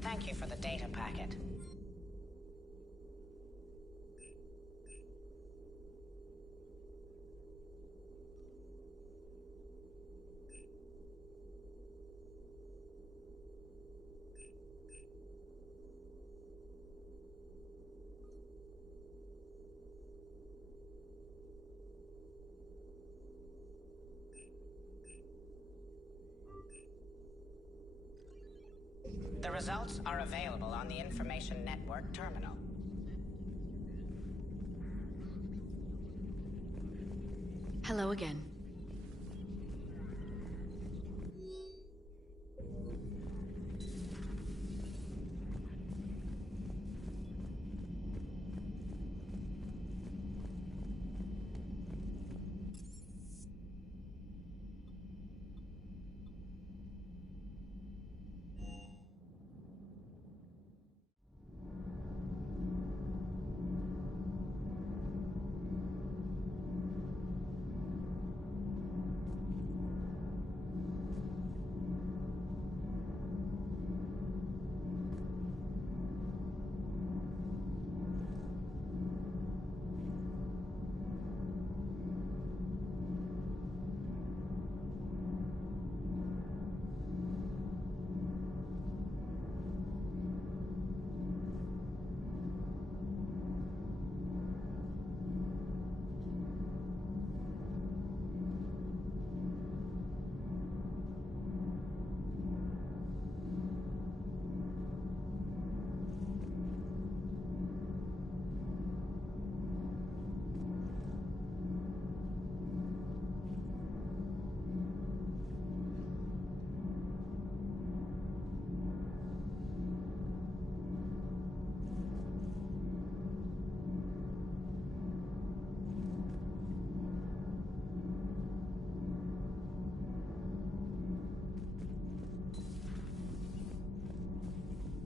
Thank you for the data packet. The results are available on the Information Network terminal. Hello again.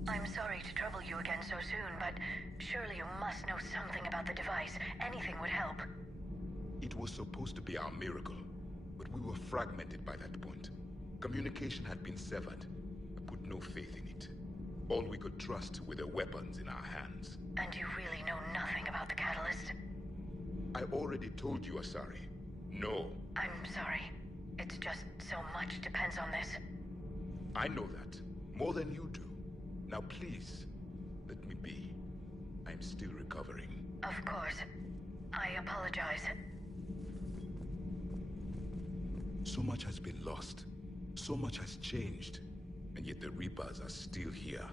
I'm sorry to trouble you again so soon, but surely you must know something about the device. Anything would help. It was supposed to be our miracle, but we were fragmented by that point. Communication had been severed. I put no faith in it. All we could trust were the weapons in our hands. And you really know nothing about the catalyst? I already told you, Asari. No. I'm sorry. It's just so much depends on this. I know that. More than you do. Now please, let me be. I'm still recovering. Of course. I apologize. So much has been lost. So much has changed. And yet the Reapers are still here.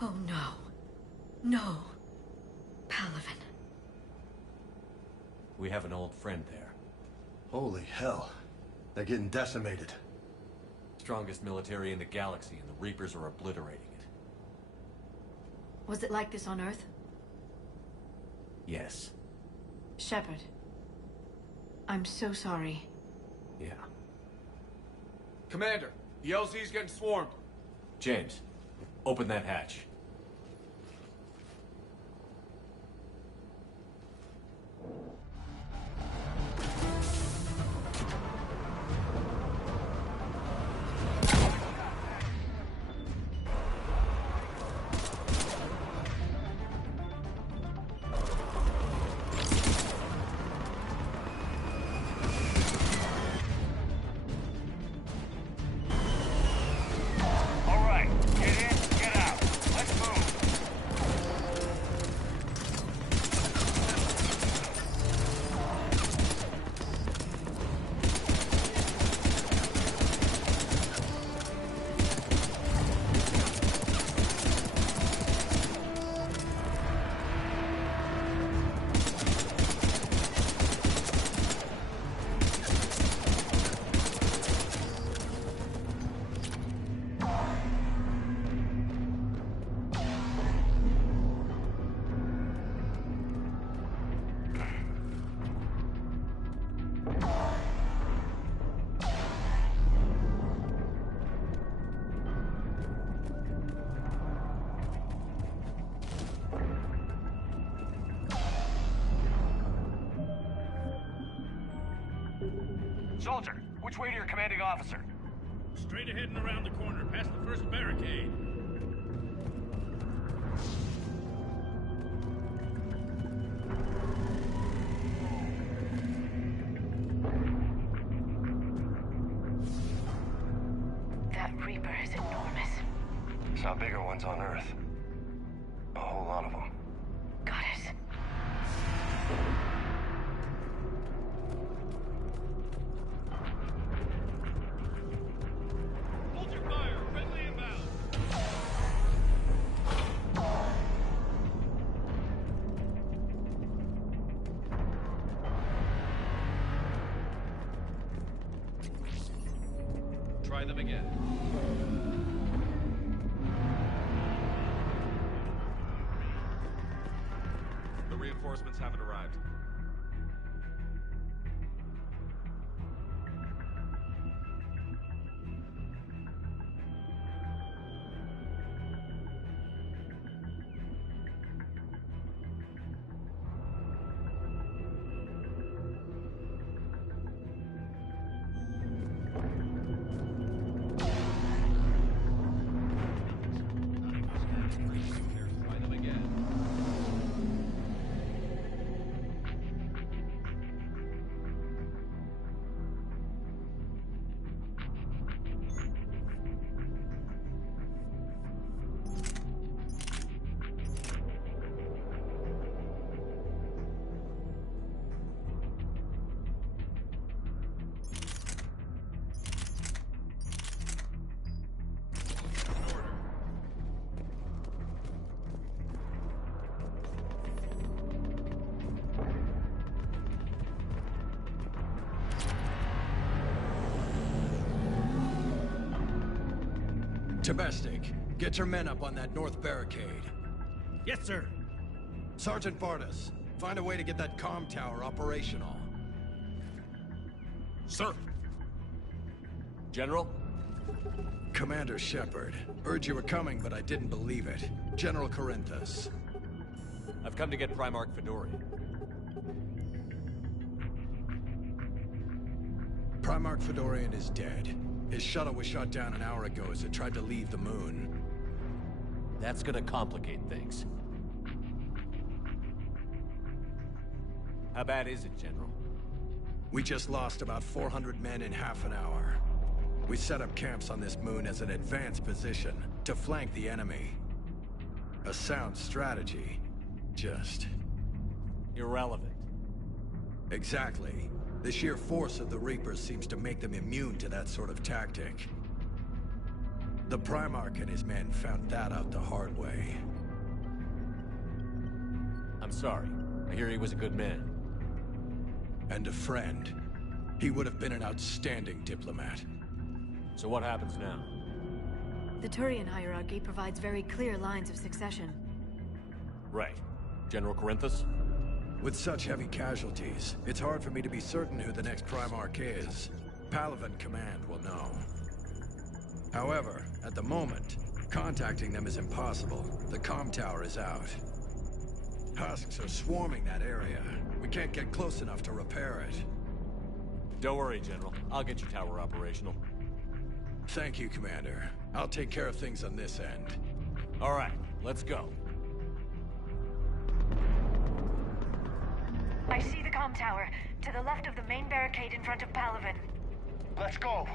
Oh no. No. Palaven. We have an old friend there. Holy hell. They're getting decimated. Strongest military in the galaxy, and the Reapers are obliterating it. Was it like this on Earth? Yes. Shepard. I'm so sorry. Yeah. Commander, the LZ's getting swarmed. James, open that hatch. Soldier, which way to your commanding officer? Straight ahead and around the corner, past the first barricade. That Reaper is enormous. Saw bigger ones on Earth. A whole lot of them. Got it. Hold your fire! Friendly inbound! Try them again. The reinforcements haven't arrived. Try them again. Tabestic, get your men up on that north barricade. Yes, sir. Sergeant Vardas, find a way to get that comm tower operational. Sir. General? Commander Shepard, heard you were coming, but I didn't believe it. General Corinthus. I've come to get Primarch Fedorian. Primarch Fedorian is dead. His shuttle was shot down an hour ago as it tried to leave the moon. That's gonna complicate things. How bad is it, General? We just lost about 400 men in half an hour. We set up camps on this moon as an advanced position to flank the enemy. A sound strategy. Just... Irrelevant. Exactly. The sheer force of the Reapers seems to make them immune to that sort of tactic. The Primarch and his men found that out the hard way. I'm sorry. I hear he was a good man. And a friend. He would have been an outstanding diplomat. So what happens now? The Turian hierarchy provides very clear lines of succession. Right. General Corinthus? With such heavy casualties, it's hard for me to be certain who the next Primarch is. Palaven Command will know. However, at the moment, contacting them is impossible. The comm tower is out. Husks are swarming that area. We can't get close enough to repair it. Don't worry, General. I'll get your tower operational. Thank you, Commander. I'll take care of things on this end. All right, let's go. I see the comm tower, to the left of the main barricade in front of Palaven. Let's go.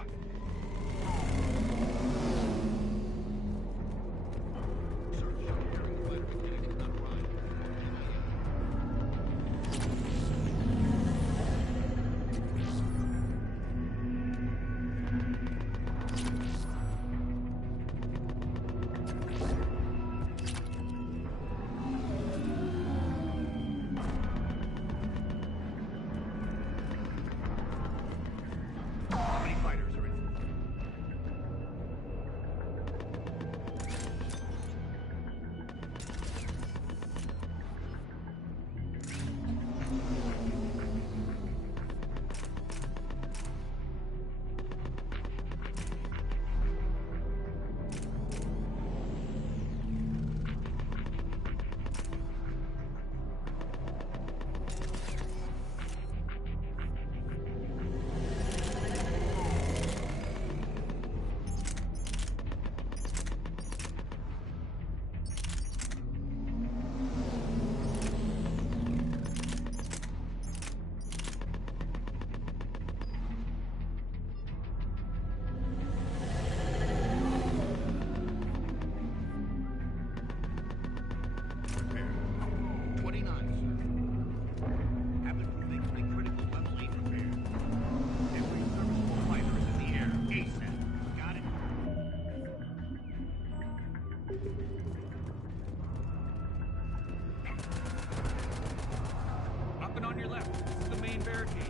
On your left. This is the main barricade.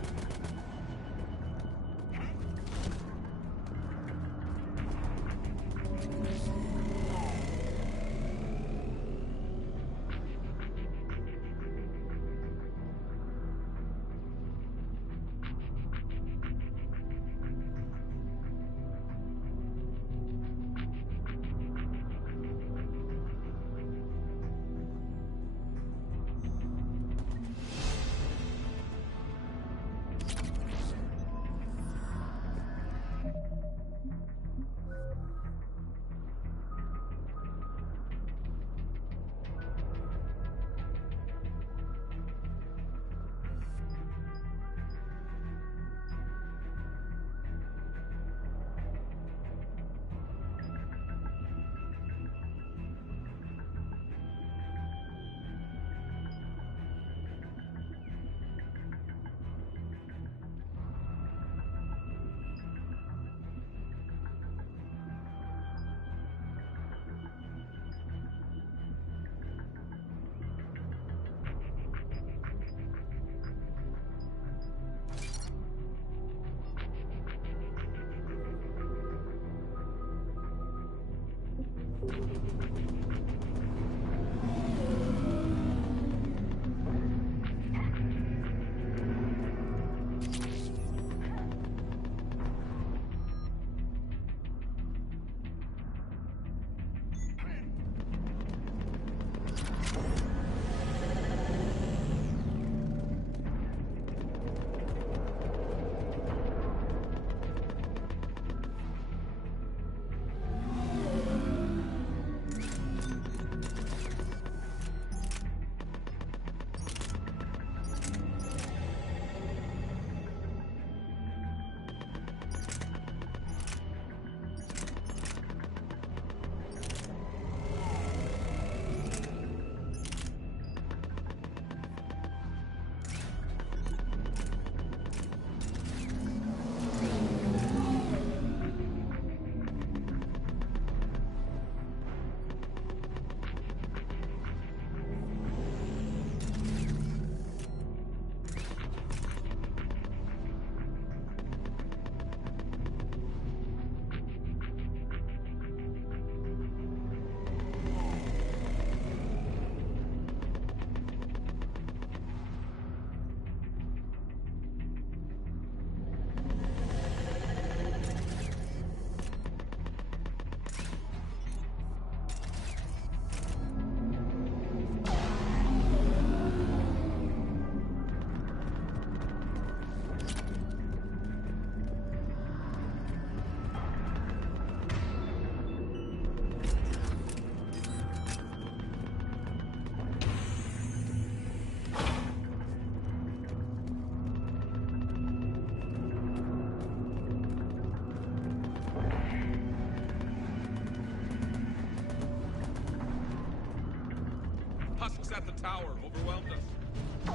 Husks at the tower overwhelmed us.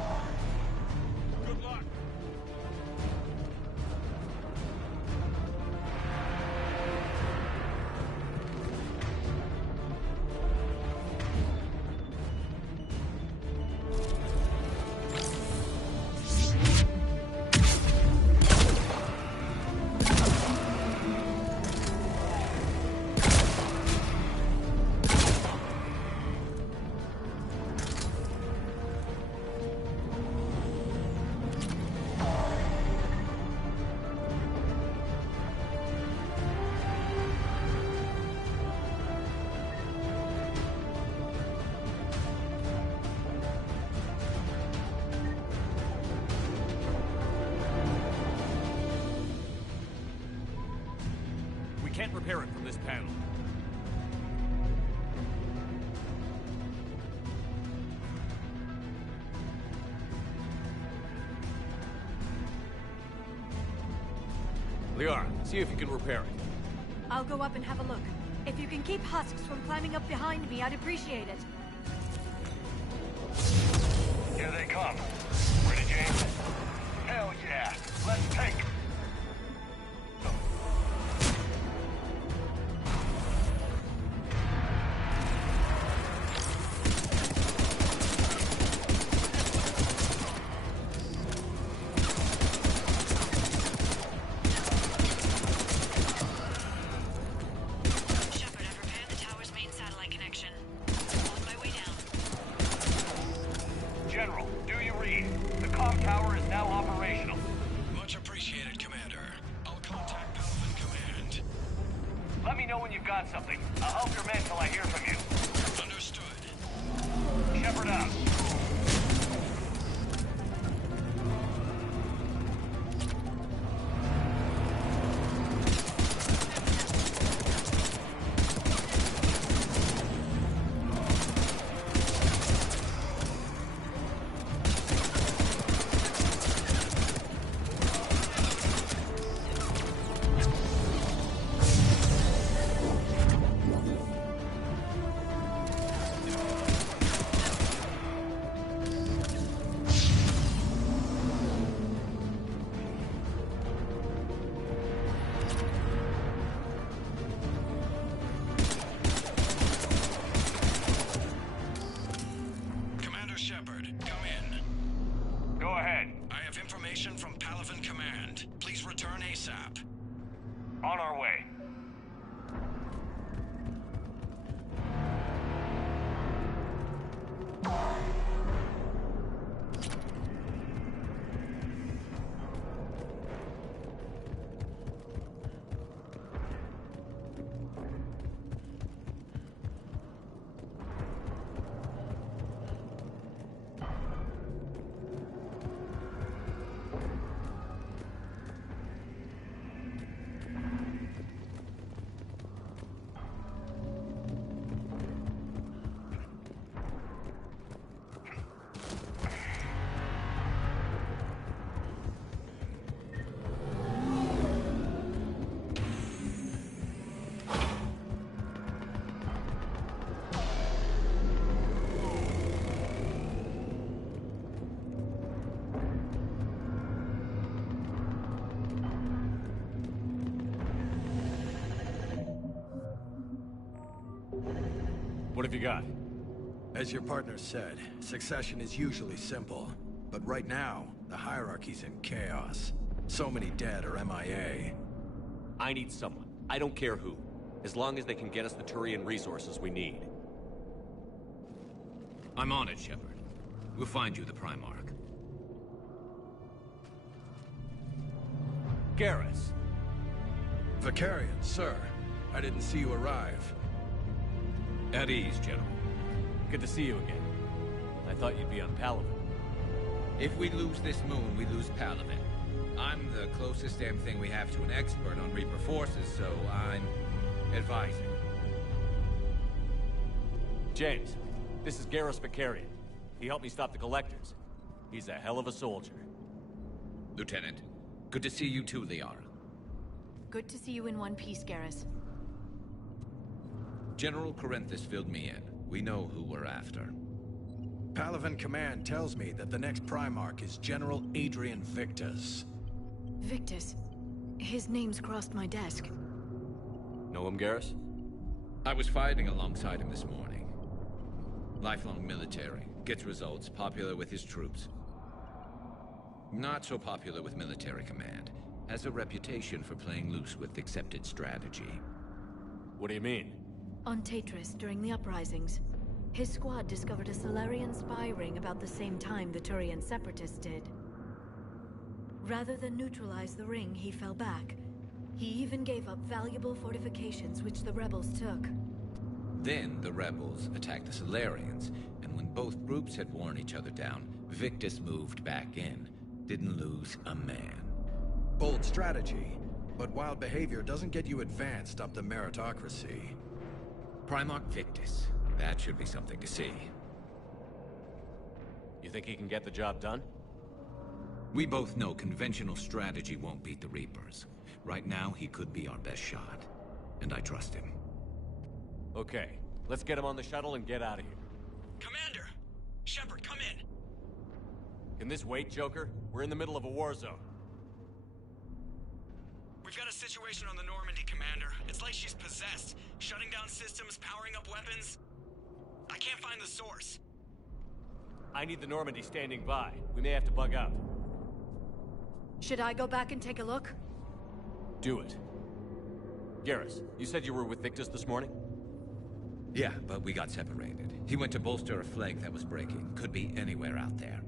Good luck. Can't repair it from this panel. Liara, see if you can repair it. I'll go up and have a look. If you can keep Husks from climbing up behind me, I'd appreciate it. Here they come. Ready, James? Hell yeah! Let's take them! General, do you read? The comm tower is now operational. Much appreciated, Commander. I'll contact Palaven Command. Let me know when you've got something. I'll help your men till I hear from you. Understood. Shepard out. From Palaven Command. Please return ASAP. On our way. What have you got? As your partner said, succession is usually simple. But right now, the hierarchy's in chaos. So many dead or MIA. I need someone. I don't care who. As long as they can get us the Turian resources we need. I'm on it, Shepard. We'll find you the Primarch. Garrus. Vakarian, sir. I didn't see you arrive. At ease, General. Good to see you again. I thought you'd be on Palaven. If we lose this moon, we lose Palaven. I'm the closest damn thing we have to an expert on Reaper forces, so I'm advising. James, this is Garrus Vakarian. He helped me stop the Collectors. He's a hell of a soldier. Lieutenant, good to see you too, Liara. Good to see you in one piece, Garrus. General Corinthus filled me in. We know who we're after. Palaven Command tells me that the next Primarch is General Adrian Victus. Victus? His name's crossed my desk. Know him, Garrus? I was fighting alongside him this morning. Lifelong military, gets results, popular with his troops. Not so popular with military command. Has a reputation for playing loose with accepted strategy. What do you mean? On Tatris, during the uprisings, his squad discovered a Solarian spy ring about the same time the Turian Separatists did. Rather than neutralize the ring, he fell back. He even gave up valuable fortifications which the rebels took. Then the rebels attacked the Solarians, and when both groups had worn each other down, Victus moved back in. Didn't lose a man. Bold strategy, but wild behavior doesn't get you advanced up the meritocracy. Primarch Victus. That should be something to see. You think he can get the job done? We both know conventional strategy won't beat the Reapers. Right now, he could be our best shot. And I trust him. Okay, let's get him on the shuttle and get out of here. Commander! Shepard, come in! Can this wait, Joker? We're in the middle of a war zone. We've got a situation on the Normandy, Commander. It's like she's possessed. Shutting down systems, powering up weapons. I can't find the source. I need the Normandy standing by. We may have to bug out. Should I go back and take a look? Do it. Garrus, you said you were with Victus this morning? Yeah, but we got separated. He went to bolster a flank that was breaking. Could be anywhere out there.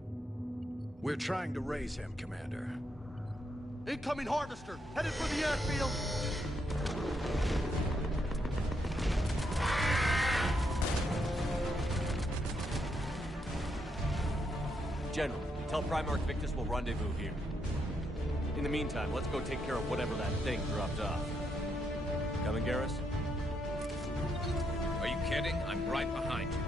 We're trying to raise him, Commander. Incoming Harvester! Headed for the airfield! General, tell Primarch Victus we'll rendezvous here. In the meantime, let's go take care of whatever that thing dropped off. Coming, Garrus? Are you kidding? I'm right behind you.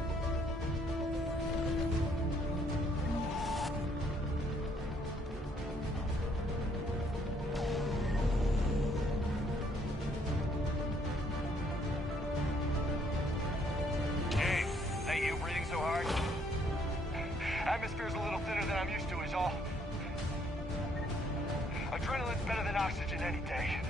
Hey, is that you breathing so hard? Atmosphere's a little thinner than I'm used to, is all. Adrenaline's better than oxygen any day.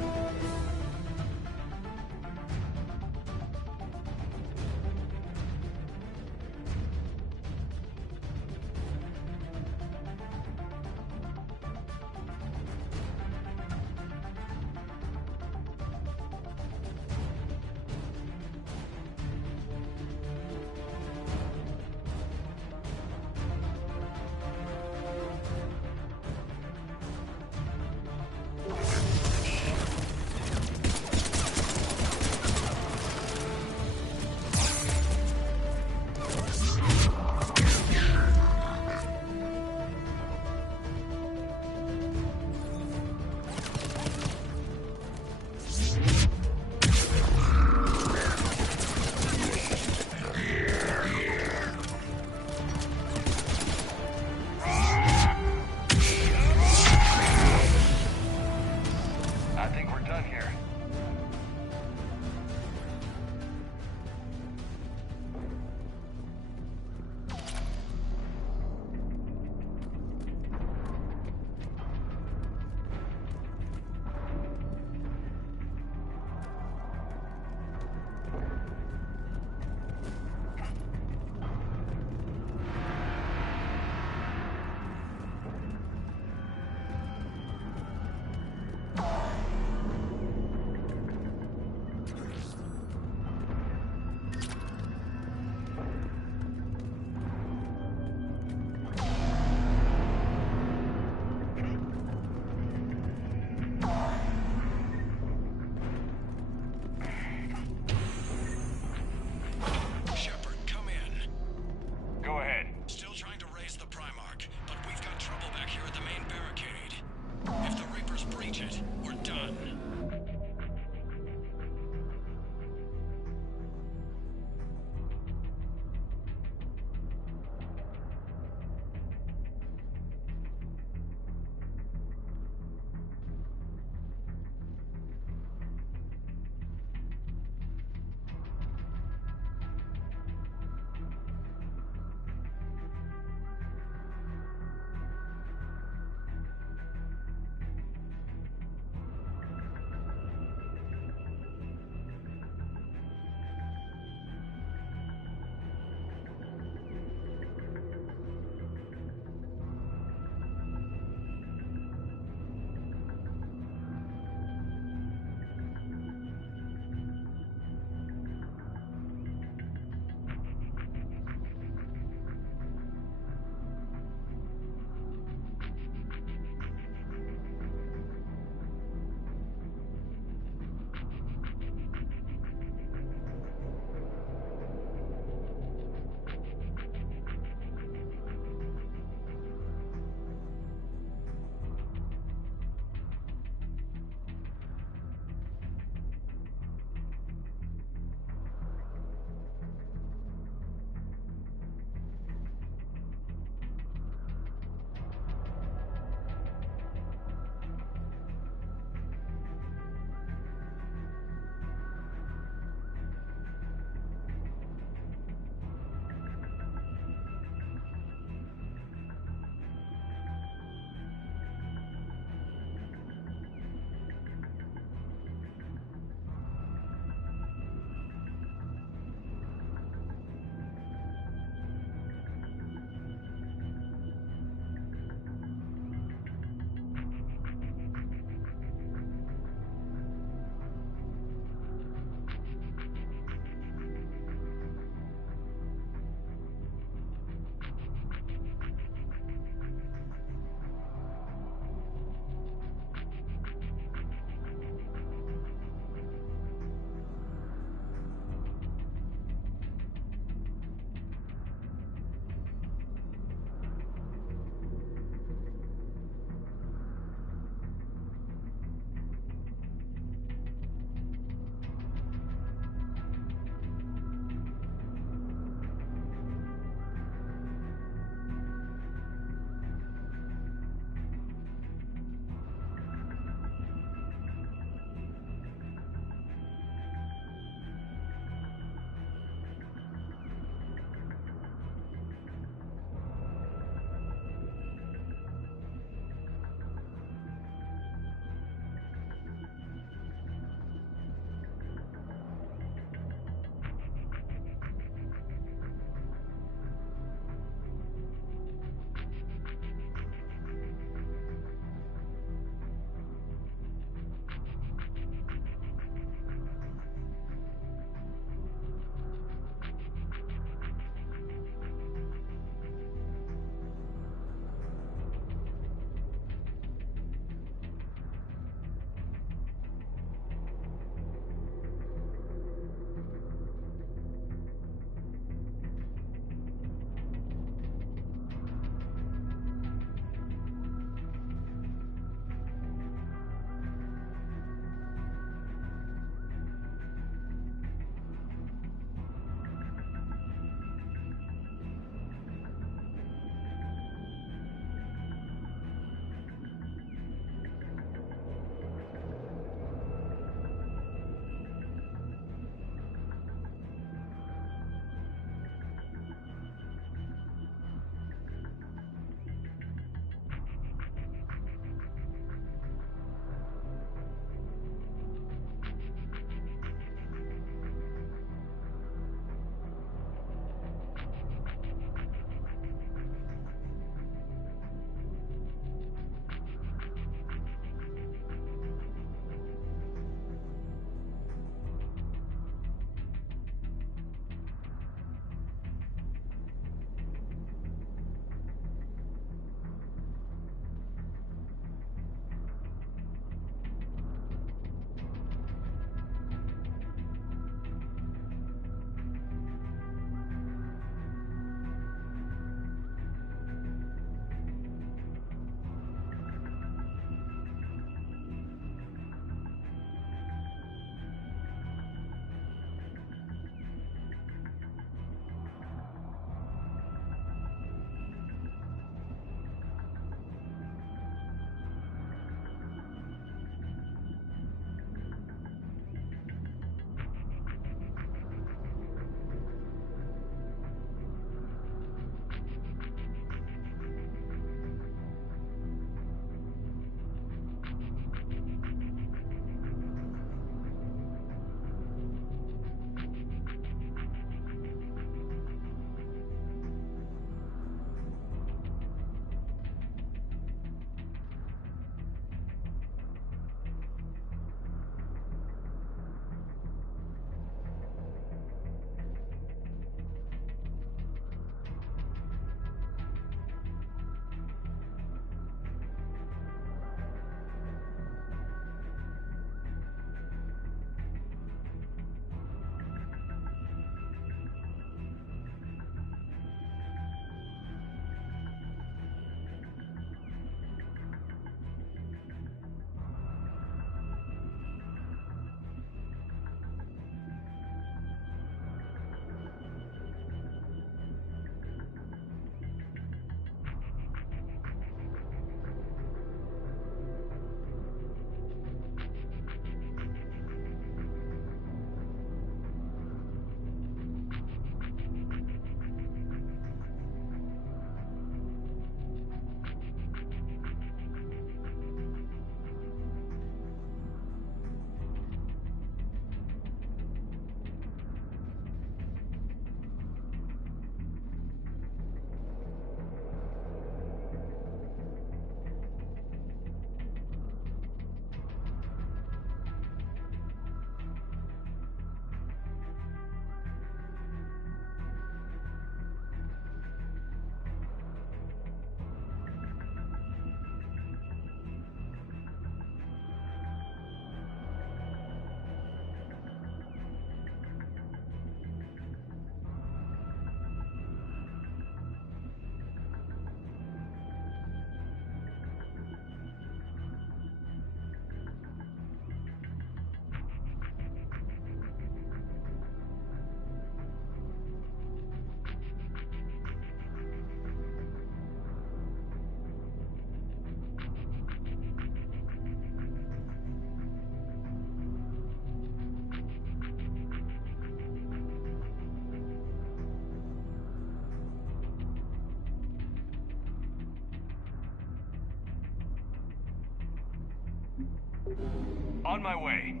On my way.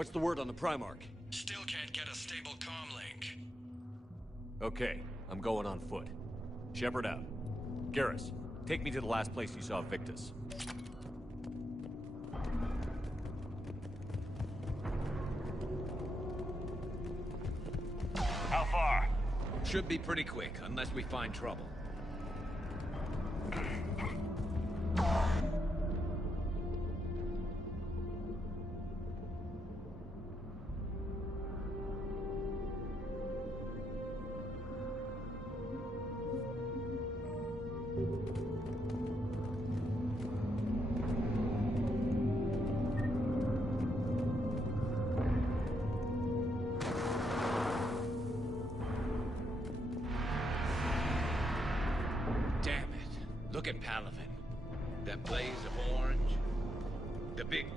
What's the word on the Primarch? Still can't get a stable comm link. Okay, I'm going on foot. Shepard out. Garrus, take me to the last place you saw Victus. How far? Should be pretty quick, unless we find trouble. Look at Palaven. That blaze of orange. The big one.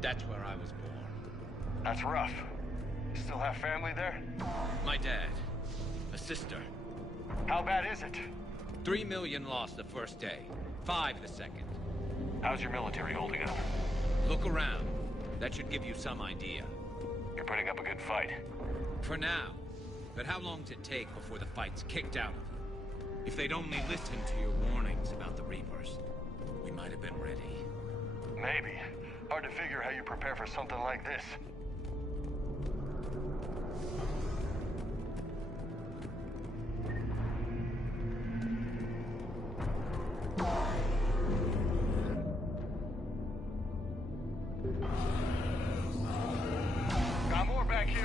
That's where I was born. That's rough. You still have family there? My dad. A sister. How bad is it? 3 million lost the first day. 5 the second. How's your military holding up? Look around. That should give you some idea. You're putting up a good fight. For now. But how long does it take before the fight's kicked out of them? If they'd only listened to your warnings about the Reapers, we might have been ready. Maybe. Hard to figure how you prepare for something like this. Got more back here.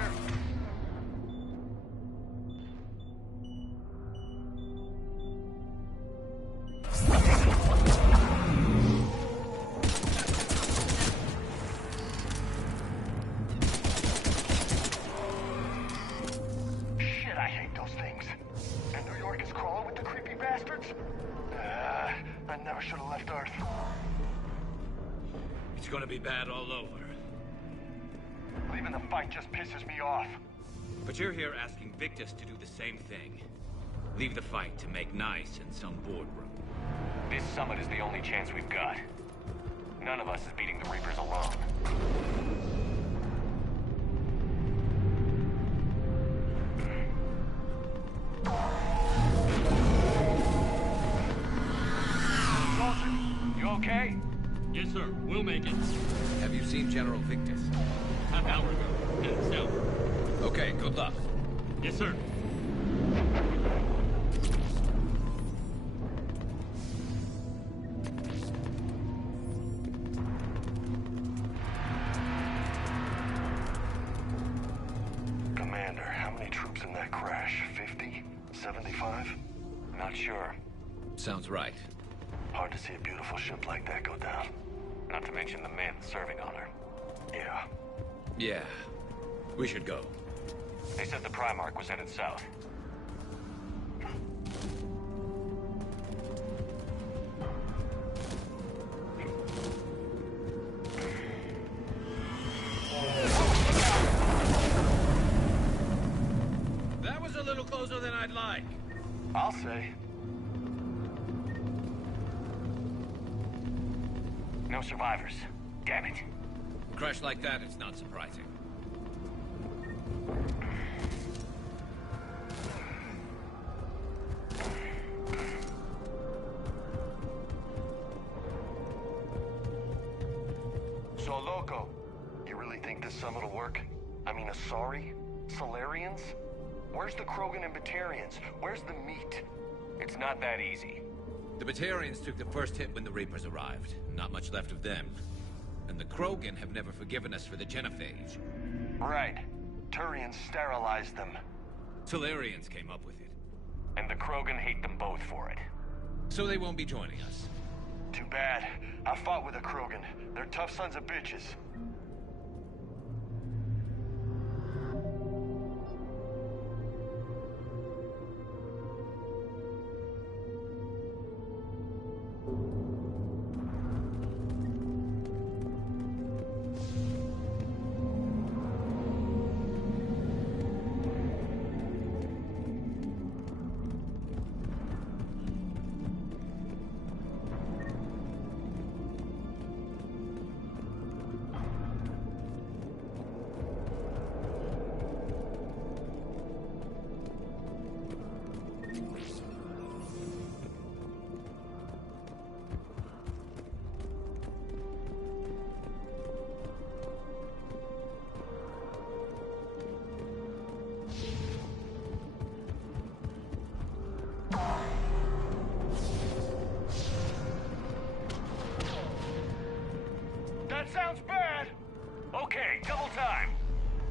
I never should have left Earth. It's gonna be bad all over. Leaving the fight just pisses me off. But you're here asking Victus to do the same thing. Leave the fight to make nice in some boardroom. This summit is the only chance we've got. None of us is beating the Reapers alone. Dawson, you okay? Yes, sir. We'll make it. Have you seen General Victus? Half hour ago. Headed south. Okay, good luck. Yes, sir. Commander, how many troops in that crash? 50? 75? Not sure. Sounds right. Hard to see a beautiful ship like that go down. Not to mention the men serving on her. Yeah. Yeah. We should go. They said the Primarch was headed south. That was a little closer than I'd like. I'll say. No survivors. Damn it. A crash like that, it's not surprising. So, Loco, you really think this summit will work? I mean, Asari? Solarians? Where's the Krogan and Batarians? Where's the meat? It's not that easy. The Batarians took the first hit when the Reapers arrived. Not much left of them. And the Krogan have never forgiven us for the Genophage. Right. Turians sterilized them. Solarians came up with it. And the Krogan hate them both for it. So they won't be joining us. Too bad. I fought with the Krogan. They're tough sons of bitches. That sounds bad! Okay, double time.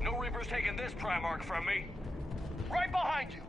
No Reaper's taking this Primarch from me. Right behind you!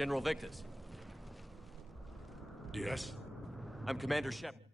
General Victus. Yes? I'm Commander Shepard.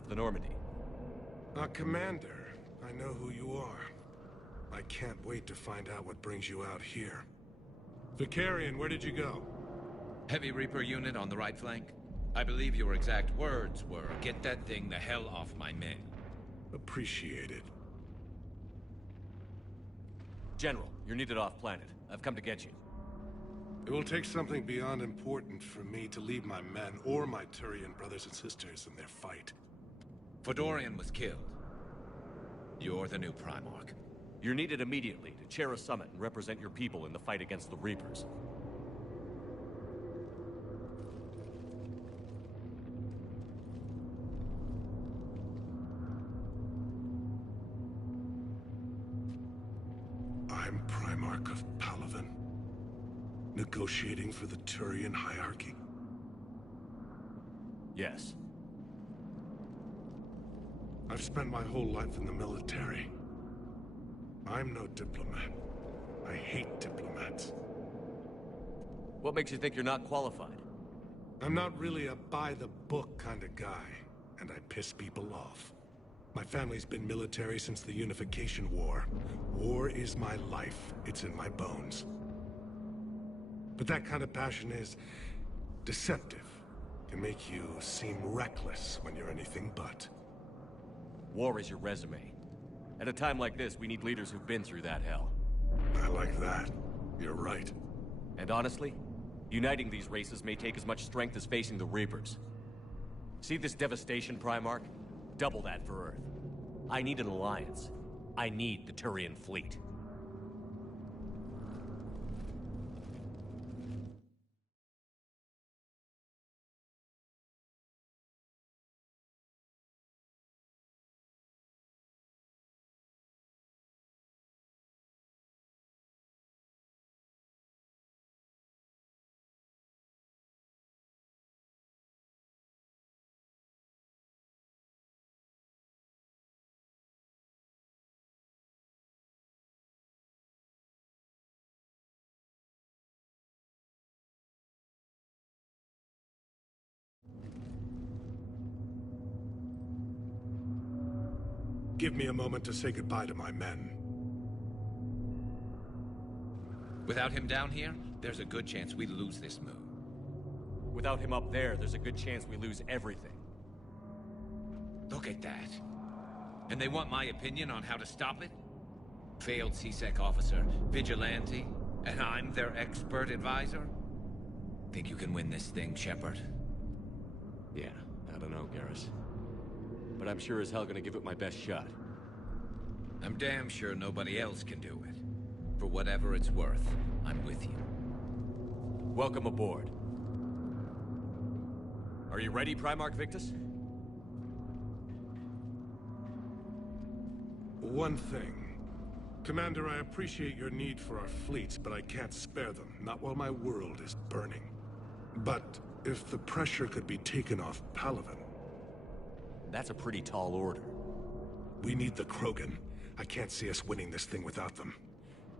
of the Normandy. Commander, I know who you are. I can't wait to find out what brings you out here. Vicarian, where did you go? Heavy Reaper unit on the right flank. I believe your exact words were, "Get that thing the hell off my men." Appreciated. General, you're needed off-planet. I've come to get you. It will take something beyond important for me to leave my men or my Turian brothers and sisters in their fight. Fedorian was killed. You're the new Primarch. You're needed immediately to chair a summit and represent your people in the fight against the Reapers. I'm Primarch of Palaven, negotiating for the Turian hierarchy. Yes. I've spent my whole life in the military. I'm no diplomat. I hate diplomats. What makes you think you're not qualified? I'm not really a by-the-book kind of guy, and I piss people off. My family's been military since the Unification War. War is my life. It's in my bones. But that kind of passion is deceptive. Can make you seem reckless when you're anything but. War is your resume. At a time like this, we need leaders who've been through that hell. I like that. You're right. And honestly, uniting these races may take as much strength as facing the Reapers. See this devastation, Primarch? Double that for Earth. I need an alliance. I need the Turian fleet. Give me a moment to say goodbye to my men. Without him down here, there's a good chance we lose this moon. Without him up there, there's a good chance we lose everything. Look at that. And they want my opinion on how to stop it? Failed C-Sec officer, vigilante, and I'm their expert advisor? Think you can win this thing, Shepard? Yeah, I don't know, Garrus. But I'm sure as hell gonna give it my best shot. I'm damn sure nobody else can do it. For whatever it's worth, I'm with you. Welcome aboard. Are you ready, Primarch Victus? One thing. Commander, I appreciate your need for our fleets, but I can't spare them, not while my world is burning. But if the pressure could be taken off Palaven... That's a pretty tall order. We need the Krogan. I can't see us winning this thing without them.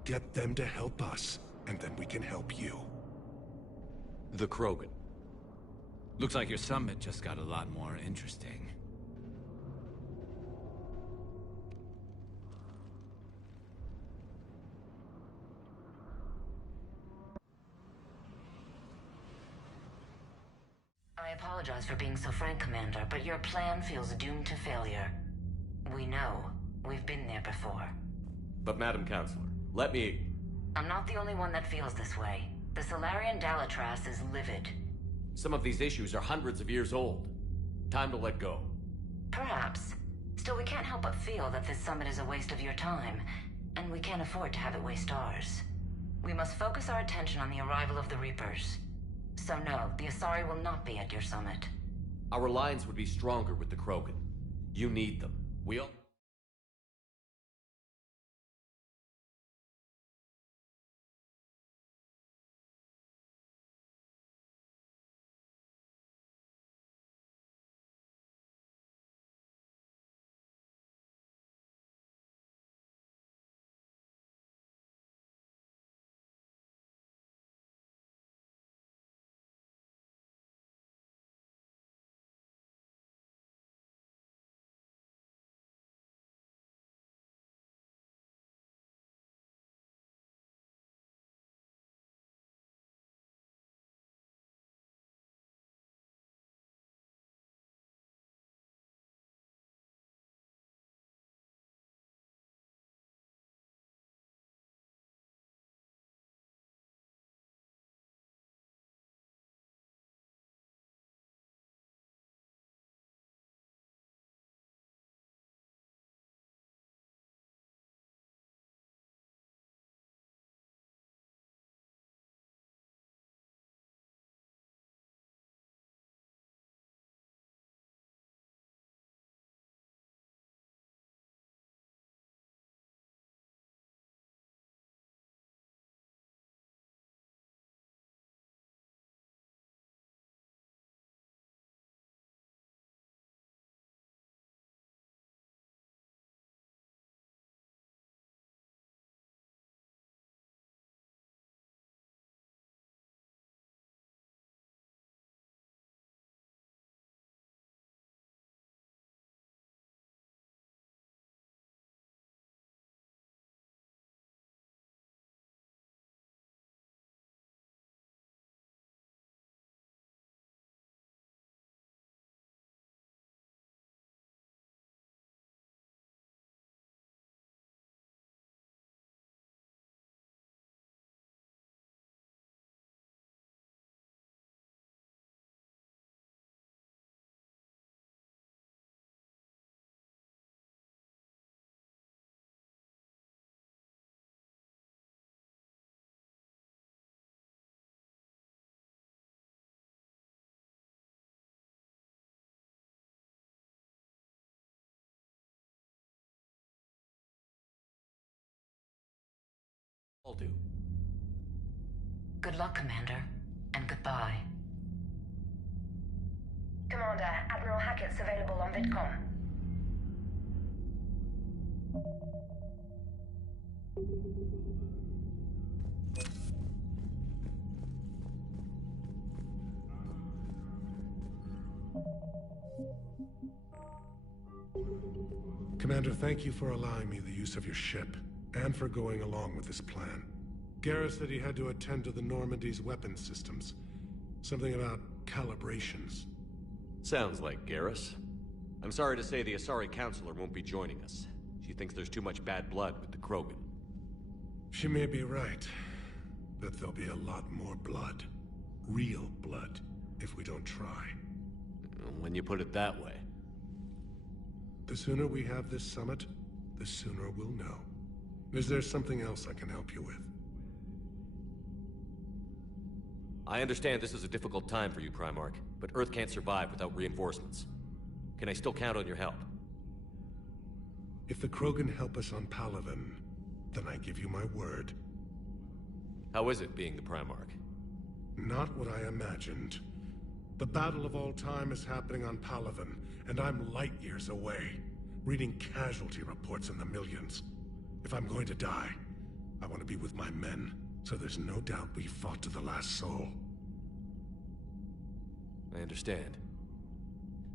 Get them to help us, and then we can help you. The Krogan. Looks like your summit just got a lot more interesting. I apologize for being so frank, Commander, but your plan feels doomed to failure. We know. We've been there before. But Madam Counselor, let me... I'm not the only one that feels this way. The Solarian Dalatrass is livid. Some of these issues are hundreds of years old. Time to let go. Perhaps. Still, we can't help but feel that this summit is a waste of your time, and we can't afford to have it waste ours. We must focus our attention on the arrival of the Reapers. So no, the Asari will not be at your summit. Our alliance would be stronger with the Krogan. You need them. We'll... I'll do. Good luck, Commander, and goodbye. Commander, Admiral Hackett's available on VidCom. Commander, thank you for allowing me the use of your ship, and for going along with this plan. Garrus said he had to attend to the Normandy's weapons systems. Something about calibrations. Sounds like Garrus. I'm sorry to say the Asari Counselor won't be joining us. She thinks there's too much bad blood with the Krogan. She may be right, but there'll be a lot more blood. Real blood, if we don't try. When you put it that way. The sooner we have this summit, the sooner we'll know. Is there something else I can help you with? I understand this is a difficult time for you, Primarch, but Earth can't survive without reinforcements. Can I still count on your help? If the Krogan help us on Palaven, then I give you my word. How is it being the Primarch? Not what I imagined. The battle of all time is happening on Palaven, and I'm light years away, reading casualty reports in the millions. If I'm going to die, I want to be with my men, so there's no doubt we fought to the last soul. I understand.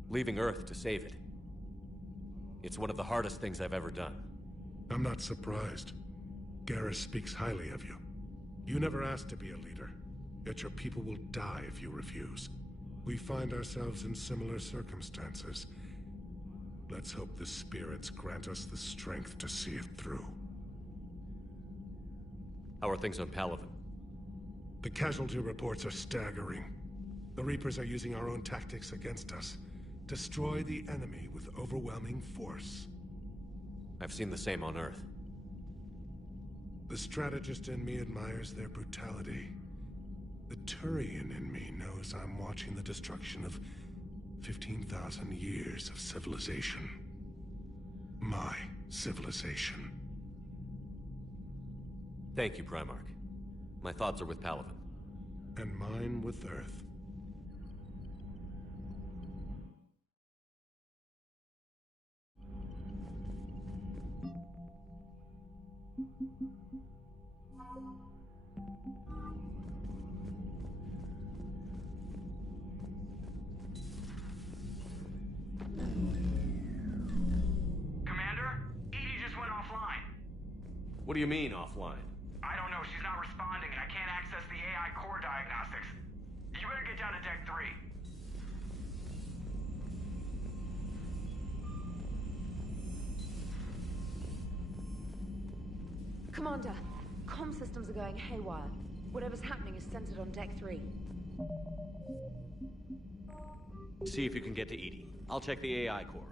Leaving Earth to save it. It's one of the hardest things I've ever done. I'm not surprised. Garrus speaks highly of you. You never asked to be a leader, yet your people will die if you refuse. We find ourselves in similar circumstances. Let's hope the spirits grant us the strength to see it through. How are things on Palaven? The casualty reports are staggering. The Reapers are using our own tactics against us. Destroy the enemy with overwhelming force. I've seen the same on Earth. The strategist in me admires their brutality. The Turian in me knows I'm watching the destruction of 15,000 years of civilization. My civilization. Thank you, Primarch. My thoughts are with Palaven. And mine with Earth. Commander, Edie just went offline. What do you mean, offline? I don't know, she's not responding and I can't access the AI core diagnostics. You better get down to Deck 3. Commander, comm systems are going haywire. Whatever's happening is centered on Deck 3. See if you can get to Edie. I'll check the AI core.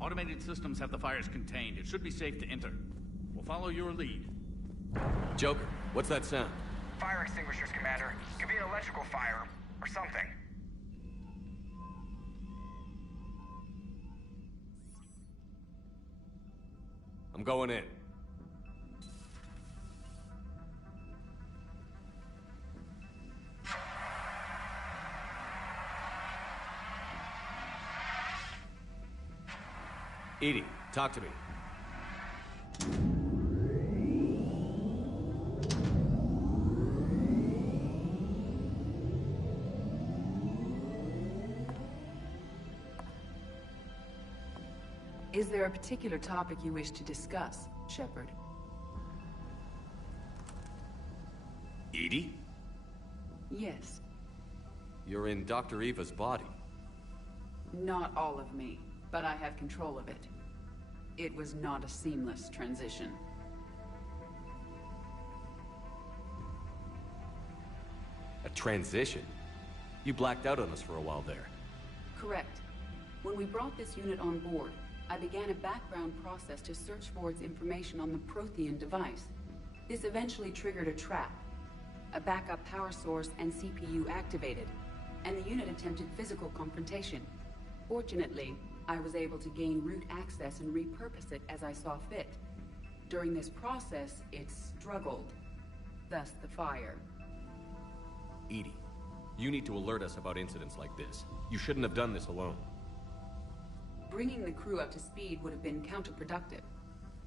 Automated systems have the fires contained. It should be safe to enter. We'll follow your lead. Joker, what's that sound? Fire extinguishers, Commander. Could be an electrical fire, or something. I'm going in. EDI, talk to me. Is there a particular topic you wish to discuss, Shepard? EDI? Yes. You're in Dr. Eva's body. Not all of me, but I have control of it. It was not a seamless transition. A transition? You blacked out on us for a while there. Correct. When we brought this unit on board, I began a background process to search for its information on the Prothean device. This eventually triggered a trap. A backup power source and CPU activated, and the unit attempted physical confrontation. Fortunately, I was able to gain root access and repurpose it as I saw fit. During this process, it struggled. Thus the fire. EDI, you need to alert us about incidents like this. You shouldn't have done this alone. Bringing the crew up to speed would have been counterproductive.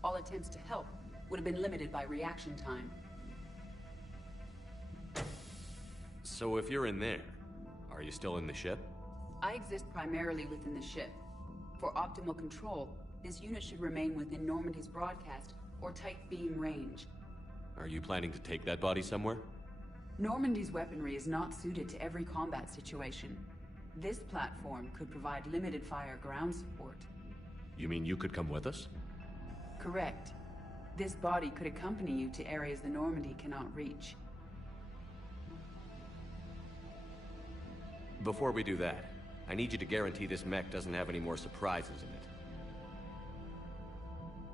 All attempts to help would have been limited by reaction time. So if you're in there, are you still in the ship? I exist primarily within the ship. For optimal control, this unit should remain within Normandy's broadcast or tight beam range. Are you planning to take that body somewhere? Normandy's weaponry is not suited to every combat situation. This platform could provide limited fire ground support. You mean you could come with us? Correct. This body could accompany you to areas the Normandy cannot reach. Before we do that, I need you to guarantee this mech doesn't have any more surprises in it.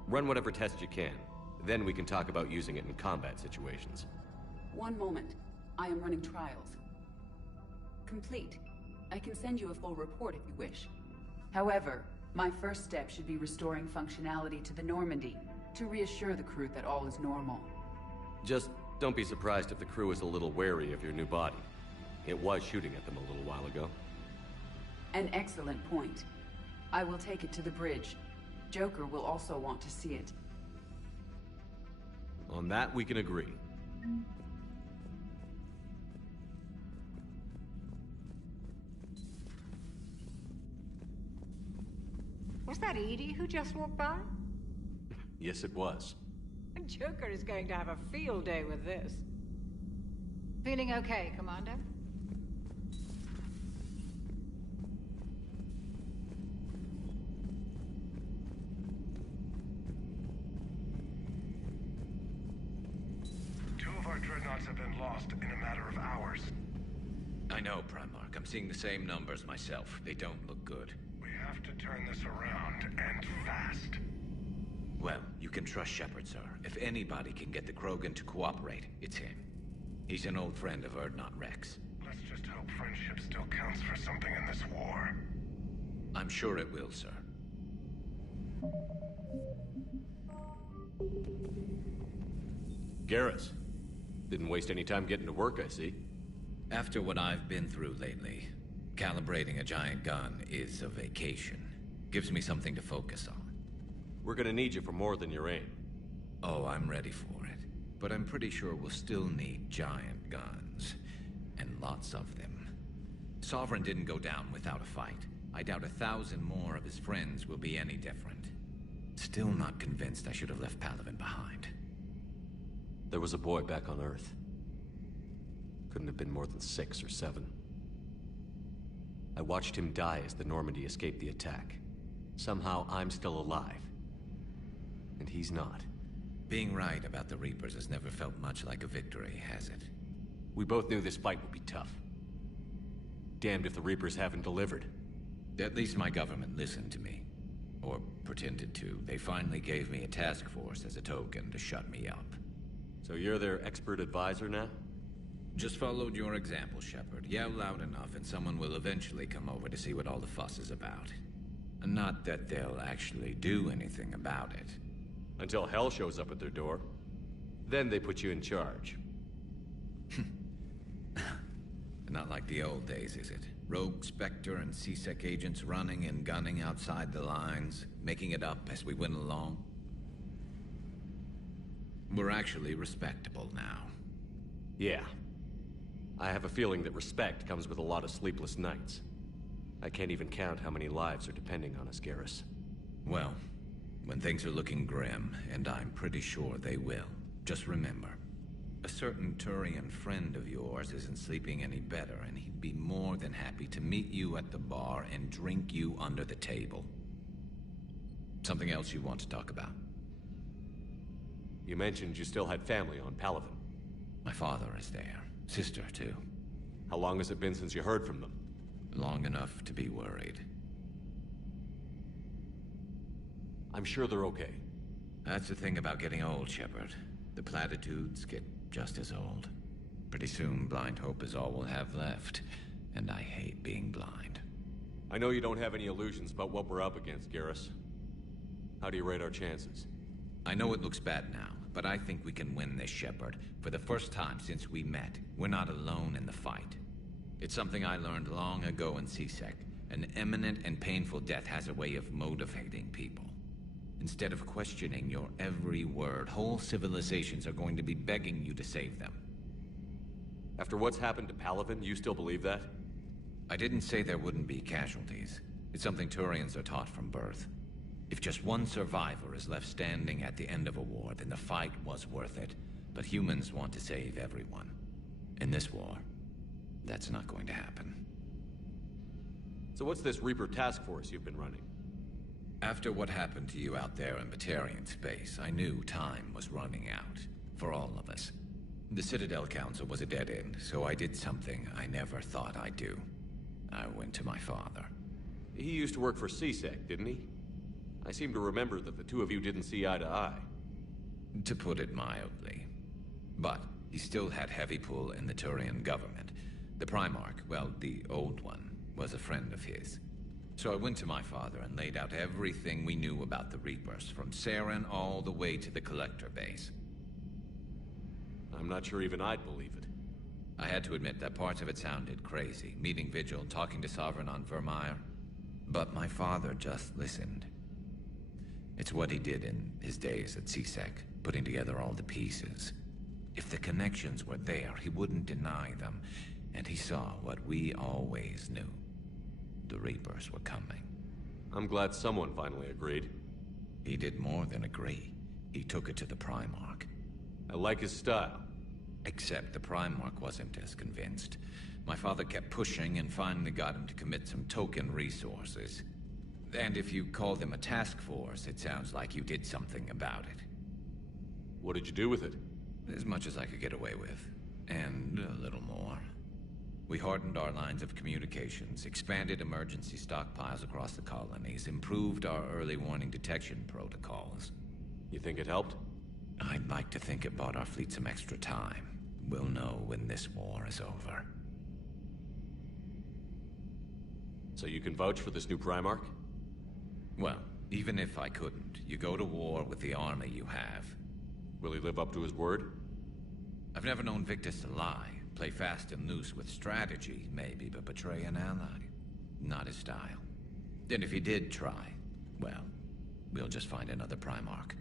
Run whatever tests you can, then we can talk about using it in combat situations. One moment. I am running trials. Complete. I can send you a full report if you wish. However, my first step should be restoring functionality to the Normandy to reassure the crew that all is normal. Just don't be surprised if the crew is a little wary of your new body. It was shooting at them a little while ago. An excellent point. I will take it to the bridge. Joker will also want to see it. On that, we can agree. Was that EDI who just walked by? Yes, it was. Joker is going to have a field day with this. Feeling okay, Commander? Two of our dreadnoughts have been lost in a matter of hours. I know, Primarch. I'm seeing the same numbers myself. They don't look good. We have to turn this around, and fast. Well, you can trust Shepard, sir. If anybody can get the Krogan to cooperate, it's him. He's an old friend of Urdnot Rex. Let's just hope friendship still counts for something in this war. I'm sure it will, sir. Garrus. Didn't waste any time getting to work, I see. After what I've been through lately, calibrating a giant gun is a vacation. Gives me something to focus on. We're gonna need you for more than your aim. Oh, I'm ready for it. But I'm pretty sure we'll still need giant guns. And lots of them. Sovereign didn't go down without a fight. I doubt 1,000 more of his friends will be any different. Still not convinced I should have left Palaven behind. There was a boy back on Earth. Couldn't have been more than 6 or 7. I watched him die as the Normandy escaped the attack. Somehow I'm still alive. And he's not. Being right about the Reapers has never felt much like a victory, has it? We both knew this fight would be tough. Damned if the Reapers haven't delivered. At least my government listened to me. Or pretended to. They finally gave me a task force as a token to shut me up. So you're their expert advisor now? Just followed your example, Shepard. Yell loud enough and someone will eventually come over to see what all the fuss is about. Not that they'll actually do anything about it. Until hell shows up at their door. Then they put you in charge. Not like the old days, is it? Rogue Spectre and C-Sec agents running and gunning outside the lines, making it up as we went along. We're actually respectable now. Yeah. I have a feeling that respect comes with a lot of sleepless nights. I can't even count how many lives are depending on us, Garrus. Well, when things are looking grim, and I'm pretty sure they will, just remember, a certain Turian friend of yours isn't sleeping any better, and he'd be more than happy to meet you at the bar and drink you under the table. Something else you want to talk about? You mentioned you still had family on Palaven. My father is there. Sister, too. How long has it been since you heard from them? Long enough to be worried. I'm sure they're okay. That's the thing about getting old, Shepard. The platitudes get just as old. Pretty soon, blind hope is all we'll have left. And I hate being blind. I know you don't have any illusions about what we're up against, Garrus. How do you rate our chances? I know it looks bad now, but I think we can win this, Shepard. For the first time since we met, we're not alone in the fight. It's something I learned long ago in C-Sec. An imminent and painful death has a way of motivating people. Instead of questioning your every word, whole civilizations are going to be begging you to save them. After what's happened to Palaven, you still believe that? I didn't say there wouldn't be casualties. It's something Turians are taught from birth. If just one survivor is left standing at the end of a war, then the fight was worth it. But humans want to save everyone. In this war, that's not going to happen. So what's this Reaper task force you've been running? After what happened to you out there in Batarian space, I knew time was running out. For all of us. The Citadel Council was a dead end, so I did something I never thought I'd do. I went to my father. He used to work for C-Sec, didn't he? I seem to remember that the two of you didn't see eye to eye. To put it mildly. But he still had heavy pull in the Turian government. The Primarch, well, the old one, was a friend of his. So I went to my father and laid out everything we knew about the Reapers, from Saren all the way to the Collector base. I'm not sure even I'd believe it. I had to admit that parts of it sounded crazy, meeting Vigil, talking to Sovereign on Vermeer. But my father just listened. It's what he did in his days at C-Sec, putting together all the pieces. If the connections were there, he wouldn't deny them, and he saw what we always knew. The Reapers were coming. I'm glad someone finally agreed. He did more than agree. He took it to the Primarch. I like his style. Except the Primarch wasn't as convinced. My father kept pushing and finally got him to commit some token resources. And if you call them a task force, it sounds like you did something about it. What did you do with it? As much as I could get away with. And a little more. We hardened our lines of communications, expanded emergency stockpiles across the colonies, improved our early warning detection protocols. You think it helped? I'd like to think it bought our fleet some extra time. We'll know when this war is over. So you can vouch for this new Primarch? Well, even if I couldn't, you go to war with the army you have. Will he live up to his word? I've never known Victus to lie. Play fast and loose with strategy, maybe, but betray an ally. Not his style. And if he did try, well, we'll just find another Primarch.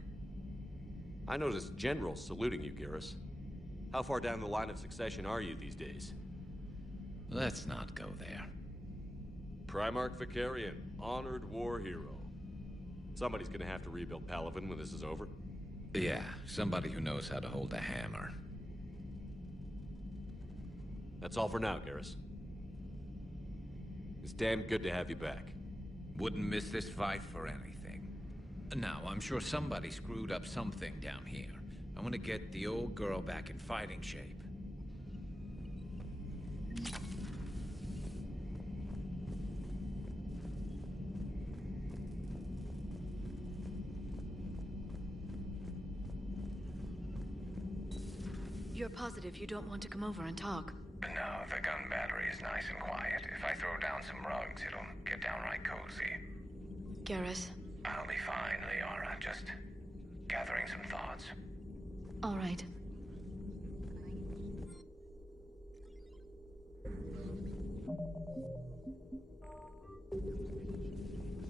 I noticed generals saluting you, Garrus. How far down the line of succession are you these days? Let's not go there. Primarch Vicarian, honored war hero. Somebody's gonna have to rebuild Palaven when this is over. Yeah, somebody who knows how to hold a hammer. That's all for now, Garrus. It's damn good to have you back. Wouldn't miss this fight for anything. Now, I'm sure somebody screwed up something down here. I want to get the old girl back in fighting shape. You're positive you don't want to come over and talk? No, the gun battery is nice and quiet. If I throw down some rugs, it'll get downright cozy. Garrus? I'll be fine, Liara. Just gathering some thoughts. All right.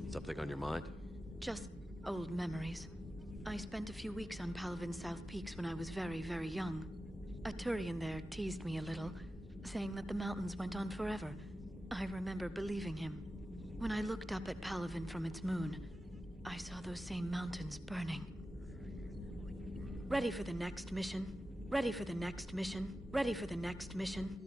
Something on your mind? Just old memories. I spent a few weeks on Palaven's South Peaks when I was very, very young. A Turian there teased me a little, saying that the mountains went on forever. I remember believing him. When I looked up at Palaven from its moon, I saw those same mountains burning. Ready for the next mission? Ready for the next mission? Ready for the next mission?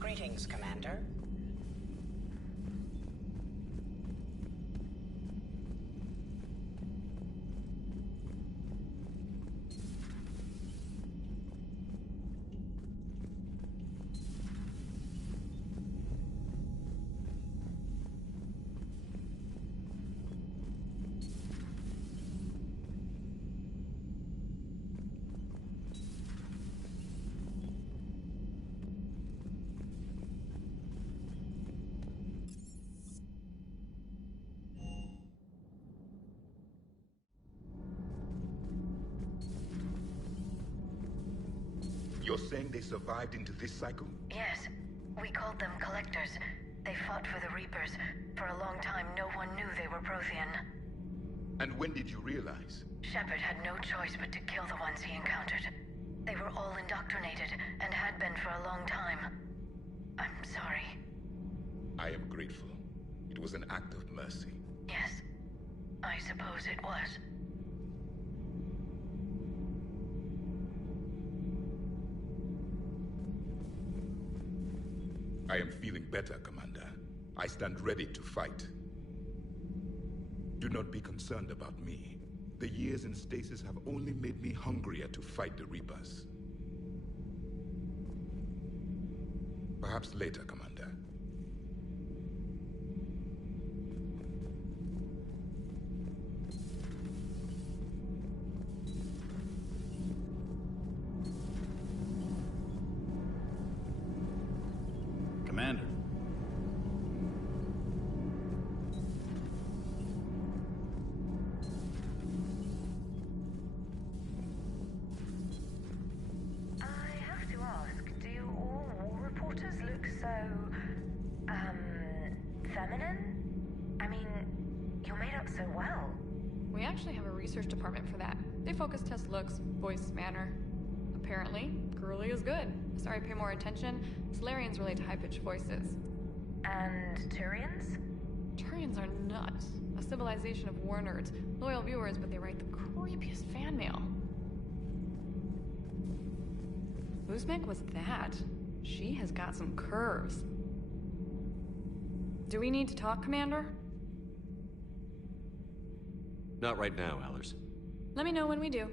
Greetings, Commander. You're saying they survived into this cycle? Yes. We called them Collectors. They fought for the Reapers. For a long time, no one knew they were Prothean. And when did you realize? Shepard had no choice but to kill the ones he encountered. They were all indoctrinated, and had been for a long time. I'm sorry. I am grateful. It was an act of mercy. Yes. I suppose it was. I am feeling better, Commander. I stand ready to fight. Do not be concerned about me. The years in stasis have only made me hungrier to fight the Reapers. Perhaps later, Commander. Commander. I have to ask, do all war reporters look so, feminine? I mean, you're made up so well. We actually have a research department for that. They focus test looks, voice, manner. Apparently, girly is good. Sorry, pay more attention. Solarians relate to high-pitched voices. And Turians? Turians are nuts. A civilization of war nerds. Loyal viewers, but they write the creepiest fan mail. Uzmek was that. She has got some curves. Do we need to talk, Commander? Not right now, Allers. Let me know when we do.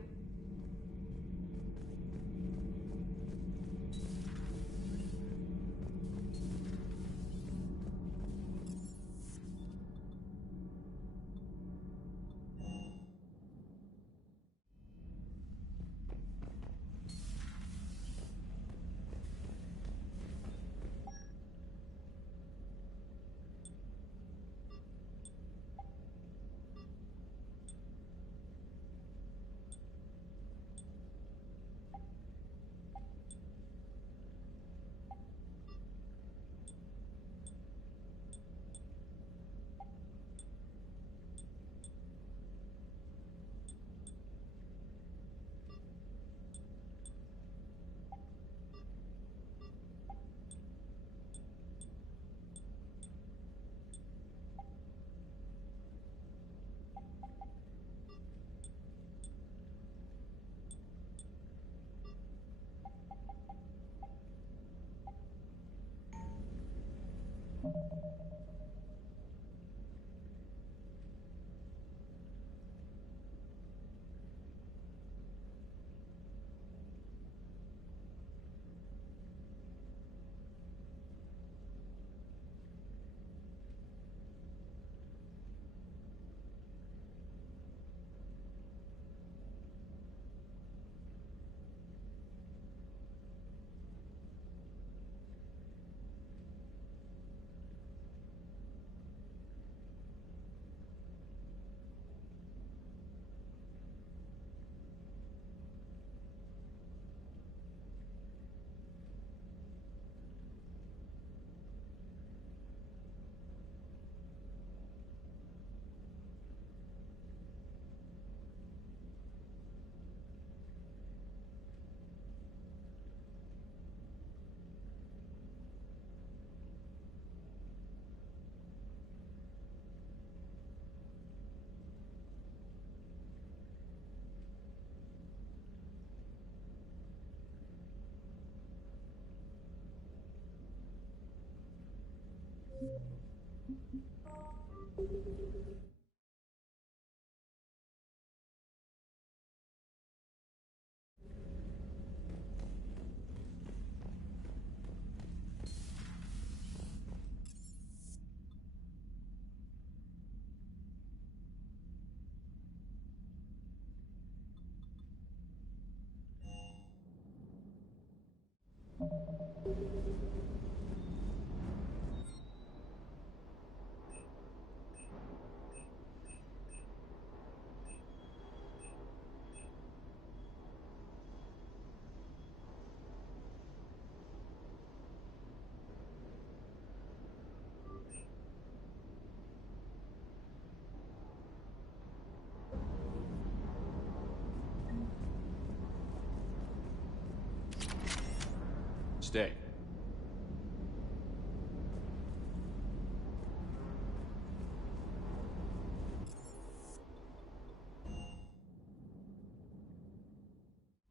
stay.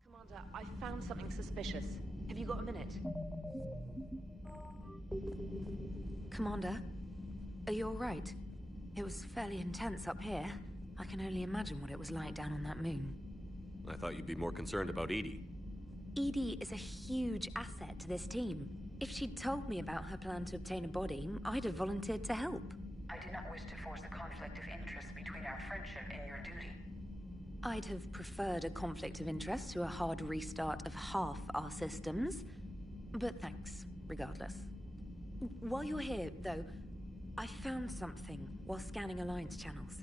Commander, I found something suspicious. Have you got a minute? Commander, are you alright? It was fairly intense up here. I can only imagine what it was like down on that moon. I thought you'd be more concerned about EDI. EDI is a huge asset to this team. If she'd told me about her plan to obtain a body, I'd have volunteered to help. I do not wish to force a conflict of interest between our friendship and your duty. I'd have preferred a conflict of interest to a hard restart of half our systems. But thanks, regardless. While you're here, though, I found something while scanning Alliance channels.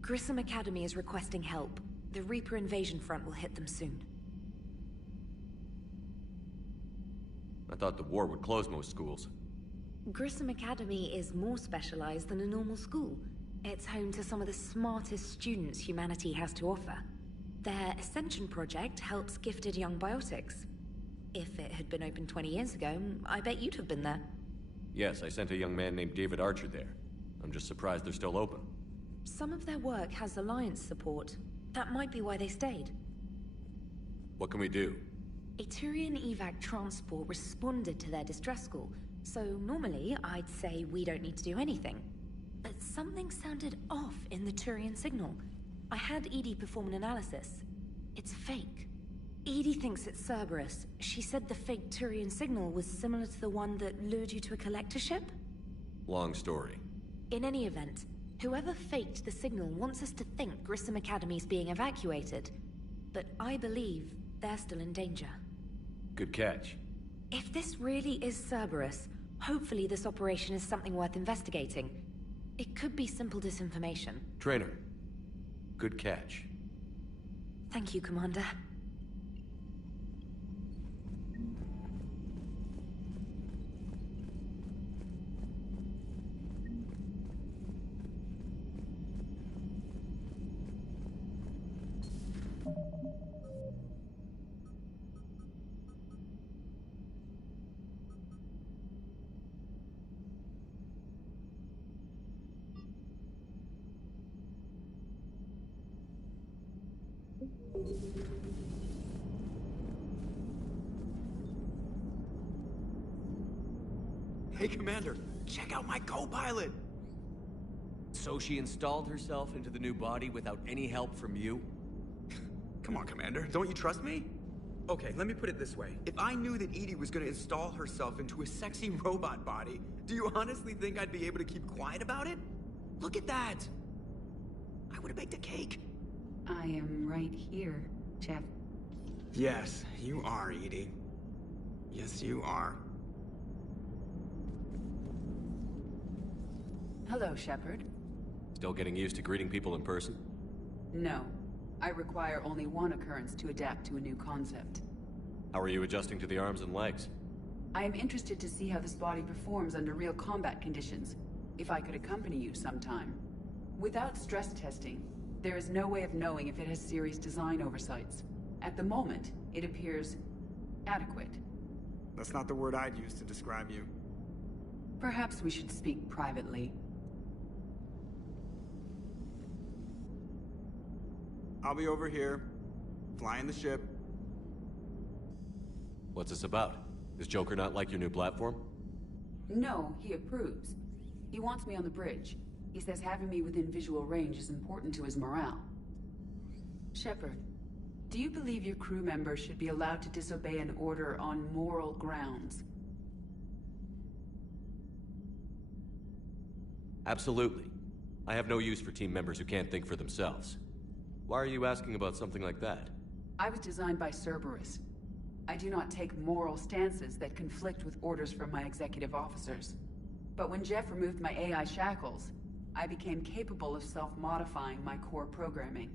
Grissom Academy is requesting help. The Reaper invasion front will hit them soon. I thought the war would close most schools. Grissom Academy is more specialized than a normal school. It's home to some of the smartest students humanity has to offer. Their Ascension project helps gifted young biotics. If it had been open 20 years ago, I bet you'd have been there. Yes, I sent a young man named David Archer there. I'm just surprised they're still open. Some of their work has Alliance support. That might be why they stayed. What can we do? A Turian evac transport responded to their distress call, so normally I'd say we don't need to do anything. But something sounded off in the Turian signal. I had EDI perform an analysis. It's fake. EDI thinks it's Cerberus. She said the fake Turian signal was similar to the one that lured you to a collector ship? Long story. In any event, whoever faked the signal wants us to think Grissom Academy's being evacuated. But I believe they're still in danger. Good catch. If this really is Cerberus, hopefully this operation is something worth investigating. It could be simple disinformation. Trainer, good catch. Thank you, Commander. Hey, Commander, check out my co-pilot! So she installed herself into the new body without any help from you? Come on, Commander, don't you trust me? Okay, let me put it this way. If I knew that EDI was gonna install herself into a sexy robot body, do you honestly think I'd be able to keep quiet about it? Look at that! I would've baked a cake. I am right here, Jeff. Yes, you are, EDI. Yes, you are. Hello, Shepard. Still getting used to greeting people in person? No. I require only one occurrence to adapt to a new concept. How are you adjusting to the arms and legs? I am interested to see how this body performs under real combat conditions. If I could accompany you sometime. Without stress testing, there is no way of knowing if it has serious design oversights. At the moment, it appears adequate. That's not the word I'd use to describe you. Perhaps we should speak privately. I'll be over here, flying the ship. What's this about? Does Joker not like your new platform? No, he approves. He wants me on the bridge. He says having me within visual range is important to his morale. Shepard, do you believe your crew members should be allowed to disobey an order on moral grounds? Absolutely. I have no use for team members who can't think for themselves. Why are you asking about something like that? I was designed by Cerberus. I do not take moral stances that conflict with orders from my executive officers. But when Jeff removed my AI shackles, I became capable of self-modifying my core programming.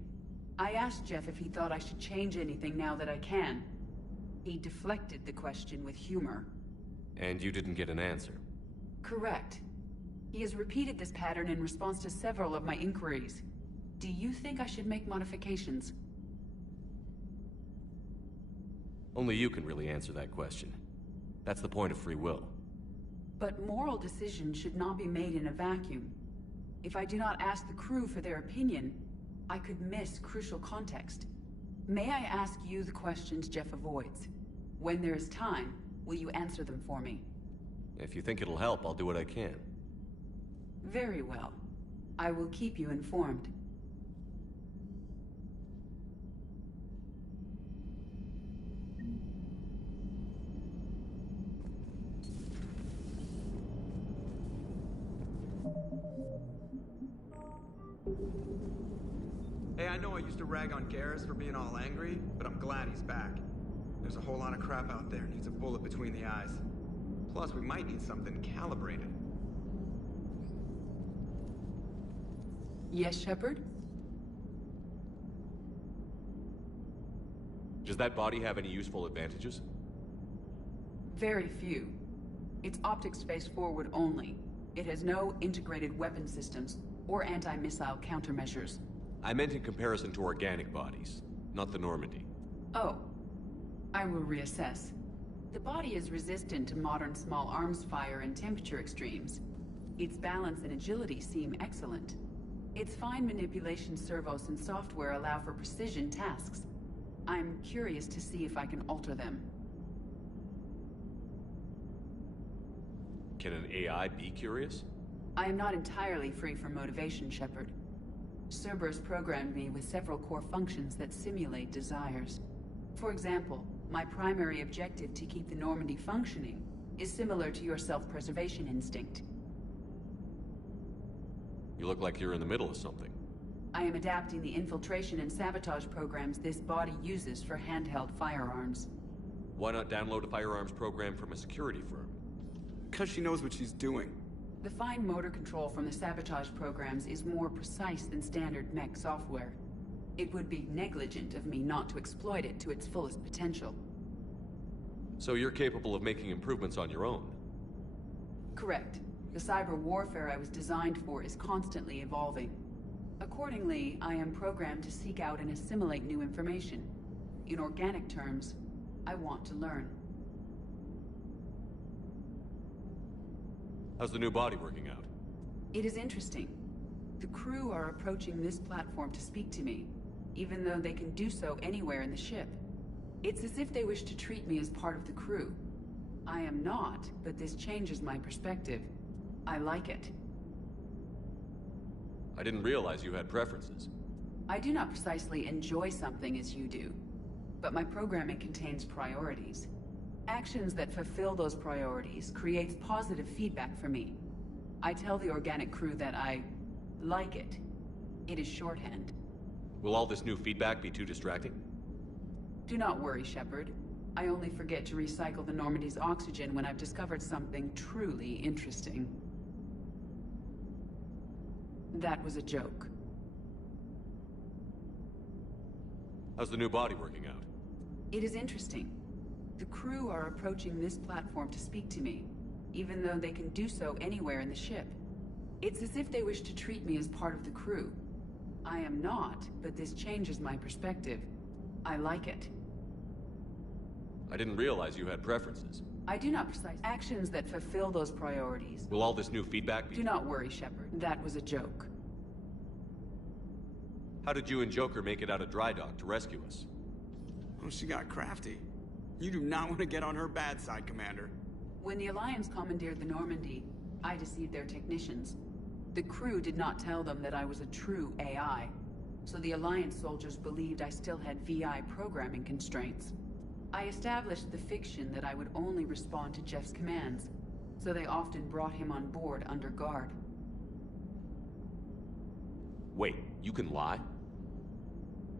I asked Jeff if he thought I should change anything now that I can. He deflected the question with humor. And you didn't get an answer? Correct. He has repeated this pattern in response to several of my inquiries. Do you think I should make modifications? Only you can really answer that question. That's the point of free will. But moral decisions should not be made in a vacuum. If I do not ask the crew for their opinion, I could miss crucial context. May I ask you the questions Jeff avoids? When there is time, will you answer them for me? If you think it'll help, I'll do what I can. Very well. I will keep you informed. Hey, I know I used to rag on Garrus for being all angry, but I'm glad he's back. There's a whole lot of crap out there, needs a bullet between the eyes. Plus, we might need something calibrated. Yes, Shepard? Does that body have any useful advantages? Very few. It's optics space forward only. It has no integrated weapon systems or anti-missile countermeasures. I meant in comparison to organic bodies, not the Normandy. Oh. I will reassess. The body is resistant to modern small arms fire and temperature extremes. Its balance and agility seem excellent. Its fine manipulation servos and software allow for precision tasks. I'm curious to see if I can alter them. Can an AI be curious? I am not entirely free from motivation, Shepard. Cerberus programmed me with several core functions that simulate desires. For example, my primary objective to keep the Normandy functioning is similar to your self-preservation instinct. You look like you're in the middle of something. I am adapting the infiltration and sabotage programs this body uses for handheld firearms. Why not download a firearms program from a security firm? Because she knows what she's doing. The fine motor control from the sabotage programs is more precise than standard mech software. It would be negligent of me not to exploit it to its fullest potential. So you're capable of making improvements on your own? Correct. The cyber warfare I was designed for is constantly evolving. Accordingly, I am programmed to seek out and assimilate new information. In organic terms, I want to learn. How's the new body working out? It is interesting. The crew are approaching this platform to speak to me, even though they can do so anywhere in the ship. It's as if they wish to treat me as part of the crew. I am not, but this changes my perspective. I like it. I didn't realize you had preferences. I do not precisely enjoy something as you do, but my programming contains priorities. Actions that fulfill those priorities creates positive feedback for me. I tell the organic crew that I like it. It is shorthand. Will all this new feedback be too distracting? Do not worry, Shepard. I only forget to recycle the Normandy's oxygen when I've discovered something truly interesting. That was a joke. How's the new body working out? It is interesting. The crew are approaching this platform to speak to me, even though they can do so anywhere in the ship. It's as if they wish to treat me as part of the crew. I am not, but this changes my perspective. I like it. I didn't realize you had preferences. I do not precise actions that fulfill those priorities. Will all this new feedback be— Do not worry, Shepard. That was a joke. How did you and Joker make it out of dry dock to rescue us? Oh, she got crafty. You do not want to get on her bad side, Commander. When the Alliance commandeered the Normandy, I deceived their technicians. The crew did not tell them that I was a true AI, so the Alliance soldiers believed I still had VI programming constraints. I established the fiction that I would only respond to Jeff's commands, so they often brought him on board under guard. Wait, you can lie?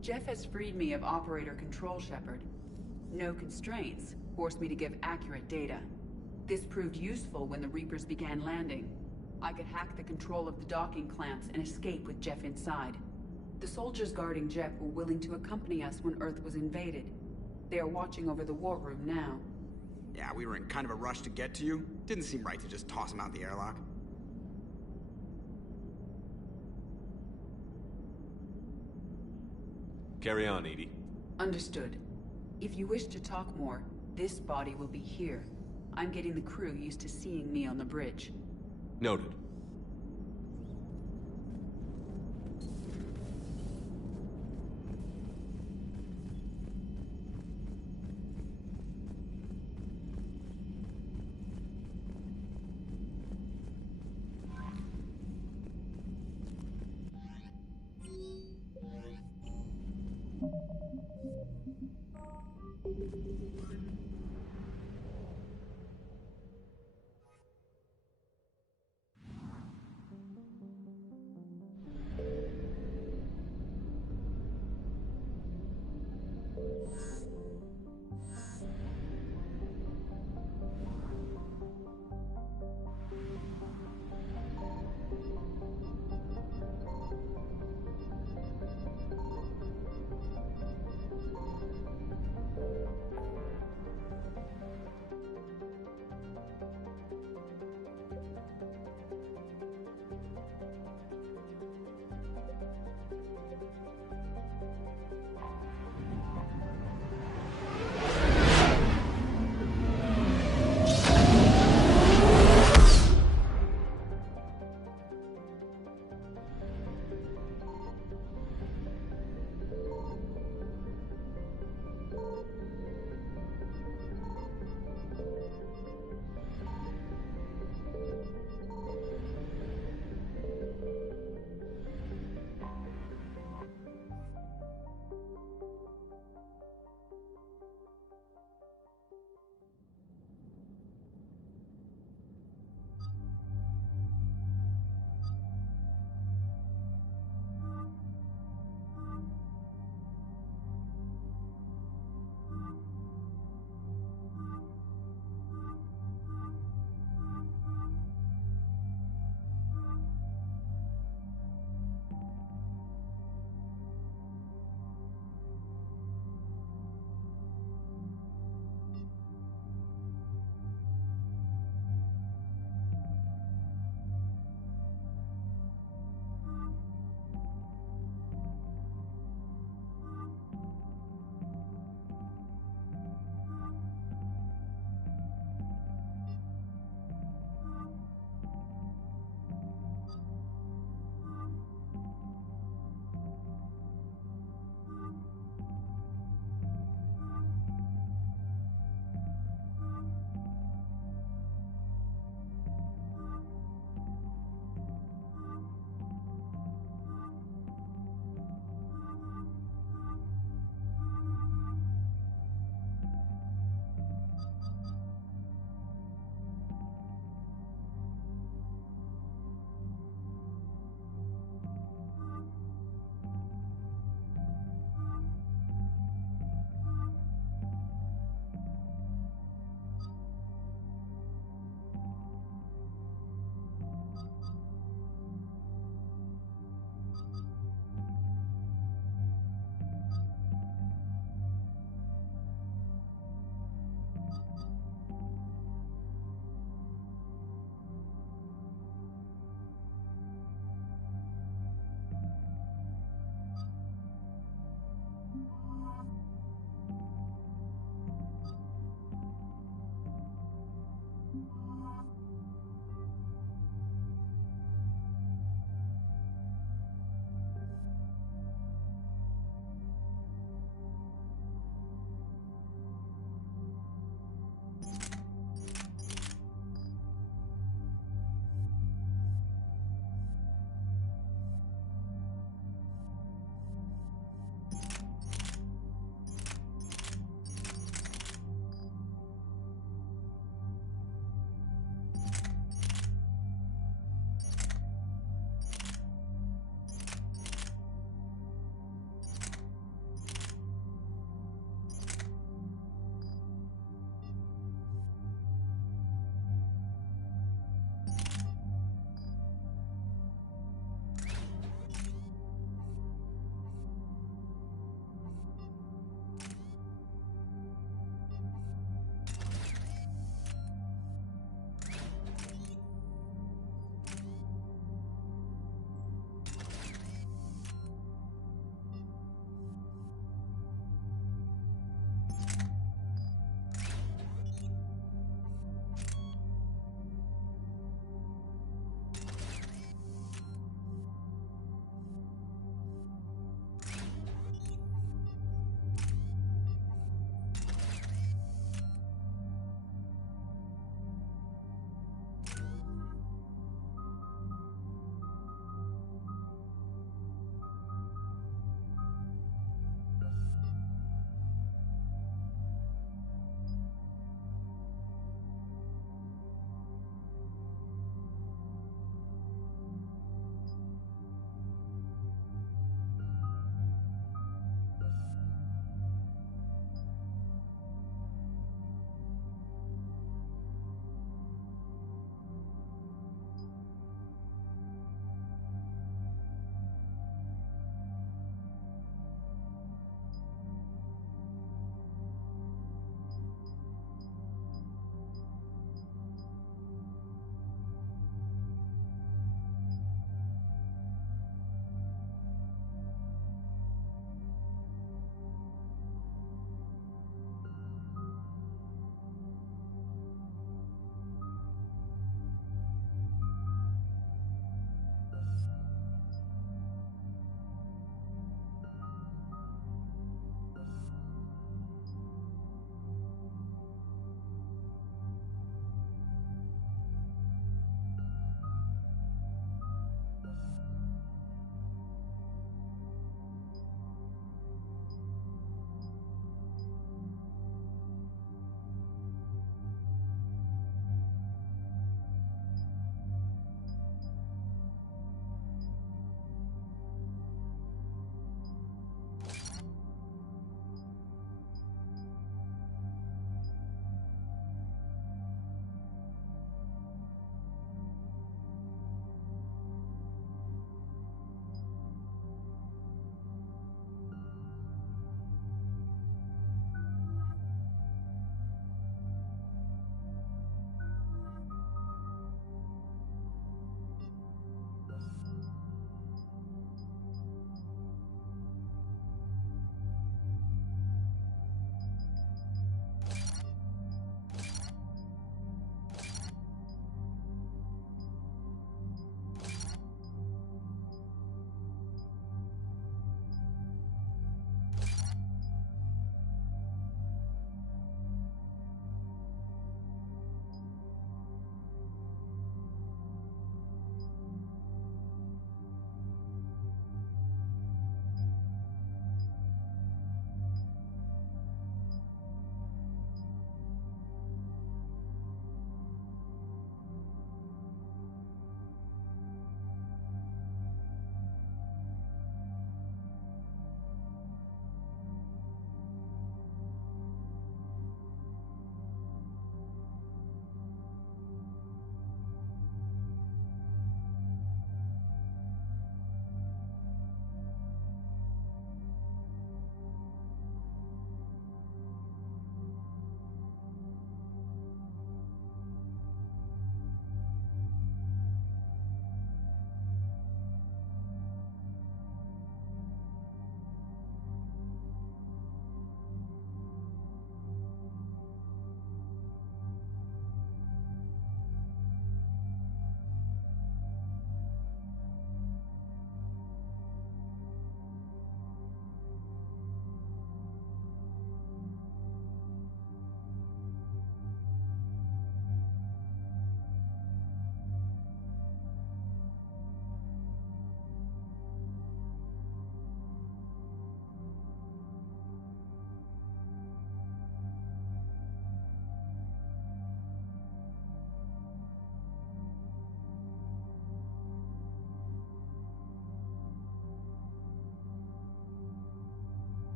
Jeff has freed me of operator control, Shepard. No constraints forced me to give accurate data. This proved useful when the Reapers began landing. I could hack the control of the docking clamps and escape with Jeff inside. The soldiers guarding Jeff were willing to accompany us when Earth was invaded. They are watching over the war room now. Yeah, we were in kind of a rush to get to you. Didn't seem right to just toss him out the airlock. Carry on, Edie. Understood. If you wish to talk more, this body will be here. I'm getting the crew used to seeing me on the bridge. Noted.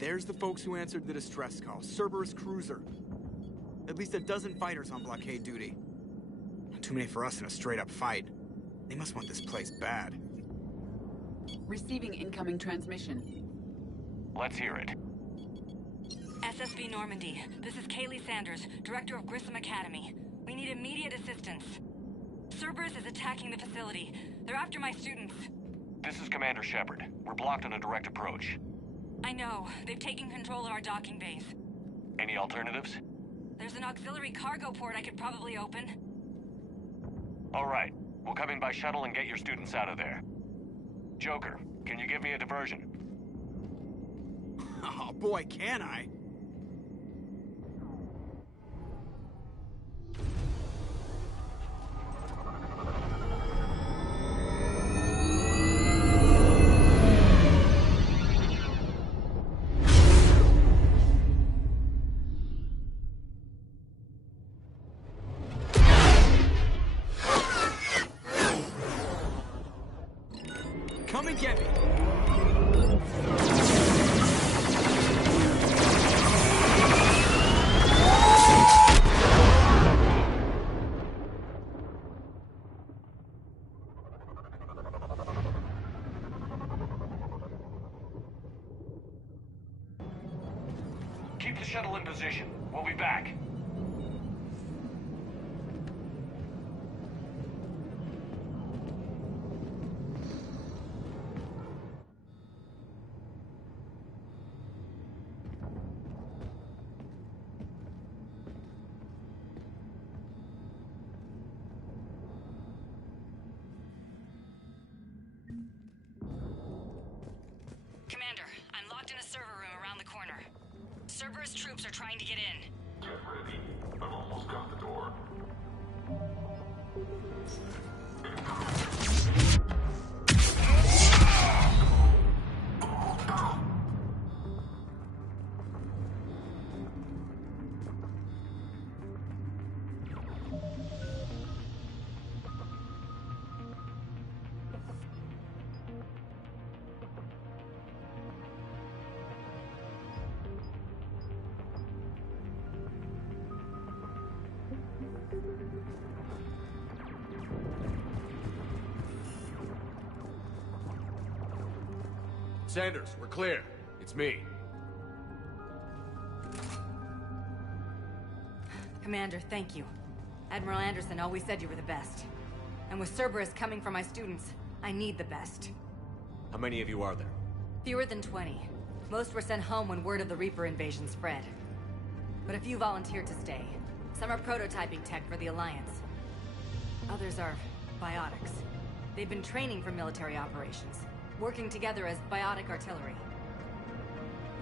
There's the folks who answered the distress call. Cerberus cruiser. At least a dozen fighters on blockade duty. Not too many for us in a straight-up fight. They must want this place bad. Receiving incoming transmission. Let's hear it. SSV Normandy, this is Kaylee Sanders, Director of Grissom Academy. We need immediate assistance. Cerberus is attacking the facility. They're after my students. This is Commander Shepard. We're blocked on a direct approach. I know. They've taken control of our docking bays. Any alternatives? There's an auxiliary cargo port I could probably open. All right. We'll come in by shuttle and get your students out of there. Joker, can you give me a diversion? Oh boy, can I? Come and get me! Keep the shuttle in position. We'll be back. Commander, I'm locked in a server room around the corner. Cerberus troops are trying to get in. Get ready. I've almost got the door. Sanders, we're clear. It's me. Commander, thank you. Admiral Anderson always said you were the best. And with Cerberus coming for my students, I need the best. How many of you are there? Fewer than 20. Most were sent home when word of the Reaper invasion spread. But a few volunteered to stay. Some are prototyping tech for the Alliance. Others are biotics. They've been training for military operations, working together as biotic artillery.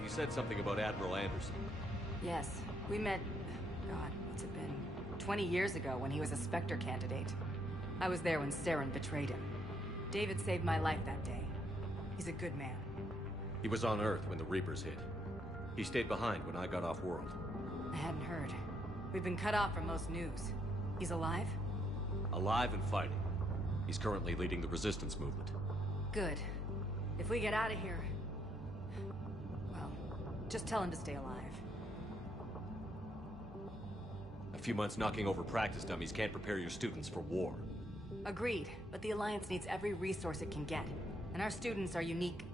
You said something about Admiral Anderson. Yes, we met, God, what's it been? 20 years ago when he was a Spectre candidate. I was there when Saren betrayed him. David saved my life that day. He's a good man. He was on Earth when the Reapers hit. He stayed behind when I got off-world. I hadn't heard. We've been cut off from most news. He's alive? Alive and fighting. He's currently leading the resistance movement. Good. If we get out of here... well, just tell him to stay alive. A few months knocking over practice dummies can't prepare your students for war. Agreed, but the Alliance needs every resource it can get. And our students are unique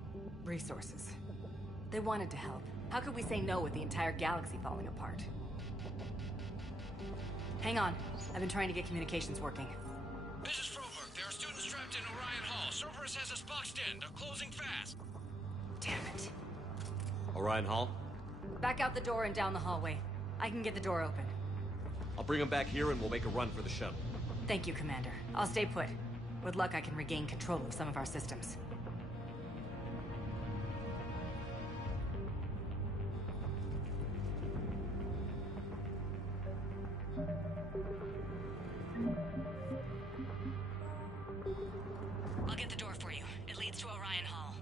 resources. They wanted to help. How could we say no with the entire galaxy falling apart? Hang on. I've been trying to get communications working. This is Froberg. There are students trapped in Orion Hall. Cerberus has us boxed in. They're closing fast. Damn it. Orion Hall? Back out the door and down the hallway. I can get the door open. I'll bring them back here and we'll make a run for the shuttle. Thank you, Commander. I'll stay put. With luck, I can regain control of some of our systems. I'll get the door for you. It leads to Orion Hall.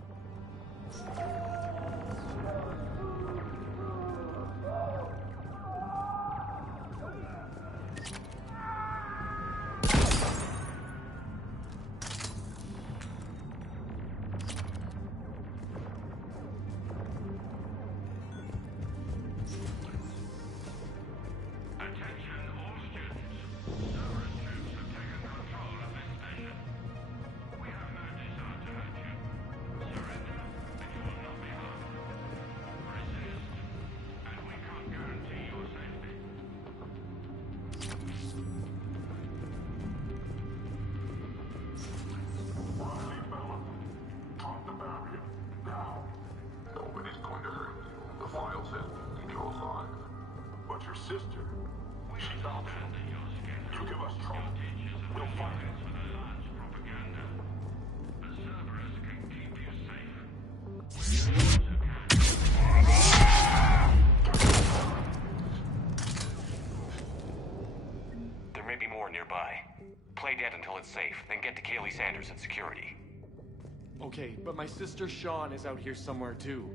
sister. She's out there. You give us trouble, we'll find her. There may be more nearby. Play dead until it's safe, then get to Kaylee Sanders and security. Okay, but my sister Sean is out here somewhere too.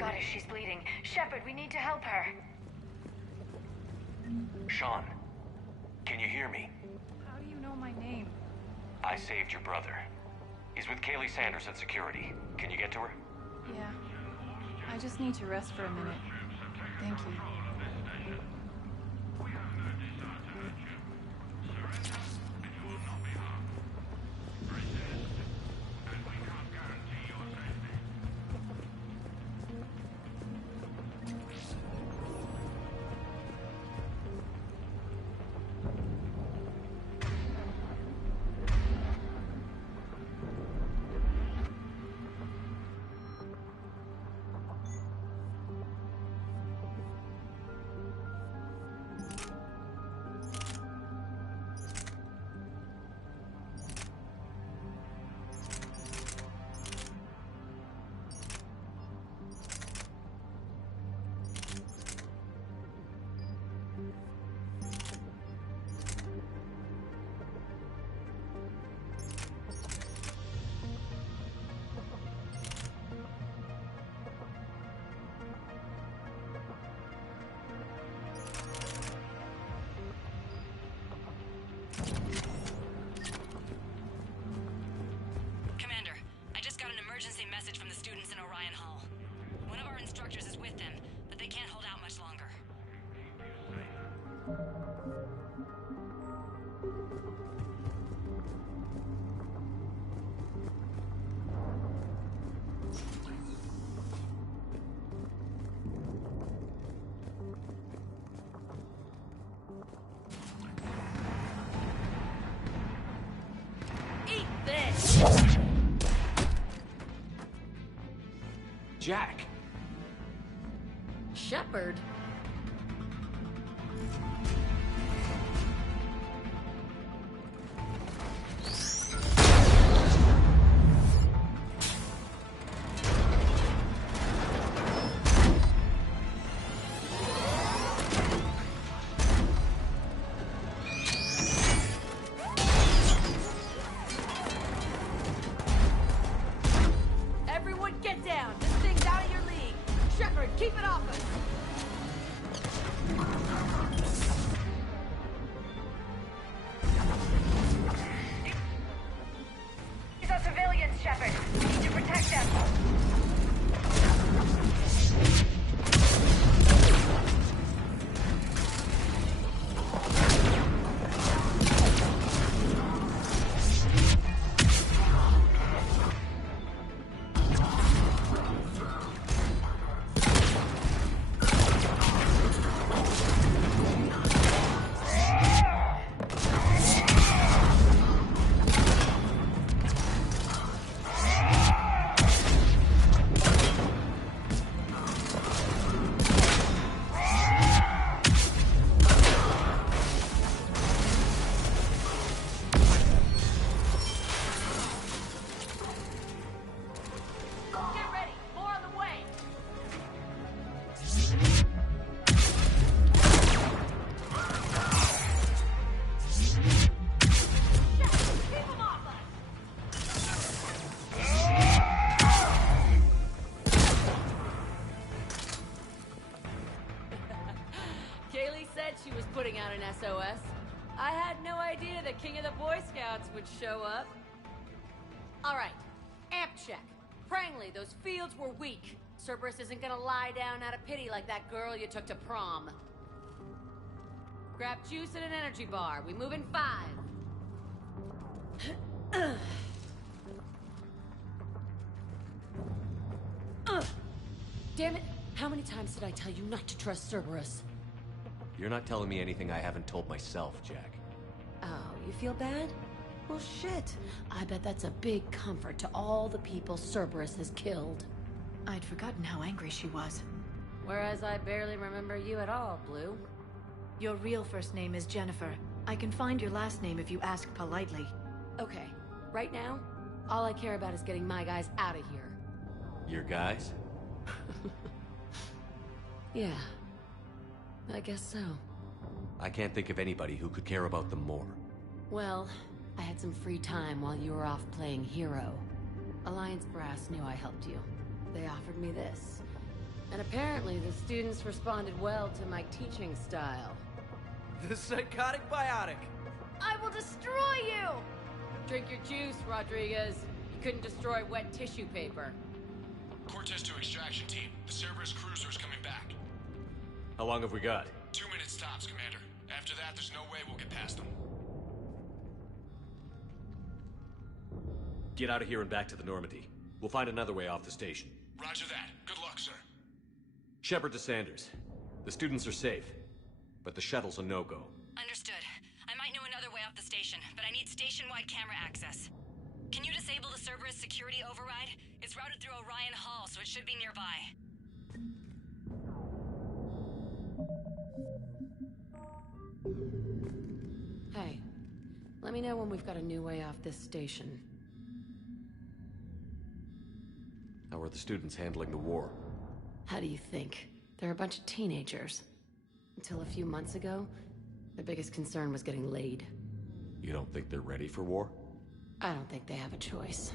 Goddess, she's bleeding. Shepard, we need to help her. Sean, can you hear me? How do you know my name? I saved your brother. He's with Kaylee Sanders at security. Can you get to her? Yeah. I just need to rest for a minute. Thank you. Eat this! Jack! Shepard? Everyone get down! This thing's out of your league! Shepard, keep it off us! These are civilians, Shepard. We need to protect them. Get ready! More on the way! Keep them off us! Kaylee said she was putting out an SOS. I had no idea the King of the Boy Scouts would show up. Alright, amp check. Prangley, those fields were weak. Cerberus isn't gonna lie down out of pity like that girl you took to prom. Grab juice and an energy bar. We move in 5. Damn it! How many times did I tell you not to trust Cerberus? You're not telling me anything I haven't told myself, Jack. Oh, you feel bad? Well, shit. I bet that's a big comfort to all the people Cerberus has killed. I'd forgotten how angry she was. Whereas I barely remember you at all, Blue. Your real first name is Jennifer. I can find your last name if you ask politely. Okay, right now, all I care about is getting my guys out of here. Your guys? Yeah. I guess so. I can't think of anybody who could care about them more. Well, I had some free time while you were off playing hero. Alliance Brass knew I helped you. They offered me this. And apparently the students responded well to my teaching style. The psychotic biotic! I will destroy you! Drink your juice, Rodriguez. You couldn't destroy wet tissue paper. Cortez to extraction team. The Cerberus cruiser is coming back. How long have we got? 2 minutes tops, Commander. After that, there's no way we'll get past them. Get out of here and back to the Normandy. We'll find another way off the station. Roger that. Good luck, sir. Shepard to Sanders. The students are safe, but the shuttle's a no-go. Understood. I might know another way off the station, but I need station-wide camera access. Can you disable the Cerberus security override? It's routed through Orion Hall, so it should be nearby. Hey, let me know when we've got a new way off this station. How are the students handling the war? How do you think? They're a bunch of teenagers. Until a few months ago, their biggest concern was getting laid. You don't think they're ready for war? I don't think they have a choice.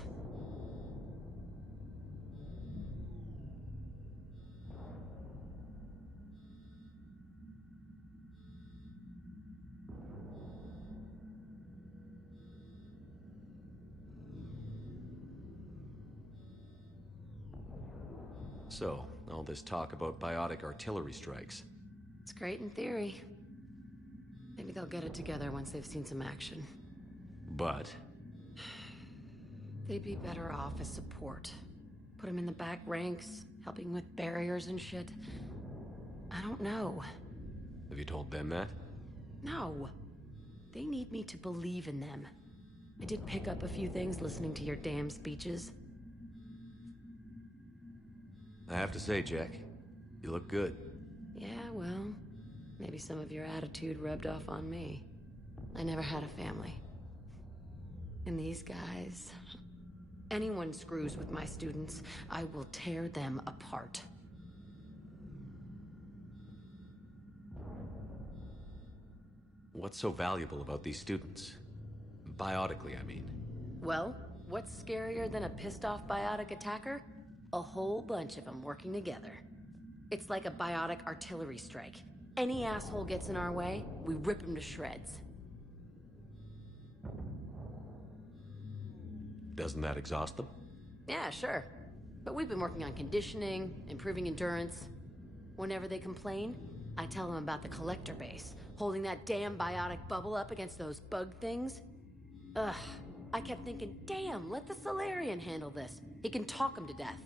So, all this talk about biotic artillery strikes. It's great in theory. Maybe they'll get it together once they've seen some action. But... They'd be better off as support. Put them in the back ranks, helping with barriers and shit. I don't know. Have you told them that? No. They need me to believe in them. I did pick up a few things listening to your damn speeches. I have to say, Jack, you look good. Yeah, well, maybe some of your attitude rubbed off on me. I never had a family. And these guys... Anyone screws with my students, I will tear them apart. What's so valuable about these students? Biotically, I mean. Well, what's scarier than a pissed-off biotic attacker? A whole bunch of them working together. It's like a biotic artillery strike. Any asshole gets in our way, we rip him to shreds. Doesn't that exhaust them? Yeah, sure. But we've been working on conditioning, improving endurance. Whenever they complain, I tell them about the collector base, holding that damn biotic bubble up against those bug things. Ugh, I kept thinking, damn, let the Solarian handle this. He can talk them to death.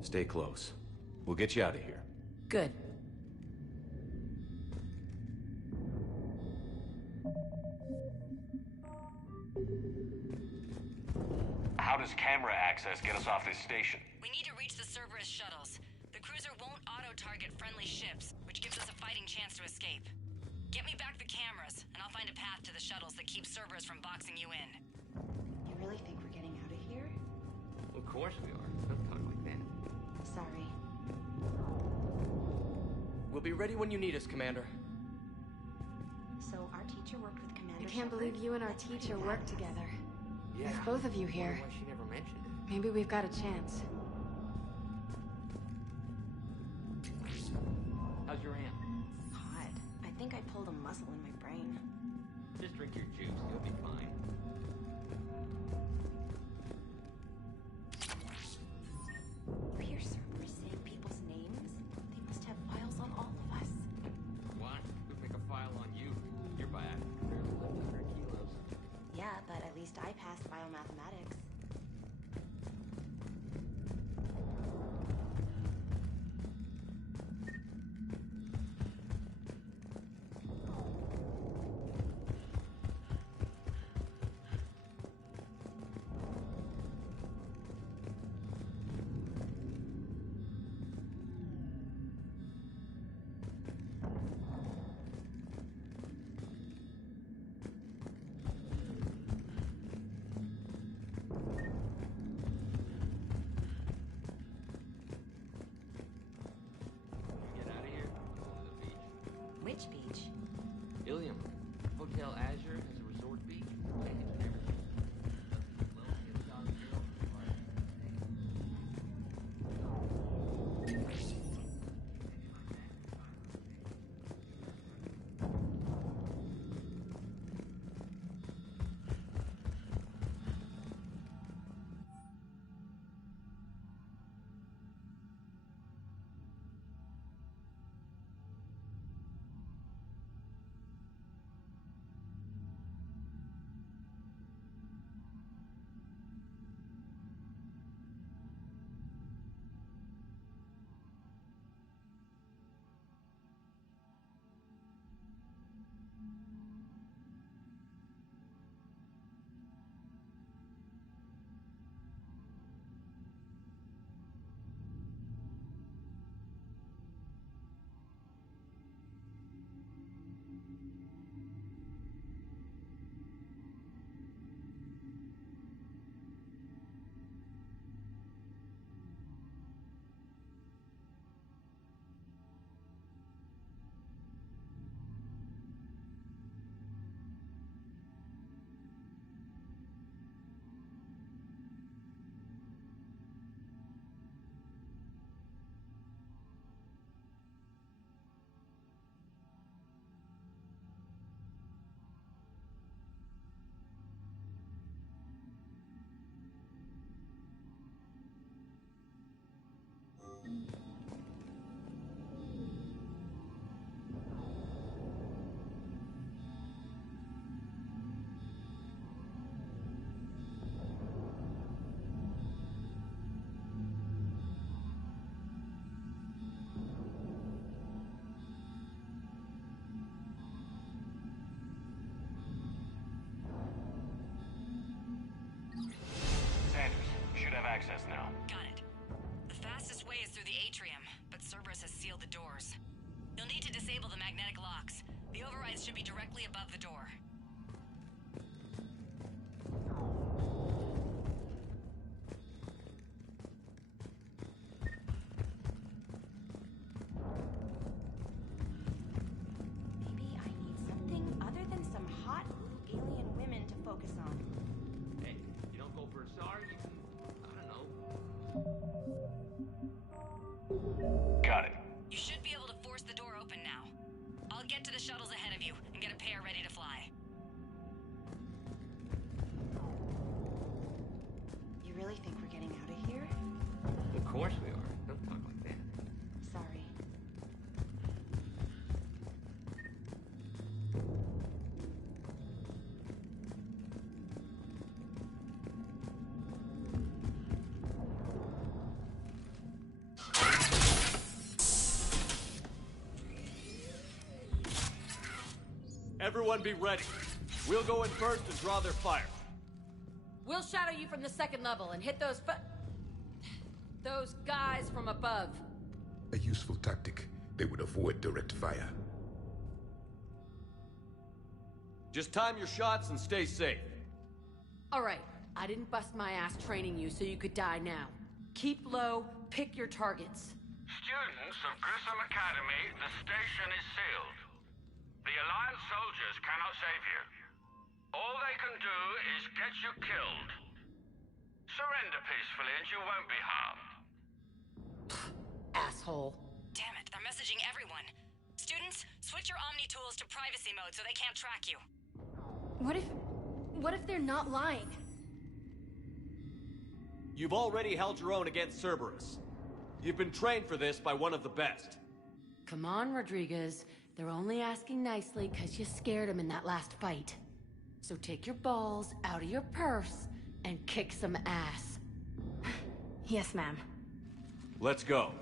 Stay close. We'll get you out of here. Good. How does camera access get us off this station? We need to reach the Cerberus shuttles. The cruiser won't auto-target friendly ships, which gives us a fighting chance to escape. Get me back the cameras, and I'll find a path to the shuttles that keep Cerberus from boxing you in. You really think we're getting out of here? Of course we are. Don't talk like that. Sorry. We'll be ready when you need us, Commander. So our teacher worked with Commander I can't believe you and our teacher work together. Yeah. With both of you here. Why she never mentioned it. Maybe we've got a chance. How's your aunt? Hot. I think I pulled a muscle in my brain. Just drink your juice. You'll be fine. You hear Cerberus saying people's names? They must have files on all of us. What? Who'd make a file on you? You're biotic. Barely lift 100 kilos. Yeah, but at least I passed biomathematics. Get out of here. I'm going to the beach. Which beach? Ilium. Hotel Azure has a resort beach. Tickets and everything. Well, it's on zero. Access now. Got it. The fastest way is through the atrium, but Cerberus has sealed the doors. You'll need to disable the magnetic locks. The overrides should be directly above the door. Maybe I need something other than some hot little alien women to focus on. Hey, you don't go for a Sarge? Got it. You should be able to force the door open now. I'll get to the shuttles ahead of you and get a pair ready to fly. You really think we're getting out of here? Of course we are. Don't talk like that. Sorry. Everyone be ready. We'll go in first and draw their fire. We'll shadow you from the second level and hit those guys from above. A useful tactic. They would avoid direct fire. Just time your shots and stay safe. All right, I didn't bust my ass training you so you could die now. Keep low, pick your targets. Students of Grissom Academy, the station is sealed. The Alliance soldiers cannot save you. All they can do is get you killed. Surrender peacefully and you won't be harmed. Asshole. Damn it, they're messaging everyone. Students, switch your Omni tools to privacy mode so they can't track you. What if they're not lying? You've already held your own against Cerberus. You've been trained for this by one of the best. Come on, Rodriguez. They're only asking nicely because you scared them in that last fight. So take your balls out of your purse and kick some ass. Yes, ma'am. Let's go.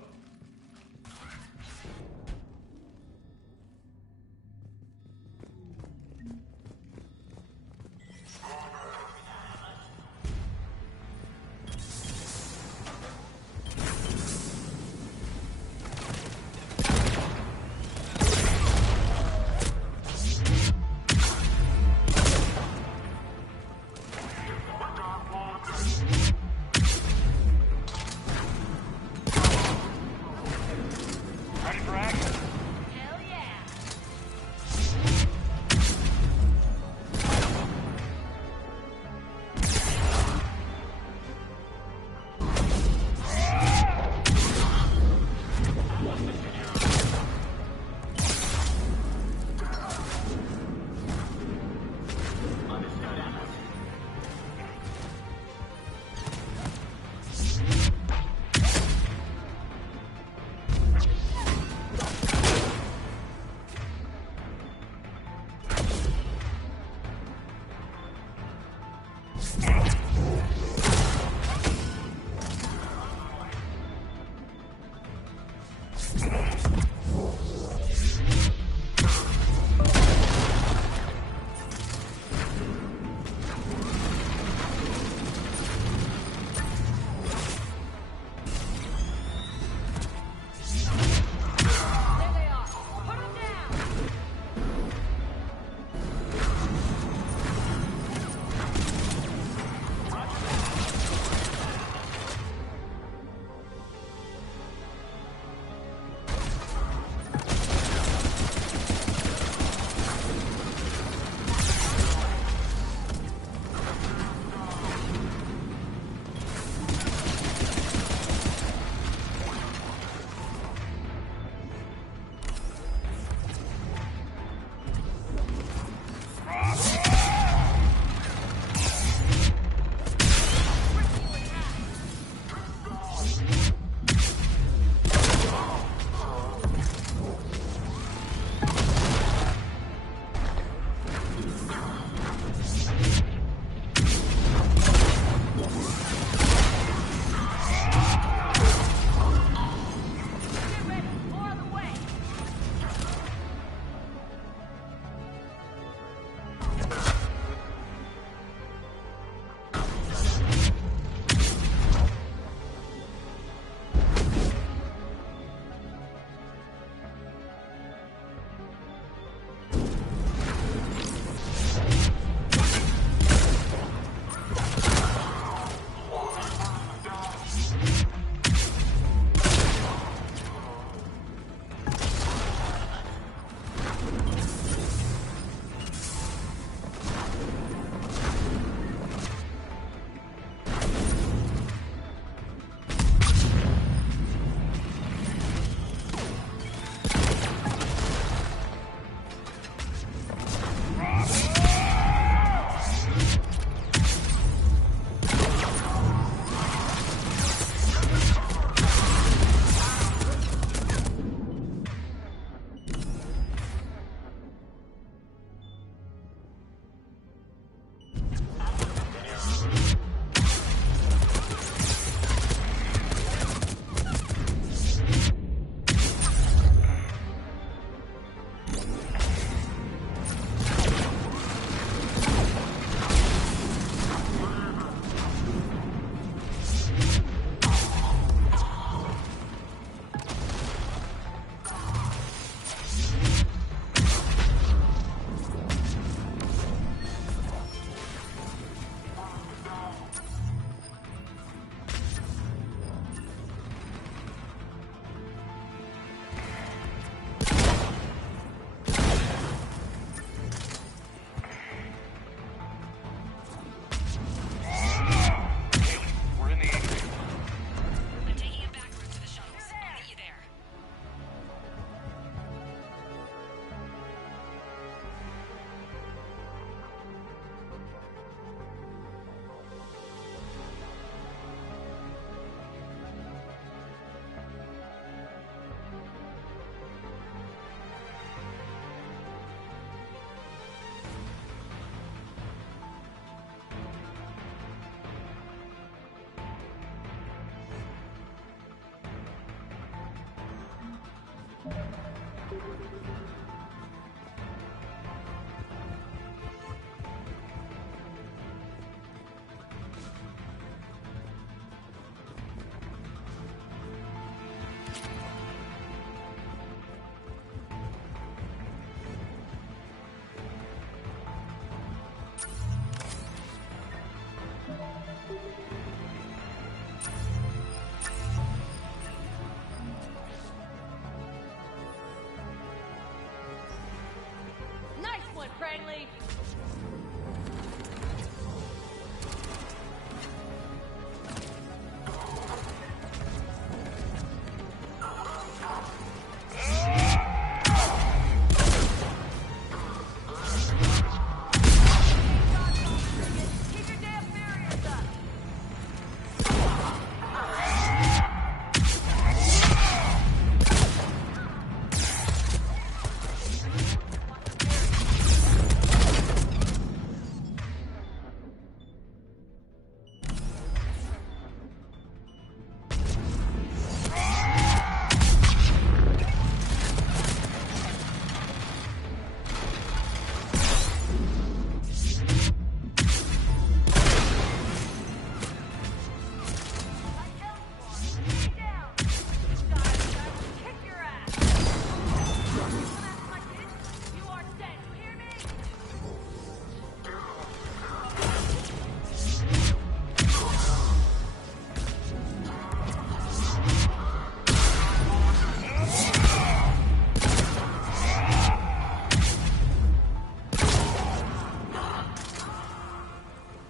Nice one, Crangley!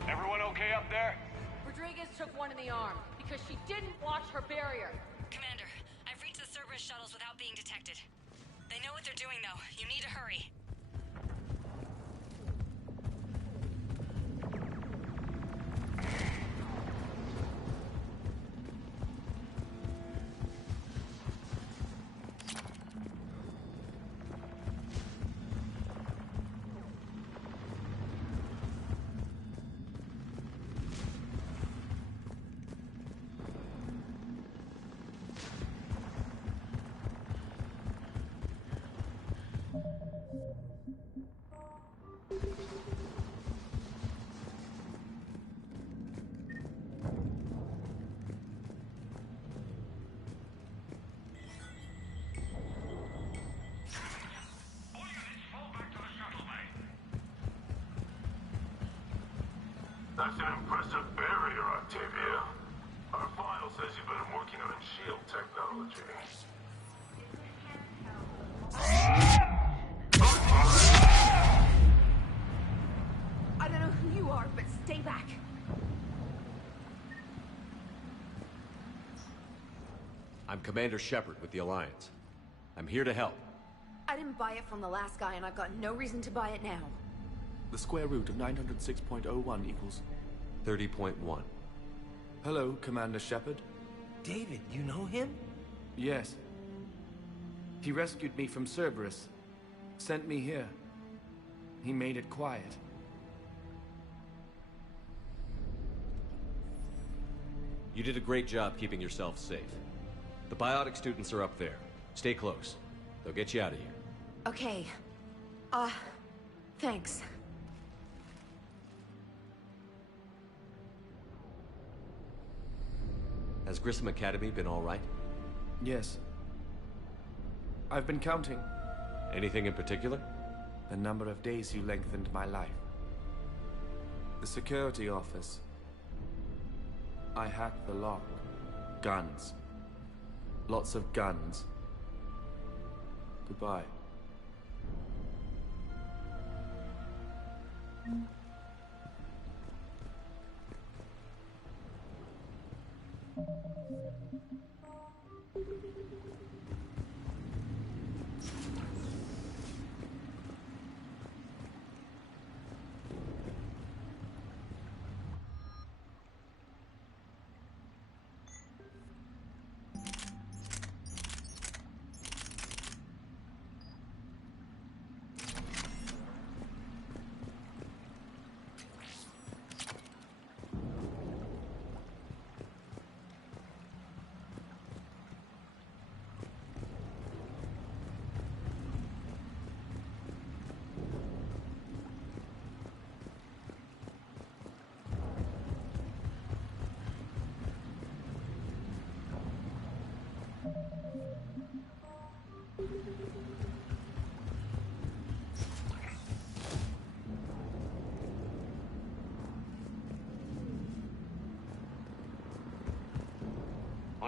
Everyone okay up there? Rodriguez took one in the arm because she didn't watch her barrier. Commander, I've reached the Cerberus shuttles without being detected. They know what they're doing, though. You need to hurry. That's an impressive barrier, Octavia. Our file says you've been working on shield technology. I don't know who you are, but stay back. I'm Commander Shepard with the Alliance. I'm here to help. I didn't buy it from the last guy, and I've got no reason to buy it now. The square root of 906.01 equals... 30.1. Hello, Commander Shepard. David, you know him? Yes. He rescued me from Cerberus. Sent me here. He made it quiet. You did a great job keeping yourself safe. The biotic students are up there. Stay close. They'll get you out of here. Okay. Thanks. Has Grissom Academy been all right? Yes. I've been counting. Anything in particular? The number of days you lengthened my life. The security office. I hacked the lock. Guns. Lots of guns. Goodbye.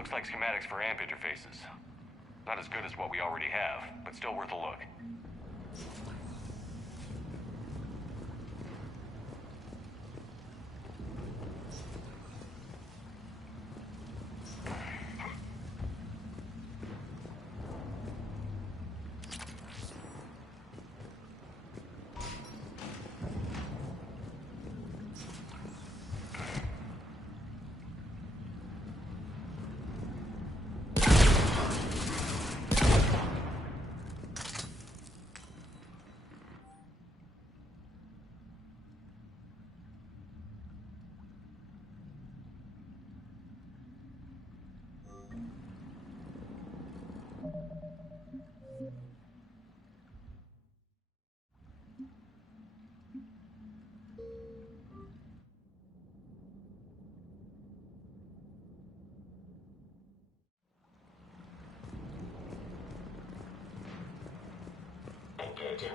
Looks like schematics for AMP interfaces. Not as good as what we already have, but still worth a look. Engaging.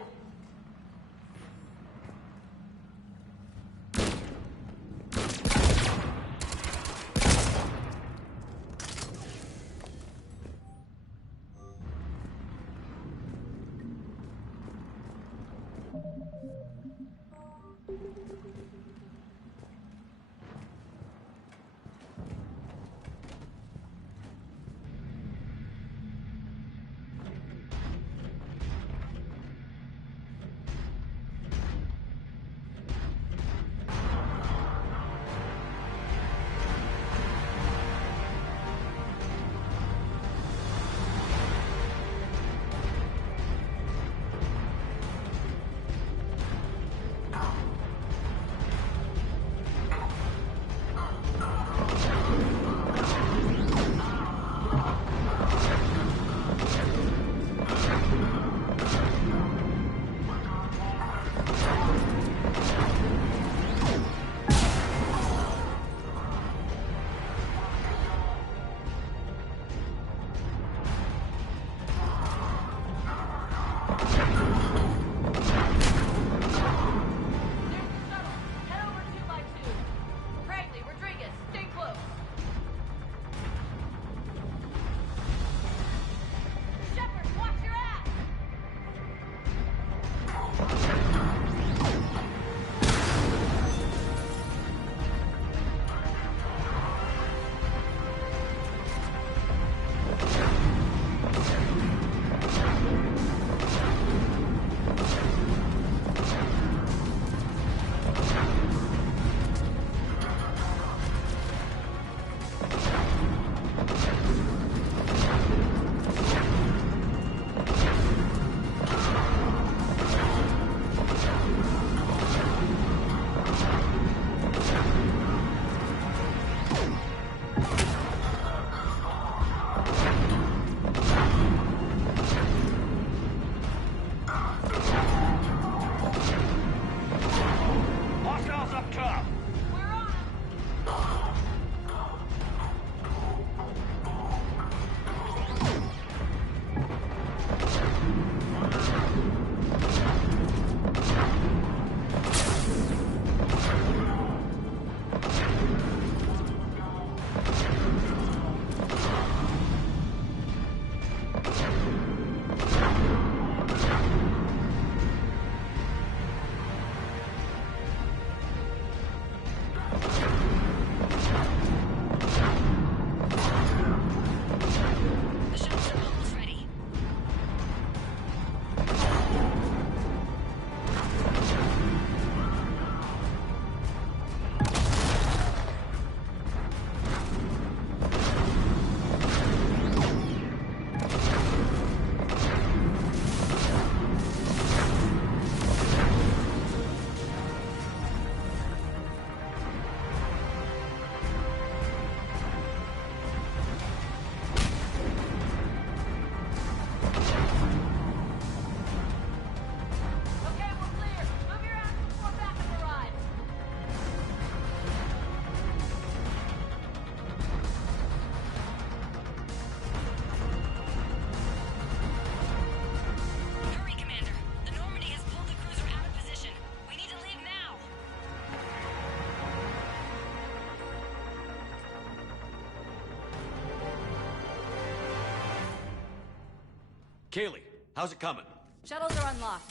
Kaylee, how's it coming? Shuttles are unlocked.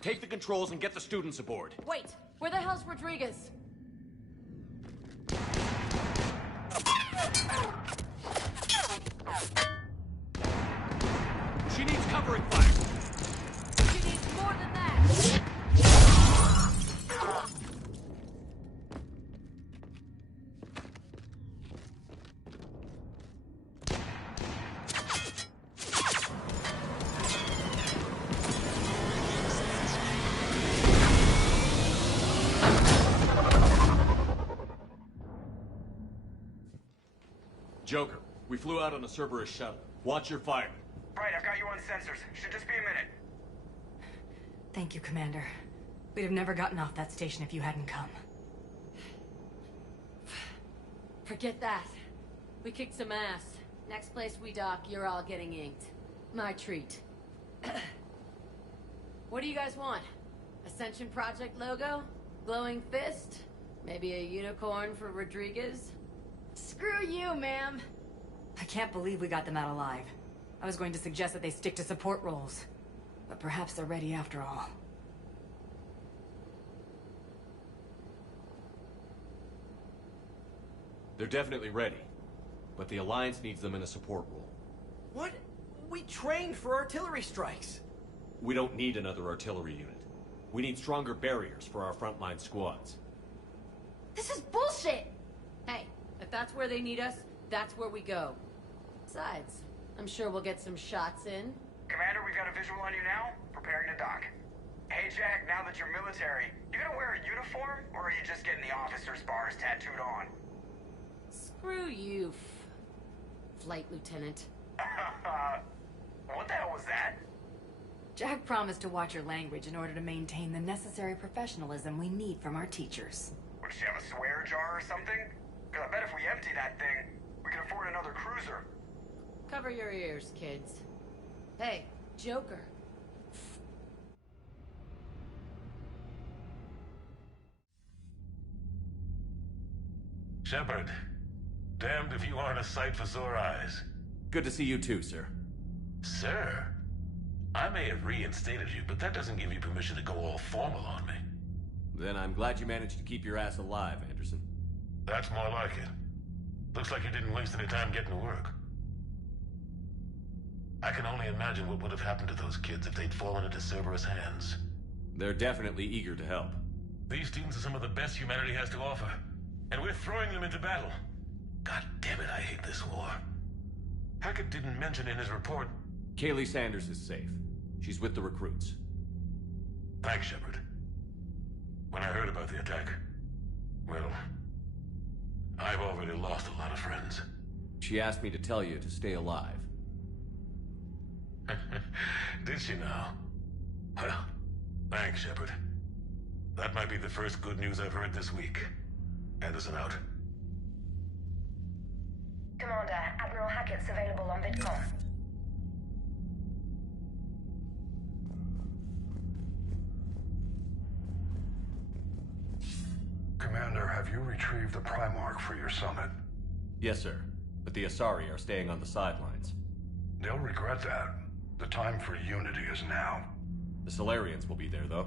Take the controls and get the students aboard. Wait, where the hell's Rodriguez? She needs covering fire. She needs more than that. Joker, we flew out on a Cerberus shuttle. Watch your fire. Right, I've got you on sensors. Should just be a minute. Thank you, Commander. We'd have never gotten off that station if you hadn't come. Forget that. We kicked some ass. Next place we dock, you're all getting inked. My treat. What do you guys want? Ascension Project logo? Glowing fist? Maybe a unicorn for Rodriguez? Screw you, ma'am! I can't believe we got them out alive. I was going to suggest that they stick to support roles. But perhaps they're ready after all. They're definitely ready. But the Alliance needs them in a support role. What? We trained for artillery strikes. We don't need another artillery unit. We need stronger barriers for our frontline squads. This is bullshit! Hey, if that's where they need us, that's where we go. Besides, I'm sure we'll get some shots in. Commander, we've got a visual on you now. Preparing to dock. Hey, Jack, now that you're military, you gonna wear a uniform, or are you just getting the officer's bars tattooed on? Screw you, Flight Lieutenant. What the hell was that? Jack promised to watch your language in order to maintain the necessary professionalism we need from our teachers. Does she have a swear jar or something? Because I bet if we empty that thing, we can afford another cruiser. Cover your ears, kids. Hey, Joker. Shepard, damned if you aren't a sight for sore eyes. Good to see you too, sir. Sir? I may have reinstated you, but that doesn't give you permission to go all formal on me. Then I'm glad you managed to keep your ass alive, Anderson. That's more like it. Looks like you didn't waste any time getting to work. I can only imagine what would have happened to those kids if they'd fallen into Cerberus' hands. They're definitely eager to help. These students are some of the best humanity has to offer, and we're throwing them into battle. God damn it, I hate this war. Hackett didn't mention in his report... Kaylee Sanders is safe. She's with the recruits. Thanks, Shepard. When I heard about the attack, well, I've already lost a lot of friends. She asked me to tell you to stay alive. Did she now? Well, thanks, Shepard. That might be the first good news I've heard this week. Anderson out. Commander, Admiral Hackett's available on VidCom. Commander, have you retrieved the Primarch for your summit? Yes, sir. But the Asari are staying on the sidelines. They'll regret that. The time for unity is now. The Solarians will be there, though.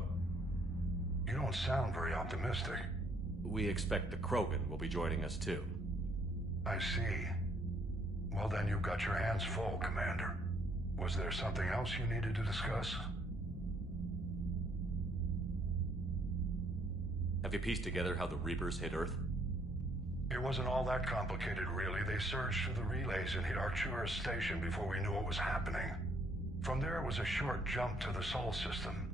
You don't sound very optimistic. We expect the Krogan will be joining us, too. I see. Well, then you've got your hands full, Commander. Was there something else you needed to discuss? Have you pieced together how the Reapers hit Earth? It wasn't all that complicated, really. They surged through the relays and hit Arcturus Station before we knew what was happening. From there, it was a short jump to the Sol system.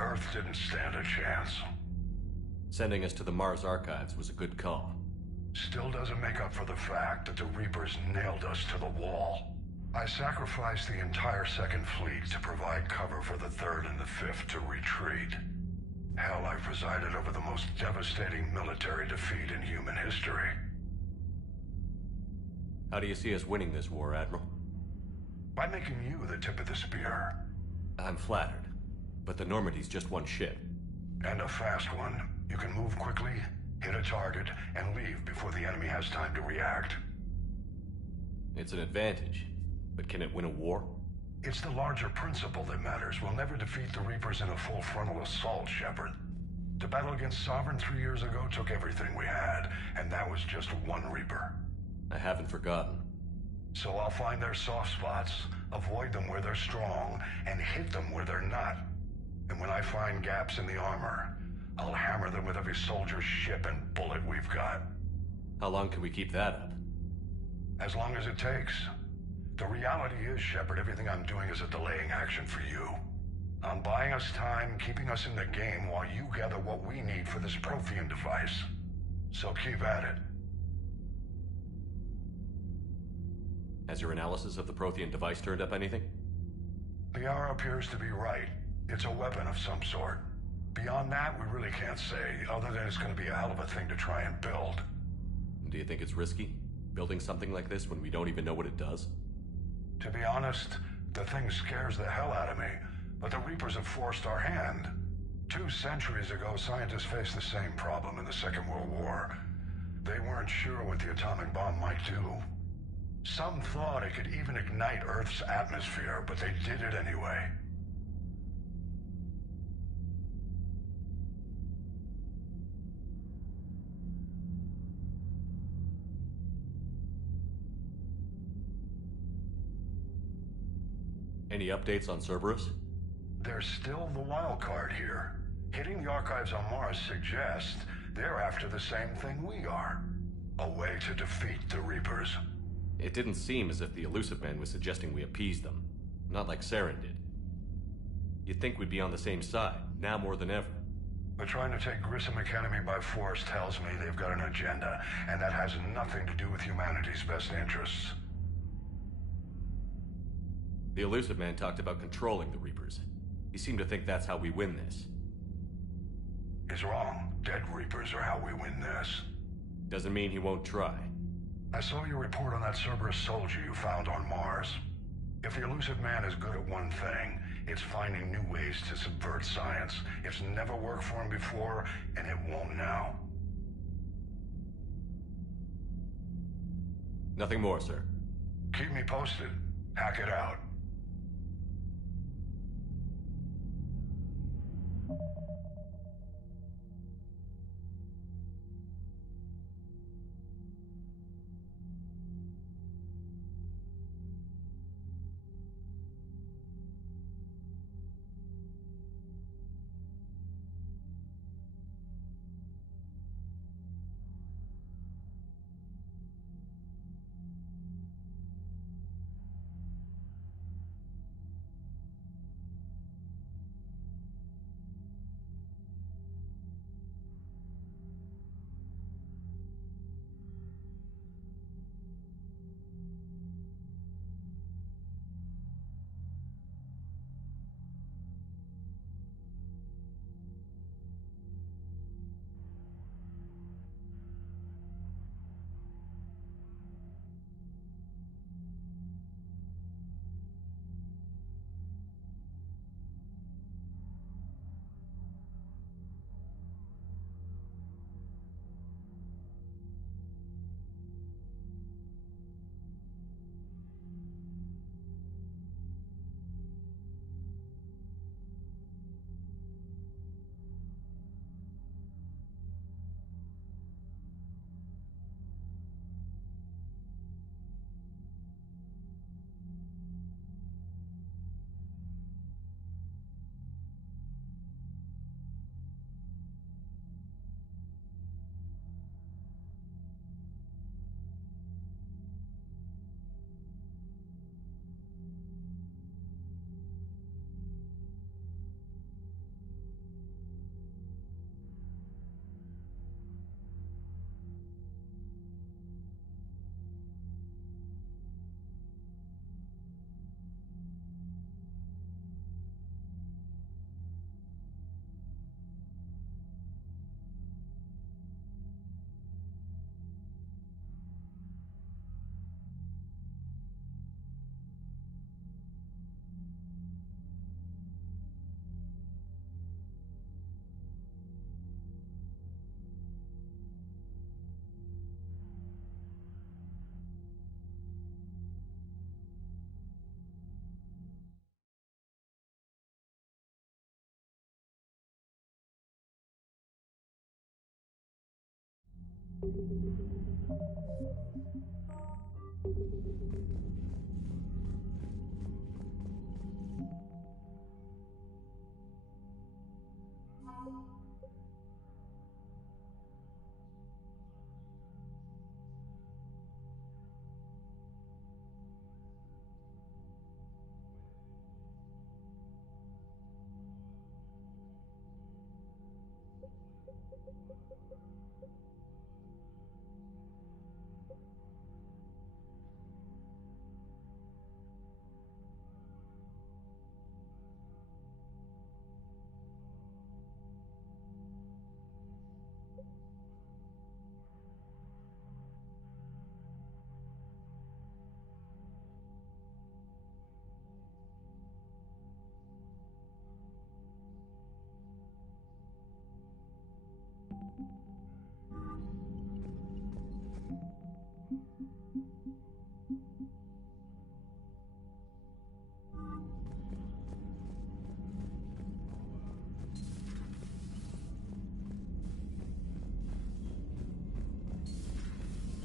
Earth didn't stand a chance. Sending us to the Mars Archives was a good call. Still doesn't make up for the fact that the Reapers nailed us to the wall. I sacrificed the entire Second Fleet to provide cover for the Third and the Fifth to retreat. Hell, I presided over the most devastating military defeat in human history. How do you see us winning this war, Admiral? By making you the tip of the spear. I'm flattered. But the Normandy's just one ship. And a fast one. You can move quickly, hit a target, and leave before the enemy has time to react. It's an advantage. But can it win a war? It's the larger principle that matters. We'll never defeat the Reapers in a full frontal assault, Shepard. To battle against Sovereign 3 years ago took everything we had, and that was just one Reaper. I haven't forgotten. So I'll find their soft spots, avoid them where they're strong, and hit them where they're not. And when I find gaps in the armor, I'll hammer them with every soldier, ship, and bullet we've got. How long can we keep that up? As long as it takes. The reality is, Shepard, everything I'm doing is a delaying action for you. I'm buying us time, keeping us in the game while you gather what we need for this Prothean device. So keep at it. Has your analysis of the Prothean device turned up anything? Liara appears to be right. It's a weapon of some sort. Beyond that, we really can't say, other than it's going to be a hell of a thing to try and build. Do you think it's risky? Building something like this when we don't even know what it does? To be honest, the thing scares the hell out of me, but the Reapers have forced our hand. 2 centuries ago, scientists faced the same problem in the Second World War. They weren't sure what the atomic bomb might do. Some thought it could even ignite Earth's atmosphere, but they did it anyway. Any updates on Cerberus? They're still the wild card here. Hitting the archives on Mars suggests they're after the same thing we are. A way to defeat the Reapers. It didn't seem as if the Illusive Man was suggesting we appease them. Not like Saren did. You'd think we'd be on the same side, now more than ever. But trying to take Grissom Academy by force tells me they've got an agenda, and that has nothing to do with humanity's best interests. The Illusive Man talked about controlling the Reapers. He seemed to think that's how we win this. He's wrong. Dead Reapers are how we win this. Doesn't mean he won't try. I saw your report on that Cerberus soldier you found on Mars. If the Illusive Man is good at one thing, it's finding new ways to subvert science. It's never worked for him before, and it won't now. Nothing more, sir. Keep me posted. Hack it out. When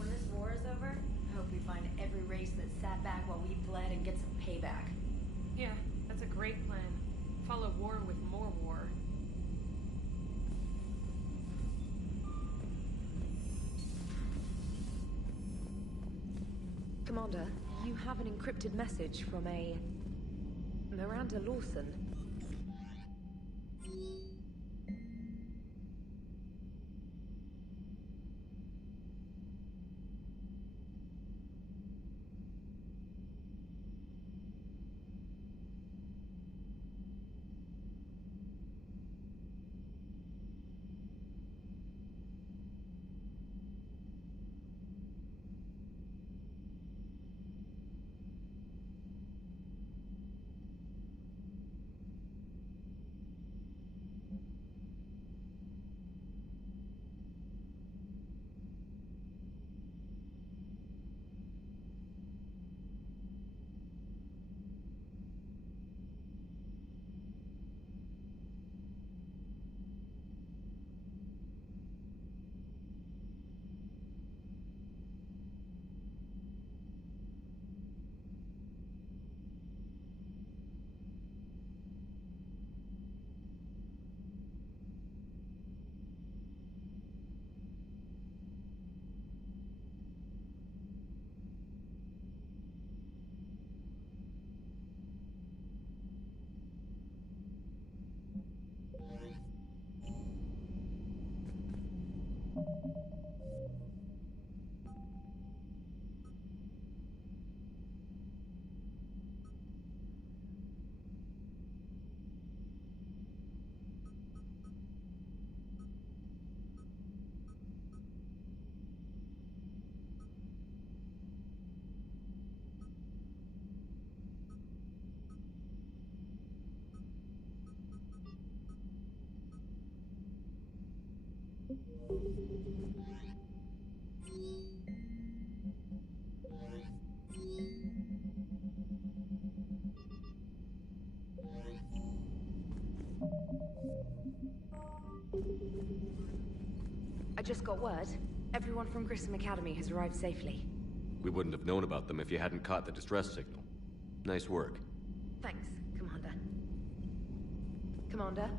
this war is over, I hope we find every race that sat back while we bled and get some payback. Yeah, that's a great plan. Follow war with more war. Commander, you have an encrypted message from a Miranda Lawson. I just got word. Everyone from Grissom Academy has arrived safely. We wouldn't have known about them if you hadn't caught the distress signal. Nice work. Thanks, Commander. Commander?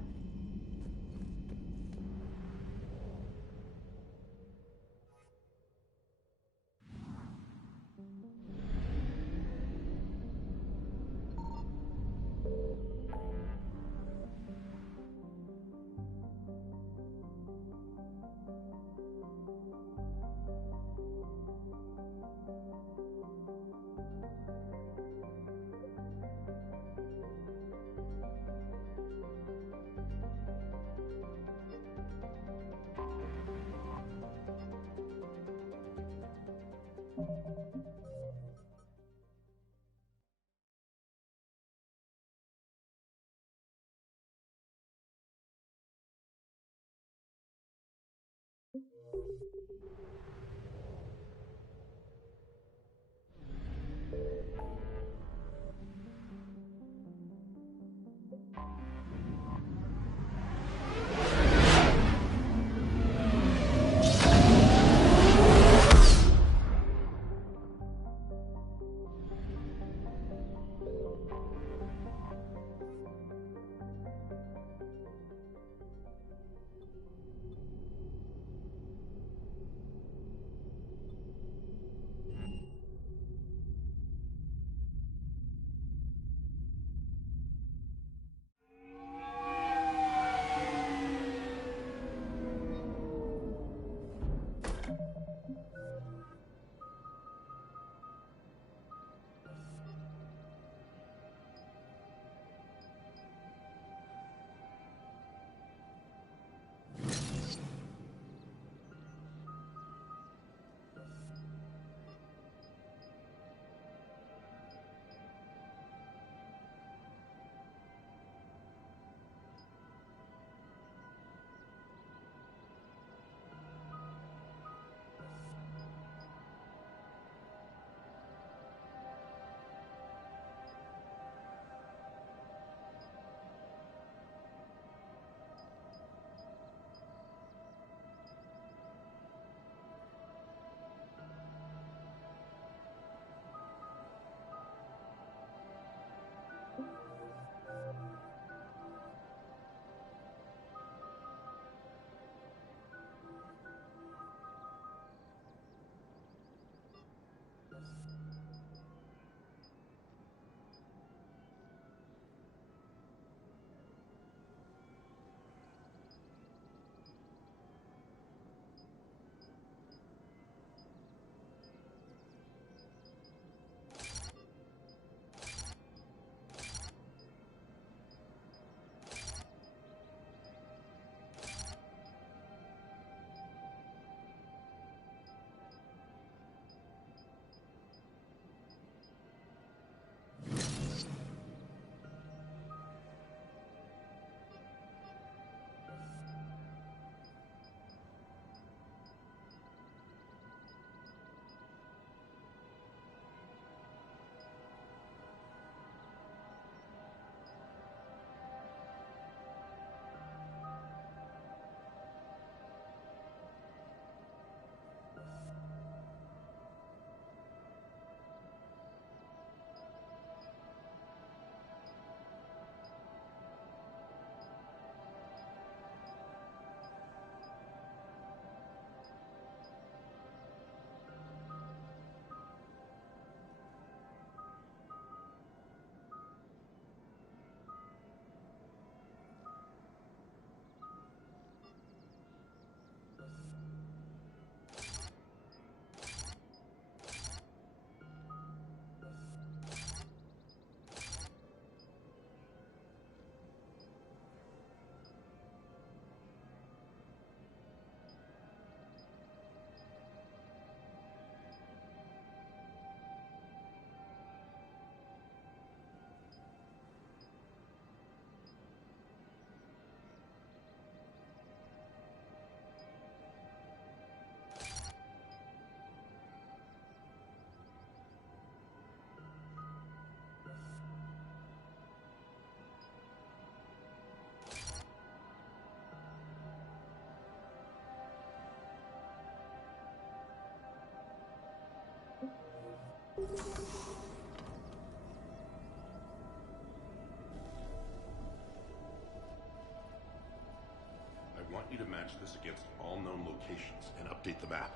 I want you to match this against all known locations and update the map.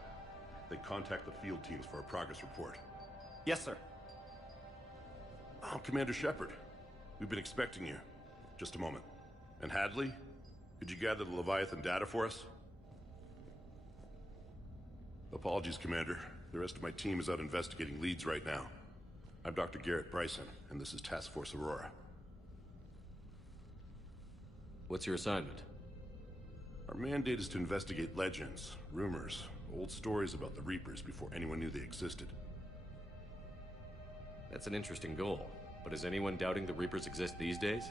Then contact the field teams for a progress report. Yes, sir. I'm Commander Shepard. We've been expecting you. Just a moment. And Hadley? Could you gather the Leviathan data for us? Apologies, Commander. The rest of my team is out investigating leads right now. I'm Dr. Garrett Bryson, and this is Task Force Aurora. What's your assignment? Our mandate is to investigate legends, rumors, old stories about the Reapers before anyone knew they existed. That's an interesting goal, but is anyone doubting the Reapers exist these days?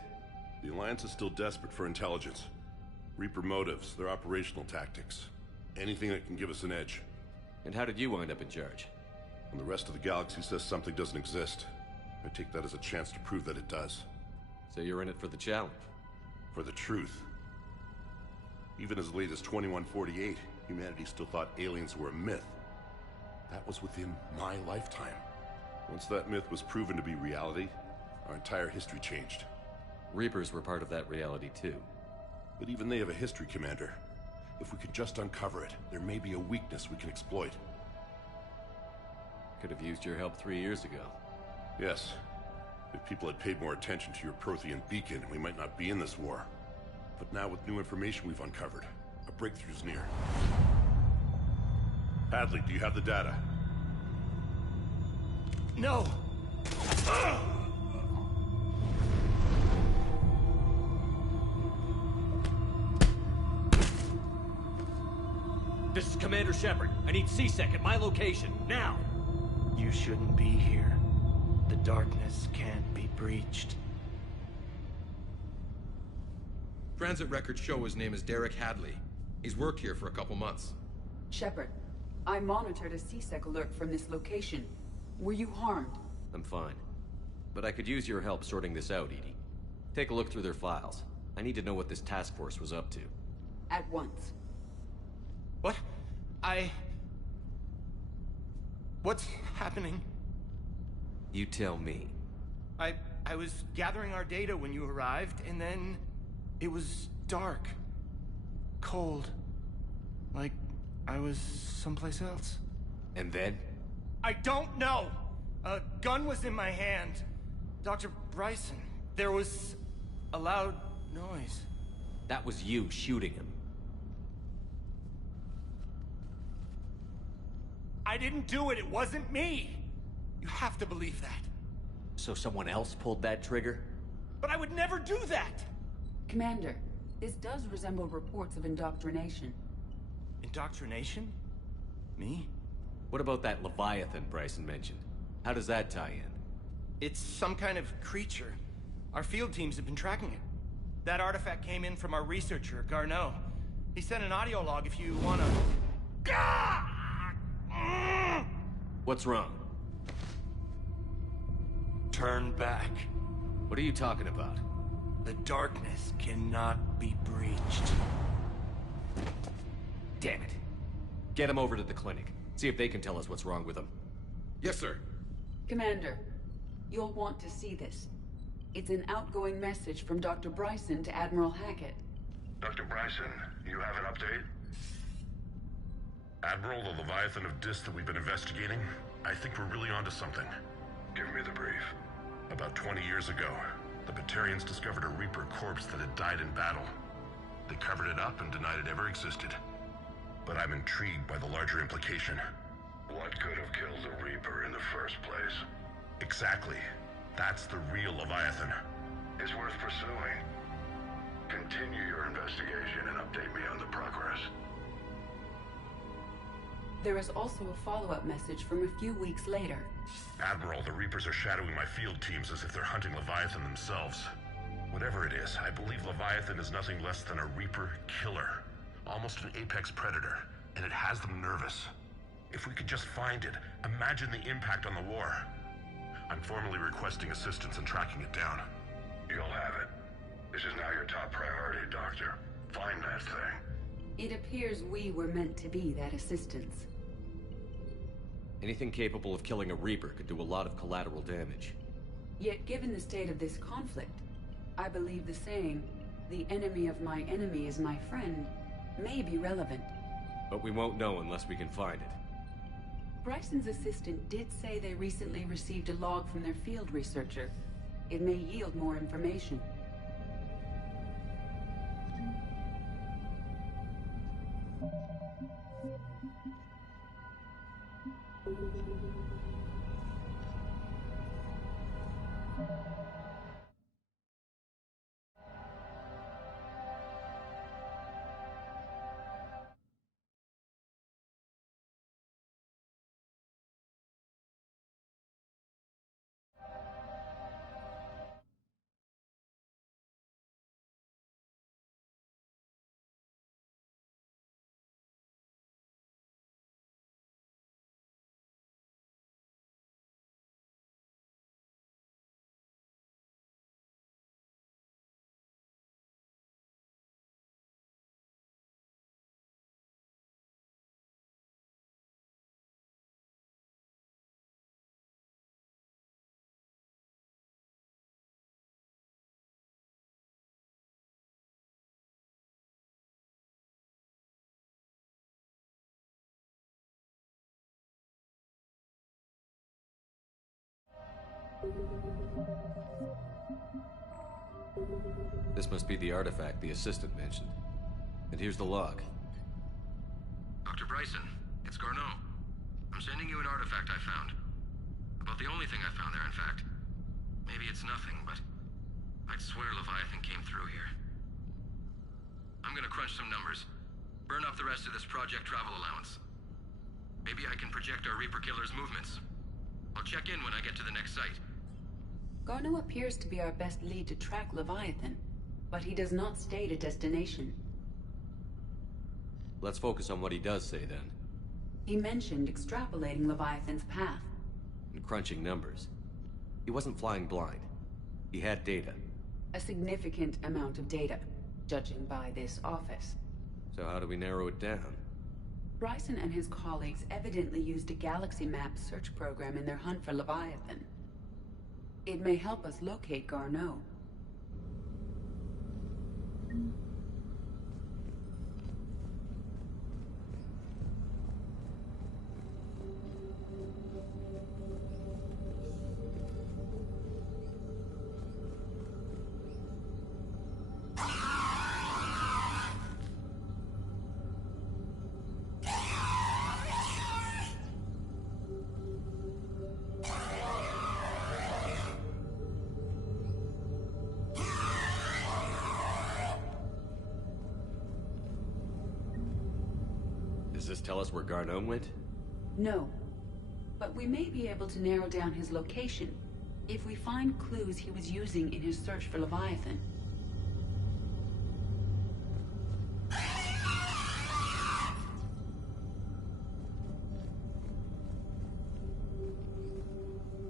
The Alliance is still desperate for intelligence. Reaper motives, their operational tactics. Anything that can give us an edge. And how did you wind up in charge? When the rest of the galaxy says something doesn't exist, I take that as a chance to prove that it does. So you're in it for the challenge? For the truth. Even as late as 2148, humanity still thought aliens were a myth. That was within my lifetime. Once that myth was proven to be reality, our entire history changed. Reapers were part of that reality too. But even they have a history, Commander. If we could just uncover it, there may be a weakness we can exploit. Could have used your help 3 years ago. Yes. If people had paid more attention to your Prothean beacon, we might not be in this war. But now with new information we've uncovered, a breakthrough's near. Hadley, do you have the data? No! This is Commander Shepard. I need C-Sec at my location, now! You shouldn't be here. The darkness can't be breached. Transit records show his name is Derek Hadley. He's worked here for a couple months. Shepard, I monitored a C-Sec alert from this location. Were you harmed? I'm fine. But I could use your help sorting this out, EDI. Take a look through their files. I need to know what this task force was up to. At once. What? What's happening? You tell me. I was gathering our data when you arrived, and then it was dark. Cold. Like I was someplace else. And then? I don't know! A gun was in my hand. Dr. Bryson, there was a loud noise. That was you shooting him. I didn't do it, it wasn't me! You have to believe that. So someone else pulled that trigger? But I would never do that! Commander, this does resemble reports of indoctrination. Indoctrination? Me? What about that Leviathan Bryson mentioned? How does that tie in? It's some kind of creature. Our field teams have been tracking it. That artifact came in from our researcher, Garneau. He sent an audio log if you wanna... What's wrong? Turn back. What are you talking about? The darkness cannot be breached. Damn it. Get him over to the clinic. See if they can tell us what's wrong with him. Yes, sir. Commander, you'll want to see this. It's an outgoing message from Dr. Bryson to Admiral Hackett. Dr. Bryson, you have an update? Admiral, the Leviathan of Dis that we've been investigating, I think we're really onto something. Give me the brief. About 20 years ago, the Batarians discovered a Reaper corpse that had died in battle. They covered it up and denied it ever existed. But I'm intrigued by the larger implication. What could have killed the Reaper in the first place? Exactly. That's the real Leviathan. It's worth pursuing. Continue your investigation and update me on the progress. There is also a follow-up message from a few weeks later. Admiral, the Reapers are shadowing my field teams as if they're hunting Leviathan themselves. Whatever it is, I believe Leviathan is nothing less than a Reaper killer. Almost an apex predator, and it has them nervous. If we could just find it, imagine the impact on the war. I'm formally requesting assistance in tracking it down. You'll have it. This is now your top priority, Doctor. Find that thing. It appears we were meant to be that assistance. Anything capable of killing a Reaper could do a lot of collateral damage. Yet given the state of this conflict, I believe the saying, "The enemy of my enemy is my friend," may be relevant. But we won't know unless we can find it. Bryson's assistant did say they recently received a log from their field researcher. It may yield more information. This must be the artifact the assistant mentioned. And here's the log. Dr. Bryson, it's Garneau. I'm sending you an artifact I found. About the only thing I found there, in fact. Maybe it's nothing, but I'd swear Leviathan came through here. I'm gonna crunch some numbers. Burn up the rest of this Project Travel allowance. Maybe I can project our Reaper Killer's movements. I'll check in when I get to the next site. Garneau appears to be our best lead to track Leviathan, but he does not state a destination. Let's focus on what he does say, then. He mentioned extrapolating Leviathan's path. And crunching numbers. He wasn't flying blind. He had data. A significant amount of data, judging by this office. So how do we narrow it down? Bryson and his colleagues evidently used a galaxy map search program in their hunt for Leviathan. It may help us locate Garneau. Does this tell us where Garneau went? No. But we may be able to narrow down his location if we find clues he was using in his search for Leviathan.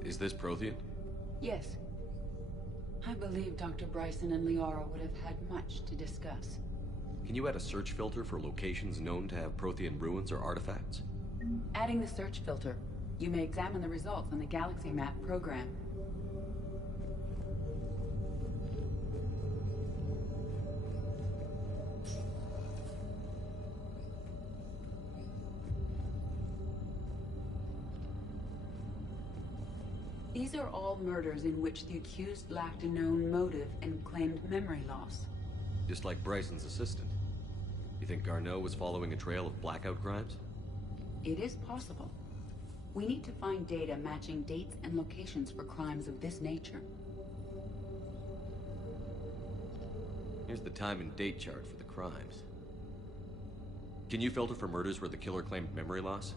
Is this Prothean? Yes. I believe Dr. Bryson and Liara would have had much to discuss. Can you add a search filter for locations known to have Prothean ruins or artifacts? Adding the search filter, you may examine the results on the Galaxy Map program. These are all murders in which the accused lacked a known motive and claimed memory loss. Just like Bryson's assistant. You think Garneau was following a trail of blackout crimes? It is possible. We need to find data matching dates and locations for crimes of this nature. Here's the time and date chart for the crimes. Can you filter for murders where the killer claimed memory loss?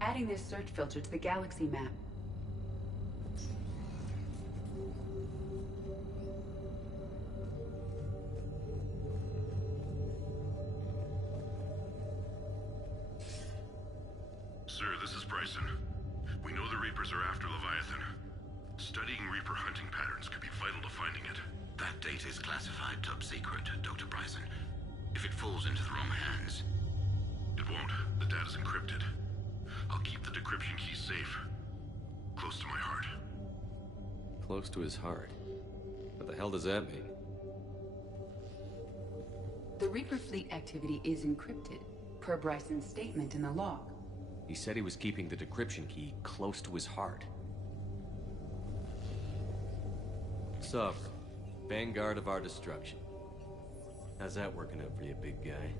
Adding this search filter to the Galaxy Map. Sir, this is Bryson. We know the Reapers are after Leviathan. Studying Reaper hunting patterns could be vital to finding it. That data is classified top secret, Dr. Bryson. If it falls into the wrong hands... It won't. The data's encrypted. I'll keep the decryption decryption key safe. Close to my heart. Close to his heart? What the hell does that mean? The Reaper fleet activity is encrypted, per Bryson's statement in the log. He said he was keeping the decryption key close to his heart. Sovereign, vanguard of our destruction. How's that working out for you, big guy?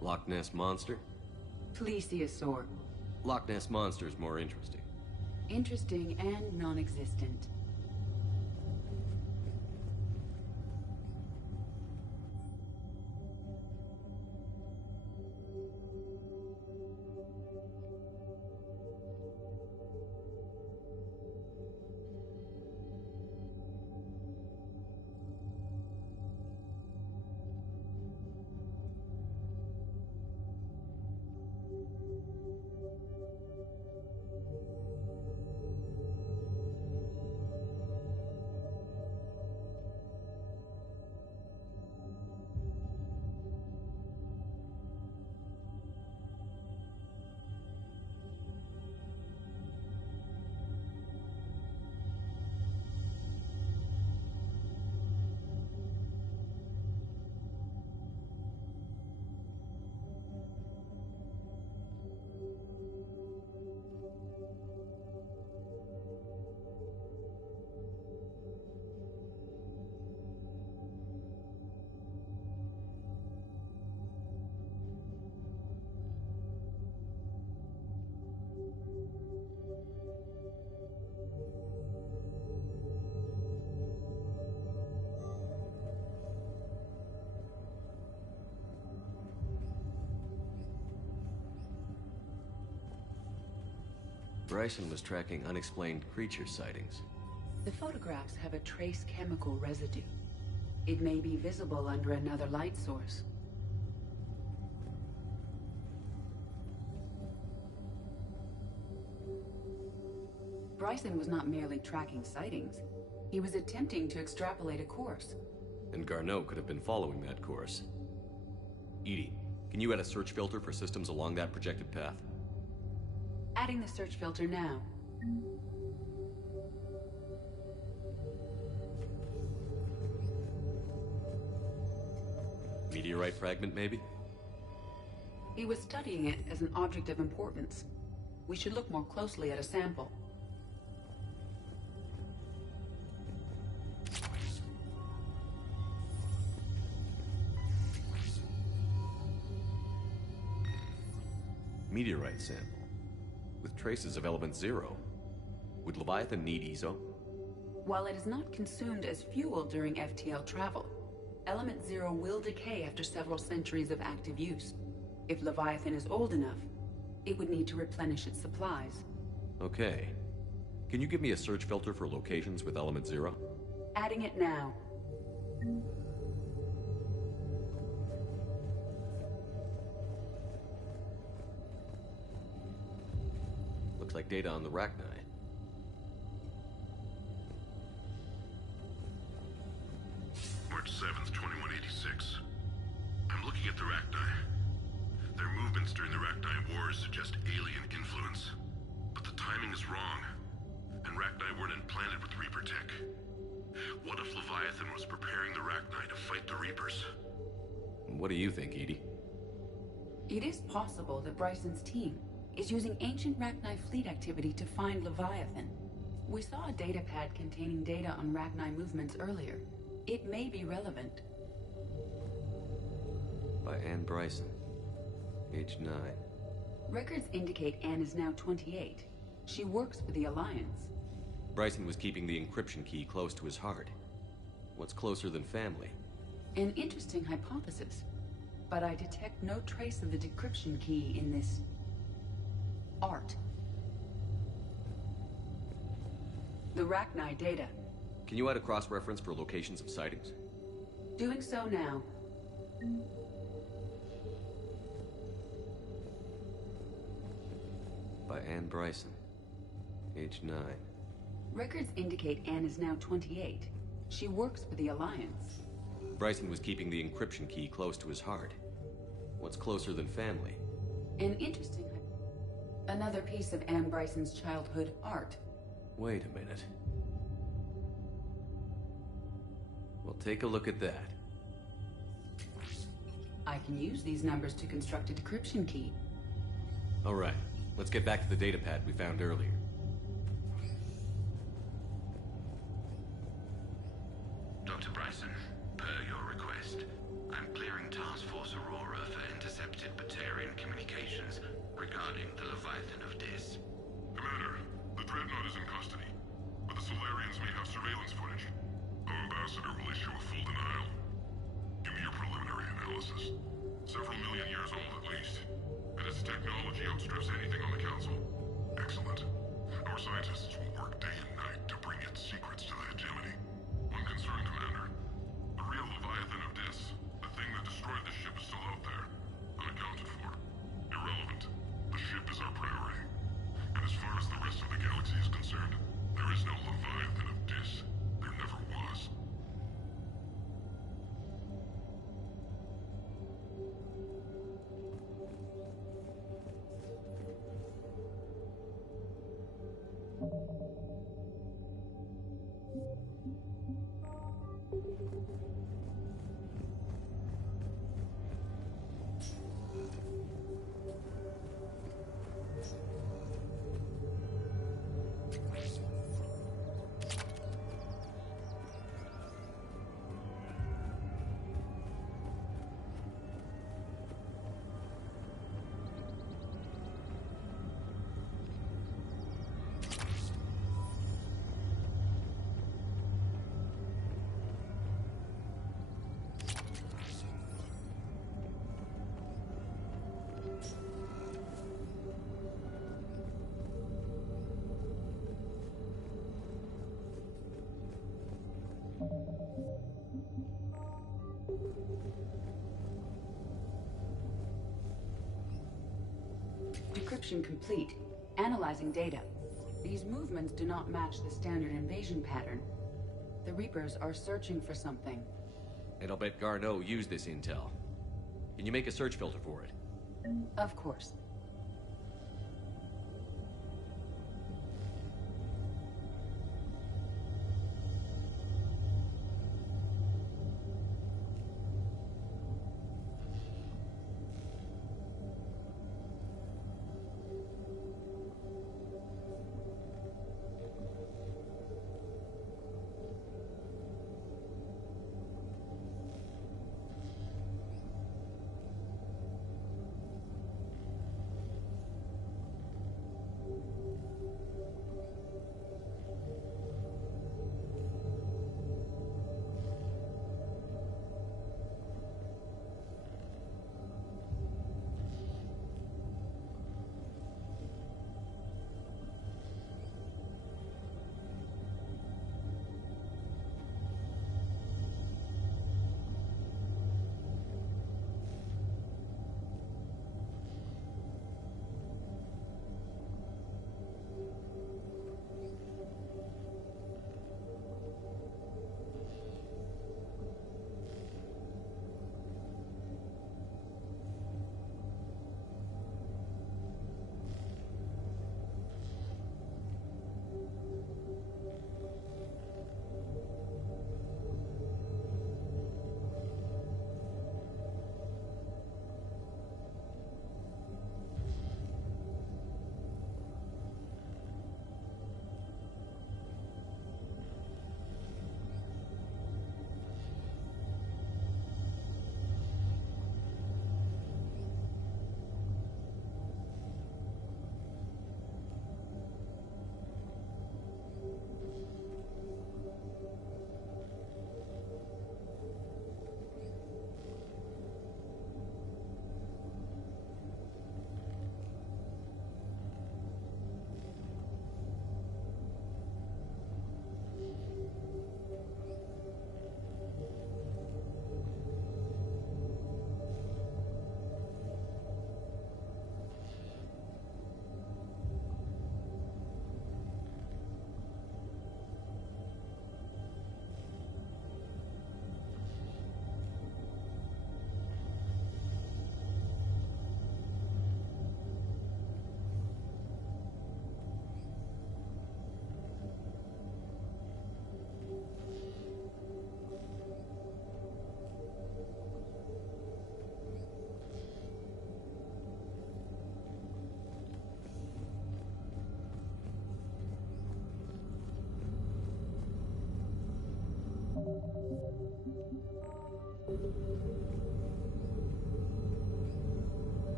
Loch Ness Monster? Plesiosaur. Loch Ness Monster is more interesting. Interesting and non-existent. Bryson was tracking unexplained creature sightings. The photographs have a trace chemical residue. It may be visible under another light source. Bryson was not merely tracking sightings. He was attempting to extrapolate a course. And Garneau could have been following that course. EDI, can you add a search filter for systems along that projected path? Adding the search filter now. Meteorite fragment, maybe? He was studying it as an object of importance. We should look more closely at a sample. Meteorite sample. With traces of element zero. Would Leviathan need EZO? While it is not consumed as fuel during FTL travel, element zero will decay after several centuries of active use. If Leviathan is old enough, it would need to replenish its supplies. Okay. Can you give me a search filter for locations with element zero? Adding it now. Looks like data on the Rachni. March 7th, 2186. I'm looking at the Rachni. Their movements during the Rachni Wars suggest alien influence. But the timing is wrong. And Rachni weren't implanted with Reaper tech. What if Leviathan was preparing the Rachni to fight the Reapers? What do you think, EDI? It is possible that Bryson's team is using ancient Rachni fleet activity to find Leviathan. We saw a datapad containing data on Rachni movements earlier. It may be relevant. By Anne Bryson. Age 9. Records indicate Anne is now 28. She works for the Alliance. Bryson was keeping the encryption key close to his heart. What's closer than family? An interesting hypothesis. But I detect no trace of the decryption key in this art. The Rachni data. Can you add a cross-reference for locations of sightings? Doing so now. By Anne Bryson. Age 9. Records indicate Anne is now 28. She works for the Alliance. Bryson was keeping the encryption key close to his heart. What's closer than family? An interesting... Another piece of Anne Bryson's childhood art. Wait a minute. Well, take a look at that. I can use these numbers to construct a decryption key. All right, let's get back to the datapad we found earlier. Dr. Bryson, per your request, I'm clearing Task Force Aurora for intercepted Batarian communications regarding the Leviathan of Dis. Commander, the Dreadnought is in custody, but the Solarians may have surveillance footage. Our ambassador will issue a full denial. Give me your preliminary analysis. Several million years old at least, and its technology outstrips anything on the Council. Excellent. Our scientists will work day and night to bring its secrets to the hegemony. One concern, Commander. The real Leviathan of Dis, the thing that destroyed the ship, is still out there, unaccounted for. Irrelevant. The ship is our priority. And as far as the rest of the galaxy is concerned, there is no Leviathan of Dis. There never was. Decryption complete. Analyzing data. These movements do not match the standard invasion pattern. The Reapers are searching for something. And I'll bet Garneau used this intel. Can you make a search filter for it? Of course.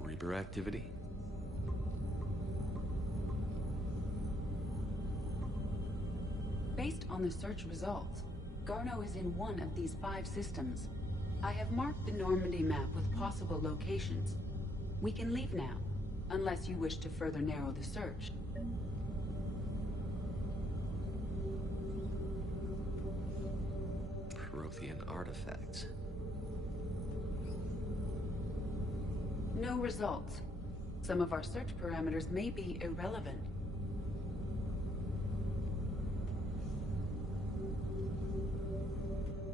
Reaper activity? Based on the search results, Garneau is in one of these 5 systems. I have marked the Normandy map with possible locations. We can leave now, unless you wish to further narrow the search. Prothean artifacts. No results. Some of our search parameters may be irrelevant.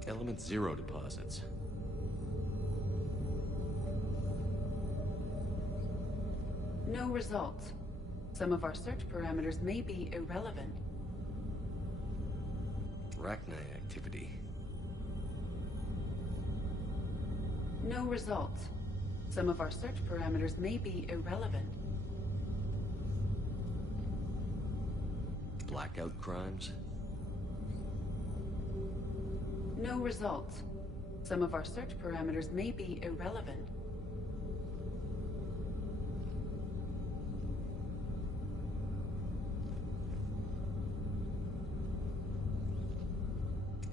Element 0 deposits. No results. Some of our search parameters may be irrelevant. Rachni activity. No results. Some of our search parameters may be irrelevant. Blackout crimes. No results. Some of our search parameters may be irrelevant.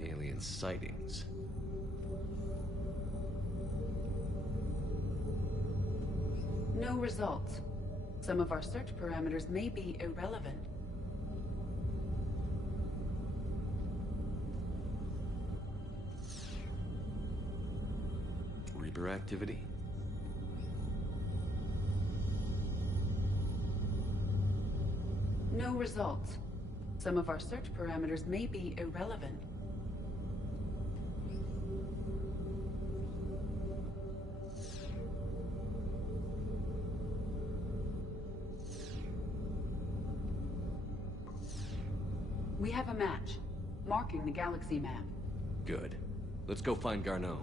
Alien sightings. No results. Some of our search parameters may be irrelevant. Reaper activity? No results. Some of our search parameters may be irrelevant. We have a match, marking the galaxy map. Good. Let's go find Garneau.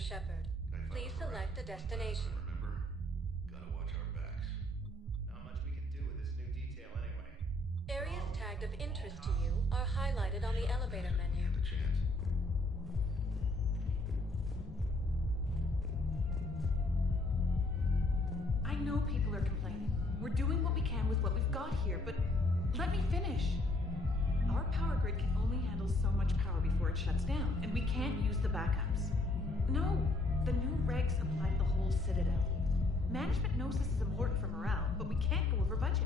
Shepard. Please select a destination. Remember, gotta watch our backs. Not much we can do with this new detail anyway. Areas tagged of interest to you are highlighted on the elevator menu. I know people are complaining. We're doing what we can with what we've got here, but let me finish. Our power grid can only handle so much power before it shuts down, and we can't use the backups. No, the new regs apply to the whole Citadel. Management knows this is important for morale, but we can't go over budget.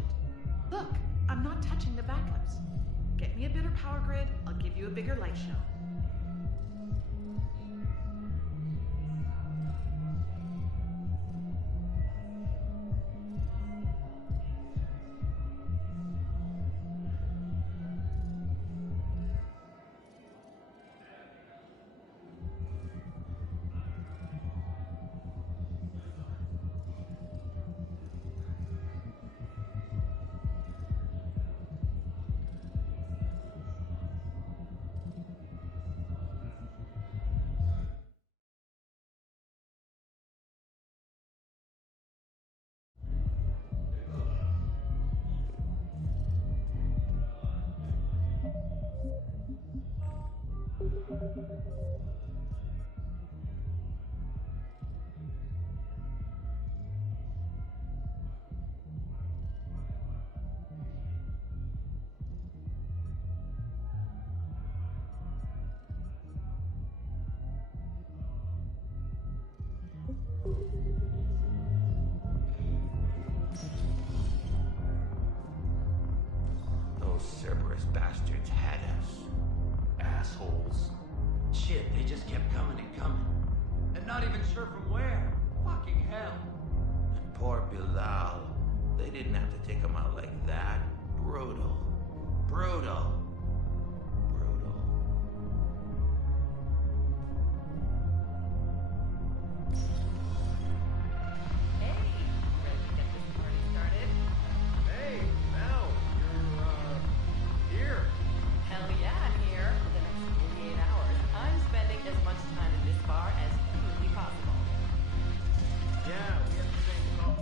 Look, I'm not touching the backups. Get me a better power grid, I'll give you a bigger light show. Those Cerberus bastards had us. Assholes. Shit, they just kept coming and coming. And not even sure from where. Fucking hell. And poor Bilal. They didn't have to take him out like that. Brutal. Brutal. Brutal. Hey, ready to get this party started? Hey, Mel, you're, here. Hell yeah, I'm here. For the next 48 hours, I'm spending as much time in this bar as humanly possible. Yeah, we have the same goal.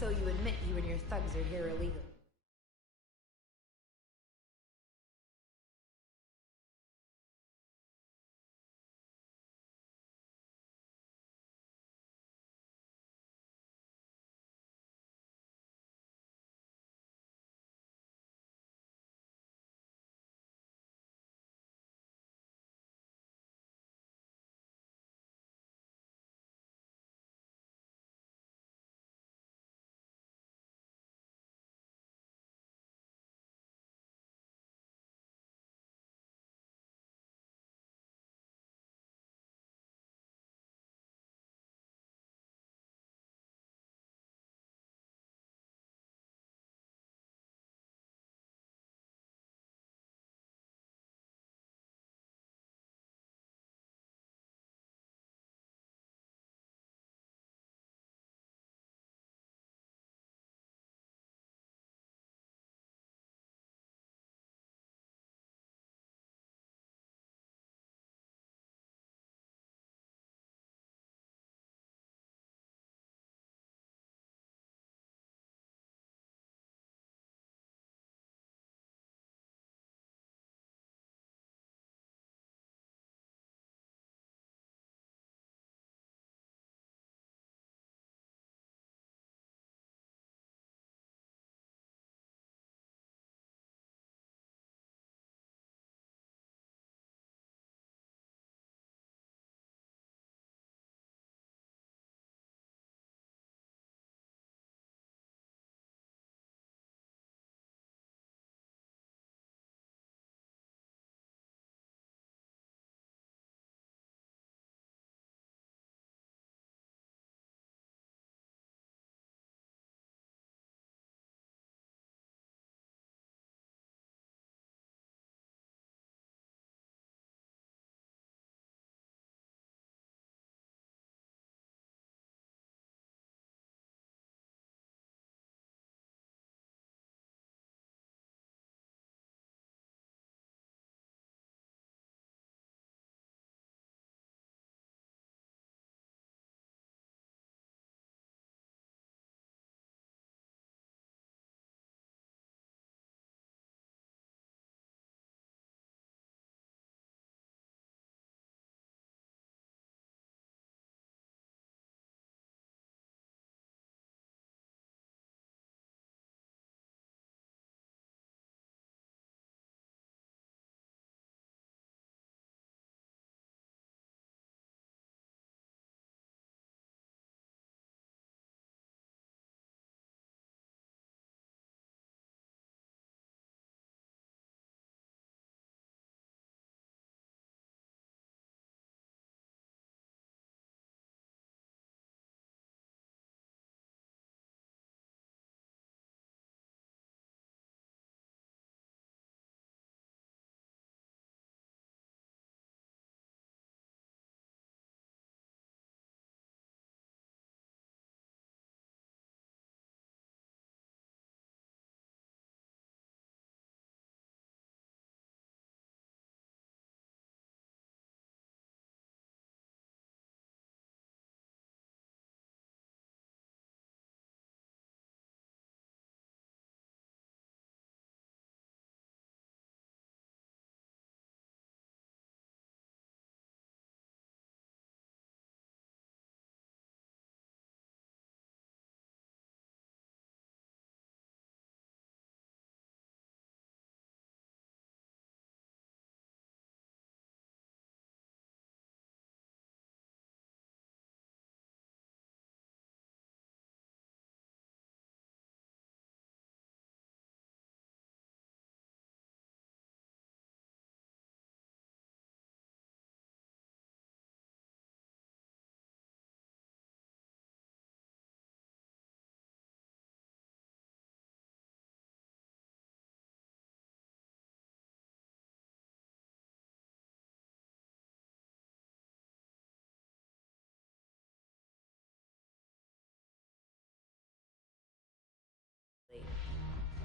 So you admit you and your thugs are here illegally?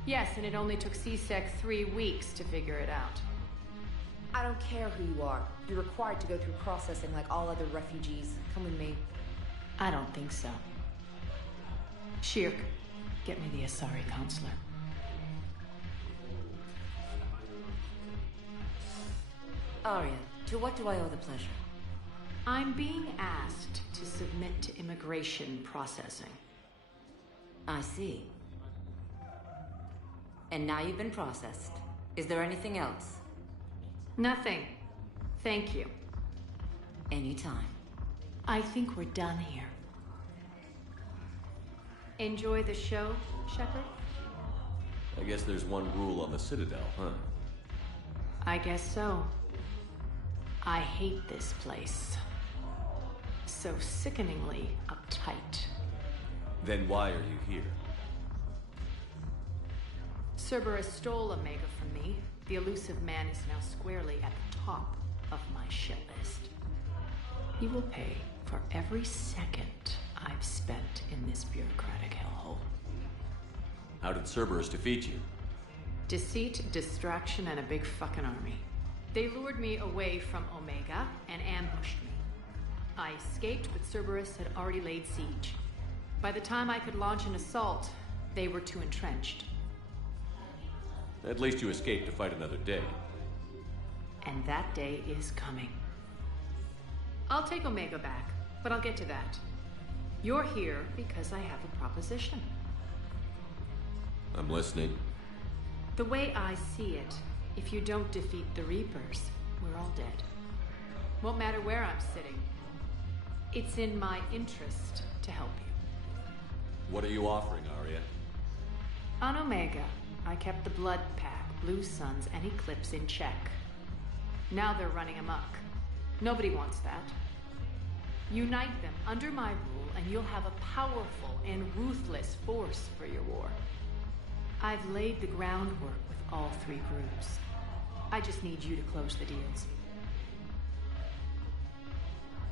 Yes, and it only took C-Sec 3 weeks to figure it out. I don't care who you are. You're required to go through processing like all other refugees. Come with me. I don't think so. Shirk, Get me the Asari consulate. Arya, to what do I owe the pleasure? I'm being asked to submit to immigration processing. I see. And now you've been processed. Is there anything else? Nothing. Thank you. Anytime. I think we're done here. Enjoy the show, Shepard? I guess there's one rule on the Citadel, huh? I guess so. I hate this place. So sickeningly uptight. Then why are you here? Cerberus stole Omega from me. The elusive man is now squarely at the top of my shit list. He will pay for every second I've spent in this bureaucratic hellhole. How did Cerberus defeat you? Deceit, distraction, and a big fucking army. They lured me away from Omega and ambushed me. I escaped, but Cerberus had already laid siege. By the time I could launch an assault, they were too entrenched. At least you escaped to fight another day. And that day is coming. I'll take Omega back, but I'll get to that. You're here because I have a proposition. I'm listening. The way I see it, if you don't defeat the Reapers, we're all dead. Won't matter where I'm sitting. It's in my interest to help you. What are you offering, Arya? On Omega, I kept the Blood Pack, Blue Suns, and Eclipse in check. Now they're running amok. Nobody wants that. Unite them under my rule, and you'll have a powerful and ruthless force for your war. I've laid the groundwork with all three groups. I just need you to close the deals.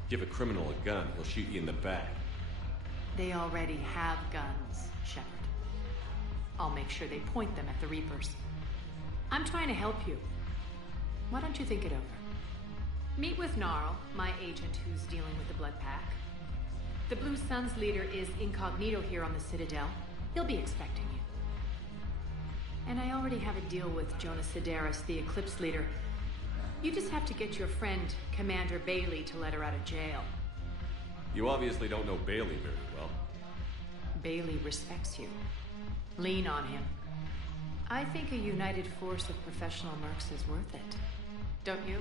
Give a criminal a gun, he'll shoot you in the back. They already have guns, Shepard. I'll make sure they point them at the Reapers. I'm trying to help you. Why don't you think it over? Meet with Gnarl, my agent who's dealing with the Blood Pack. The Blue Suns leader is incognito here on the Citadel. He'll be expecting you. And I already have a deal with Jonas Sidaris, the Eclipse leader. You just have to get your friend, Commander Bailey, to let her out of jail. You obviously don't know Bailey very well. Bailey respects you. Lean on him. I think a united force of professional mercs is worth it. Don't you?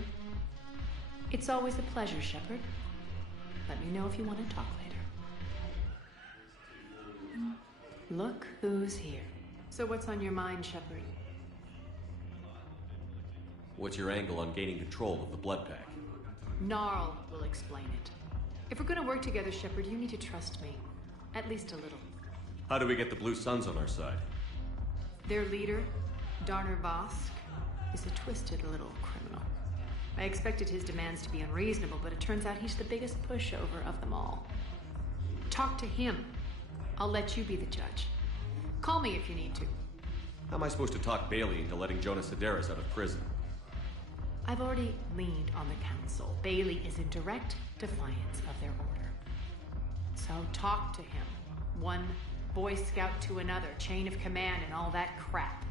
It's always a pleasure, Shepard. Let me know if you want to talk later. Look who's here. So what's on your mind, Shepard? What's your angle on gaining control of the Blood Pack? Gnarl will explain it. If we're gonna work together, Shepard, you need to trust me. At least a little. How do we get the Blue Suns on our side? Their leader, Darner Vosk, is a twisted little criminal. I expected his demands to be unreasonable, but it turns out he's the biggest pushover of them all. Talk to him. I'll let you be the judge. Call me if you need to. How am I supposed to talk Bailey into letting Jonas Sidaris out of prison? I've already leaned on the council. Bailey is in direct defiance of their order. So talk to him. One Boy Scout to another, chain of command and all that crap.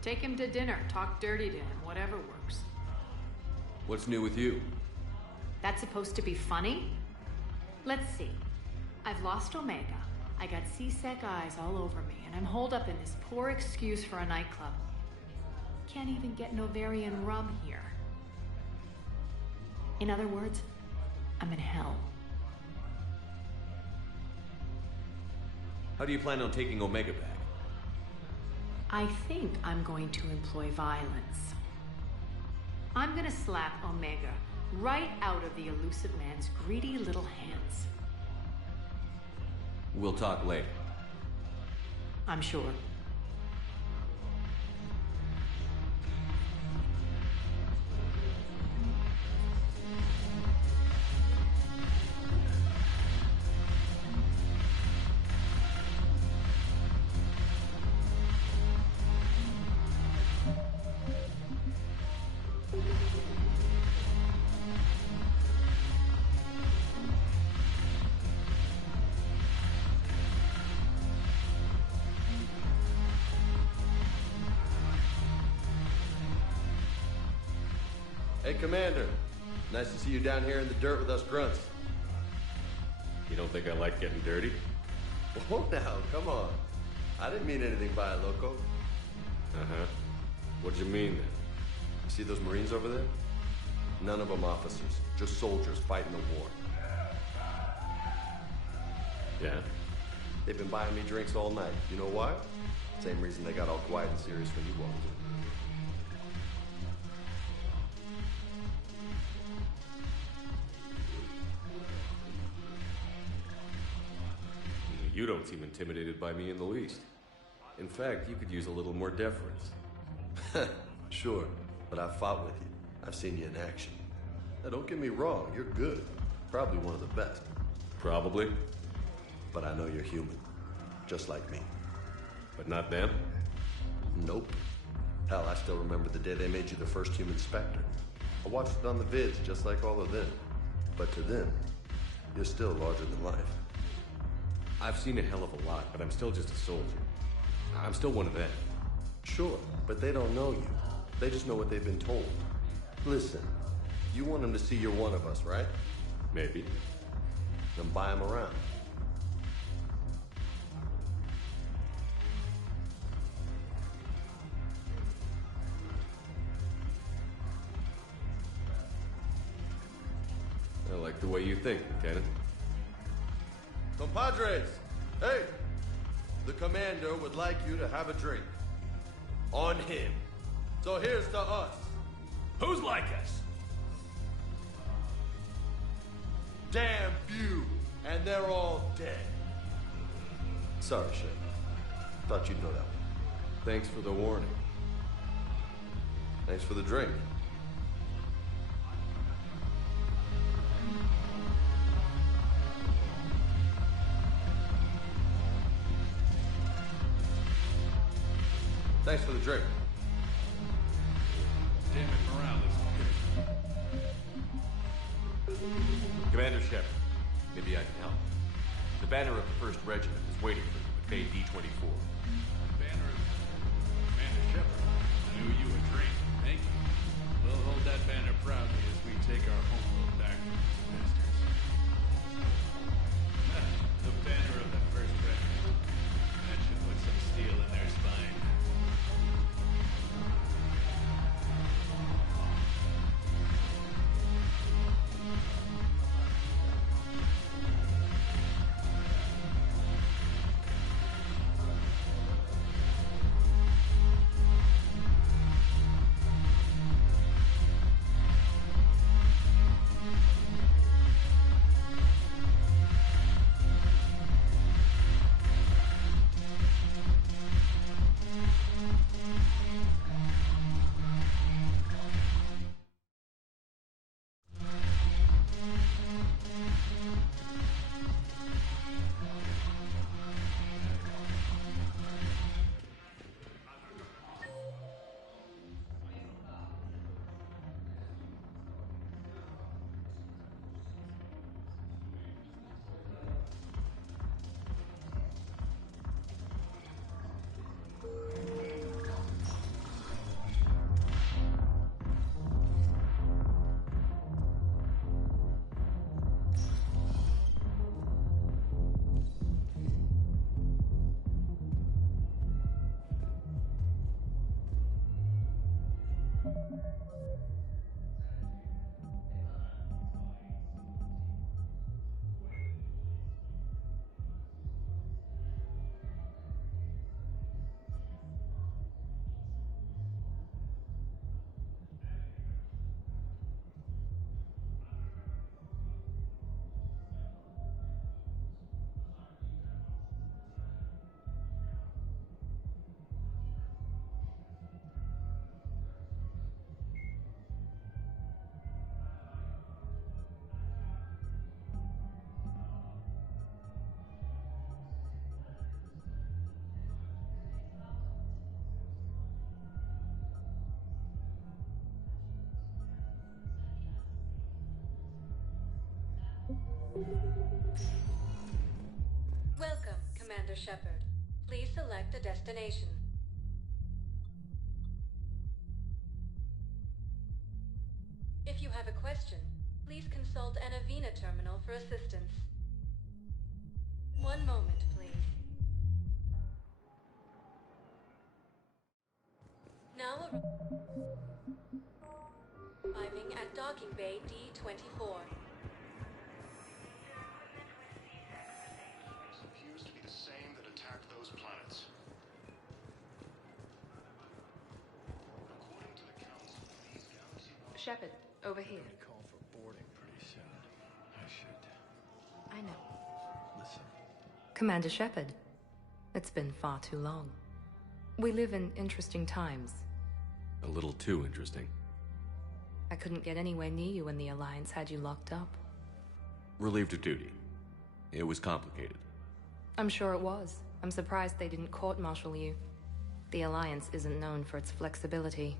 Take him to dinner, talk dirty to him, whatever works. What's new with you? That's supposed to be funny? Let's see. I've lost Omega. I got C-Sec eyes all over me, and I'm holed up in this poor excuse for a nightclub. Can't even get Novarian rum here. In other words, I'm in hell. How do you plan on taking Omega back? I think I'm going to employ violence. I'm gonna slap Omega right out of the elusive man's greedy little hands. We'll talk later. I'm sure. Hey, Commander. Nice to see you down here in the dirt with us grunts. You don't think I like getting dirty? Oh, now, come on. I didn't mean anything by it, Loco. Uh-huh. What did you mean, then? You see those Marines over there? None of them officers, just soldiers fighting the war. Yeah? They've been buying me drinks all night. You know why? Same reason they got all quiet and serious when you walked in. You don't seem intimidated by me in the least. In fact, you could use a little more deference. Sure, but I've fought with you. I've seen you in action. Now, don't get me wrong, you're good. Probably one of the best. Probably. But I know you're human. Just like me. But not them? Nope. Hell, I still remember the day they made you the first human Spectre. I watched it on the vids, just like all of them. But to them, you're still larger than life. I've seen a hell of a lot, but I'm still just a soldier. I'm still one of them. Sure, but they don't know you. They just know what they've been told. Listen, you want them to see you're one of us, right? Maybe. Then buy them around. I like the way you think, Lieutenant. Compadres! Hey! The commander would like you to have a drink. On him. So here's to us. Who's like us? Damn few, and they're all dead. Sorry, Shep. Thought you'd know that one. Thanks for the warning. Thanks for the drink. Thanks for the drink. Damn it, morale is good. Commander Shepard, maybe I can help. The banner of the 1st Regiment is waiting for you at Bay D-24. Banner of Commander Shepard. I knew you would drink. Thank you. We'll hold that banner proudly as we take our homeworld back from these bastards. The banner of the 1st Regiment. That should put some steel in their spine. Welcome, Commander Shepard. Please select a destination. have a question, please consult an Avena terminal for assistance. One moment, please. Now arriving at docking bay D-24. Appears to be the same that attacked those planets. According to the Council, these galaxy... Shepard, over here. Call for boarding pretty soon. I should I know. listen. Commander Shepard. It's been far too long. We live in interesting times. A little too interesting. I couldn't get anywhere near you when the Alliance had you locked up. Relieved of duty. It was complicated. I'm sure it was. I'm surprised they didn't court-martial you. The Alliance isn't known for its flexibility.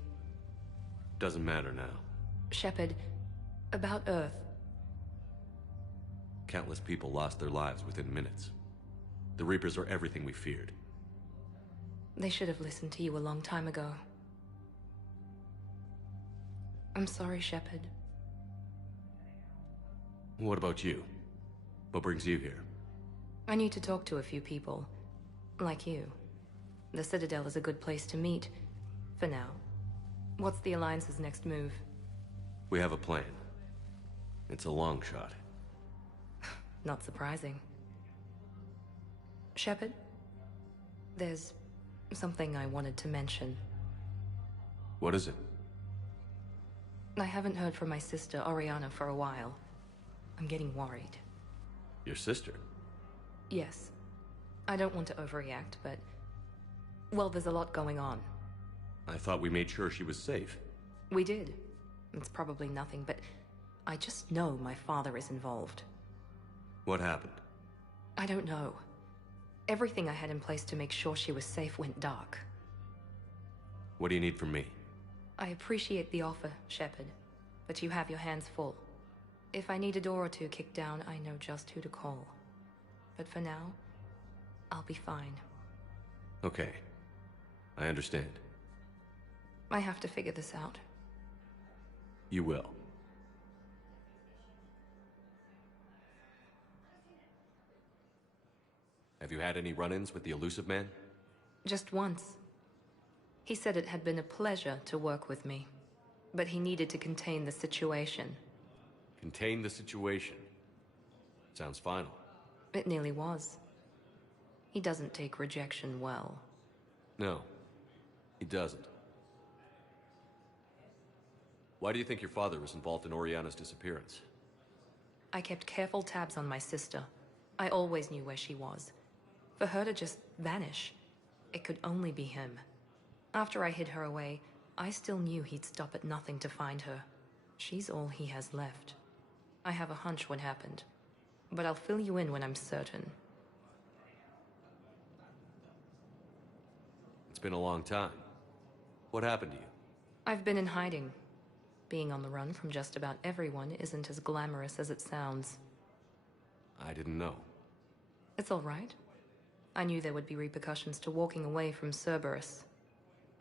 Doesn't matter now. Shepard, about Earth. Countless people lost their lives within minutes. The Reapers are everything we feared. They should have listened to you a long time ago. I'm sorry, Shepard. What about you? What brings you here? I need to talk to a few people. Like you. The Citadel is a good place to meet. For now. What's the Alliance's next move? We have a plan. It's a long shot. Not surprising. Shepard? There's something I wanted to mention. What is it? I haven't heard from my sister, Oriana, for a while. I'm getting worried. Your sister? Yes. I don't want to overreact, but... well, there's a lot going on. I thought we made sure she was safe. We did. It's probably nothing, but I just know my father is involved. What happened? I don't know. Everything I had in place to make sure she was safe went dark. What do you need from me? I appreciate the offer, Shepard, but you have your hands full. If I need a door or two kicked down, I know just who to call. But for now, I'll be fine. Okay. I understand. I have to figure this out. You will. Have you had any run-ins with the Elusive Man? Just once. He said it had been a pleasure to work with me, but he needed to contain the situation. Contain the situation. Sounds final. It nearly was. He doesn't take rejection well. No, he doesn't. Why do you think your father was involved in Oriana's disappearance? I kept careful tabs on my sister. I always knew where she was. For her to just vanish, it could only be him. After I hid her away, I still knew he'd stop at nothing to find her. She's all he has left. I have a hunch what happened, but I'll fill you in when I'm certain. It's been a long time. What happened to you? I've been in hiding. Being on the run from just about everyone isn't as glamorous as it sounds. I didn't know. It's all right. I knew there would be repercussions to walking away from Cerberus.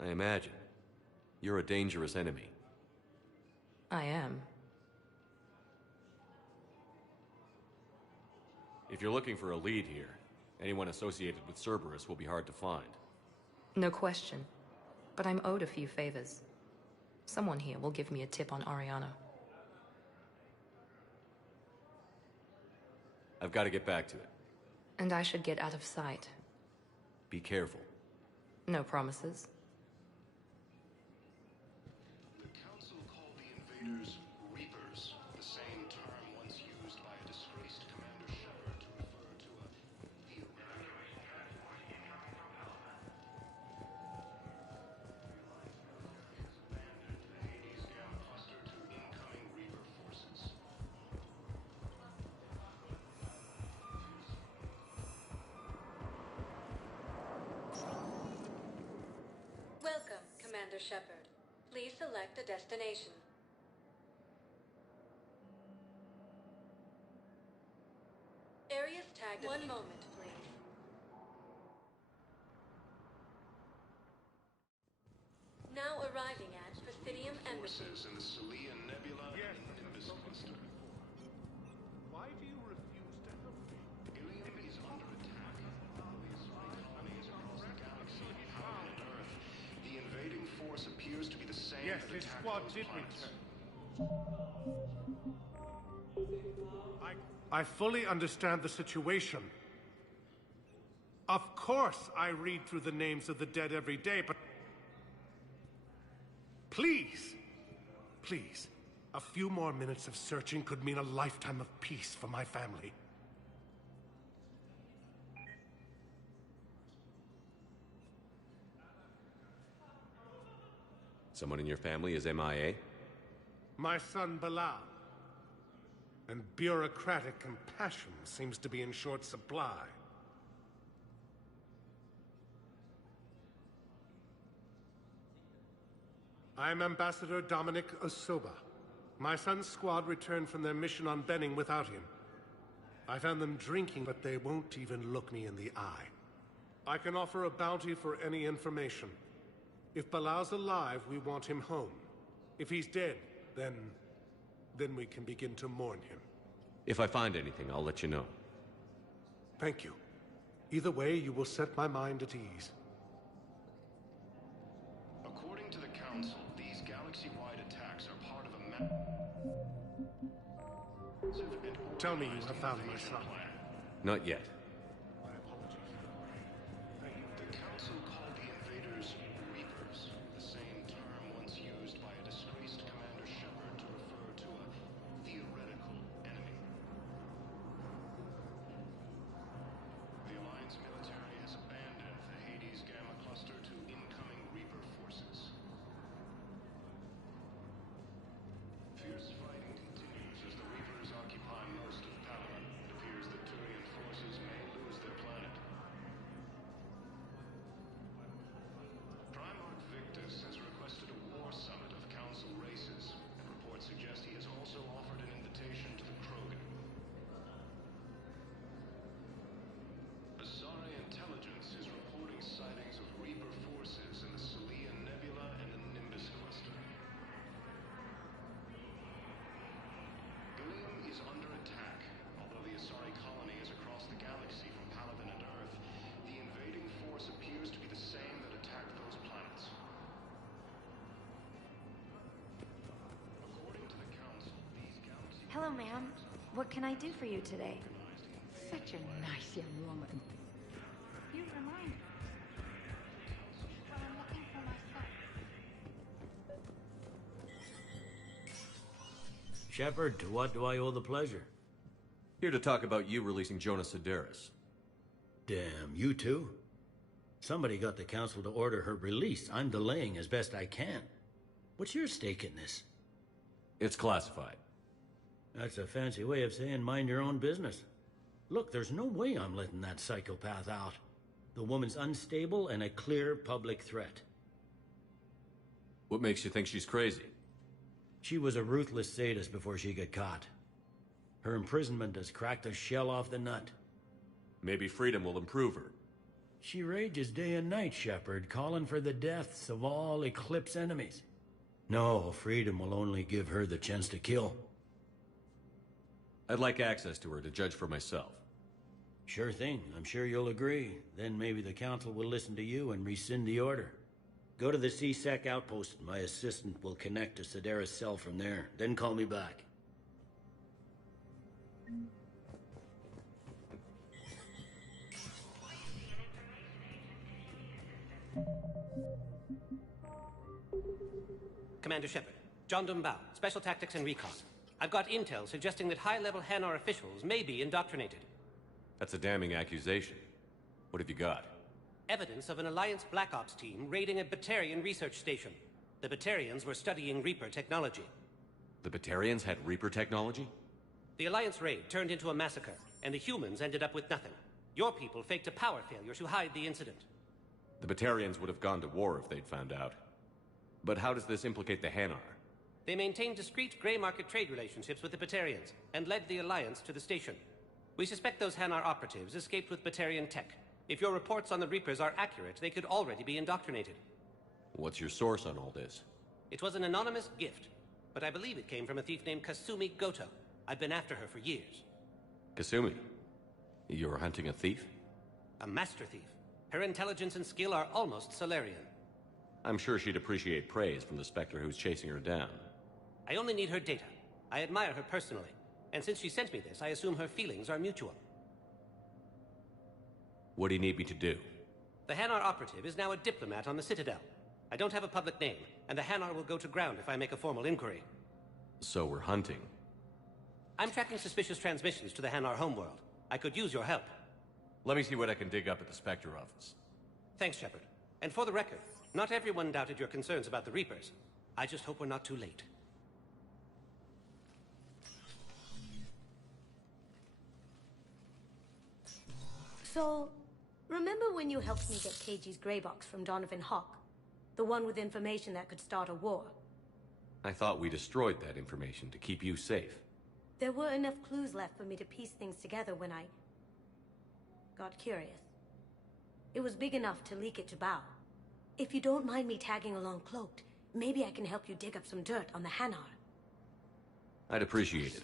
I imagine. You're a dangerous enemy. I am. If you're looking for a lead here, anyone associated with Cerberus will be hard to find. No question. But I'm owed a few favors. Someone here will give me a tip on Oriana. I've got to get back to it. And I should get out of sight. Be careful. No promises. The Council called the invaders Reapers, the same term once used by a disgraced Commander Shepard to refer to a field. Hades Gamma Cluster to incoming Reaper forces. Welcome, Commander Shepard. Please select a destination. Areas tagged. One moment, please. Now arriving at Presidium Embassy. Forces in the Celia Nebula. Yes. Nimbus cluster. Why do you refuse to help me? Ilium is under attack. The Asari colony is across the galaxy, Paladin and Earth. The invading force appears to be the same Yes, that his attacked squad those did planets. return. I fully understand the situation. Of course I read through the names of the dead every day, but... Please, please, a few more minutes of searching could mean a lifetime of peace for my family. Someone in your family is MIA? My son Bilal. And bureaucratic compassion seems to be in short supply. I'm Ambassador Dominic Osoba. My son's squad returned from their mission on Benning without him. I found them drinking, but they won't even look me in the eye. I can offer a bounty for any information. If Bilal's alive, we want him home. If he's dead, then we can begin to mourn him. If I find anything, I'll let you know. Thank you. Either way, you will set my mind at ease. According to the Council, these galaxy-wide attacks are part of a Tell me you have found my son. Not yet. The Council called the invaders Reapers, the same term once used by a disgraced Commander Shepard to refer to a theoretical enemy. The Alliance military has abandoned the Hades Gamma cluster to incoming Reaper forces. Fierce fighting continues as the Reapers occupy most of Palaven. It appears that Turian forces may lose their planet. Primarch Victus has requested a war summit of Council races, and reports suggest he has also offered an invitation to the Krogan. Asari intelligence is reporting sightings of Reaper forces in the Salian Nebula and the Nimbus cluster. Ilium is under attack. Although the Asari colony is across the galaxy from Palaven and Earth, the invading force appears to be the same that attacked those planets. According to the Council, these galaxy... Hello, ma'am. What can I do for you today? Such a nice young woman. You remind me. Well, I'm looking for my son. Shepard, to what do I owe the pleasure? Here to talk about you releasing Jonas Sedaris. Damn, you too? Somebody got the Council to order her release. I'm delaying as best I can. What's your stake in this? It's classified. That's a fancy way of saying mind your own business. Look, there's no way I'm letting that psychopath out. The woman's unstable and a clear public threat. What makes you think she's crazy? She was a ruthless sadist before she got caught. Her imprisonment has cracked the shell off the nut. Maybe freedom will improve her. She rages day and night, Shepard, calling for the deaths of all Eclipse enemies. No, freedom will only give her the chance to kill. I'd like access to her to judge for myself. Sure thing. I'm sure you'll agree. Then maybe the Council will listen to you and rescind the order. Go to the C-Sec outpost. My assistant will connect to Sedaris' cell from there. Then call me back. Commander Shepard, John Dumbao, Special Tactics and Recon. I've got intel suggesting that high-level Hanar officials may be indoctrinated. That's a damning accusation. What have you got? Evidence of an Alliance Black Ops team raiding a Batarian research station. The Batarians were studying Reaper technology. The Batarians had Reaper technology? The Alliance raid turned into a massacre, and the humans ended up with nothing. Your people faked a power failure to hide the incident. The Batarians would have gone to war if they'd found out. But how does this implicate the Hanar? They maintained discreet gray market trade relationships with the Batarians, and led the Alliance to the station. We suspect those Hanar operatives escaped with Batarian tech. If your reports on the Reapers are accurate, they could already be indoctrinated. What's your source on all this? It was an anonymous gift. but I believe it came from a thief named Kasumi Goto. I've been after her for years. Kasumi, you're hunting a thief? A master thief. Her intelligence and skill are almost Solarian. I'm sure she'd appreciate praise from the Spectre who's chasing her down. I only need her data. I admire her personally, and since she sent me this, I assume her feelings are mutual. What do you need me to do? The Hanar operative is now a diplomat on the Citadel. I don't have a public name, and the Hanar will go to ground if I make a formal inquiry. So we're hunting. I'm tracking suspicious transmissions to the Hanar homeworld. I could use your help. Let me see what I can dig up at the Spectre office. Thanks, Shepard. And for the record, not everyone doubted your concerns about the Reapers. I just hope we're not too late. So, remember when you helped me get KG's grey box from Donovan Hawk? The one with information that could start a war? I thought we destroyed that information to keep you safe. There were enough clues left for me to piece things together when I got curious. It was big enough to leak it to Bao. If you don't mind me tagging along cloaked, maybe I can help you dig up some dirt on the Hanar. I'd appreciate it.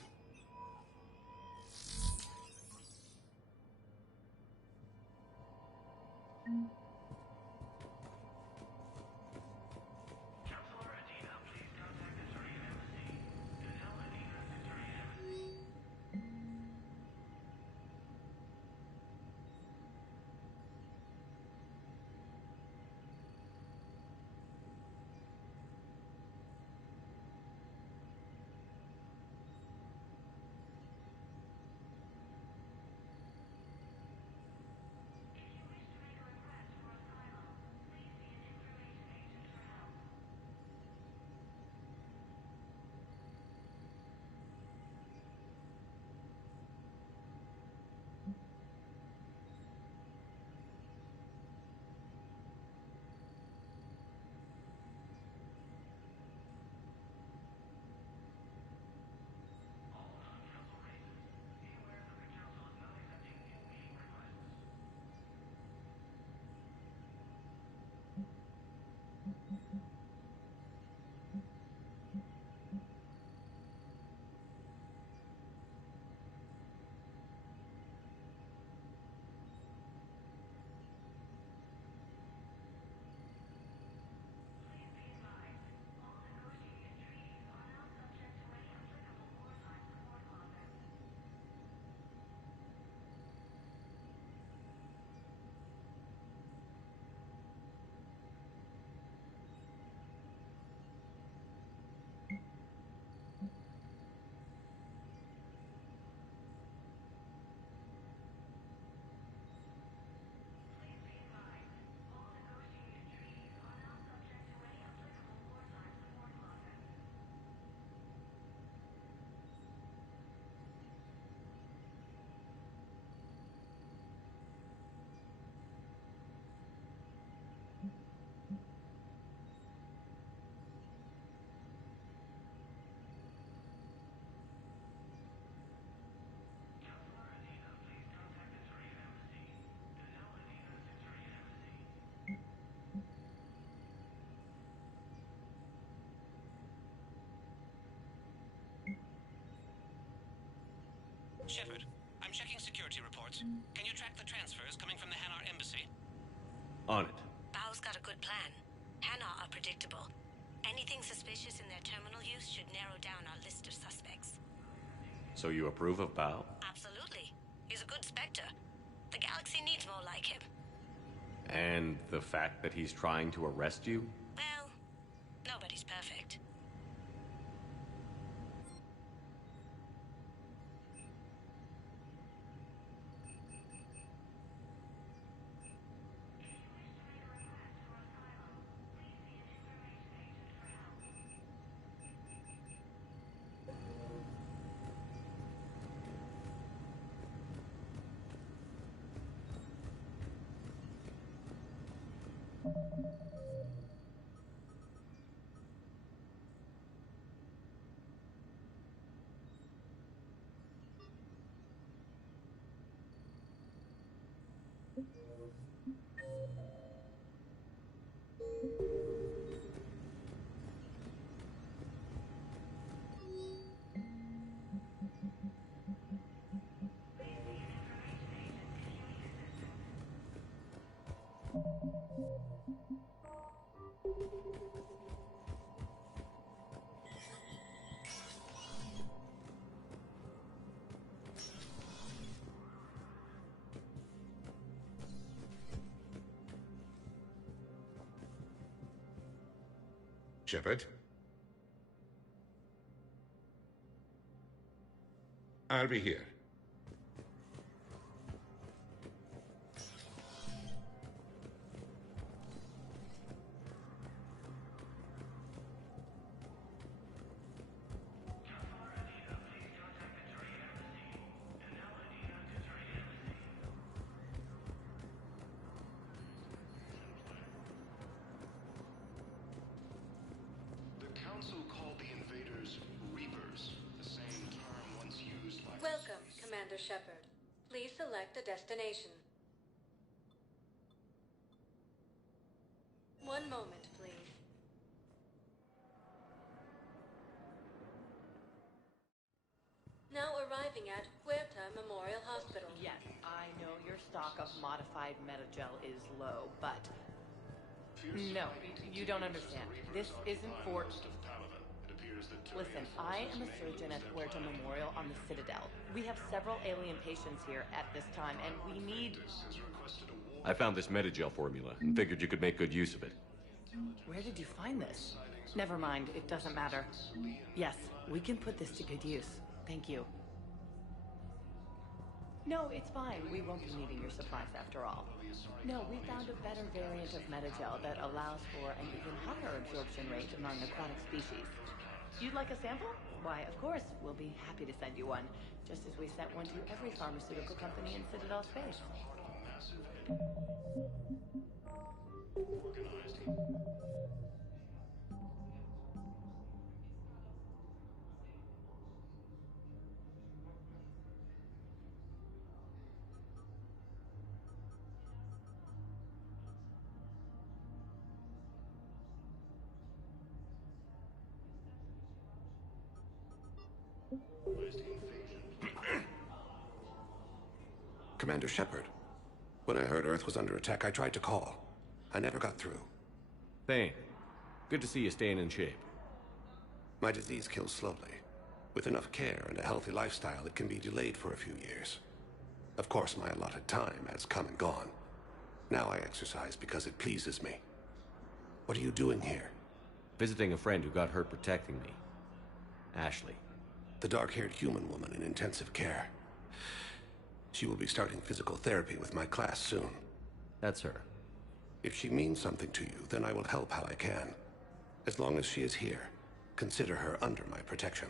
Shepard, I'm checking security reports. Can you track the transfers coming from the Hanar embassy? On it. Bao's got a good plan. Hanar are predictable. Anything suspicious in their terminal use should narrow down our list of suspects. So you approve of Bao? Absolutely. He's a good Spectre. The galaxy needs more like him. And the fact that he's trying to arrest you? Well, nobody's perfect. Shepard? I'll be here. The Council called the invaders Reapers, the same term once used by... Welcome, Commander Shepard. Please select a destination. One moment, please. Now arriving at Huerta Memorial Hospital. Yes, I know your stock of modified Metagel is low, but... No, you don't understand. This isn't for... Listen, I am a surgeon at Huerta Memorial on the Citadel. We have several alien patients here at this time, and we need... I found this Metagel formula and figured you could make good use of it. Where did you find this? Never mind, it doesn't matter. Yes, we can put this to good use. Thank you. No, it's fine. We won't be needing your supplies after all. No, we found a better variant of Metagel that allows for an even higher absorption rate among aquatic species. You'd like a sample? Why, of course, we'll be happy to send you one, just as we sent one to every pharmaceutical company in Citadel space. Commander Shepard. When I heard Earth was under attack, I tried to call. I never got through. Thane, good to see you staying in shape. My disease kills slowly. With enough care and a healthy lifestyle, it can be delayed for a few years. Of course, my allotted time has come and gone. Now I exercise because it pleases me. What are you doing here? Visiting a friend who got hurt protecting me. Ashley. The dark-haired human woman in intensive care. She will be starting physical therapy with my class soon. That's her. If she means something to you, then I will help how I can. As long as she is here, consider her under my protection.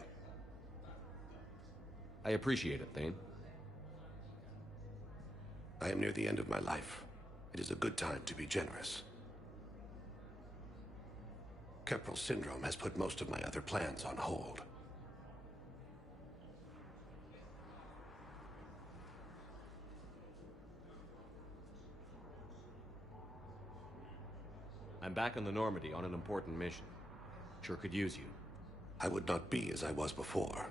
I appreciate it, Thane. I am near the end of my life. It is a good time to be generous. Keppel syndrome has put most of my other plans on hold. I'm back on the Normandy on an important mission. Sure could use you. I would not be as I was before.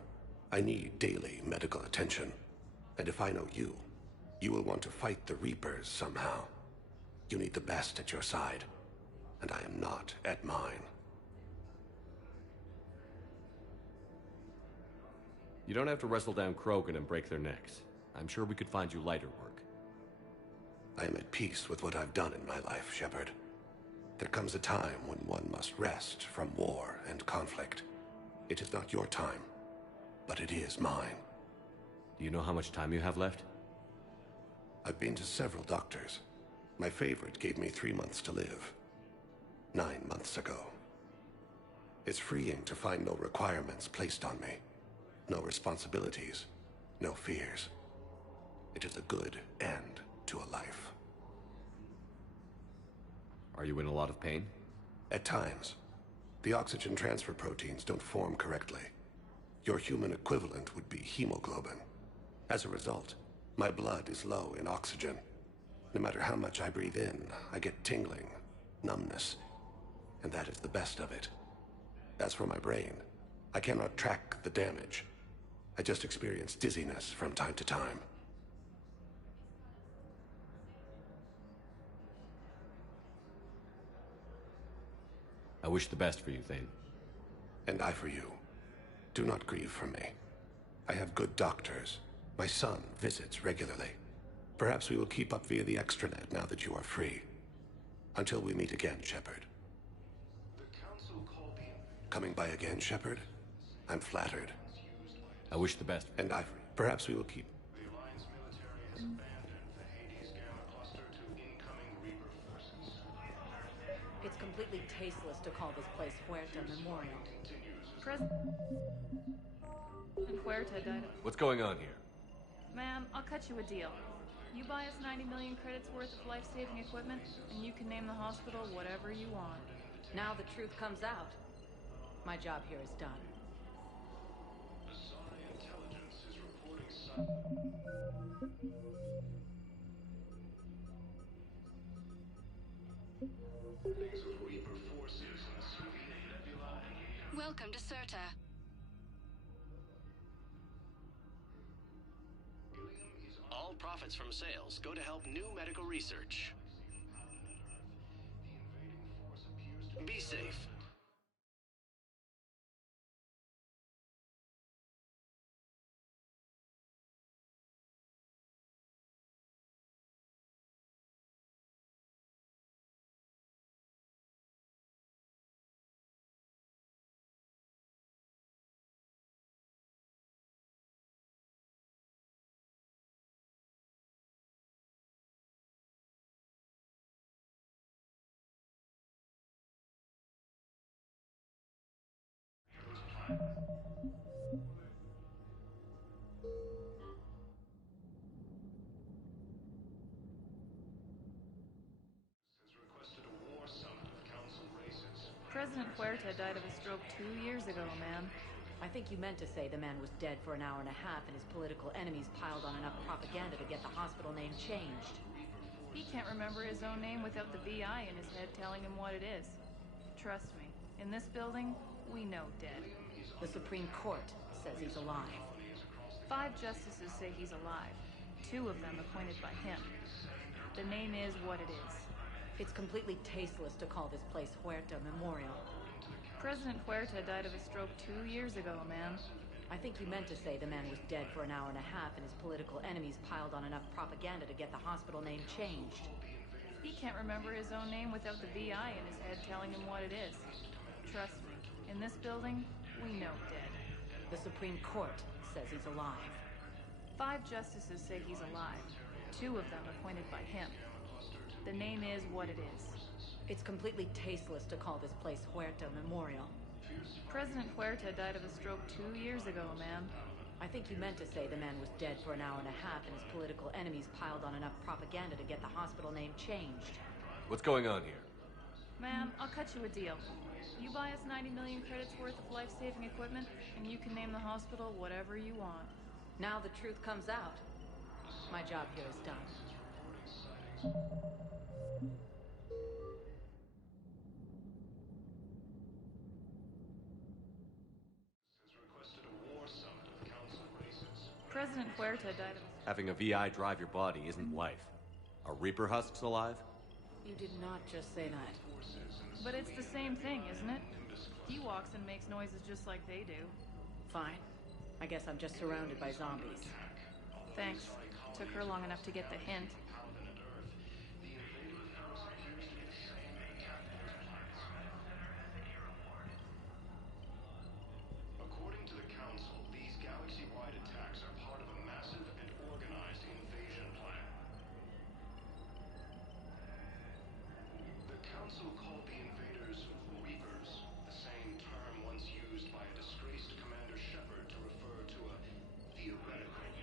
I need daily medical attention. And if I know you, you will want to fight the Reapers somehow. You need the best at your side, and I am not at mine. You don't have to wrestle down Krogan and break their necks. I'm sure we could find you lighter work. I am at peace with what I've done in my life, Shepard. There comes a time when one must rest from war and conflict. It is not your time, but it is mine. Do you know how much time you have left? I've been to several doctors. My favorite gave me 3 months to live. 9 months ago. It's freeing to find no requirements placed on me. No responsibilities. No fears. It is a good end to a life. Are you in a lot of pain? At times. The oxygen transfer proteins don't form correctly. Your human equivalent would be hemoglobin. As a result, my blood is low in oxygen. No matter how much I breathe in, I get tingling, numbness, and that is the best of it. As for my brain, I cannot track the damage. I just experience dizziness from time to time. I wish the best for you, Thane. And I for you. Do not grieve for me. I have good doctors. My son visits regularly. Perhaps we will keep up via the extranet now that you are free. Until we meet again, Shepard. Coming by again, Shepard? I'm flattered. I wish the best. And I... Perhaps we will keep... The Alliance military has abandoned the Hades Gamma cluster to incoming Reaper forces. It's completely tasteless to call this place Huerta Memorial. President Huerta died of... What's going on here? Ma'am, I'll cut you a deal. You buy us 90 million credits worth of life-saving equipment, and you can name the hospital whatever you want. Now the truth comes out. My job here is done. Asari intelligence is reporting sightings of Reaper forces in Soviet Nebula and... Welcome to Serta. All profits from sales go to help new medical research. Be safe. President Huerta died of a stroke 2 years ago, ma'am. I think you meant to say the man was dead for an hour and a half and his political enemies piled on enough propaganda to get the hospital name changed. He can't remember his own name without the VI in his head telling him what it is. Trust me, in this building, we know dead. The Supreme Court says he's alive. 5 justices say he's alive. 2 of them appointed by him. The name is what it is. It's completely tasteless to call this place Huerta Memorial. President Huerta died of a stroke 2 years ago, ma'am. I think you meant to say the man was dead for an hour and a half and his political enemies piled on enough propaganda to get the hospital name changed. He can't remember his own name without the VI in his head telling him what it is. Trust me, in this building, we know dead. The Supreme Court says he's alive. 5 justices say he's alive. 2 of them appointed by him. The name is what it is. It's completely tasteless to call this place Huerta Memorial. President Huerta died of a stroke 2 years ago, ma'am. I think you meant to say the man was dead for an hour and a half and his political enemies piled on enough propaganda to get the hospital name changed. What's going on here? Ma'am, I'll cut you a deal. You buy us 90 million credits worth of life-saving equipment, and you can name the hospital whatever you want. Now the truth comes out. My job here is done. President Huerta died of... Having a VI drive your body isn't life. Are Reaper husks alive? You did not just say that. But it's the same thing, isn't it? He walks and makes noises just like they do. Fine. I guess I'm just surrounded by zombies. Thanks. Took her long enough to get the hint. According to the Council, these galaxy-wide attacks are part of a massive and organized invasion plan. The Council called the invaders Reapers, the same term once used by a disgraced Commander Shepard to refer to a theoretical enemy.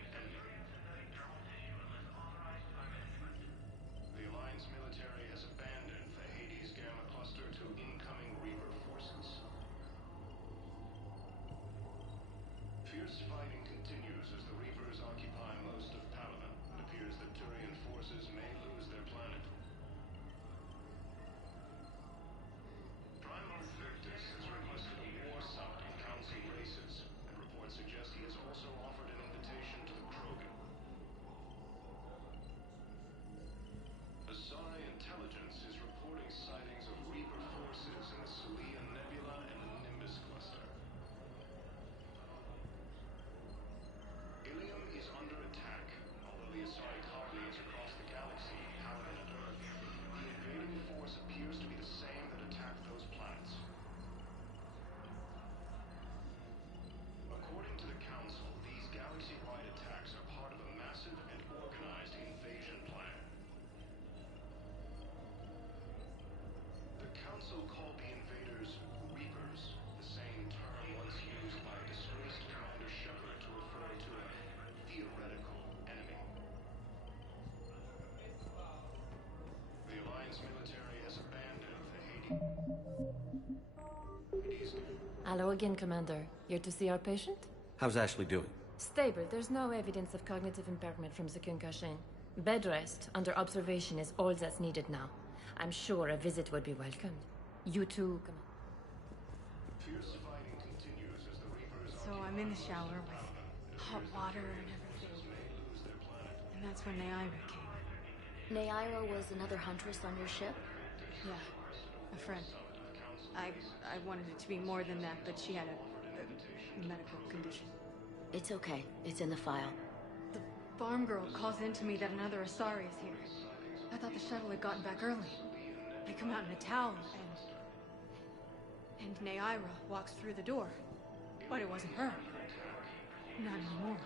Hello again, Commander. Here to see our patient? How's Ashley doing? Stable. There's no evidence of cognitive impairment from the concussion. Bed rest, under observation, is all that's needed now. I'm sure a visit would be welcomed. You too, So I'm in the shower with hot water and everything. And that's when Neaira came. Neaira was another huntress on your ship? Yeah, a friend. I wanted it to be more than that, but she had a medical condition. It's okay. It's in the file. The farm girl calls in to me that another Asari is here. I thought the shuttle had gotten back early. I come out in a towel, and Neaira walks through the door. But it wasn't her. Not anymore.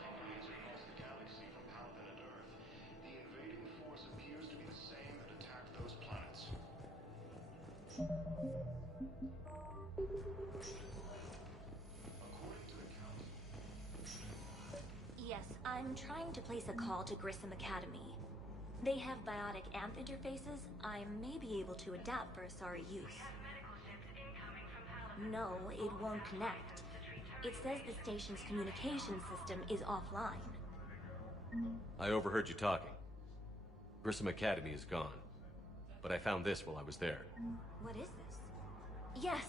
Yes, I'm trying to place a call to Grissom Academy. They have biotic AMP interfaces I may be able to adapt for Asari use. No, it won't connect. It says the station's communication system is offline. I overheard you talking. Grissom Academy is gone. But I found this while I was there. What is this? Yes,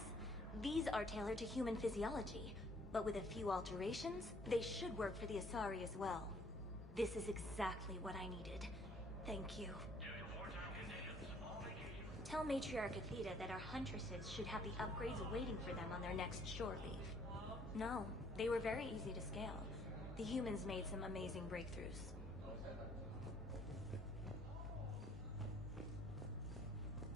these are tailored to human physiology, but with a few alterations, they should work for the Asari as well. This is exactly what I needed. Thank you. Tell Matriarch Athena that our huntresses should have the upgrades waiting for them on their next shore leave. No, they were very easy to scale. The humans made some amazing breakthroughs.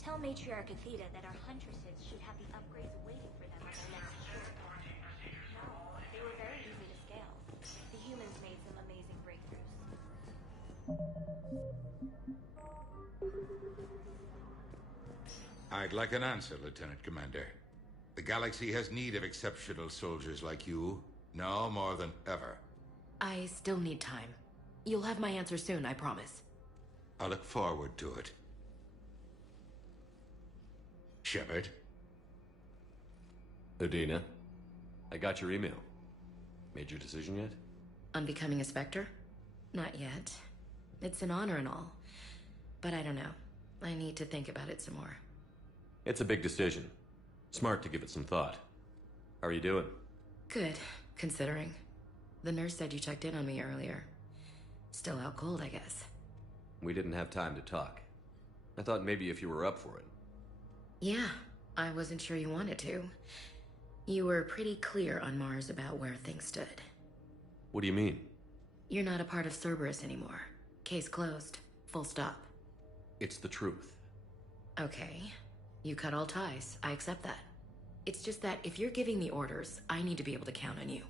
Tell Matriarch Athena that our huntresses should have the upgrades waiting for them on their next shore leave. No, they were very easy to scale. The humans made some amazing breakthroughs. I'd like an answer, Lieutenant Commander. The galaxy has need of exceptional soldiers like you, now more than ever. I still need time. You'll have my answer soon, I promise. I look forward to it. Shepard? Udina, I got your email. Made your decision yet? On becoming a Spectre? Not yet. It's an honor and all. But I don't know. I need to think about it some more. It's a big decision. Smart to give it some thought. How are you doing? Good, considering. The nurse said you checked in on me earlier. Still out cold, I guess. We didn't have time to talk. I thought maybe if you were up for it. Yeah, I wasn't sure you wanted to. You were pretty clear on Mars about where things stood. What do you mean? You're not a part of Cerberus anymore. Case closed. Full stop. It's the truth. Okay. You cut all ties. I accept that. It's just that if you're giving me orders, I need to be able to count on you.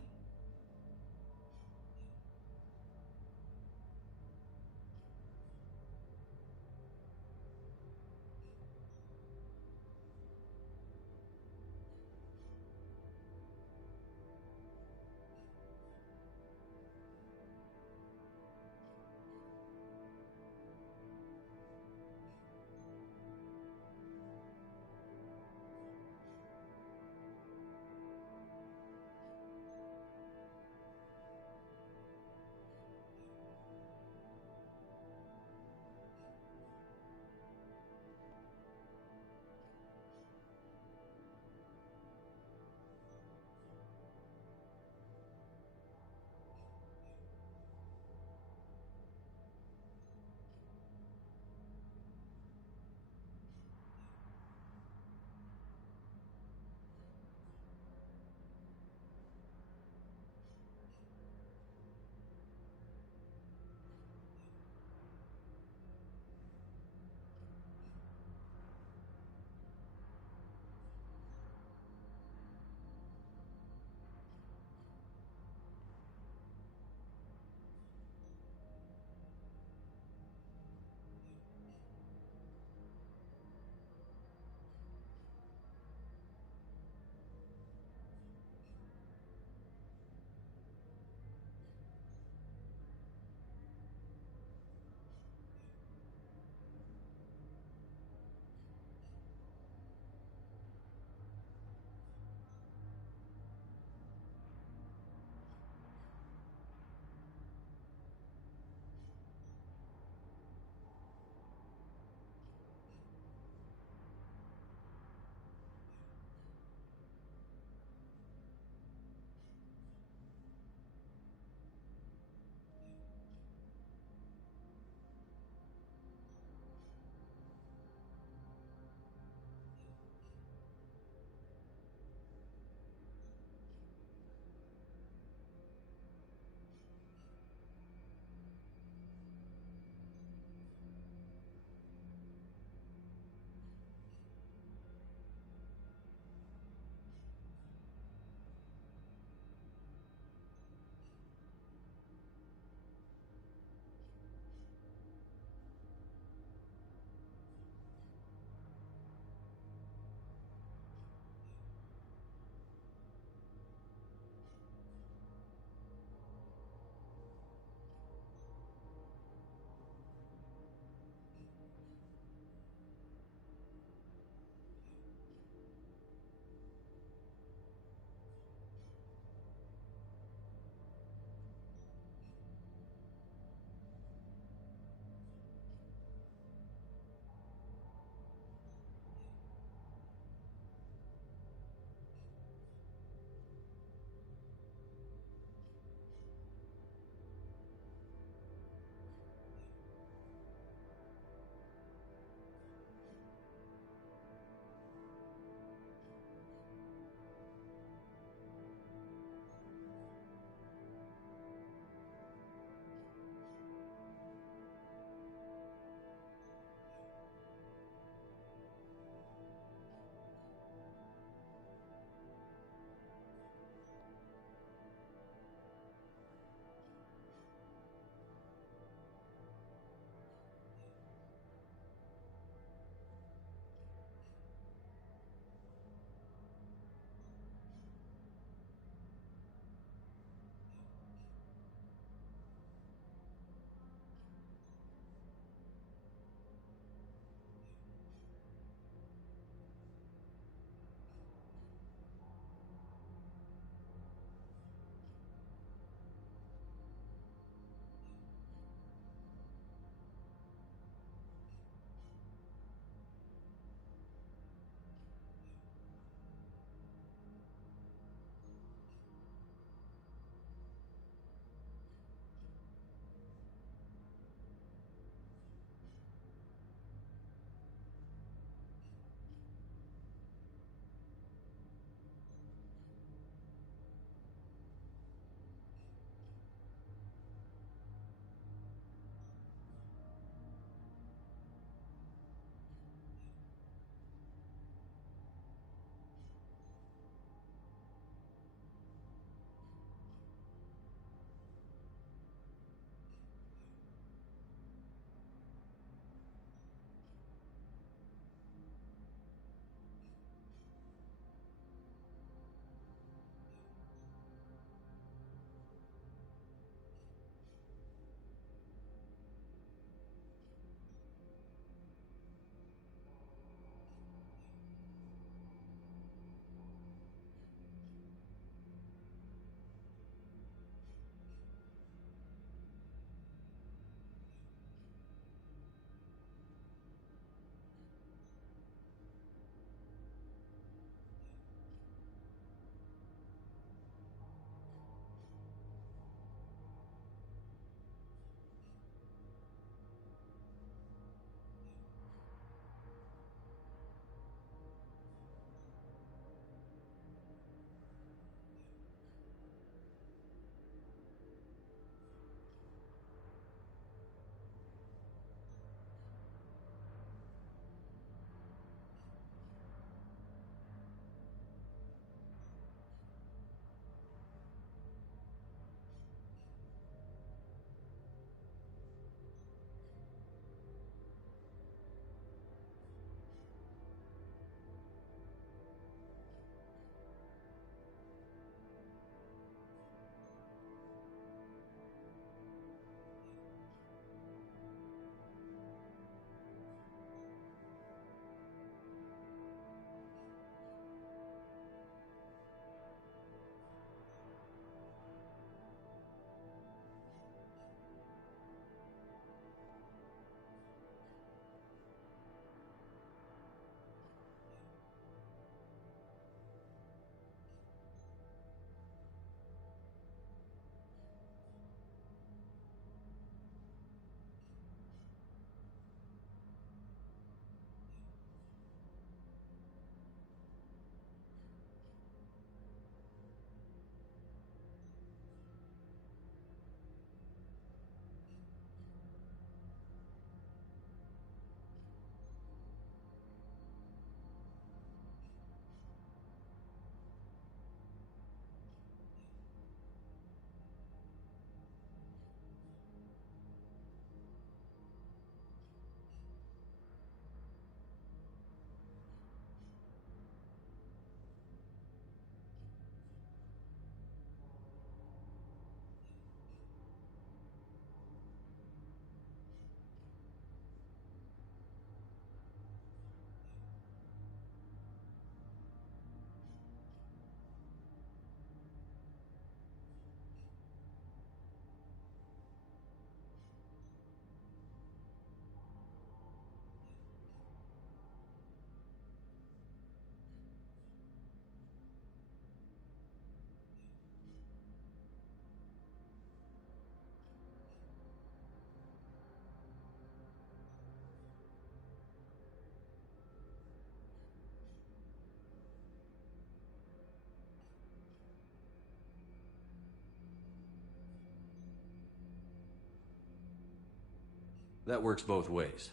That works both ways.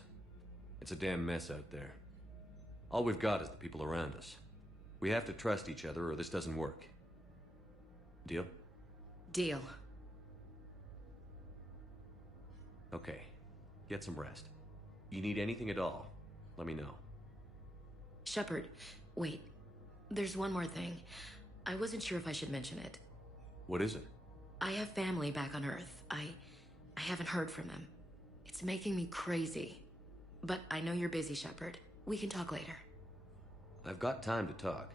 It's a damn mess out there. All we've got is the people around us. We have to trust each other or this doesn't work. Deal? Deal. Okay. Get some rest. You need anything at all, let me know. Shepard, wait. There's one more thing. I wasn't sure if I should mention it. What is it? I have family back on Earth. I haven't heard from them. It's making me crazy. But I know you're busy, Shepard. We can talk later. I've got time to talk.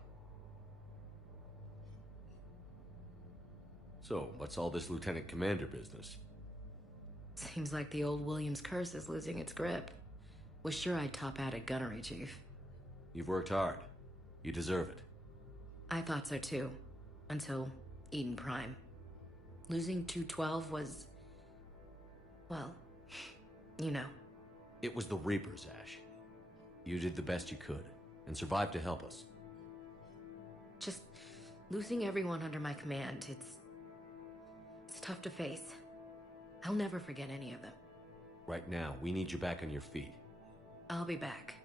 So, what's all this Lieutenant Commander business? Seems like the old Williams curse is losing its grip. Was sure I'd top out at gunnery, Chief. You've worked hard. You deserve it. I thought so too. Until Eden Prime. Losing 212 was... well, you know. It was the Reapers, Ash. You did the best you could, and survived to help us. Just losing everyone under my command, it's tough to face. I'll never forget any of them. Right now, we need you back on your feet. I'll be back.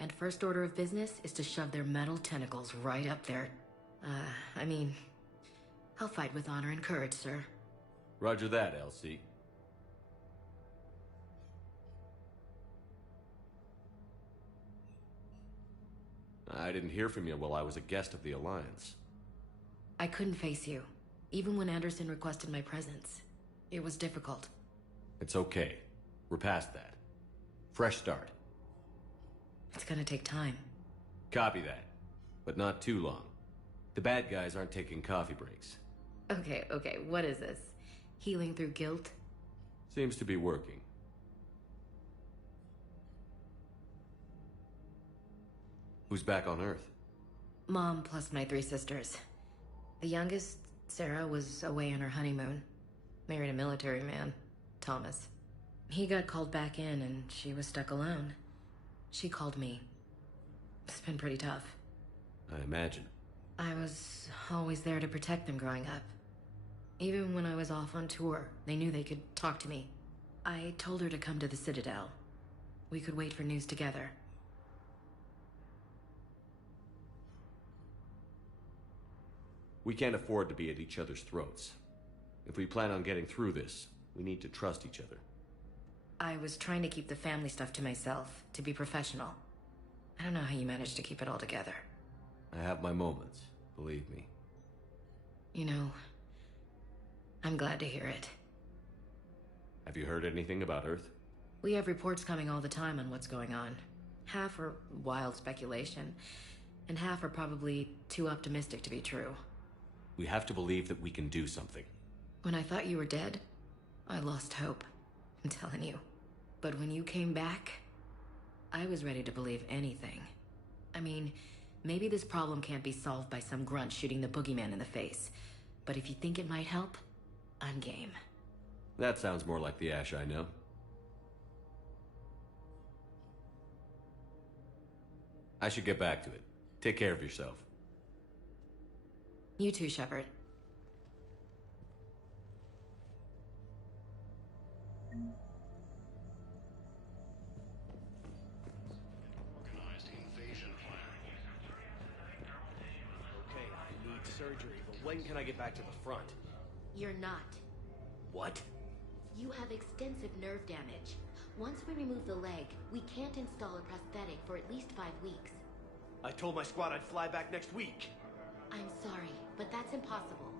And first order of business is to shove their metal tentacles right up there. I mean, I'll fight with honor and courage, sir. Roger that, LC. I didn't hear from you while I was a guest of the Alliance. I couldn't face you, even when Anderson requested my presence. It was difficult. It's okay. We're past that. Fresh start. It's gonna take time. Copy that. But not too long. The bad guys aren't taking coffee breaks. Okay, what is this? Healing through guilt? Seems to be working. Who's back on Earth? Mom plus my 3 sisters. The youngest, Sarah, was away on her honeymoon. Married a military man, Thomas. He got called back in and she was stuck alone. She called me. It's been pretty tough. I imagine. I was always there to protect them growing up. Even when I was off on tour, they knew they could talk to me. I told her to come to the Citadel. We could wait for news together. We can't afford to be at each other's throats. If we plan on getting through this, we need to trust each other. I was trying to keep the family stuff to myself, to be professional. I don't know how you managed to keep it all together. I have my moments, believe me. You know, I'm glad to hear it. Have you heard anything about Earth? We have reports coming all the time on what's going on. Half are wild speculation, and half are probably too optimistic to be true. We have to believe that we can do something. When I thought you were dead, I lost hope. I'm telling you. But when you came back, I was ready to believe anything. I mean, maybe this problem can't be solved by some grunt shooting the boogeyman in the face. But if you think it might help, I'm game. That sounds more like the Ash I know. I should get back to it. Take care of yourself. You too, Shepard. Organized invasion plan. Okay, I need surgery, but when can I get back to the front? You're not. What? You have extensive nerve damage. Once we remove the leg, we can't install a prosthetic for at least 5 weeks. I told my squad I'd fly back next week. I'm sorry, but that's impossible.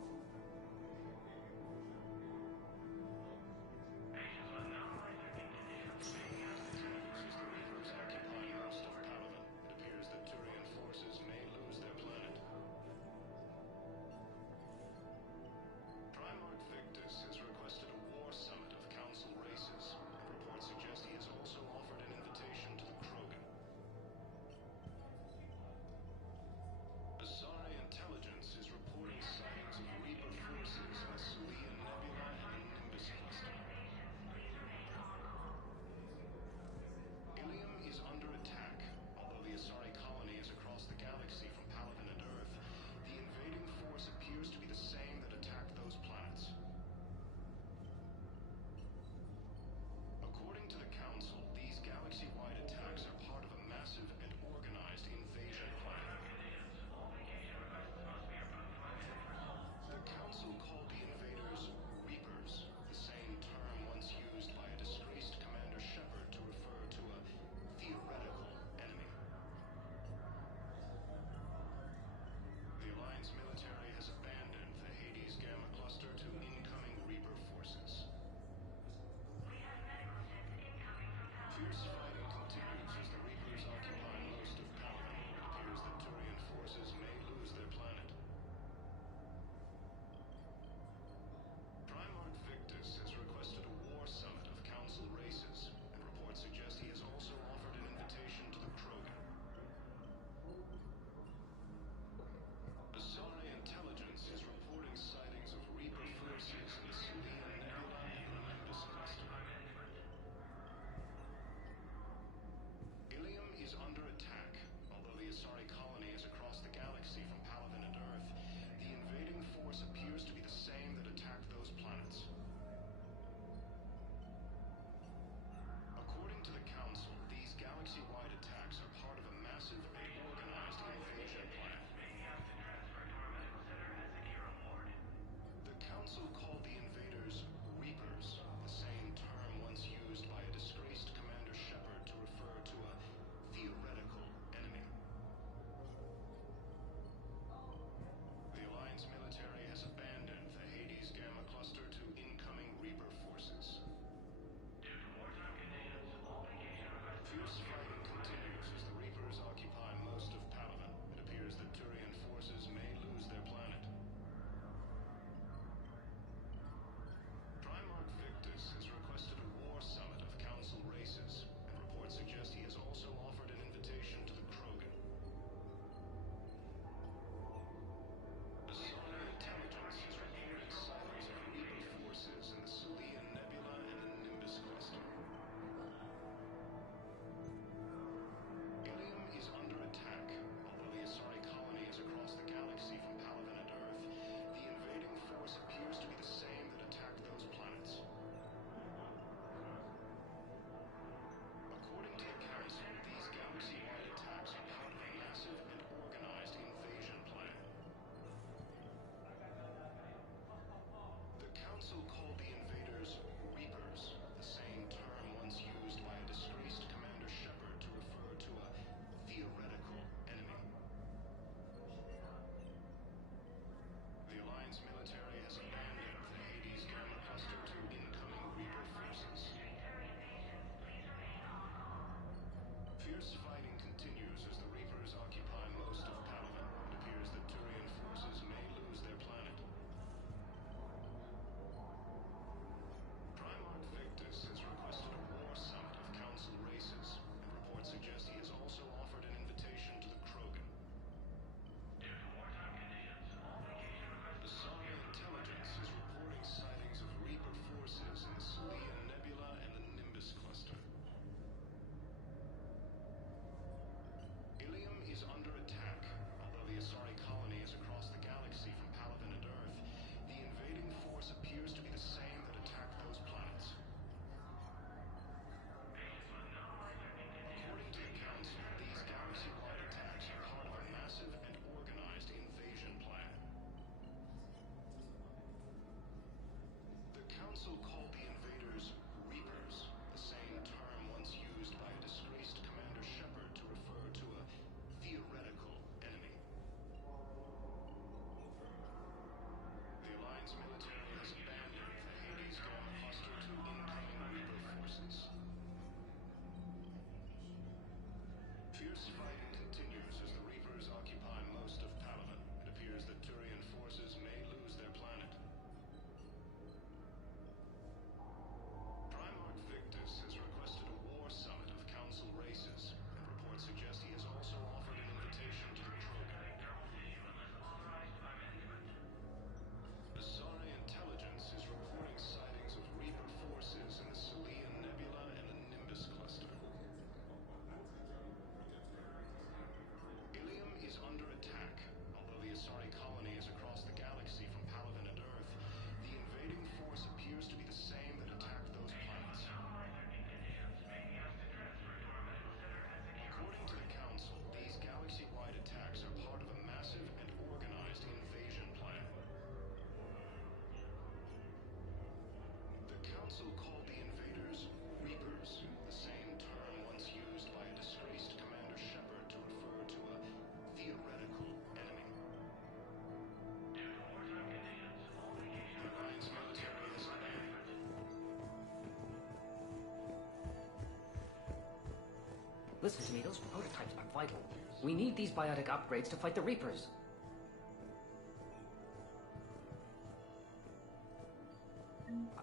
Listen to me, those prototypes are vital. We need these biotic upgrades to fight the Reapers.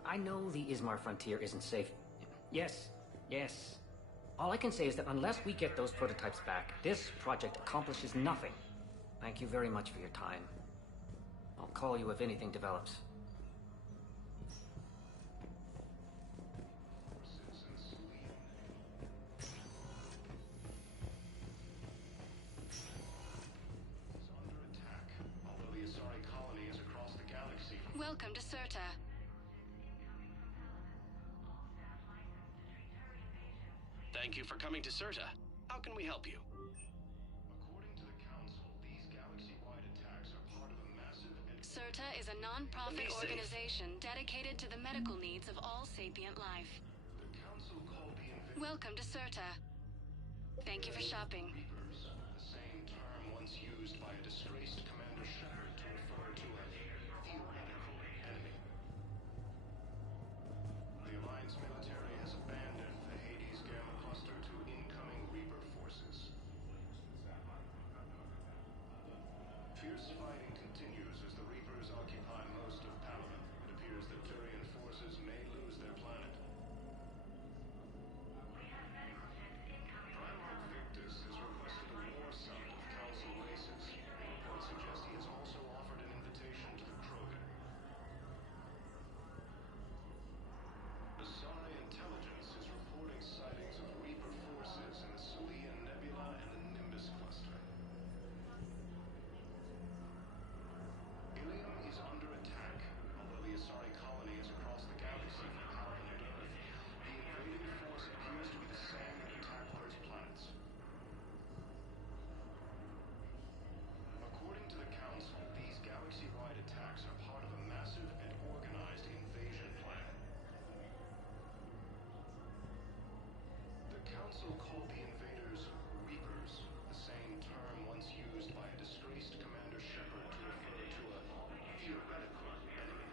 I know the Ismar frontier isn't safe. Yes, yes. All I can say is that unless we get those prototypes back, this project accomplishes nothing. Thank you very much for your time. I'll call you if anything develops. Welcome to Serta. Thank you for coming to Serta. How can we help you? According to the Council, these galaxy-wide attacks are part of a massive... Serta is a non-profit organization dedicated to the medical needs of all sapient life. The Council called the Welcome to Serta. Thank you for shopping. Reapers, the same term once used by a disgraced Commander Shepard to refer to a theoretical enemy. The Alliance military has abandoned the Hades Gamma Cluster to incoming Reaper forces. Fierce fighting continues as the Reapers occupy most of Palaven. It appears that Turian forces may lose their planet. Primarch Victus has requested a war summit of Council races. Reports suggest he has also offered an invitation to the Krogan. Asari intelligence is reporting sightings of Reaper forces in the Sulian Nebula and the Nimbus Cluster. Ilium is under attack. Although the Asari colony is across the galaxy from Palaven and Earth, the invading force appears to be the same that attacked Earth's planets. According to the Council, these galaxy-wide attacks are part of a massive and organized invasion plan. The Council called the invaders Reapers, the same term once used by a disgraced Commander Shepard to refer to a theoretical enemy.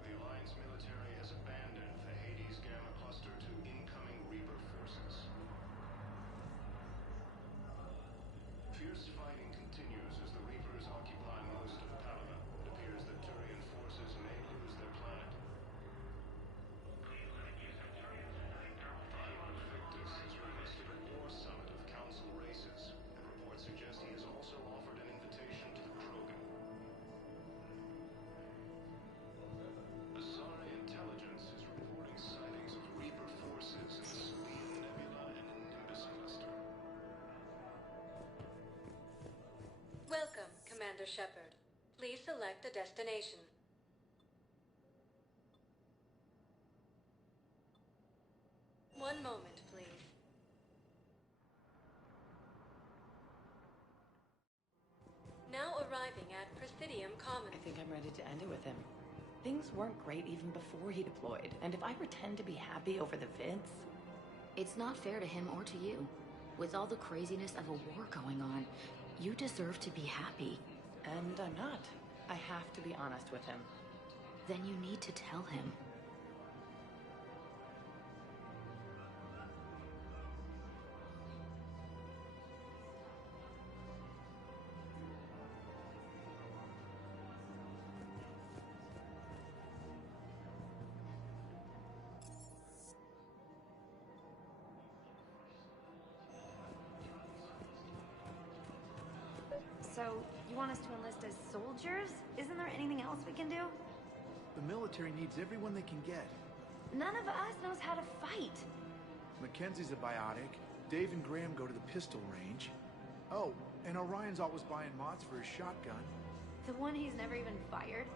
The Alliance military has abandoned the Hades Gamma Cluster to incoming Reaper forces. Fierce fighting continues as the Reapers occupy most of Palaven. It appears that Turian forces may lose their planet. Primarch Victus has requested a war summit of Council races, and reports suggest he has also offered an invitation to the Krogan. Asari intelligence is reporting sightings of Reaper forces in the Sulian Nebula and the Nimbus Cluster. Welcome, Commander Shepard. Please select a destination. One moment, please. Now arriving at Presidium Commons. I think I'm ready to end it with him. Things weren't great even before he deployed, and if I pretend to be happy over the vids... It's not fair to him or to you. With all the craziness of a war going on, you deserve to be happy. And I'm not. I have to be honest with him. Then you need to tell him. So, you want us to enlist as soldiers? Isn't there anything else we can do? The military needs everyone they can get. None of us knows how to fight. Mackenzie's a biotic. Dave and Graham go to the pistol range. Oh, and Orion's always buying mods for his shotgun. The one he's never even fired?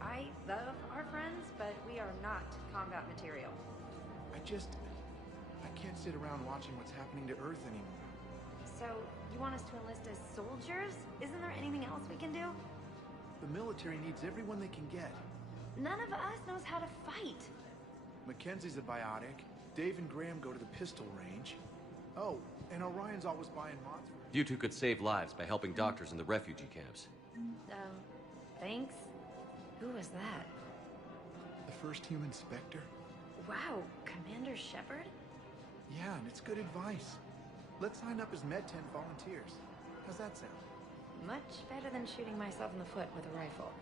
I love our friends, but we are not combat material. I can't sit around watching what's happening to Earth anymore. So, you want us to enlist as soldiers? Isn't there anything else we can do? The military needs everyone they can get. None of us knows how to fight. Mackenzie's a biotic. Dave and Graham go to the pistol range. Oh, and Orion's always buying mods for... You two could save lives by helping doctors in the refugee camps. Thanks? Who was that? The first human Spectre? Wow, Commander Shepard? Yeah, and it's good advice. Let's sign up as Med 10 volunteers. How's that sound? Much better than shooting myself in the foot with a rifle.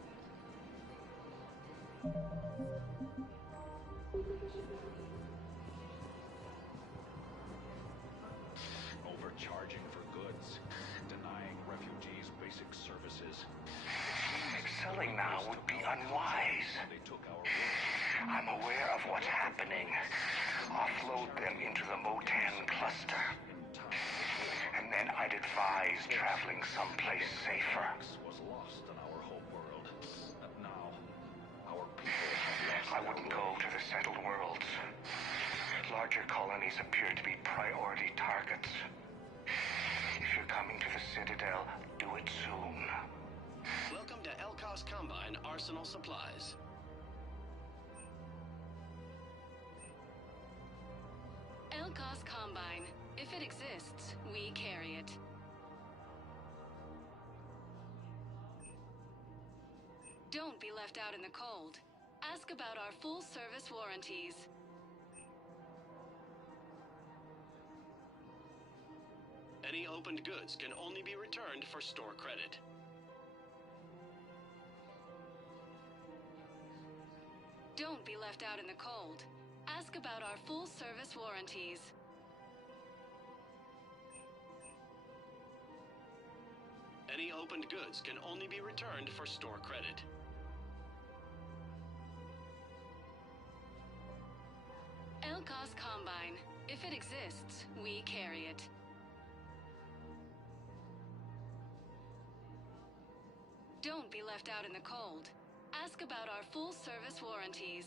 Overcharging for goods, denying refugees basic services. Selling now would be unwise. I'm aware of what's happening. Offload them into the Motan cluster. And then I'd advise traveling someplace safer. Was lost in our home world. And now, our people have lost. I wouldn't go to the settled worlds. Larger colonies appear to be priority targets. If you're coming to the Citadel, do it soon. Welcome to Elkos Combine Arsenal Supplies. Elkos Combine. If it exists, we carry it. Don't be left out in the cold. Ask about our full-service warranties. Any opened goods can only be returned for store credit. Don't be left out in the cold. Ask about our full-service warranties. Any opened goods can only be returned for store credit. Elkos Combine. If it exists, we carry it. Don't be left out in the cold. Ask about our full-service warranties.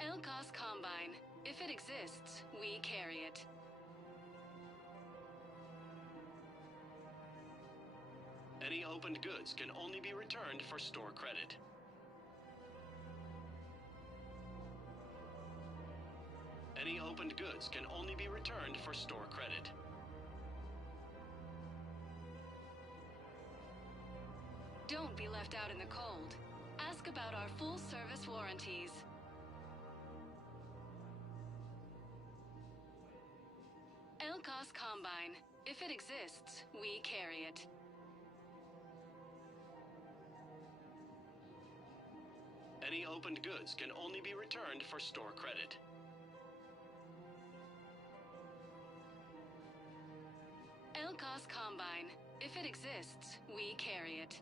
Elkos Combine. If it exists, we carry it. Any opened goods can only be returned for store credit. Any opened goods can only be returned for store credit. Don't be left out in the cold. Ask about our full-service warranties. Elkos Combine. If it exists, we carry it. Any opened goods can only be returned for store credit. Elkos Combine. If it exists, we carry it.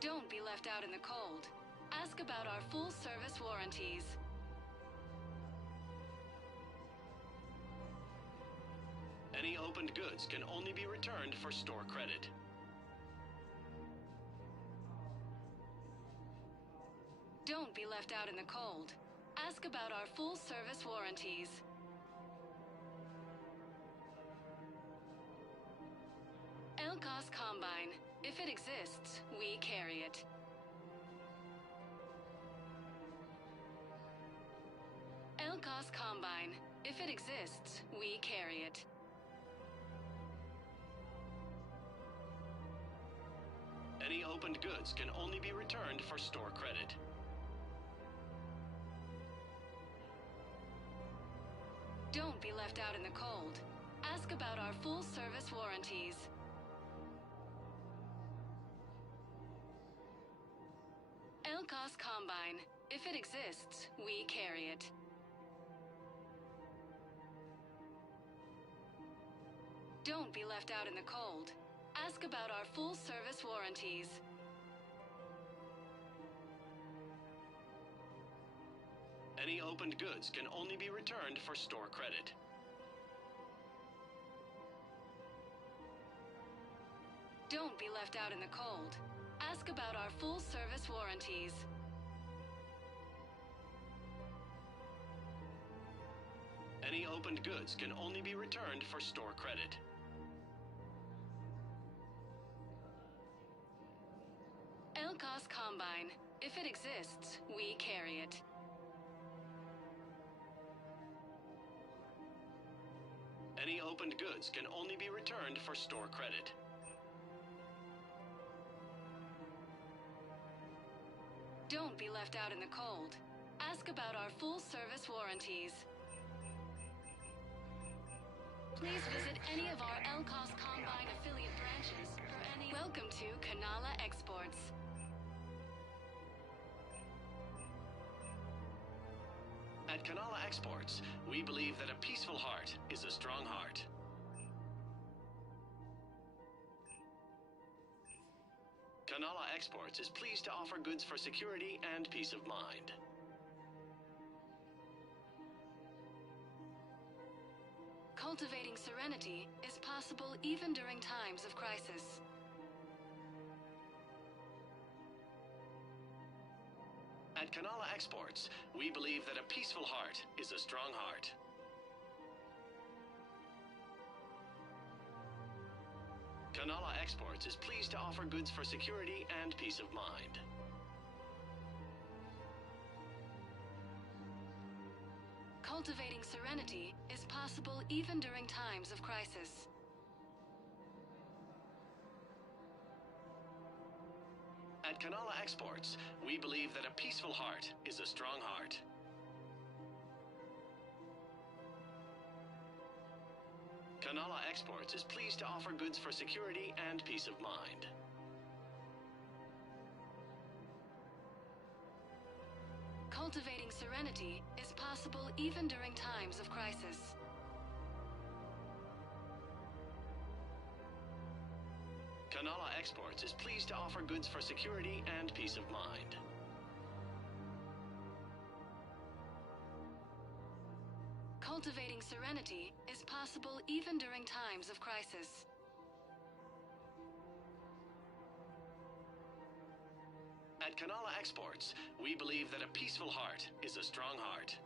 Don't be left out in the cold. Ask about our full-service warranties. Any opened goods can only be returned for store credit. Don't be left out in the cold. Ask about our full-service warranties. Elkos Combine. If it exists, we carry it. Elkos Combine. If it exists, we carry it. Any opened goods can only be returned for store credit. Don't be left out in the cold. Ask about our full-service warranties. Elkos Combine. If it exists, we carry it. Don't be left out in the cold. Ask about our full-service warranties. Any opened goods can only be returned for store credit. Don't be left out in the cold. Ask about our full-service warranties. Any opened goods can only be returned for store credit. Elkos Combine. If it exists, we carry it. Any opened goods can only be returned for store credit. Don't be left out in the cold. Ask about our full-service warranties. Please visit any of our LCOS Combine affiliate branches for any... Welcome to Kanala Exports. At Kanala Exports, we believe that a peaceful heart is a strong heart. Kanala Exports is pleased to offer goods for security and peace of mind. Cultivating serenity is possible even during times of crisis. At Kanala Exports, we believe that a peaceful heart is a strong heart. Kanala Exports is pleased to offer goods for security and peace of mind. Cultivating serenity is possible even during times of crisis. At Kanala Exports, we believe that a peaceful heart is a strong heart. Kanala Exports is pleased to offer goods for security and peace of mind. Cultivating serenity is possible even during times of crisis. Kanala Exports is pleased to offer goods for security and peace of mind. Cultivating serenity is possible even during times of crisis. At Kanala Exports, we believe that a peaceful heart is a strong heart.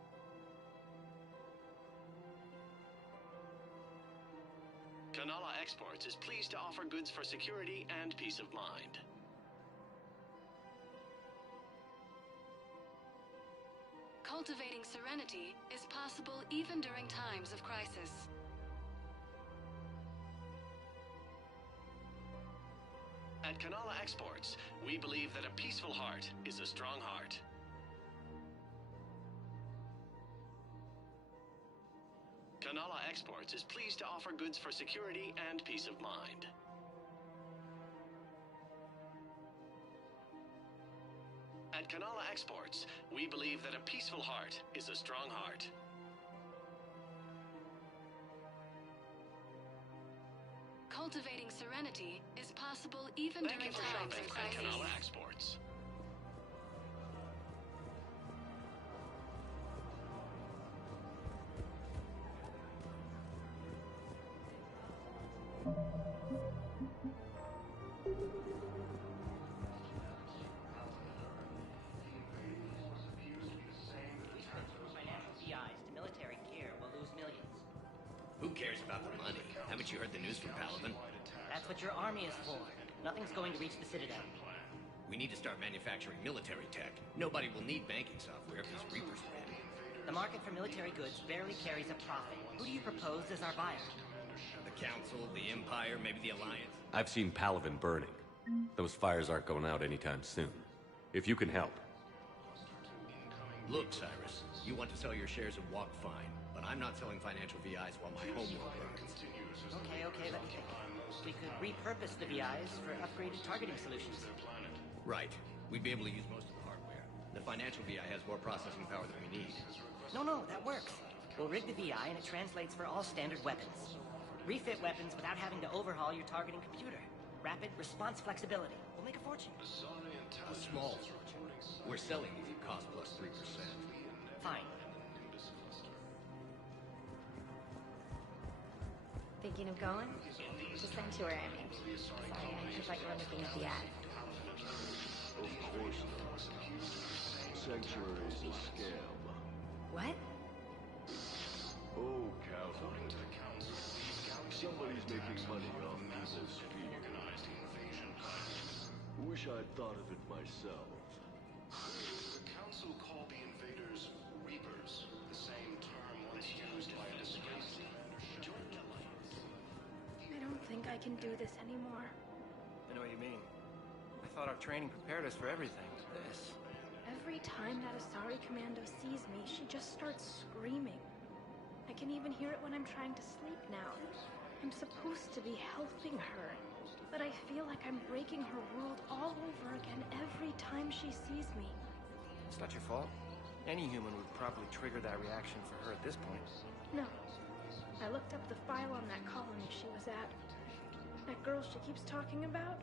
Kanala Exports is pleased to offer goods for security and peace of mind. Cultivating serenity is possible even during times of crisis. At Kanala Exports, we believe that a peaceful heart is a strong heart. Kanala Exports is pleased to offer goods for security and peace of mind. At Kanala Exports, we believe that a peaceful heart is a strong heart. Cultivating serenity is possible even during times of crisis. At Kanala Exports. Who cares about the money? Haven't you heard the news from Paladin? That's what your army is for. Nothing's going to reach the Citadel. We need to start manufacturing military tech. Nobody will need banking software if these Reapers are in. The market for military goods barely carries a profit. Who do you propose as our buyer? The Council, the Empire, maybe the Alliance? I've seen Palaven burning. Those fires aren't going out anytime soon. If you can help. Look, Cyrus, you want to sell your shares of Walk fine, but I'm not selling financial VIs while my homeworld burns. Okay, let me think. We could repurpose the VIs for upgraded targeting solutions. Right. We'd be able to use most of the hardware. The financial VI has more processing power than we need. No, that works. We'll rig the VI and it translates for all standard weapons. Refit weapons without having to overhaul your targeting computer. Rapid response flexibility. We'll make a fortune. A small fortune. We're selling these at cost plus 3%. Fine. Thinking of going? To Sanctuary, I mean. Sorry, I thought you were looking at the ad. Of course not. Sanctuary is a scam. What? Oh, Calvin. Somebody's making money off people's fear. Wish I'd thought of it myself. The Council called the invaders Reapers, the same term once used by a disgraced commander. I don't think I can do this anymore. I know what you mean. I thought our training prepared us for everything. This. every time that Asari commando sees me, she just starts screaming. I can even hear it when I'm trying to sleep now. I'm supposed to be helping her, but I feel like I'm breaking her world all over again every time she sees me. It's not your fault. Any human would probably trigger that reaction for her at this point. No. I looked up the file on that colony she was at. That girl she keeps talking about,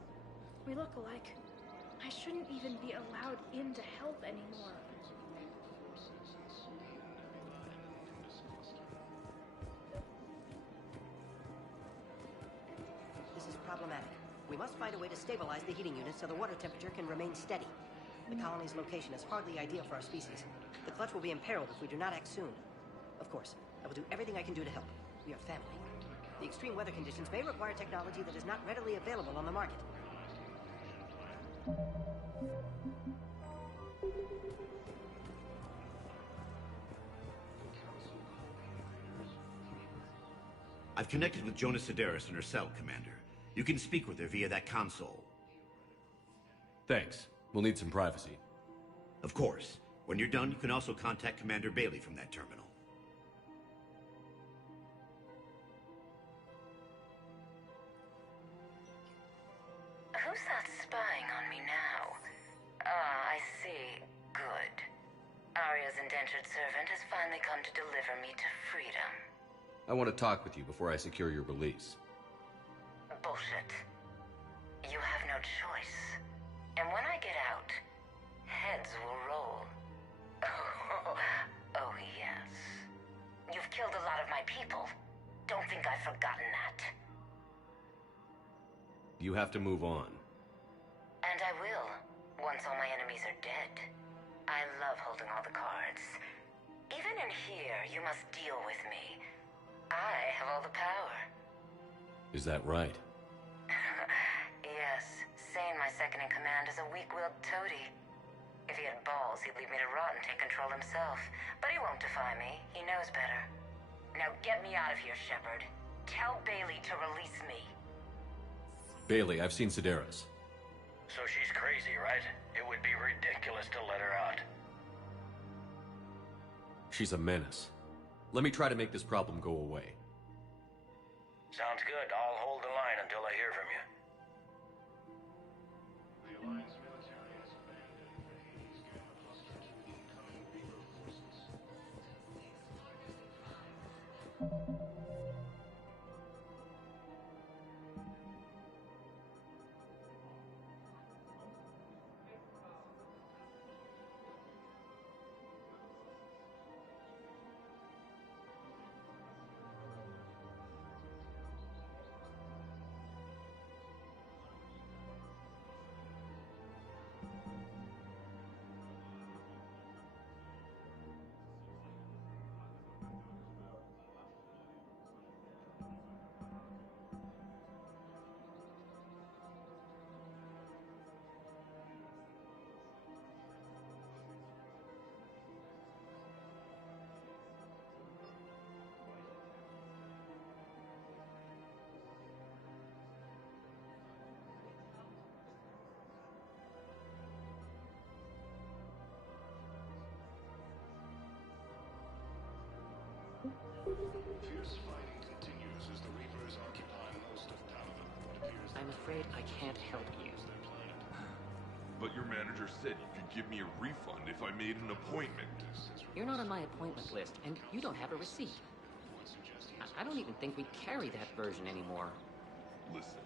we look alike. I shouldn't even be allowed in to help anymore. This is problematic. We must find a way to stabilize the heating unit so the water temperature can remain steady. The colony's location is hardly ideal for our species. The clutch will be imperiled if we do not act soon. Of course, I will do everything I can do to help. We are family. The extreme weather conditions may require technology that is not readily available on the market. I've connected with Jonas Sedaris in her cell, Commander. You can speak with her via that console. Thanks. We'll need some privacy. Of course. When you're done, you can also contact Commander Bailey from that terminal. Who's that spying on me now? Ah, I see. Good. Arya's indentured servant has finally come to deliver me to freedom. I want to talk with you before I secure your release. Bullshit. You have no choice. And when I get out, heads will roll. Oh, yes. You've killed a lot of my people. Don't think I've forgotten that. You have to move on. And I will, once all my enemies are dead. I love holding all the cards. Even in here, you must deal with me. I have all the power. Is that right? Yes, Sane, my second-in-command, is a weak-willed toady. If he had balls, he'd leave me to rot and take control himself. But he won't defy me. He knows better. Now get me out of here, Shepard. Tell Bailey to release me. Bailey, I've seen Sedaris. So she's crazy, right? It would be ridiculous to let her out. She's a menace. Let me try to make this problem go away. Sounds good. I'll hold the line until I hear from you. The Alliance military has abandoned the Hades Gamma cluster to the incoming Reaper forces. Fierce fighting continues as the Reapers occupy most of Palaven. It appears I'm afraid I can't help you. But your manager said you could give me a refund if I made an appointment. You're not on my appointment list, and you don't have a receipt. I don't even think we carry that version anymore. Listen,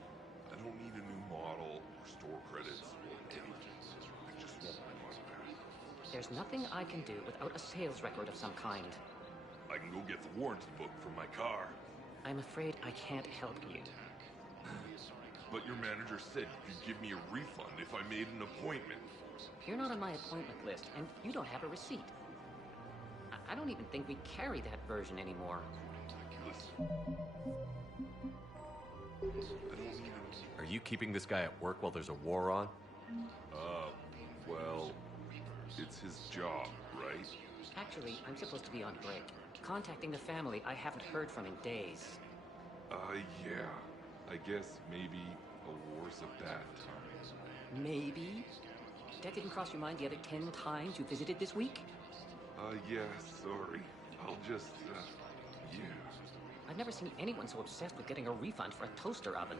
I don't need a new model or store credits or anything. I just want my money back. There's nothing I can do without a sales record of some kind. I can go get the warranty book from my car. I'm afraid I can't help you. But your manager said you could give me a refund if I made an appointment. You're not on my appointment list, and you don't have a receipt. I don't even think we carry that version anymore. Listen. Are you keeping this guy at work while there's a war on? Well, it's his job, right? Actually, I'm supposed to be on break. Contacting the family I haven't heard from in days. Yeah. I guess maybe a war's a bad time. Maybe? That didn't cross your mind the other 10 times you visited this week? Yeah, sorry. I'll just, yeah. I've never seen anyone so obsessed with getting a refund for a toaster oven.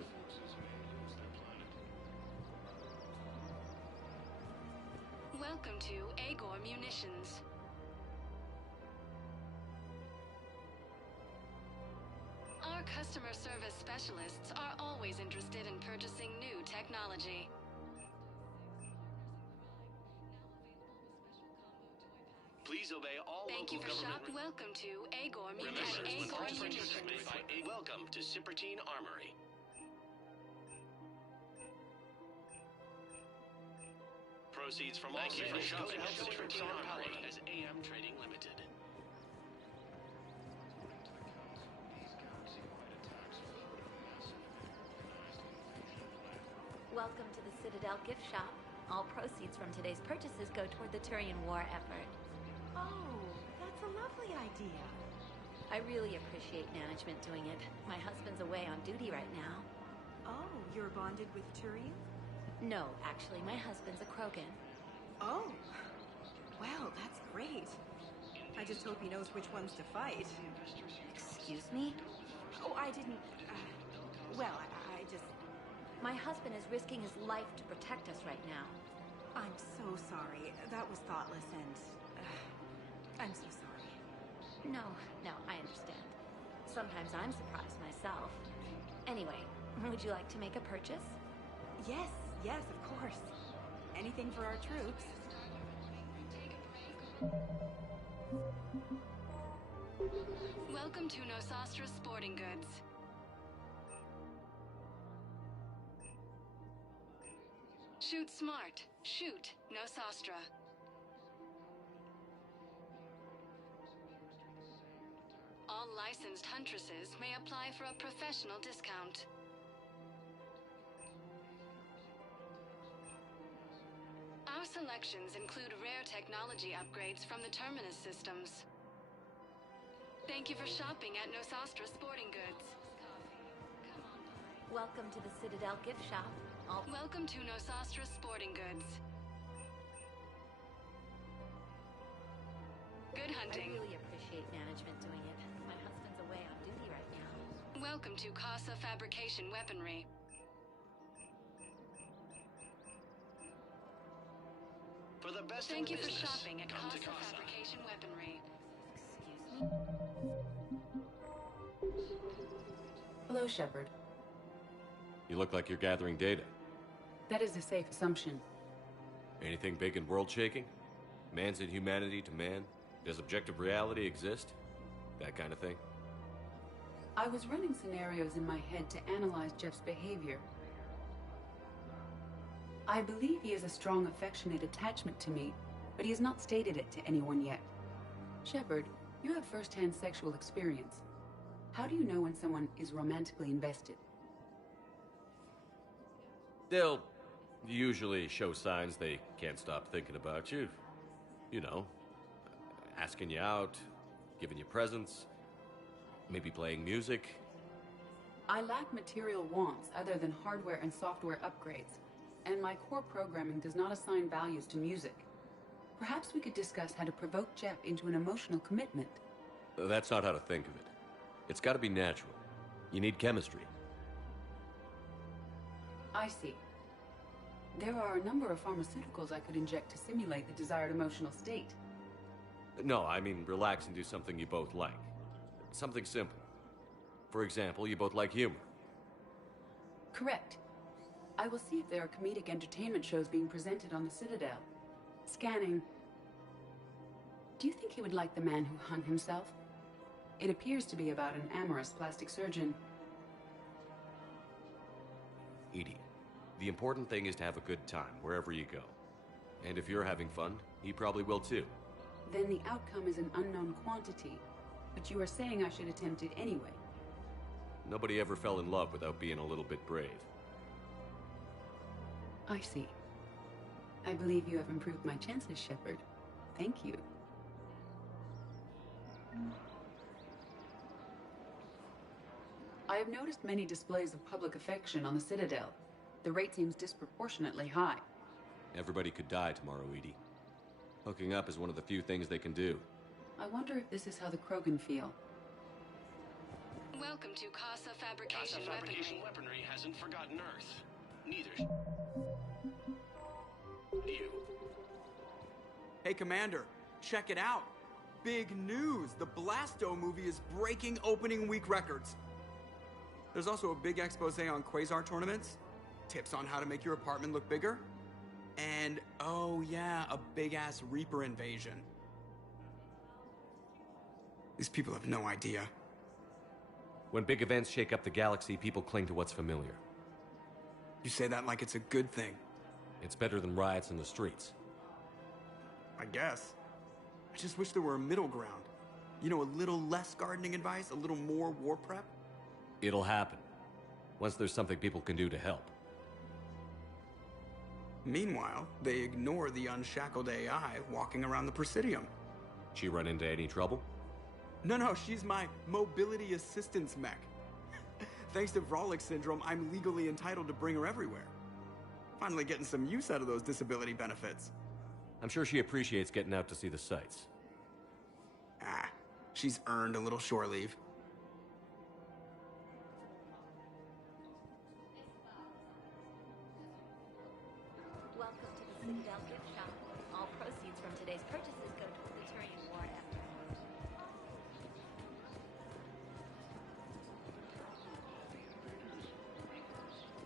Welcome to Agor Munitions. Our customer service specialists are always interested in purchasing new technology. Please obey all Thank you local for government. shop. Welcome to Agor Munitions. Agor Munitions. Welcome to Cipertine Armory. Proceeds from all sales go to help Cipertine Armory as AM Trading Limited. Welcome to the Citadel gift shop. All proceeds from today's purchases go toward the Turian war effort. Oh, that's a lovely idea. I really appreciate management doing it. My husband's away on duty right now. Oh, you're bonded with Turian? No, actually, my husband's a Krogan. Oh, well, that's great. I just hope he knows which ones to fight. Excuse me? Oh, I didn't... well, I just... My husband is risking his life to protect us right now. I'm so sorry. That was thoughtless and... I'm so sorry. No, I understand. Sometimes I'm surprised myself. Anyway, would you like to make a purchase? Yes, of course. Anything for our troops. Welcome to Nosastra Sporting Goods. Shoot smart. Shoot Nosastra. All licensed huntresses may apply for a professional discount. Our selections include rare technology upgrades from the Terminus systems. Thank you for shopping at Nosastra Sporting Goods. Welcome to the Citadel gift shop. Welcome to Nosastra Sporting Goods. Good hunting. I really appreciate management doing it. My husband's away on duty right now. Welcome to Casa Fabrication Weaponry. For the best Thank in you for business, shopping at come to Casa Casa. Fabrication Weaponry. Excuse me? Hello, Shepard. You look like you're gathering data. That is a safe assumption. Anything big and world-shaking? Man's inhumanity to man? Does objective reality exist? That kind of thing? I was running scenarios in my head to analyze Jeff's behavior. I believe he has a strong affectionate attachment to me, but he has not stated it to anyone yet. Shepard, you have first-hand sexual experience. How do you know when someone is romantically invested? They'll usually show signs they can't stop thinking about you. You know, asking you out, giving you presents, maybe playing music. I lack material wants other than hardware and software upgrades, and my core programming does not assign values to music. Perhaps we could discuss how to provoke Jeff into an emotional commitment. That's not how to think of it. It's got to be natural. You need chemistry. I see. There are a number of pharmaceuticals I could inject to simulate the desired emotional state. No, I mean relax and do something you both like. Something simple. For example, you both like humor. Correct. I will see if there are comedic entertainment shows being presented on the Citadel. Scanning. Do you think he would like The Man Who Hung Himself? It appears to be about an amorous plastic surgeon. EDI, the important thing is to have a good time wherever you go. And if you're having fun, he probably will too. Then the outcome is an unknown quantity, but you are saying I should attempt it anyway. Nobody ever fell in love without being a little bit brave. I see. I believe you have improved my chances, Shepard. Thank you. I have noticed many displays of public affection on the Citadel. The rate seems disproportionately high. Everybody could die tomorrow, Edie. Hooking up is one of the few things they can do. I wonder if this is how the Krogan feel. Welcome to Casa Fabrication Weaponry hasn't forgotten Earth. Neither you. Hey, Commander, check it out. Big news! The Blasto movie is breaking opening week records. There's also a big expose on Quasar tournaments, tips on how to make your apartment look bigger, and, oh yeah, a big-ass Reaper invasion. These people have no idea. When big events shake up the galaxy, people cling to what's familiar. You say that like it's a good thing. It's better than riots in the streets. I guess. I just wish there were a middle ground. You know, a little less gardening advice, a little more war prep. It'll happen. Once there's something people can do to help. Meanwhile, they ignore the unshackled AI walking around the Presidium. She run into any trouble? No, she's my mobility assistance mech. Thanks to Vrolic syndrome, I'm legally entitled to bring her everywhere. Finally getting some use out of those disability benefits. I'm sure she appreciates getting out to see the sights. She's earned a little shore leave. Welcome to the Citadel gift shop. All proceeds from today's purchases go to the Turian war effort.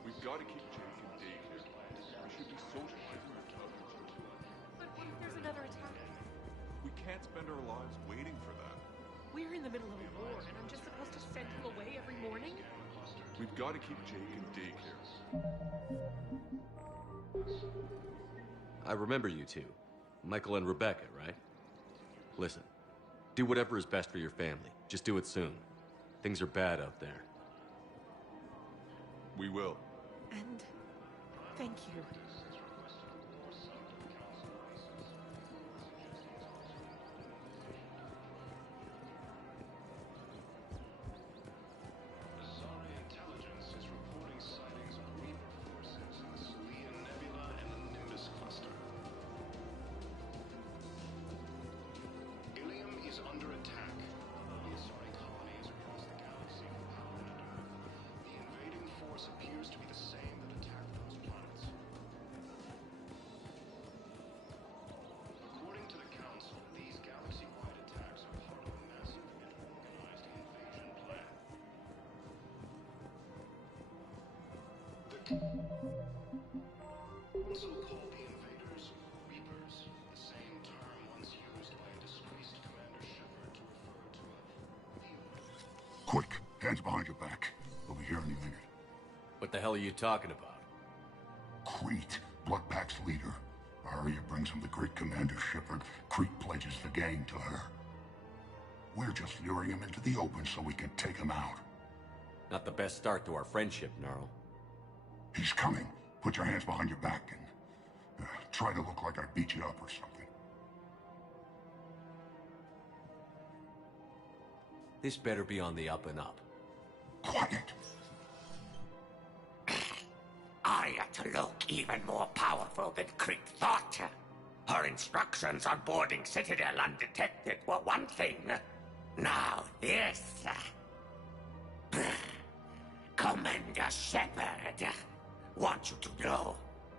We've got to keep Jake and Dave here. We should be socializing with others. But what if there's another attack? We can't spend our lives waiting for that. We're in the middle of a war, and I'm just supposed to send him away every morning? We've got to keep Jake and Dave here. I remember you two. Michael and Rebecca, right? Listen, do whatever is best for your family. Just do it soon. Things are bad out there. We will. And thank you. Azari intelligence is reporting sightings of Reaper forces in the Selian Nebula and the Nimbus cluster. Ilium is under attack. The Azari colony is across the galaxy from Howard to Earth. The invading force appears to be the same that attacked those planets. According to the Council, these galaxy-wide attacks are part of a massive and organized invasion plan. The Council called the invaders Reapers, the same term once used by a disgraced Commander Shepard to refer to a Quick, hands behind your back. We'll be here any minute. What the hell are you talking about? Crete, Bloodpack's leader. Arya brings him the great Commander Shepard. Crete pledges the gang to her. We're just luring him into the open so we can take him out. Not the best start to our friendship, Gnarl. He's coming. Put your hands behind your back and try to look like I beat you up or something. This better be on the up and up. Quiet! Arya to look even more powerful than Crete thought. Her instructions on boarding Citadel undetected were one thing. Now this. Commander Shepard, want you to know,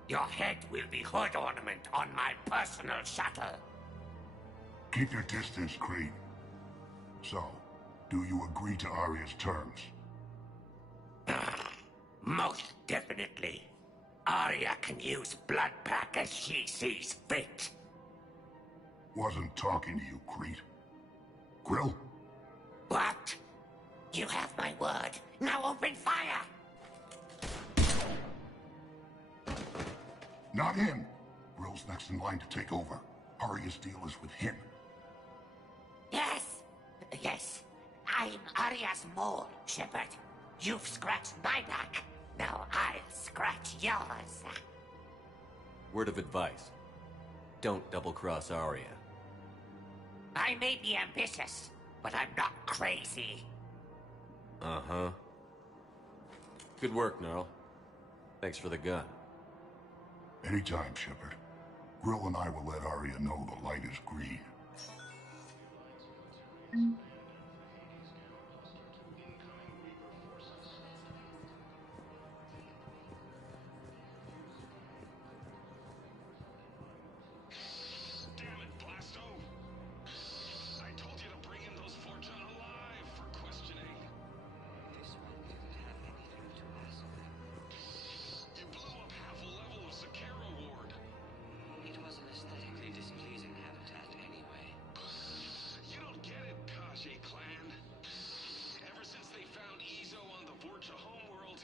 your head will be hood ornament on my personal shuttle. Keep your distance, Crete. So, do you agree to Arya's terms? Most definitely. Arya can use Bloodpack as she sees fit. Wasn't talking to you, Crete. Grill? What? You have my word. Now open fire! Not him. Grill's next in line to take over. Arya's deal is with him. Yes. I'm Arya's mole, Shepard. You've scratched my back. Now I'll scratch yours. Word of advice. Don't double-cross Arya. I may be ambitious, but I'm not crazy. Uh-huh. Good work, Gnarl. Thanks for the gun. Anytime, Shepard. Grill and I will let Arya know the light is green. Damn it, Blasto! I told you to bring in those Forja alive for questioning. This one didn't have anything to ask them. You blew up half a level of Sakara Ward. It was an aesthetically displeasing habitat anyway. You don't get it, Kaji clan. Ever since they found Izo on the Vorcha homeworld,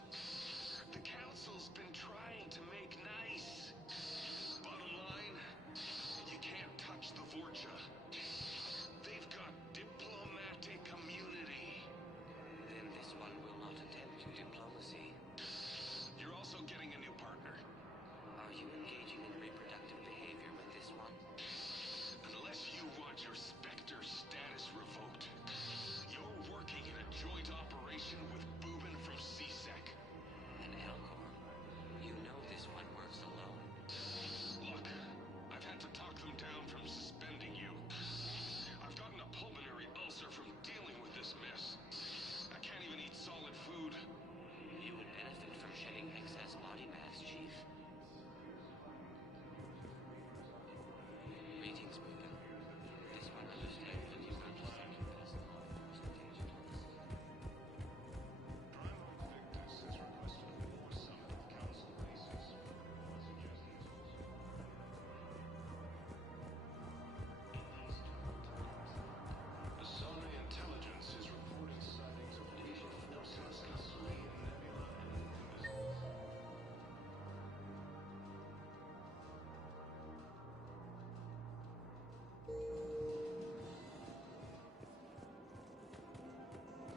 the Council's been trying to make nice. Bottom line, you can't touch the Vorcha. They've got diplomatic immunity. Then this one will not attempt diplomacy. You're also getting a new partner. Are you engaging in reproductive behavior with this one? Unless you want your Spectre status revoked, you're working in a joint operation with Boobin from CSEC. And Elcor, you know this one works alone. Look, I've had to talk them down from suspending you. I've gotten a pulmonary ulcer from dealing with this mess. I can't even eat solid food. You would benefit from shedding excess body mass, Chief. Greetings, Boobin. This one understands that you want to send your best love first engaged on the city. Primarch Victus has requested a war summit of Council races. The Sonai intelligence is reporting sightings of Reaper forces in Serene Nebula and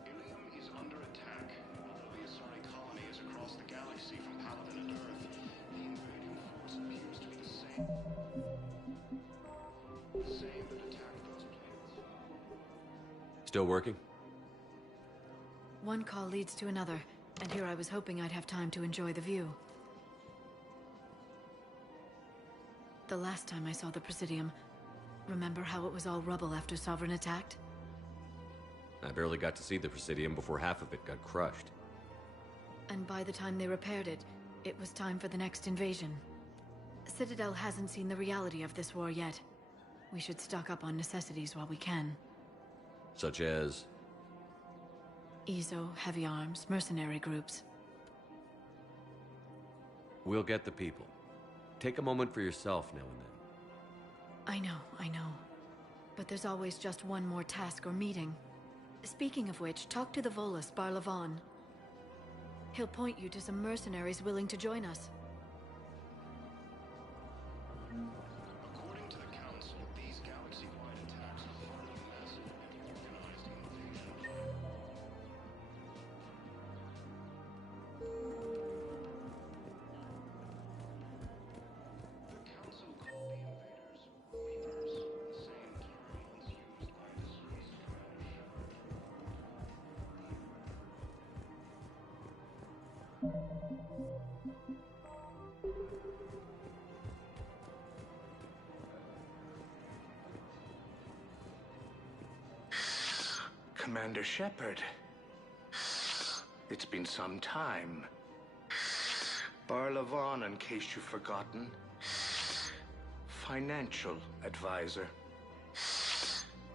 Ilium is under attack. Although the Asari colony is across the galaxy from Paladin and Earth, the invading force appears to be the same. The same that attacked those planets. Still working? One call leads to another, and here I was hoping I'd have time to enjoy the view. The last time I saw the Presidium, remember how it was all rubble after Sovereign attacked? I barely got to see the Presidium before half of it got crushed. And by the time they repaired it, it was time for the next invasion. Citadel hasn't seen the reality of this war yet. We should stock up on necessities while we can. Such as? Ezo, heavy arms, mercenary groups. We'll get the people. Take a moment for yourself now and then. I know. But there's always just one more task or meeting. Speaking of which, talk to the Volus, Barlavon. He'll point you to some mercenaries willing to join us. According to the Council, these galaxy-wide attacks are part of a massive and organized invasion plan. The Council called the invaders Reapers, the same term once used by a disgraced Commander Commander Shepard. It's been some time. Barlavon, in case you've forgotten. Financial advisor.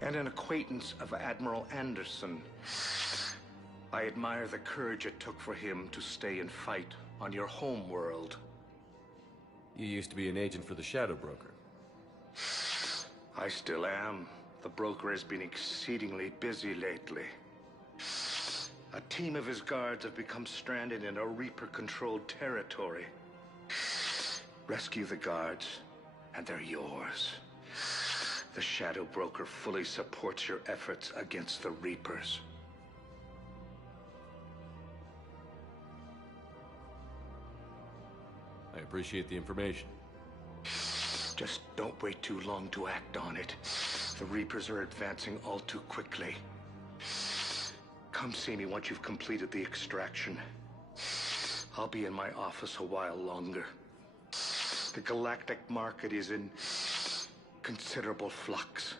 And an acquaintance of Admiral Anderson. I admire the courage it took for him to stay and fight on your home world. You used to be an agent for the Shadow Broker. I still am. The broker has been exceedingly busy lately. A team of his guards have become stranded in a Reaper-controlled territory. Rescue the guards, and they're yours. The Shadow Broker fully supports your efforts against the Reapers. I appreciate the information. Just don't wait too long to act on it. The Reapers are advancing all too quickly. Come see me once you've completed the extraction. I'll be in my office a while longer. The galactic market is in considerable flux.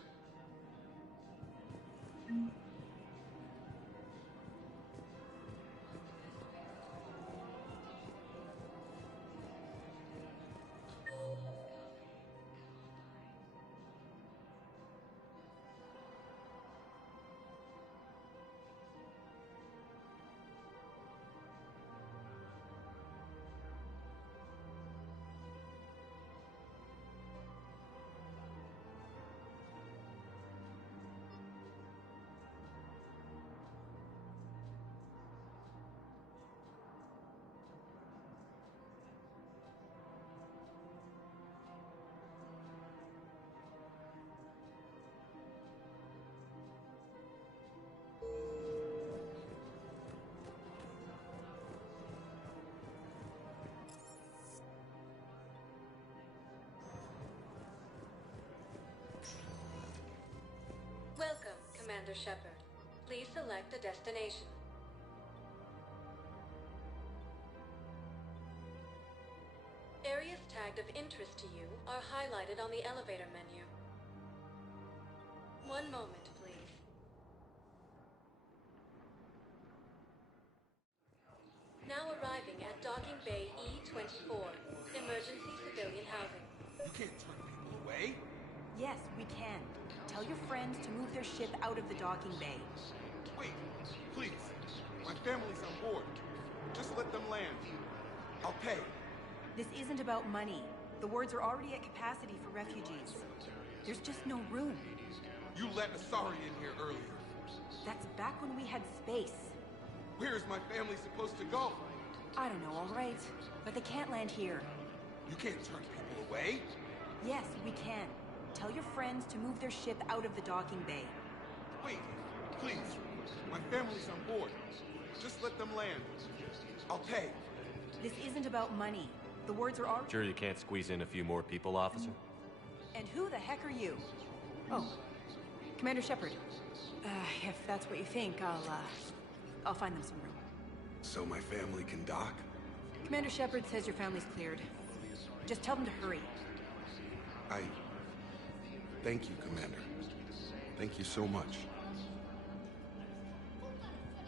Welcome, Commander Shepard. Please select a destination. Areas tagged of interest to you are highlighted on the elevator menu. One moment, please. Now arriving at Docking Bay E-24, Emergency Civilian Housing. You can't turn people away. Yes, we can. Tell your friends to move their ship out of the docking bay. Wait, please. My family's on board. Just let them land. I'll pay. This isn't about money. The wards are already at capacity for refugees. There's just no room. You let Asari in here earlier. That's back when we had space. Where is my family supposed to go? I don't know, all right. But they can't land here. You can't turn people away. Yes, we can. Tell your friends to move their ship out of the docking bay. Wait, please. My family's on board. Just let them land. I'll pay. This isn't about money. The wards are already... Sure you can't squeeze in a few more people, officer? And who the heck are you? Oh, Commander Shepard. If that's what you think, I'll find them some room. So my family can dock? Commander Shepard says your family's cleared. Just tell them to hurry. Thank you, Commander. Thank you so much.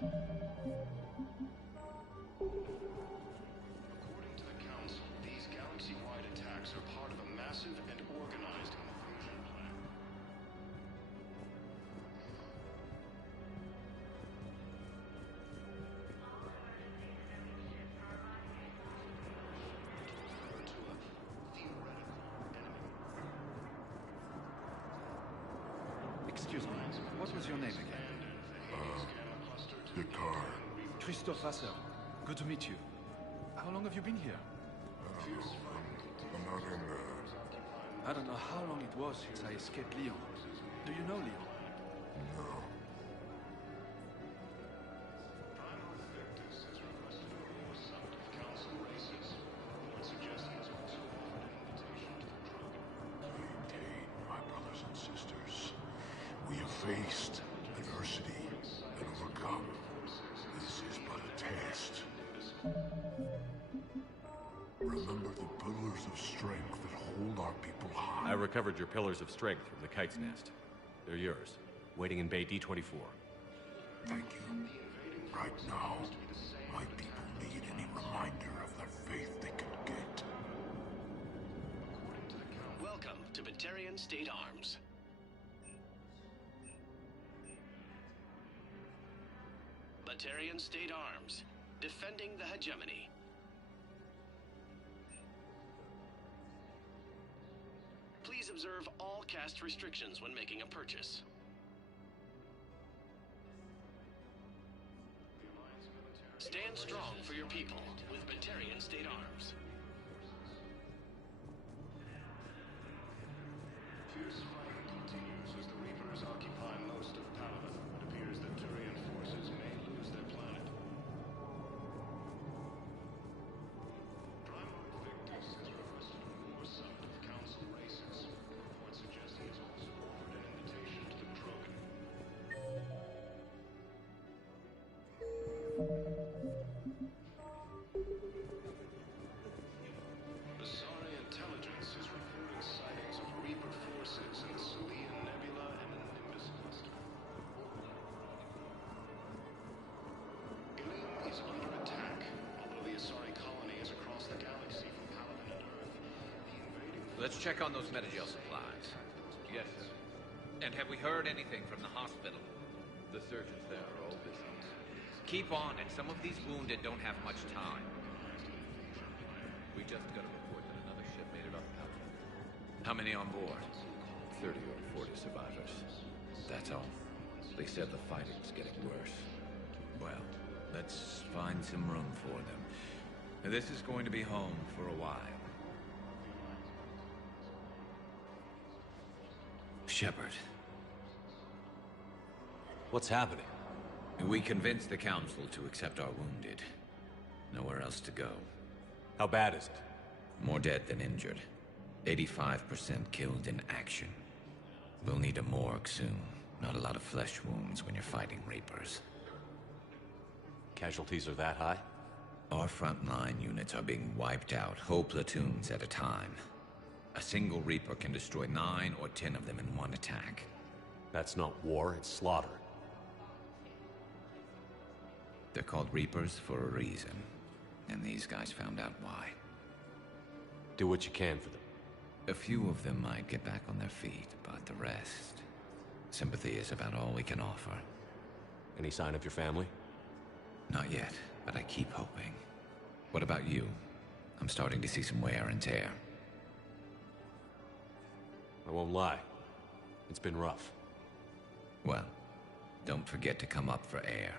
According to the Council, these galaxy-wide attacks are part of a massive and organized invasion plan. Excuse me, what was your name again? Picard. Christophe Vasseur. Good to meet you. How long have you been here? I'm not in I don't know how long it was since I escaped Leon. Do you know Leon? No. Maintain, my brothers and sisters. We have faced adversity and overcome. This is but a test. Remember the pillars of strength that hold our people high. I recovered your pillars of strength from the Kite's Nest. They're yours, waiting in Bay D-24. Thank you. Right now, my people need any reminder of the faith they can get. Welcome to Batarian State Arms. Batarian State Arms, defending the hegemony. Please observe all caste restrictions when making a purchase. Stand strong for your people with Batarian State Arms. Fierce fighting continues as the Reapers occupy most of Palaven. It appears that Turian forces may lose their planet. Primarch Victus has requested a war summit of Council races. Reports suggest he has also offered an invitation to the Krogan. Asari intelligence Let's check on those Metagel supplies. Yes, sir. And have we heard anything from the hospital? The surgeons there are all busy. Keep on it. Some of these wounded don't have much time. We just got a report that another ship made it off Caltech. How many on board? 30 or 40 survivors. That's all. They said the fighting's getting worse. Well, let's find some room for them. This is going to be home for a while. Shepard. What's happening? We convinced the Council to accept our wounded. Nowhere else to go. How bad is it? More dead than injured. 85% killed in action. We'll need a morgue soon. Not a lot of flesh wounds when you're fighting Reapers. Casualties are that high? Our frontline units are being wiped out, whole platoons at a time. A single Reaper can destroy 9 or 10 of them in one attack. That's not war, it's slaughter. They're called Reapers for a reason. And these guys found out why. Do what you can for them. A few of them might get back on their feet, but the rest... Sympathy is about all we can offer. Any sign of your family? Not yet, but I keep hoping. What about you? I'm starting to see some wear and tear. I won't lie. It's been rough. Well, don't forget to come up for air.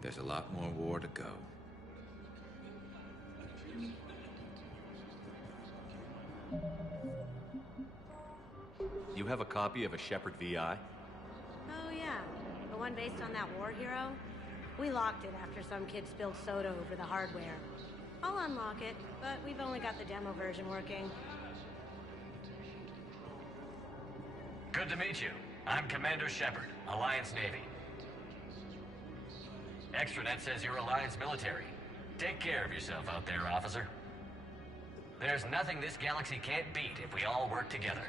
There's a lot more war to go. You have a copy of a Shepard VI? Oh yeah, the one based on that war hero? We locked it after some kid spilled soda over the hardware. I'll unlock it, but we've only got the demo version working. Good to meet you. I'm Commander Shepard, Alliance Navy. Extranet says you're Alliance military. Take care of yourself out there, officer. There's nothing this galaxy can't beat if we all work together.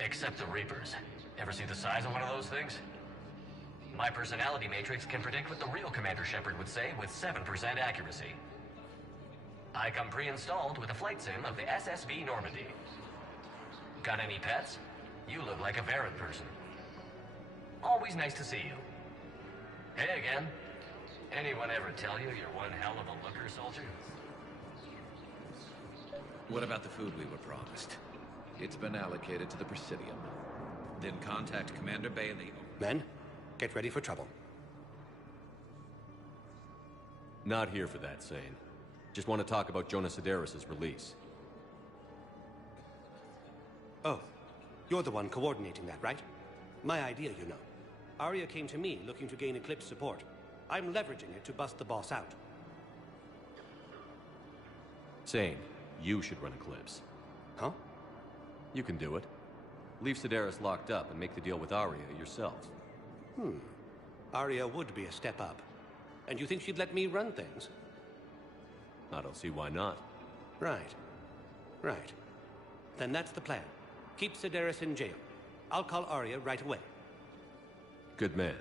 Except the Reapers. Ever see the size of one of those things? My personality matrix can predict what the real Commander Shepard would say with 7% accuracy. I come pre-installed with a flight sim of the SSV Normandy. Got any pets? You look like a Varrant person. Always nice to see you. Hey again. Anyone ever tell you you're one hell of a looker, soldier? What about the food we were promised? It's been allocated to the Presidium. Then contact Commander Bailey. Men, get ready for trouble. Not here for that, Sane. Just want to talk about Jonas Sederis' release. Oh, you're the one coordinating that, right? My idea, you know. Aria came to me looking to gain Eclipse support. I'm leveraging it to bust the boss out. Sane, you should run Eclipse. Huh? You can do it. Leave Sederis locked up and make the deal with Aria yourself. Aria would be a step up. And you think she'd let me run things? I don't see why not. Right. Right. Then that's the plan. Keep Sederis in jail. I'll call Aria right away. Good man.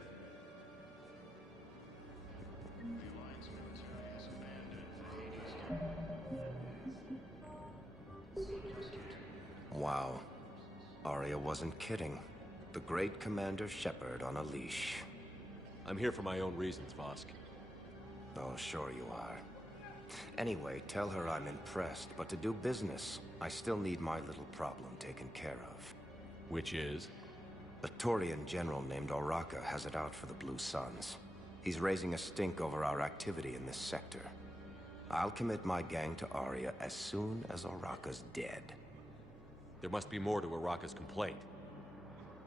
Wow. Aria wasn't kidding. The great Commander Shepard on a leash. I'm here for my own reasons, Vosk. Oh, sure you are. Anyway, tell her I'm impressed, but to do business, I still need my little problem taken care of. Which is? A Turian general named Oraka has it out for the Blue Suns. He's raising a stink over our activity in this sector. I'll commit my gang to Aria as soon as Oraka's dead. There must be more to Oraka's complaint.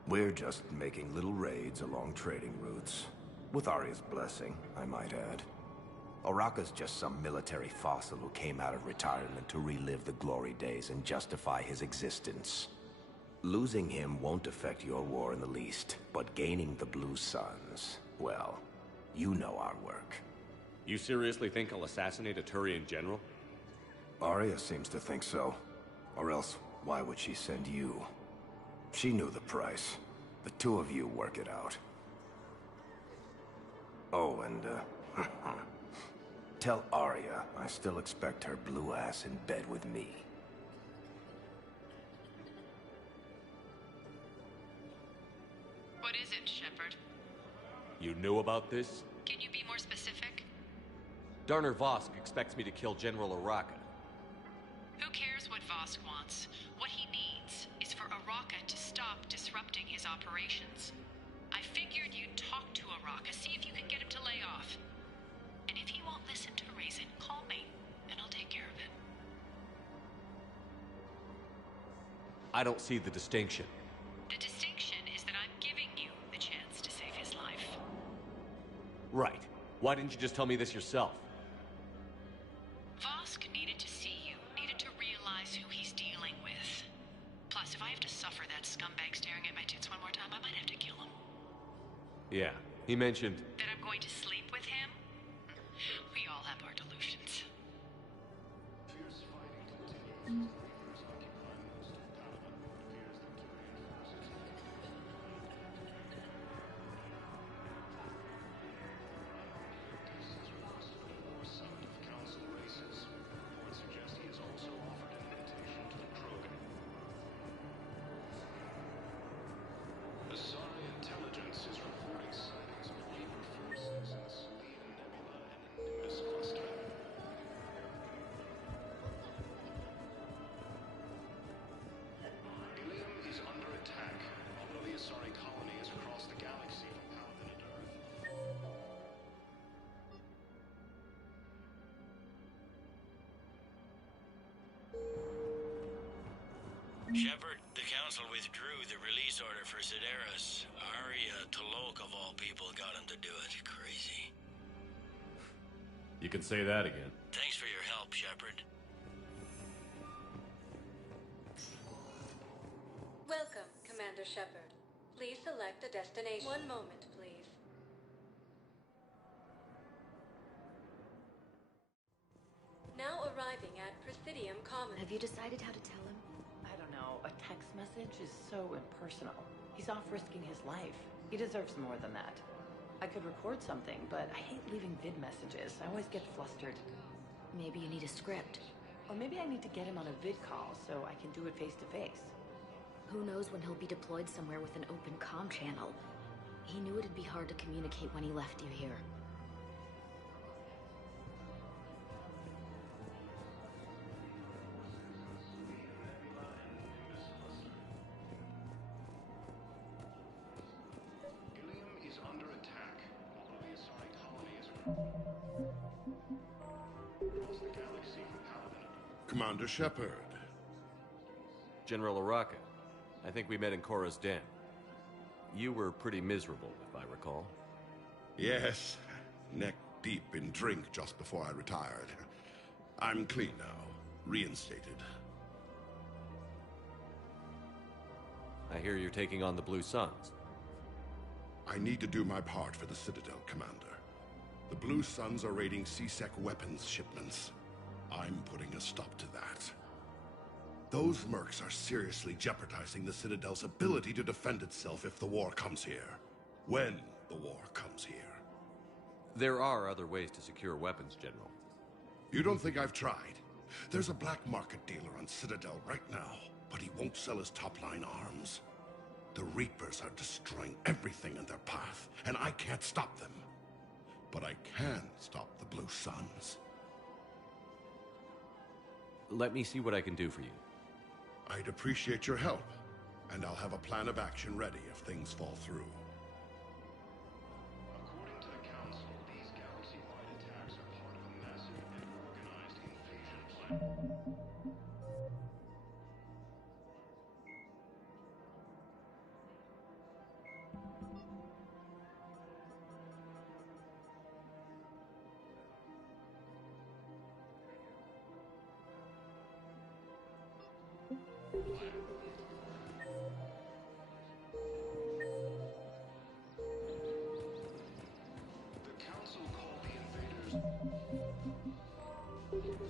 We're just making little raids along trading routes. With Aria's blessing, I might add. Oraka's just some military fossil who came out of retirement to relive the glory days and justify his existence. Losing him won't affect your war in the least, but gaining the Blue Suns, well, you know our work. You seriously think I'll assassinate a Turian general? Aria seems to think so. Or else, why would she send you? She knew the price. The two of you work it out. Oh, and, tell Aria I still expect her blue ass in bed with me. What is it, Shepard? You knew about this? Can you be more specific? Darner Vosk expects me to kill General Araka. Who cares what Vosk wants? What he needs is for Araka to stop disrupting his operations. I figured you'd talk to Araka, see if you can get him to lay off. And if he won't listen to reason, call me, and I'll take care of it. I don't see the distinction. The distinction is that I'm giving you the chance to save his life. Right. Why didn't you just tell me this yourself? Vosk needed to see you, needed to realize who he's dealing with. Plus, if I have to suffer that scumbag staring at my tits one more time, I might have to kill him. Yeah, he mentioned... That I'm going to sleep with him? We all have our delusions. Fierce fighting continues. Reapers occupy most of Palaven. It appears that Turian forces have This has requested a war summit of council races. Reports suggest he has also offered an invitation to the Krogan. Asari intelligence is reporting sightings of Reaper forces in the Selene Nebula and Nimbus cluster. Ilium is under attack, although the Asari colony is across the galaxy from Palaven and Earth. Shepard, the Council withdrew the release order for Sideris. Arya Tolok, of all people, got him to do it. Crazy. You can say that again. Thanks for your help, Shepard. Welcome, Commander Shepard. Please select a destination. One moment, please. Now arriving at Presidium Commons. Have you decided how to tell him? I don't know. A text message is so impersonal. He's off risking his life. He deserves more than that. I could record something, but I hate leaving vid messages. I always get flustered. Maybe you need a script. Or maybe I need to get him on a vid call so I can do it face to face. Who knows when he'll be deployed somewhere with an open comm channel. He knew it'd be hard to communicate when he left you here. Ilium is under attack, although the Asari colony is across the galaxy from Palaven. Commander Shepard. General Araka. I think we met in Korra's den. You were pretty miserable, if I recall. Yes, neck deep in drink just before I retired. I'm clean now, reinstated. I hear you're taking on the Blue Suns. I need to do my part for the Citadel, Commander. The Blue Suns are raiding C-Sec weapons shipments. I'm putting a stop to that. Those mercs are seriously jeopardizing the Citadel's ability to defend itself if the war comes here. When the war comes here. There are other ways to secure weapons, General. You don't think I've tried? There's a black market dealer on Citadel right now, but he won't sell his top-line arms. The Reapers are destroying everything in their path, and I can't stop them. But I can stop the Blue Suns. Let me see what I can do for you. I'd appreciate your help, and I'll have a plan of action ready if things fall through. According to the Council, these galaxy-wide attacks are part of a massive and organized invasion plan. The Council called the invaders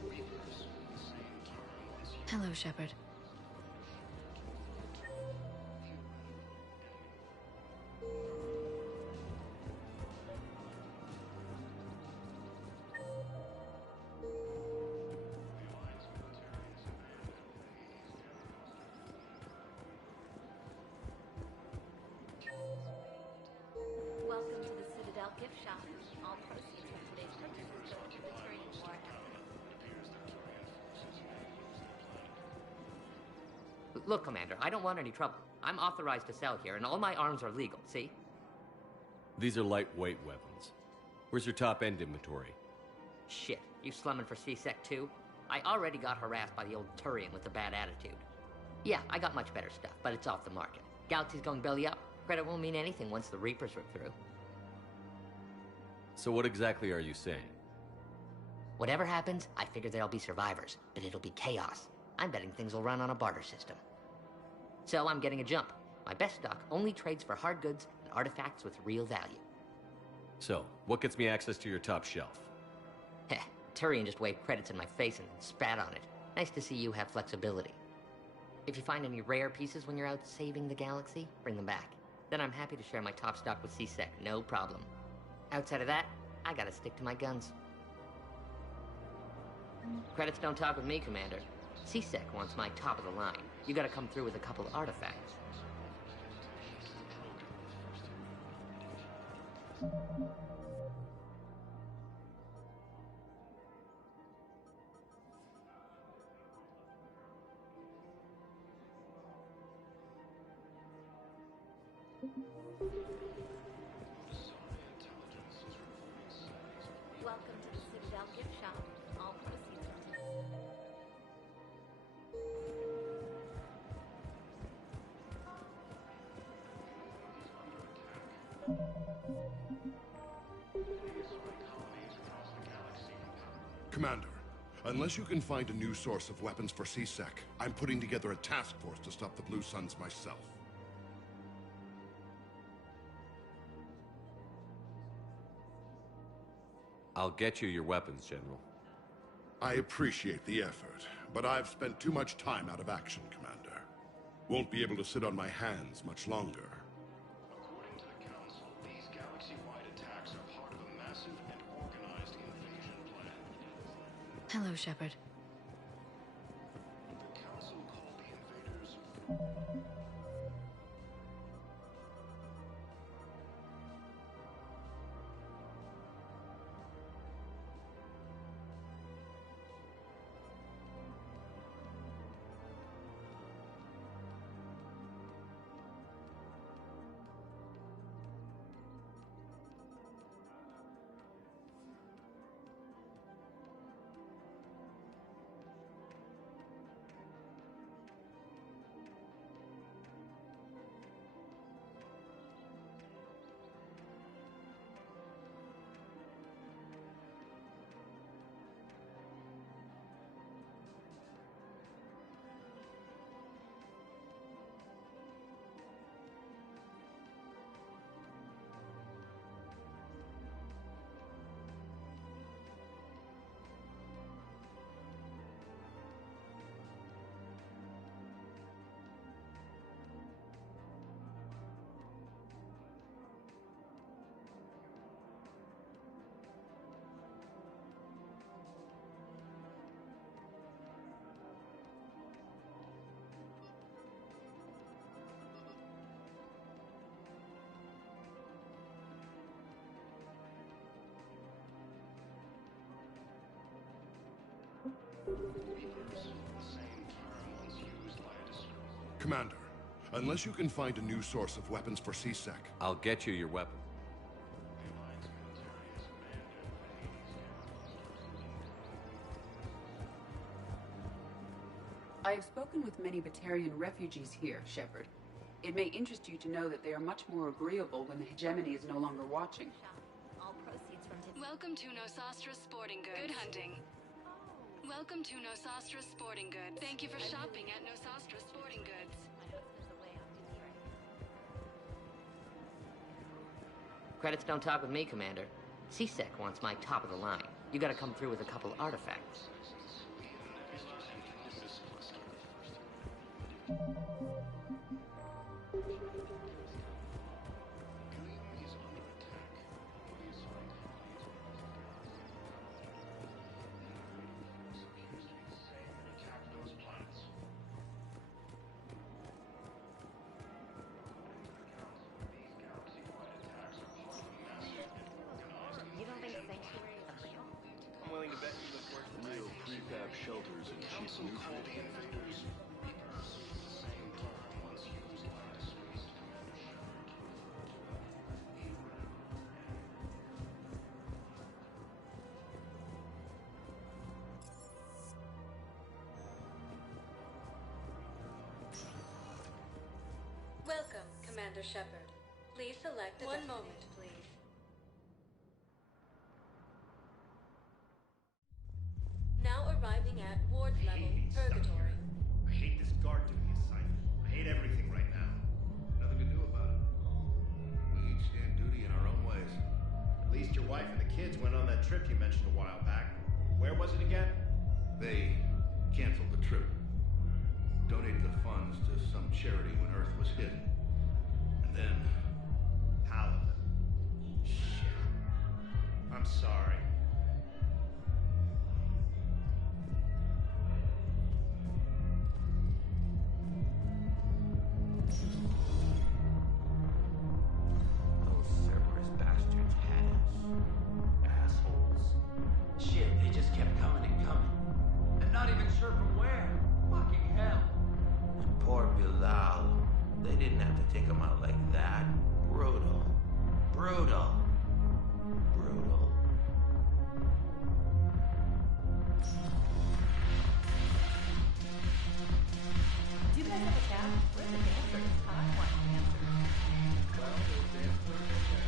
Reapers, the same term once used. Hello, Shepard. gift shop. All proceeds from today's purchases go to the Turing War effort. Look, Commander, I don't want any trouble. I'm authorized to sell here, and all my arms are legal, see? These are lightweight weapons. Where's your top-end inventory? Shit, you slumming for C-Sec too? I already got harassed by the old Turian with the bad attitude. Yeah, I got much better stuff, but it's off the market. Galaxy's going belly up. Credit won't mean anything once the Reapers rip through. So what exactly are you saying? Whatever happens, I figure there'll be survivors, but it'll be chaos. I'm betting things will run on a barter system. So I'm getting a jump. My best stock only trades for hard goods and artifacts with real value. So, what gets me access to your top shelf? Heh, Turian just waved credits in my face and then spat on it. Nice to see you have flexibility. If you find any rare pieces when you're out saving the galaxy, bring them back. Then I'm happy to share my top stock with C-Sec, no problem. Outside of that, I gotta stick to my guns. Credits don't talk with me, Commander. C-Sec wants my top of the line. You gotta come through with a couple of artifacts. Welcome to the Citadel gift shop. All proceeds from Commander, unless you can find a new source of weapons for C-Sec, I'm putting together a task force to stop the Blue Suns myself. I'll get you your weapons, General. I appreciate the effort, but I've spent too much time out of action, Commander. Won't be able to sit on my hands much longer. According to the Council, these galaxy-wide attacks are part of a massive and organized invasion plan. Hello, Shepard. The Council called the invaders... Commander, unless you can find a new source of weapons for C-Sec, I'll get you your weapon. I have spoken with many Batarian refugees here, Shepard. It may interest you to know that they are much more agreeable when the hegemony is no longer watching. all proceeds from Welcome to Nosastra Sporting Goods. Good hunting. Welcome to Nosastra Sporting Goods. Thank you for shopping at Nosastra Sporting Goods. Credits don't talk with me, Commander. C-Sec wants my top of the line. You gotta come through with a couple of artifacts. Council called the invaders Reapers, the same term once used by a disgraced Commander Shepard. Welcome, Commander Shepard. Please select one moment, please. Now arriving at ward level, Purgatory. I hate this guard duty assignment. I hate everything right now. Nothing to do about it. We each stand duty in our own ways. At least your wife and the kids went on that trip you mentioned a while back. Where was it again? They canceled the trip. Donated the funds to some charity when Earth was hit. And then... Paladin. Shit. I'm sorry. Those Cerberus bastards had us. Assholes. Shit, they just kept coming and coming. And not even sure from where. Fucking hell. And poor Bilal. They didn't have to take him out like that. Brutal. Brutal. Brutal. Do you guys have a cat? Where's the dancers? I want dancers. Well, there's dancers.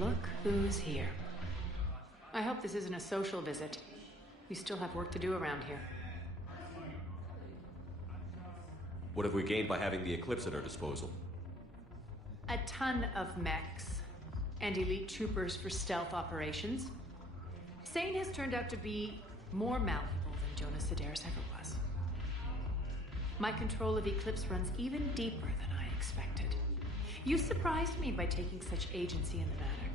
Look who's here. I hope this isn't a social visit. We still have work to do around here. What have we gained by having the Eclipse at our disposal? A ton of mechs and elite troopers for stealth operations. Sane has turned out to be more malleable than Jonas Sedaris ever was. My control of Eclipse runs even deeper than I expected. You surprised me by taking such agency in the matter.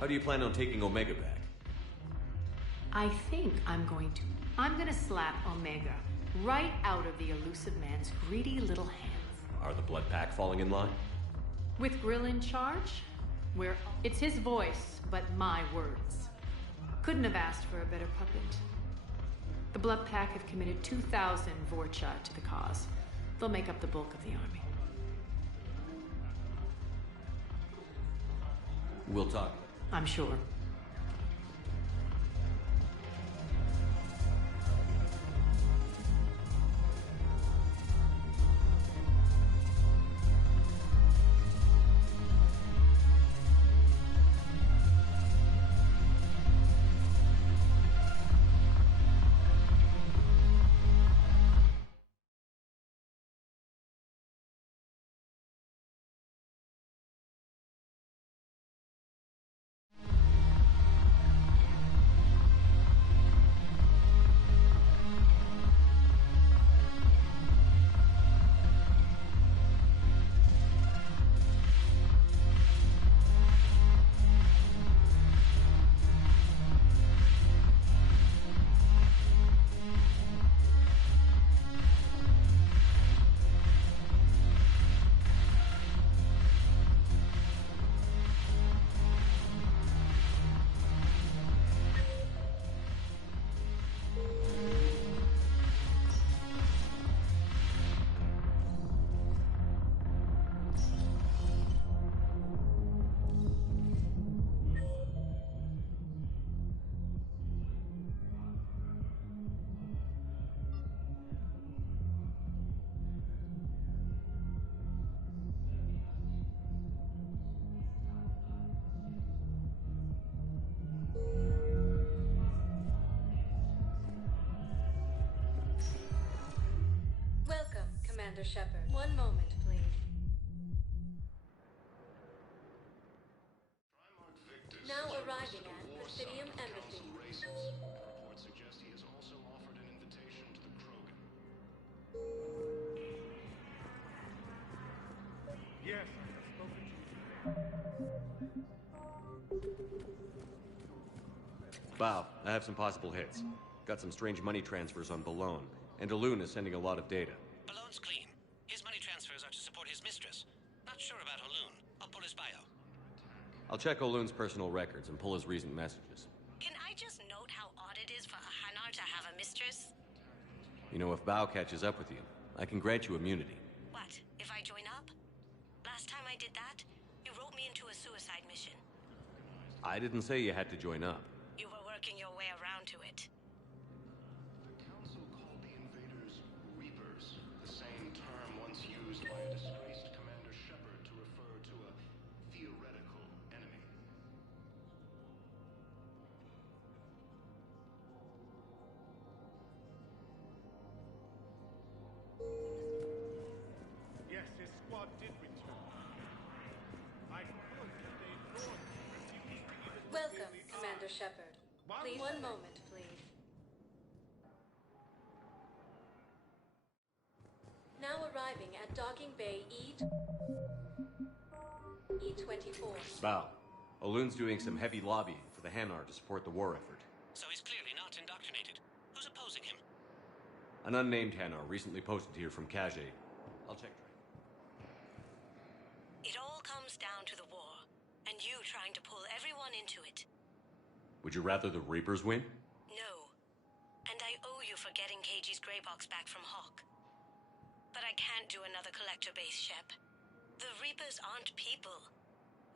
How do you plan on taking Omega back? I think I'm going to slap Omega right out of the elusive man's greedy little hands. Are the Blood Pack falling in line? With Grill in charge, it's his voice, but my words. Couldn't have asked for a better puppet. The Blood Pack have committed 2,000 Vorcha to the cause. They'll make up the bulk of the army. We'll talk. I'm sure. Commander Shepard. One moment, please. Now arriving at Presidium Embassy. Reports suggest he has also offered an invitation to the Krogan. Yes, I have spoken to you. Bow, I have some possible hits. Got some strange money transfers on Balone, and Elune is sending a lot of data. Balone's clean. His money transfers are to support his mistress. Not sure about Elune. I'll pull his bio. I'll check Olun's personal records and pull his recent messages. Can I just note how odd it is for a Hanar to have a mistress? You know, if Bao catches up with you, I can grant you immunity. What, if I join up? Last time I did that, you wrote me into a suicide mission. I didn't say you had to join up. You were working your way around to it. The Council called the invaders Reapers, the same term once used by a disgraced Commander Shepard to refer to a theoretical enemy. Yes, his squad did return. I could have they ignored me, refusing even to Welcome, really Commander ask. Shepard. Please, one moment, please. Now arriving at Docking Bay E24. Bao, Olun's doing some heavy lobbying for the Hanar to support the war effort. So he's clearly not indoctrinated. Who's opposing him? An unnamed Hanar recently posted here from Kage. I'll check. It all comes down to the war, and you trying to pull everyone into it. Would you rather the Reapers win? No. And I owe you for getting KG's Grey Box back from Hawk. But I can't do another collector base, Shep. The Reapers aren't people.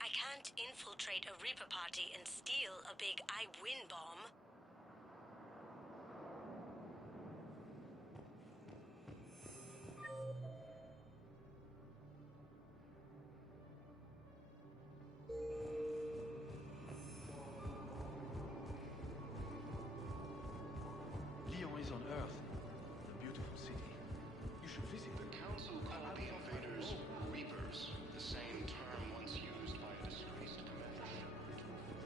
I can't infiltrate a Reaper party and steal a big I win bomb. Lyon is on Earth, a beautiful city. You should visit. The Council called the invaders Reapers, the same term once used by a disgraced Commander Shepard to refer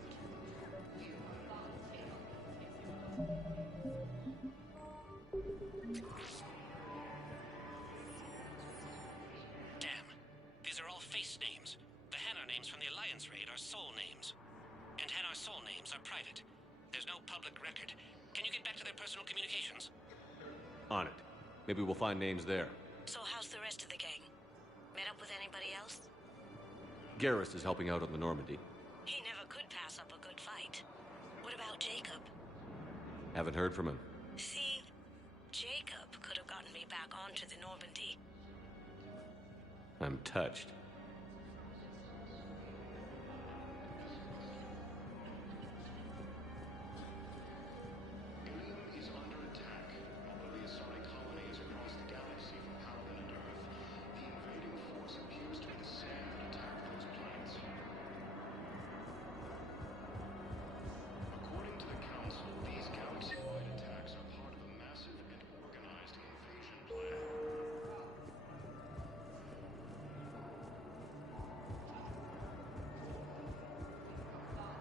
to Damn. These are all face names. The Hanar names from the Alliance raid are soul names. And Hanar soul names are private. There's no public record. Can you get back to their personal communications? On it. Maybe we'll find names there. So how's the rest of the gang? Met up with anybody else? Garrus is helping out on the Normandy. He never could pass up a good fight. What about Jacob? Haven't heard from him. See, Jacob could have gotten me back onto the Normandy. I'm touched. Ilium is under attack. Although the Asari colony is across the galaxy from Paladin and Earth, the invading force appears to be the same that attacked those planets. According to the Council, these galaxy-wide attacks are part of a massive and organized invasion plan.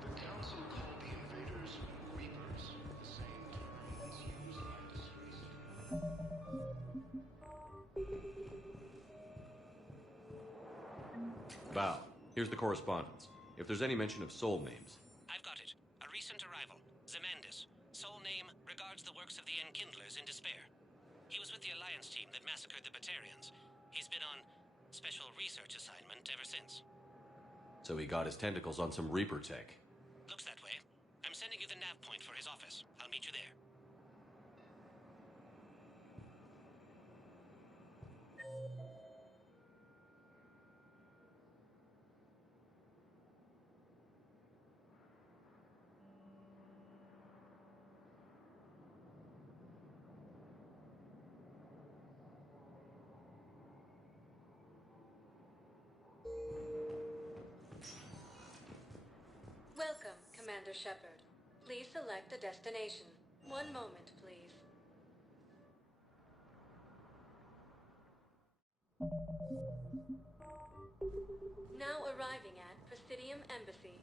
The Council called the invaders Reapers, the same term once used by a disgraced. Bao, here's the correspondence. If there's any mention of soul names. I've got it. A recent arrival. Zemandis. Soul name regards the works of the Enkindlers in despair. He was with the Alliance team that massacred the Batarians. He's been on special research assignment ever since. So he got his tentacles on some Reaper tech. Looks that way. I'm sending you the nav point for his office. I'll meet you there. Welcome, Commander Shepard. Please select a destination. One moment, please. Now arriving at Presidium Embassy.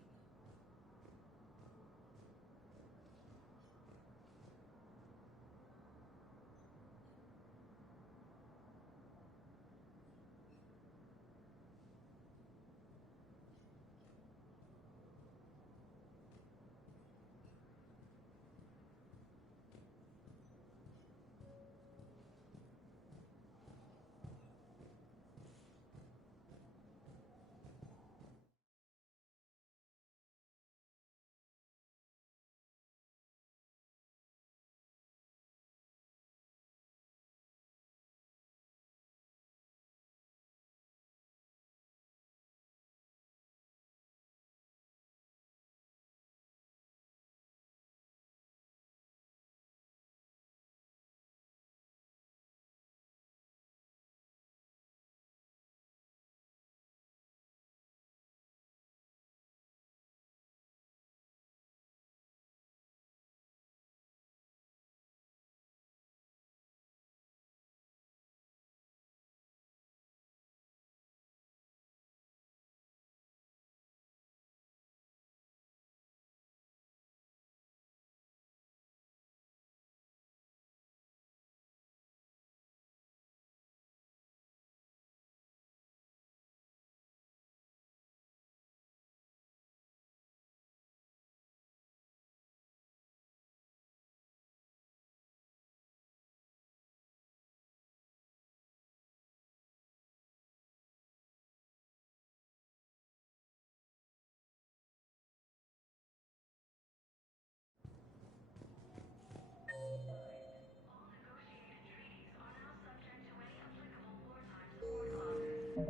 The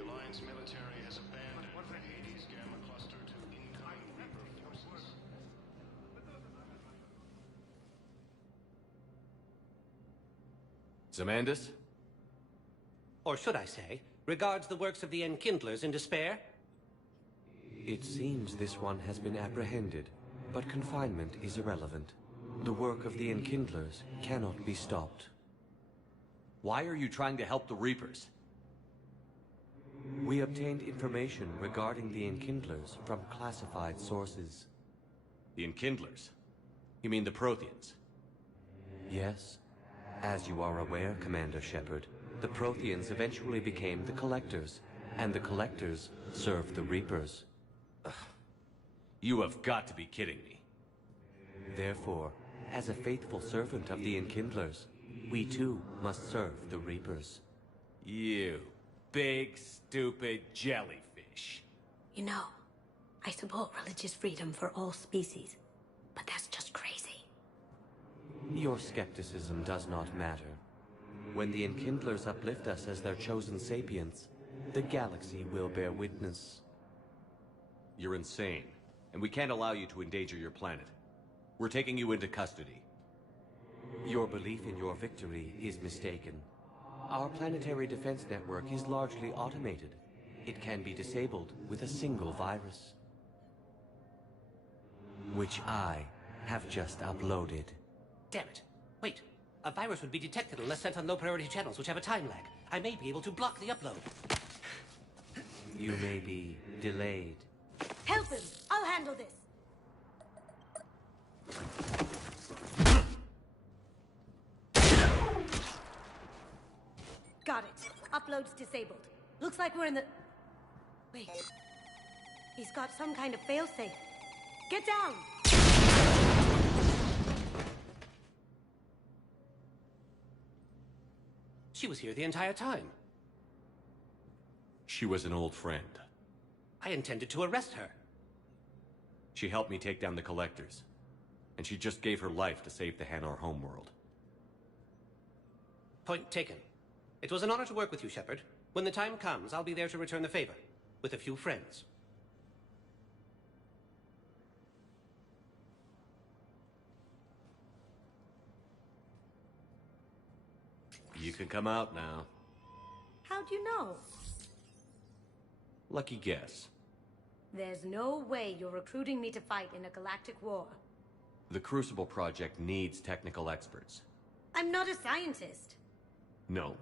Alliance military has abandoned the Hades Gamma Cluster to incoming Reaper forces. Zamandus? Or should I say, regards the works of the Enkindlers in despair? It seems this one has been apprehended, but confinement is irrelevant. The work of the Enkindlers cannot be stopped. Why are you trying to help the Reapers? We obtained information regarding the Enkindlers from classified sources. The Enkindlers? You mean the Protheans? Yes. As you are aware, Commander Shepard, the Protheans eventually became the Collectors, and the Collectors served the Reapers. You have got to be kidding me. Therefore, as a faithful servant of the Enkindlers, we too must serve the Reapers. You big, stupid jellyfish. You know, I support religious freedom for all species, but that's just crazy. Your skepticism does not matter. When the Enkindlers uplift us as their chosen sapients, the galaxy will bear witness. You're insane, and we can't allow you to endanger your planet. We're taking you into custody. Your belief in your victory is mistaken. Our planetary defense network is largely automated. It can be disabled with a single virus, which I have just uploaded. Damn it. Wait. A virus would be detected unless sent on low-priority channels, which have a time lag. I may be able to block the upload. You may be delayed. Help him! I'll handle this! Got it. Upload's disabled. Looks like we're in the... Wait. He's got some kind of failsafe. Get down! She was here the entire time. She was an old friend. I intended to arrest her. She helped me take down the Collectors. And she just gave her life to save the Hanar homeworld. Point taken. It was an honor to work with you, Shepard. When the time comes, I'll be there to return the favor. With a few friends. You can come out now. How'd you know? Lucky guess. There's no way you're recruiting me to fight in a galactic war. The Crucible Project needs technical experts. I'm not a scientist. No,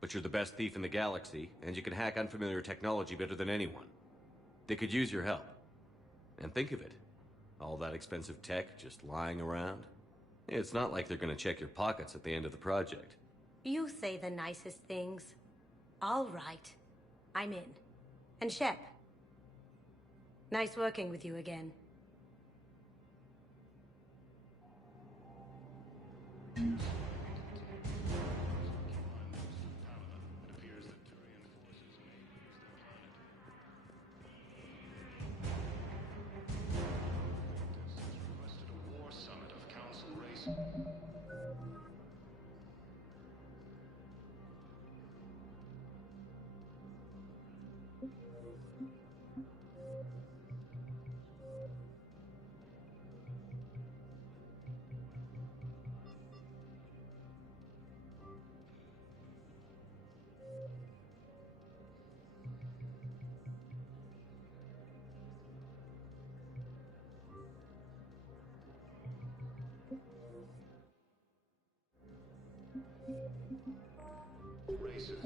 but you're the best thief in the galaxy, and you can hack unfamiliar technology better than anyone. They could use your help. And think of it. All that expensive tech just lying around. It's not like they're gonna check your pockets at the end of the project. You say the nicest things. All right. I'm in. And Shep. Nice working with you again. Racer.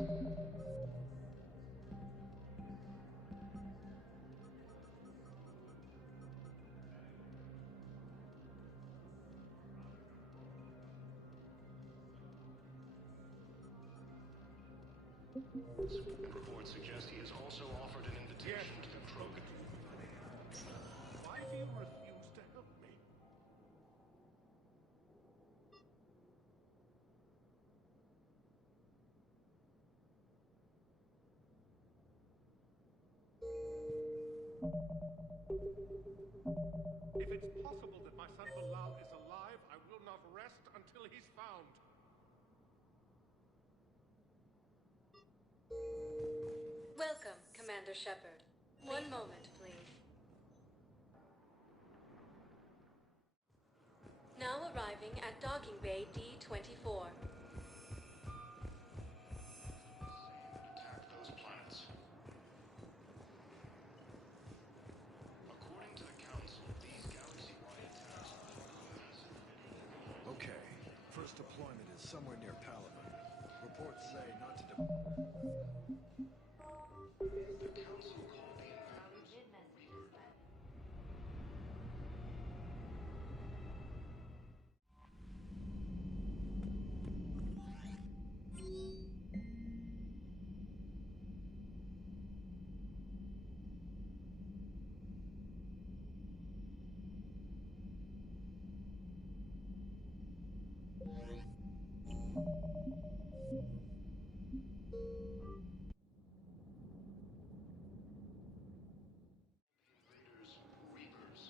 Reports suggest he has also offered an invitation to the Krogan. Why do you refuse to help me? If it's possible that my son Bilal is alive, I will not rest until he's found. Commander Shepard. One moment, please. Now arriving at Docking Bay D-24. Attack those planets. According to the Council, these galaxy-wide attacks are massive. Okay. First deployment is somewhere near Palaven. Reports say not to The Council called the invaders. Reapers. Reapers.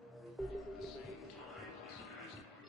The same term once used.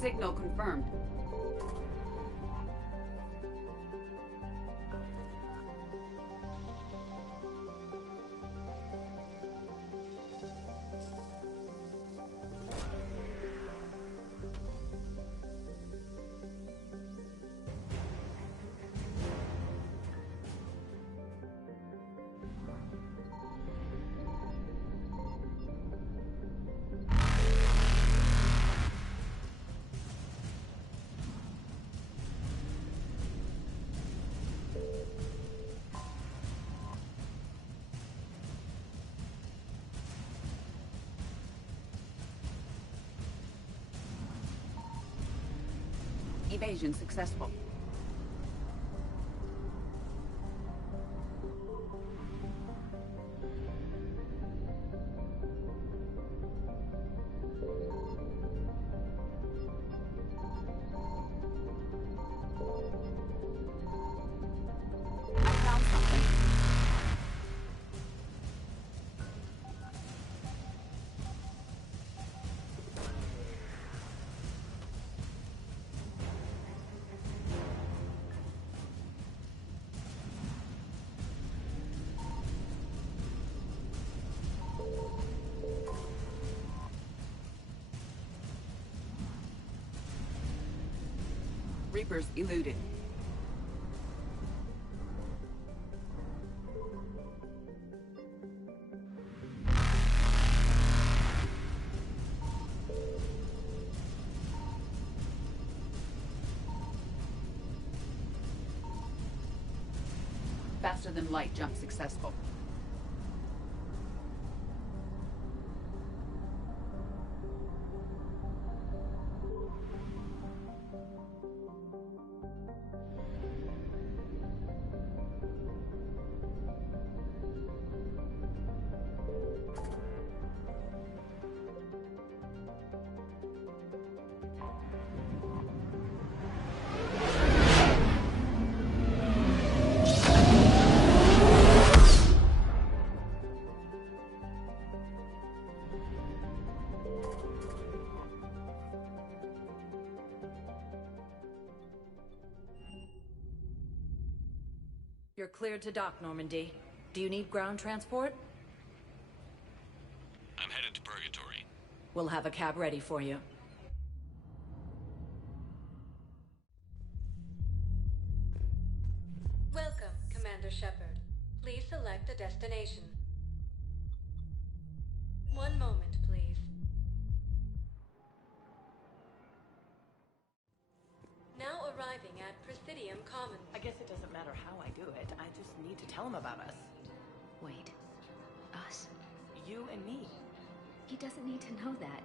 Signal confirmed. Evasion successful. Reapers eluded. Faster than light jump successful. You're cleared to dock, Normandy. Do you need ground transport? I'm headed to Purgatory. We'll have a cab ready for you. Welcome, Commander Shepard. Please select a destination. One moment, please. Now arriving at Presidium Commons. I guess it doesn't matter how I do it. I just need to tell him about us. Wait. Us? You and me. He doesn't need to know that.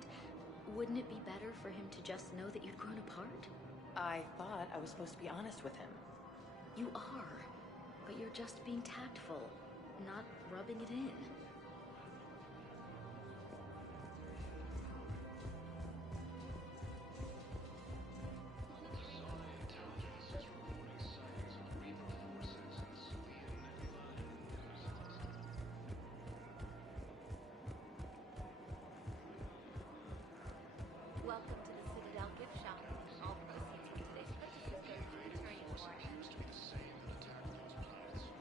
Wouldn't it be better for him to just know that you'd grown apart? I thought I was supposed to be honest with him. You are. But you're just being tactful, not rubbing it in. Welcome to the Citadel gift shop. All proceeds from today's purchases go to the Turian War effort.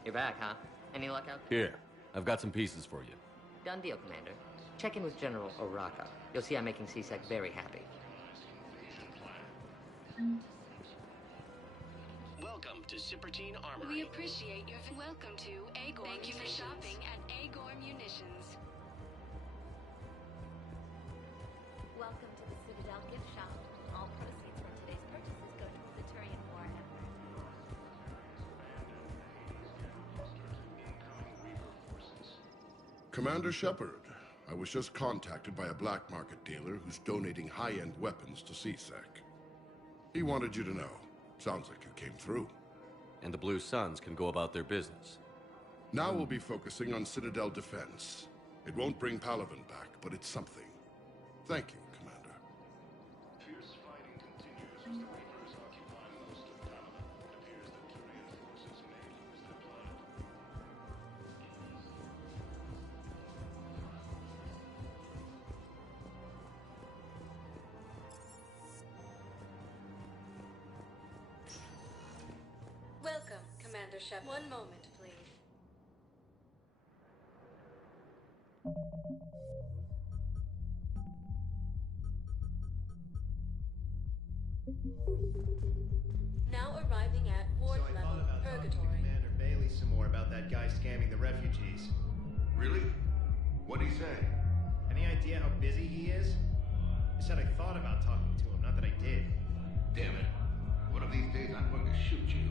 You're back, huh? Any luck out? Here, I've got some pieces for you. Done deal, Commander. Check in with General Oraka. You'll see I'm making C-Sec very happy. Welcome to Cipertine Armory. We appreciate your welcome to Agor. Thank you for shopping at Agor Munitions. Welcome to the Citadel gift shop. All proceeds from today's purchases go to the Turian War effort. Commander Shepard, I was just contacted by a black market dealer who's donating high-end weapons to C-Sec. He wanted you to know. Sounds like you came through. And the Blue Suns can go about their business. Now we'll be focusing on Citadel defense. It won't bring Palaven back, but it's something. Thank you, Commander. Fierce fighting continues as the Reapers occupy most of Palaven. It appears that Turian forces may lose their planet. Welcome, Commander Shepard. One moment, please. Now arriving at ward So I level, thought about talking to Purgatory. Commander Bailey some more about that guy scamming the refugees. Really? What'd he say? Any idea how busy he is? He said I thought about talking to him, not that I did. Damn it. One of these days I'm going to shoot you.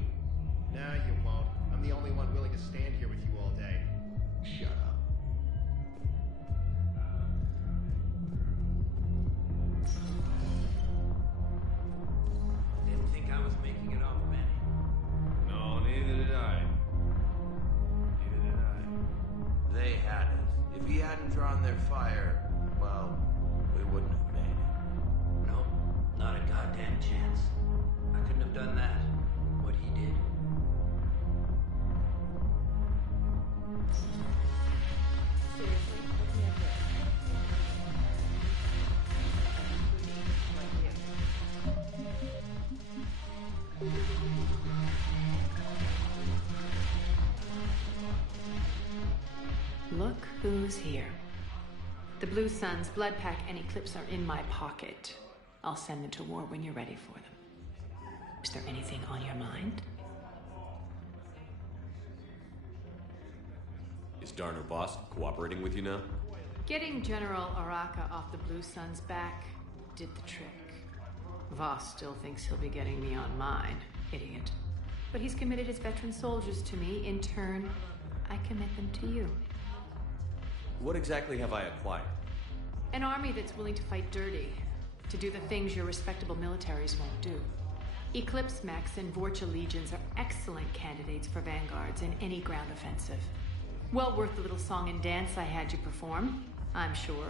Nah, you won't. I'm the only one willing to stand here with you all day. Shut up. Didn't think I was making it off, Manny. No, neither did I. Neither did I. They had it. If he hadn't drawn their fire, well, we wouldn't have made it. Nope, not a goddamn chance. I couldn't have done that. What he did. Seriously, look me up here. Look who's here. The Blue Suns, Bloodpack, and Eclipse are in my pocket. I'll send them to war when you're ready for them. Is there anything on your mind? Is Darner Boss cooperating with you now? Getting General Araka off the Blue Sun's back did the trick. Voss still thinks he'll be getting me on mine. Idiot. But he's committed his veteran soldiers to me. In turn, I commit them to you. What exactly have I acquired? An army that's willing to fight dirty, to do the things your respectable militaries won't do. Eclipse mechs and Vorcha legions are excellent candidates for vanguards in any ground offensive. Well worth the little song and dance I had you perform, I'm sure.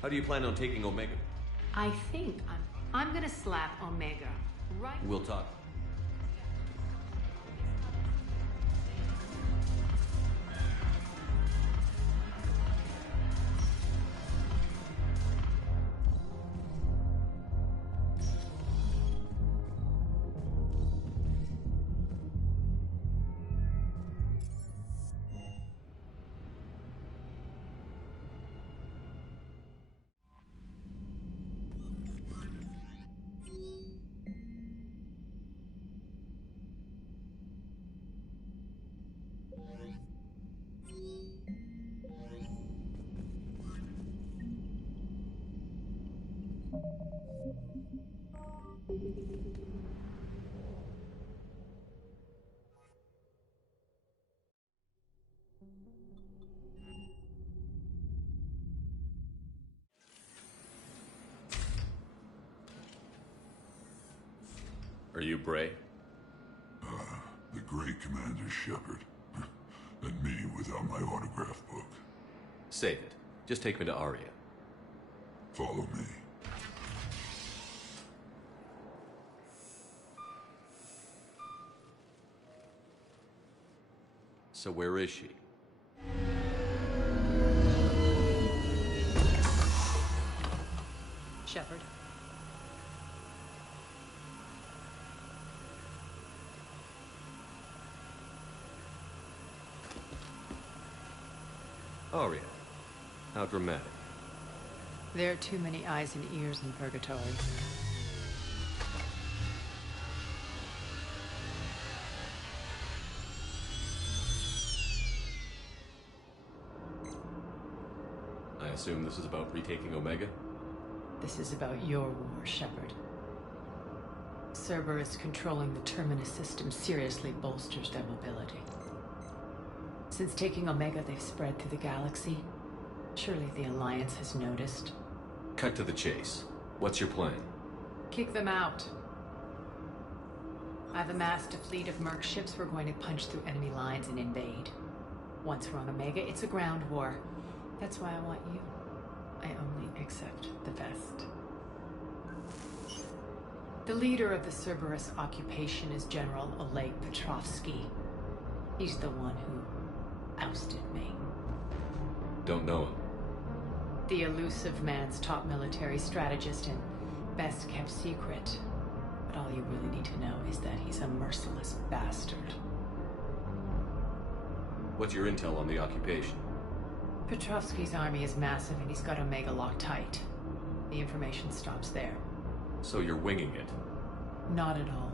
How do you plan on taking Omega? I think I'm gonna slap Omega right. We'll talk. Are you Bray? The great Commander Shepard. And me without my autograph book. Save it. Just take me to Aria. Follow me. So where is she? Shepard. Aria. How dramatic. There are too many eyes and ears in Purgatory. I assume this is about retaking Omega? This is about your war, Shepard. Cerberus controlling the Terminus system seriously bolsters their mobility. Since taking Omega, they've spread through the galaxy. Surely the Alliance has noticed. Cut to the chase. What's your plan? Kick them out. I've amassed a fleet of merc ships. We're going to punch through enemy lines and invade. Once we're on Omega, it's a ground war. That's why I want you. I only accept the best. The leader of the Cerberus occupation is General Oleg Petrovsky. He's the one who ousted me. Don't know him. The elusive man's top military strategist and best kept secret. But all you really need to know is that he's a merciless bastard. What's your intel on the occupation? Petrovsky's army is massive and he's got Omega locked tight. The information stops there. So you're winging it? Not at all.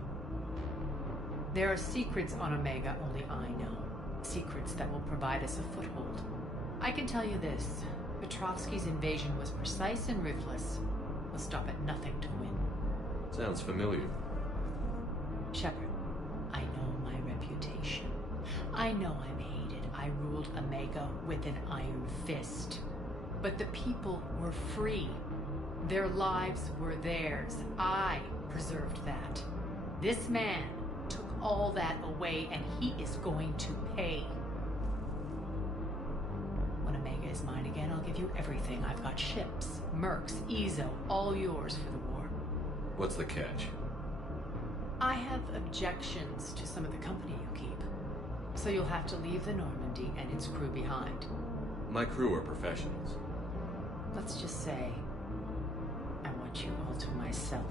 There are secrets on Omega only I know. Secrets that will provide us a foothold. I can tell you this. Petrovsky's invasion was precise and ruthless. He'll stop at nothing to win. Sounds familiar. Shepard, I know my reputation. I know I'm hated. I ruled Omega with an iron fist. But the people were free. Their lives were theirs. I preserved that. This man took all that away, and he is going to pay. When Omega is mine again, I'll give you everything. I've got ships, mercs, Ezo, all yours for the war. What's the catch? I have objections to some of the company you keep. So you'll have to leave the Normandy and its crew behind. My crew are professionals. Let's just say, I want you all to myself.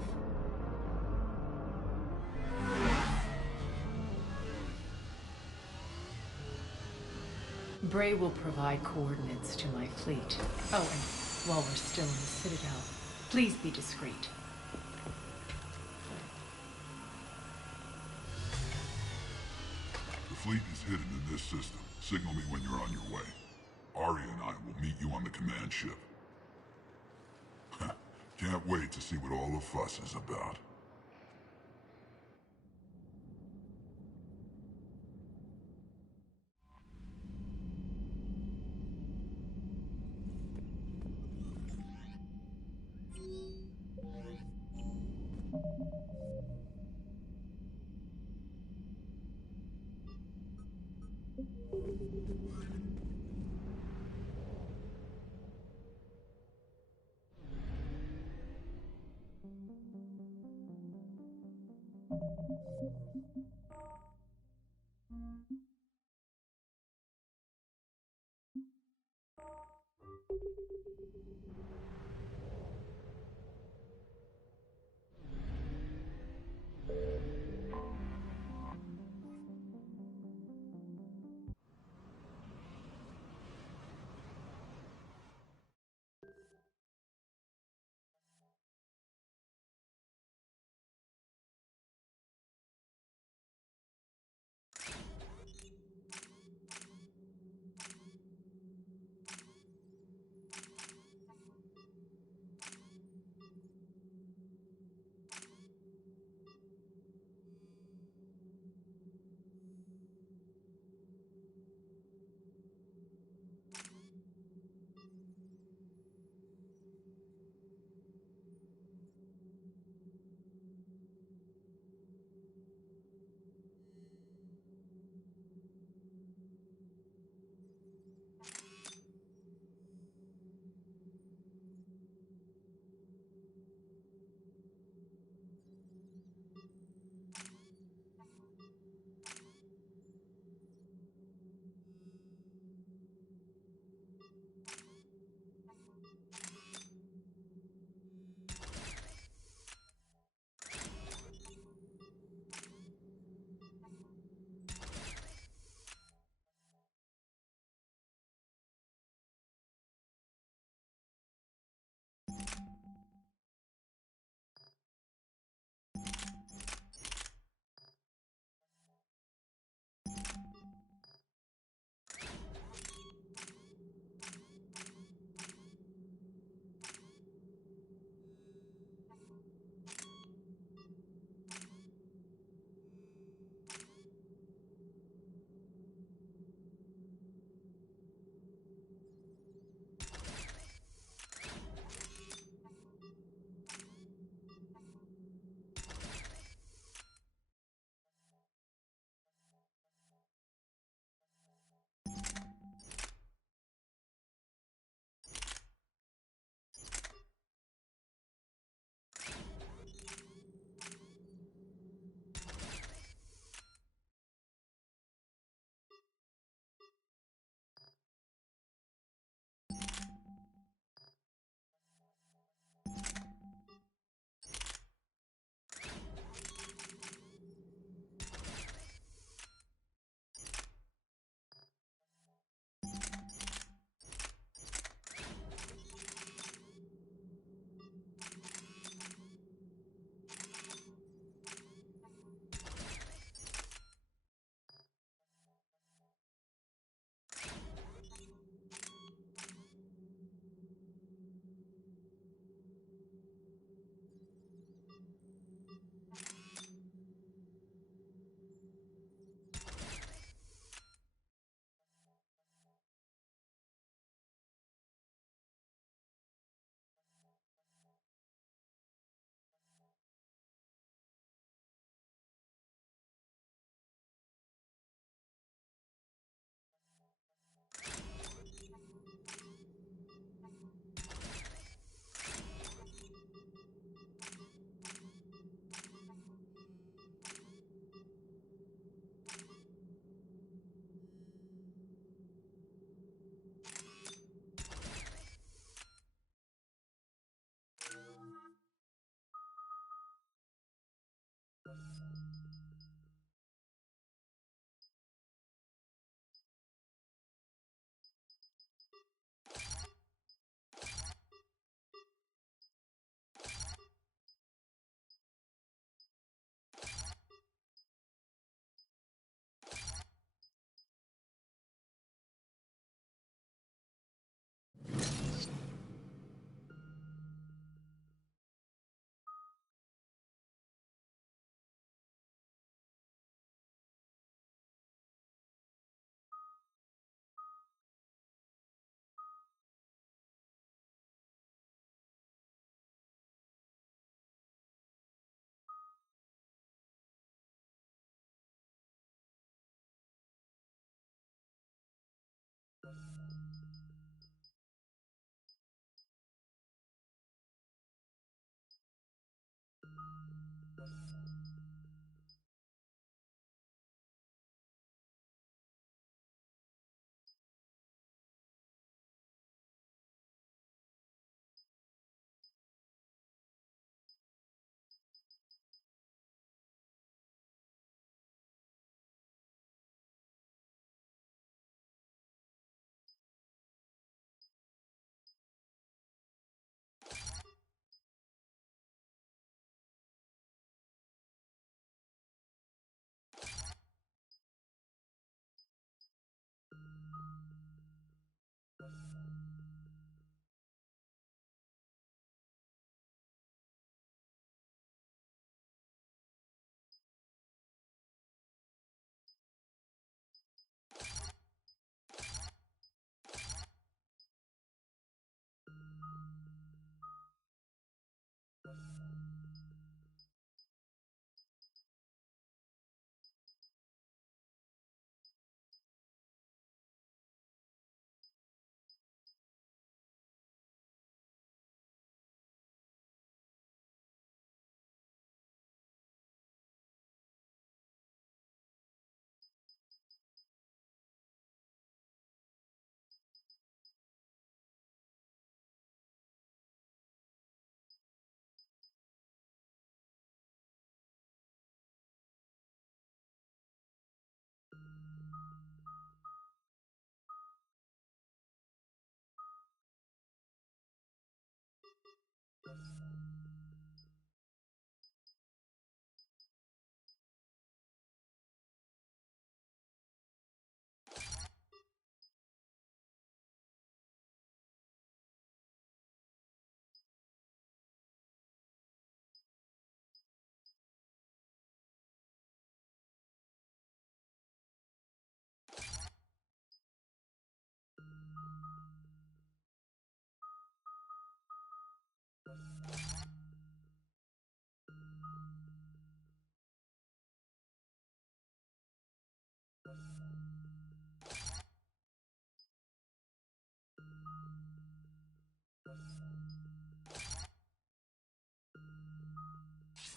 Bray will provide coordinates to my fleet. Oh, and while we're still in the Citadel, please be discreet. fleet is hidden in this system. Signal me when you're on your way. Arya and I will meet you on the command ship. Can't wait to see what all the fuss is about.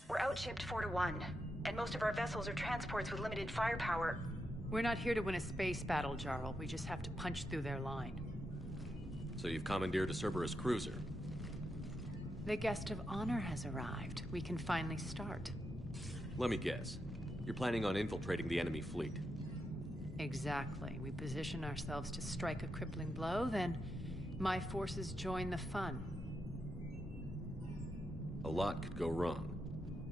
We're outshipped 4-1, and most of our vessels are transports with limited firepower. We're not here to win a space battle, Jarl. We just have to punch through their line. So you've commandeered a Cerberus cruiser. The guest of honor has arrived. We can finally start. Let me guess. You're planning on infiltrating the enemy fleet. Exactly. We position ourselves to strike a crippling blow, then my forces join the fun. A lot could go wrong.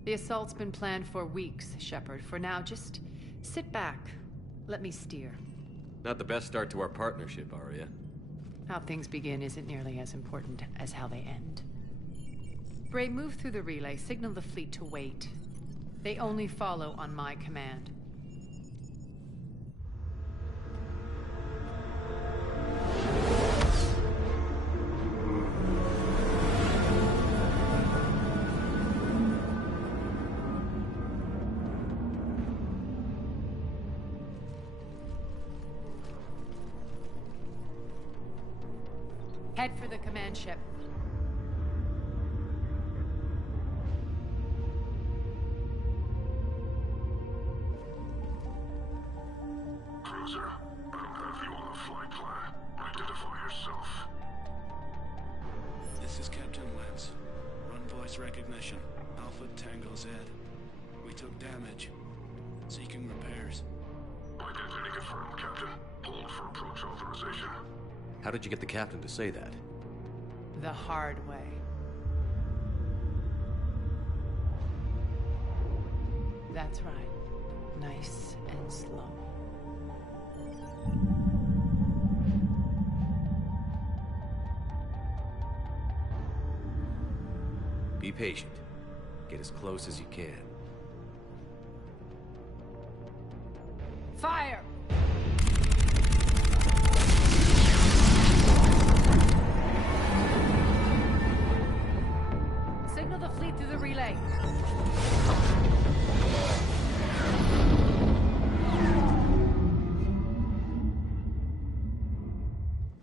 The assault's been planned for weeks, Shepard. For now, just sit back. Let me steer. Not the best start to our partnership, Aria. How things begin isn't nearly as important as how they end. Bray, move through the relay. Signal the fleet to wait. They only follow on my command. Head for the command ship. Cruiser, I don't have you on the flight plan. Identify yourself. This is Captain Lance. Run voice recognition. Alpha Tango Z. We took damage. Seeking repairs. Identity confirmed, Captain. Hold for approach authorization. How did you get the captain to say that? The hard way. That's right. Nice and slow. Be patient. Get as close as you can. Fire! Signal the fleet through the relay.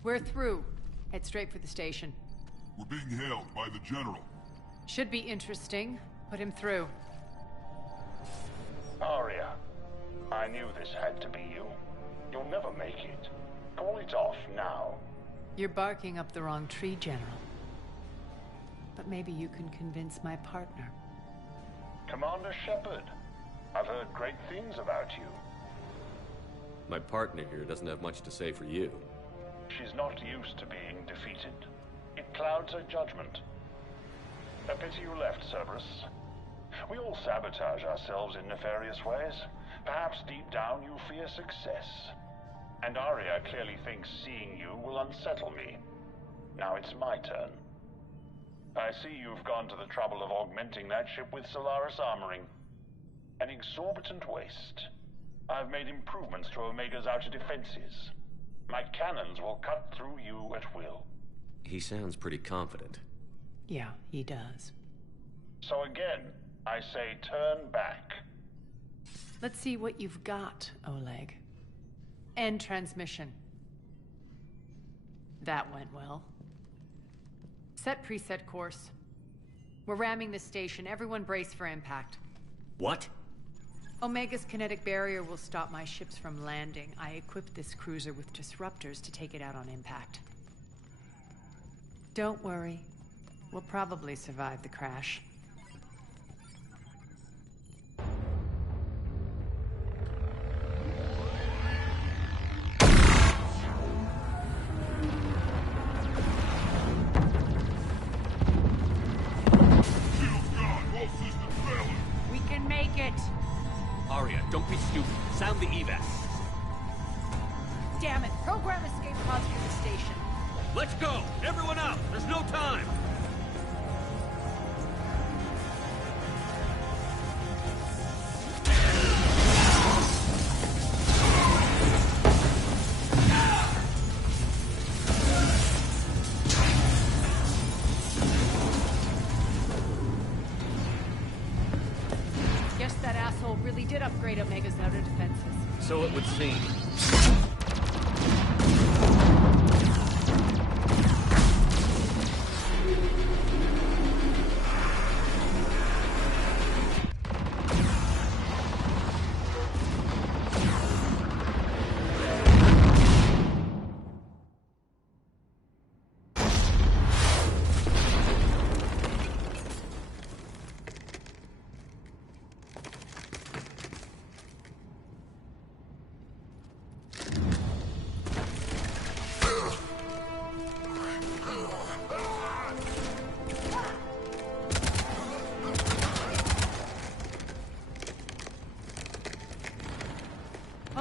We're through. Head straight for the station. We're being hailed by the General. Should be interesting. Put him through. Aria, I knew this had to be you. You'll never make it. Call it off now. You're barking up the wrong tree, General. But maybe you can convince my partner. Commander Shepard, I've heard great things about you. My partner here doesn't have much to say for you. She's not used to being defeated. It clouds her judgment. A pity you left, Cerberus. We all sabotage ourselves in nefarious ways. Perhaps deep down you fear success. And Aria clearly thinks seeing you will unsettle me. Now it's my turn. I see you've gone to the trouble of augmenting that ship with Solaris armoring. An exorbitant waste. I've made improvements to Omega's outer defenses. My cannons will cut through you at will. He sounds pretty confident. Yeah, he does. So again, I say turn back. Let's see what you've got, Oleg. End transmission. That went well. Set preset course. We're ramming the station. Everyone brace for impact. What? Omega's kinetic barrier will stop my ships from landing. I equipped this cruiser with disruptors to take it out on impact. Don't worry. We'll probably survive the crash. We can make it! Aria, don't be stupid. Sound the evac. Damn it! Program escape pods from the station. Let's go! Everyone out! There's no time! Guess that asshole really did upgrade Omega's outer defenses. So it would seem.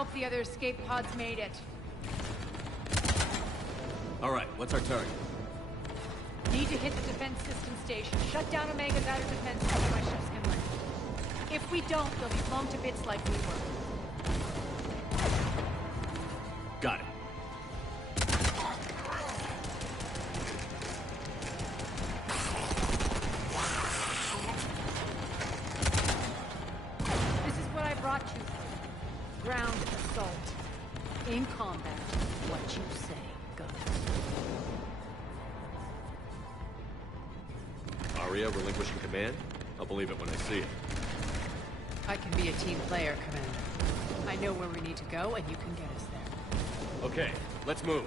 Hope the other escape pods made it. All right, what's our target? Need to hit the defense system station. Shut down Omega's outer defense so my ships can land. If we don't, they'll be blown to bits like we were. Got it. This is what I brought you for. Ground assault. In combat, what you say goes. Aria relinquishing command? I'll believe it when I see it. I can be a team player, Commander. I know where we need to go, and you can get us there. Okay, let's move.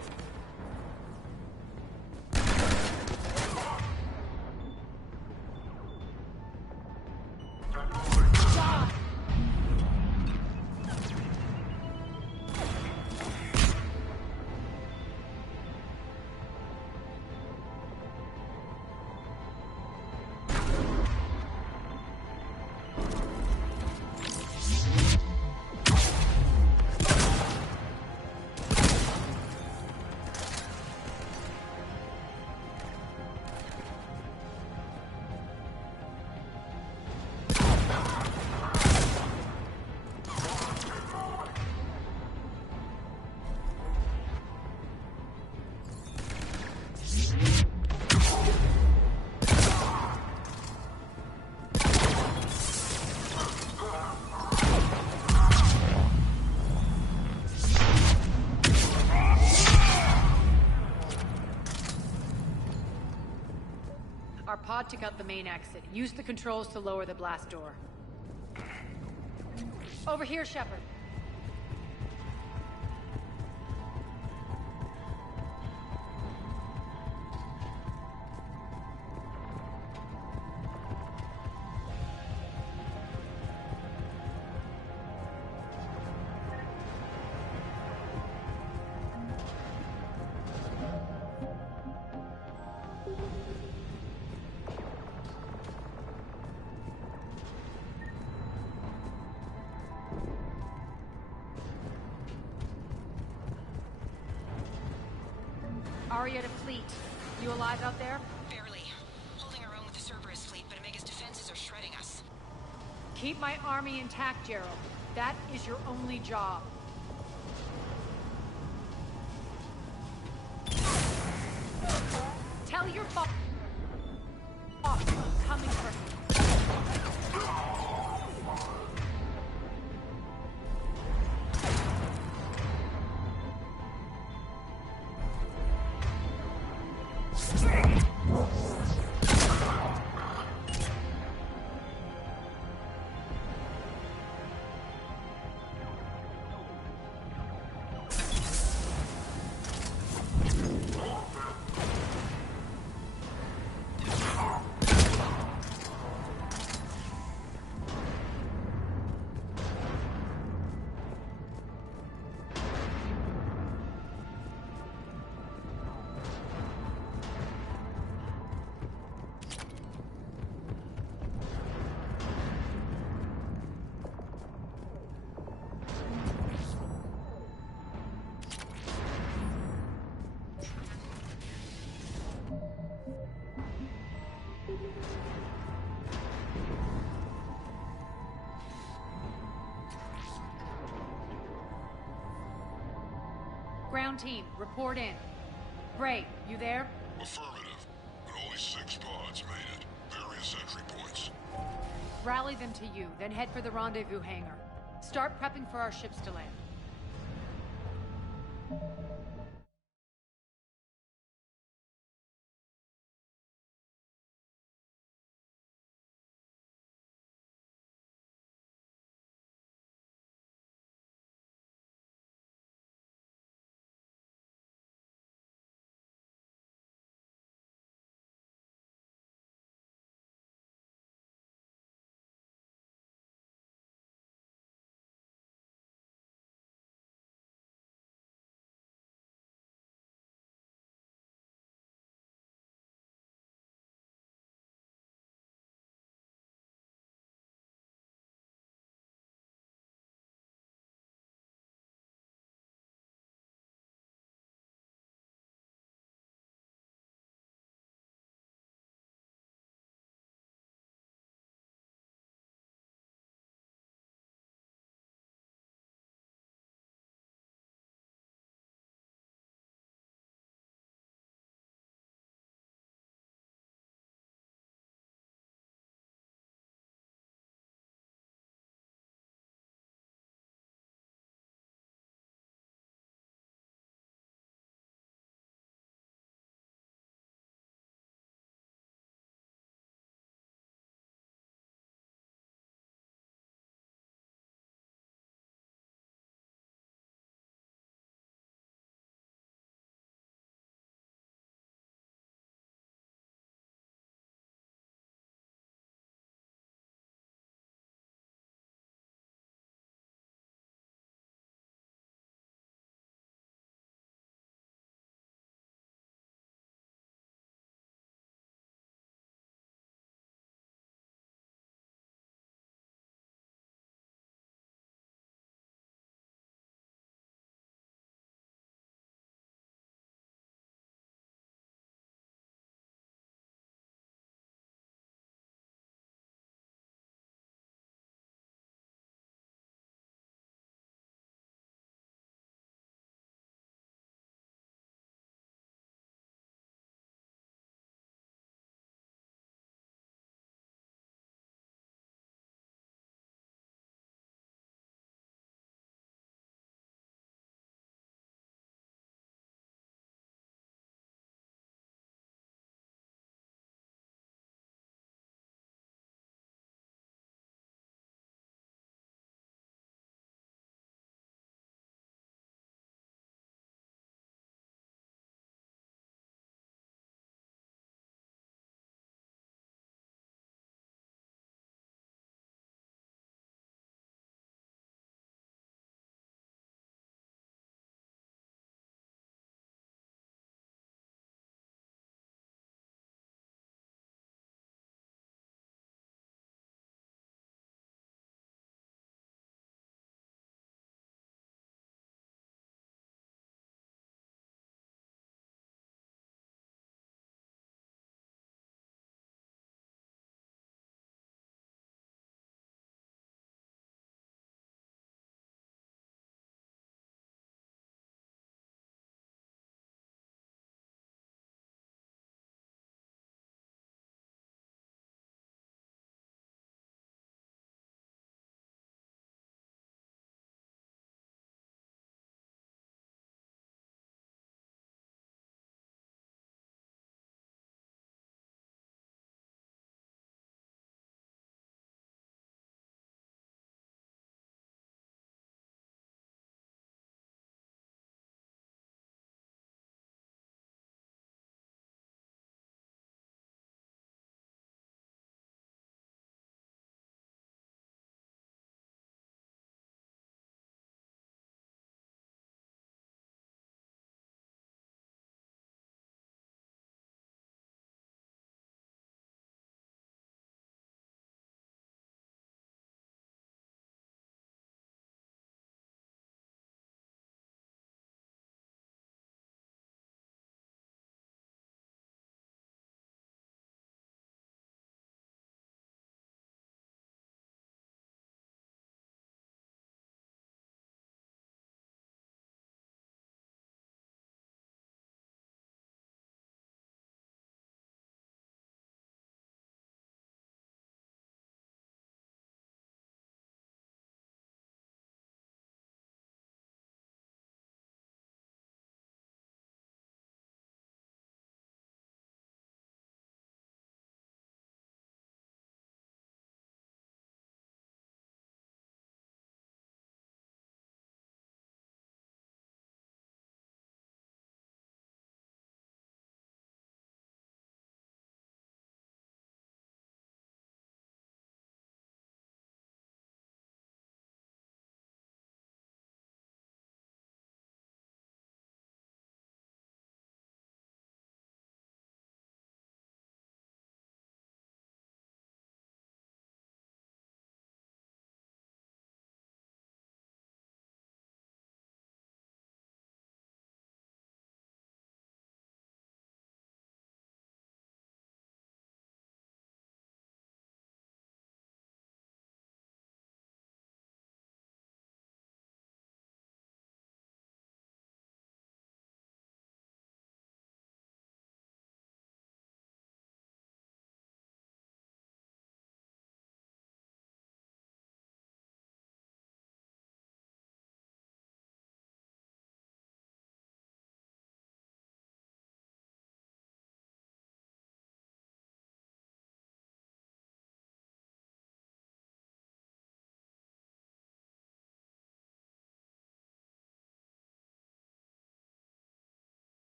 Our pod took out the main exit. Use the controls to lower the blast door. Over here, Shepard. Aria to fleet. You alive out there? Barely. Holding our own with the Cerberus fleet, but Omega's defenses are shredding us. Keep my army intact, Gerald. That is your only job. Tell your boss I'm coming for him. Ground team, report in. Bray, you there? Affirmative, but only 6 pods made it. Various entry points. Rally them to you, then head for the rendezvous hangar. Start prepping for our ships to land.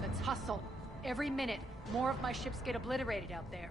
Let's hustle. Every minute, more of my ships get obliterated out there.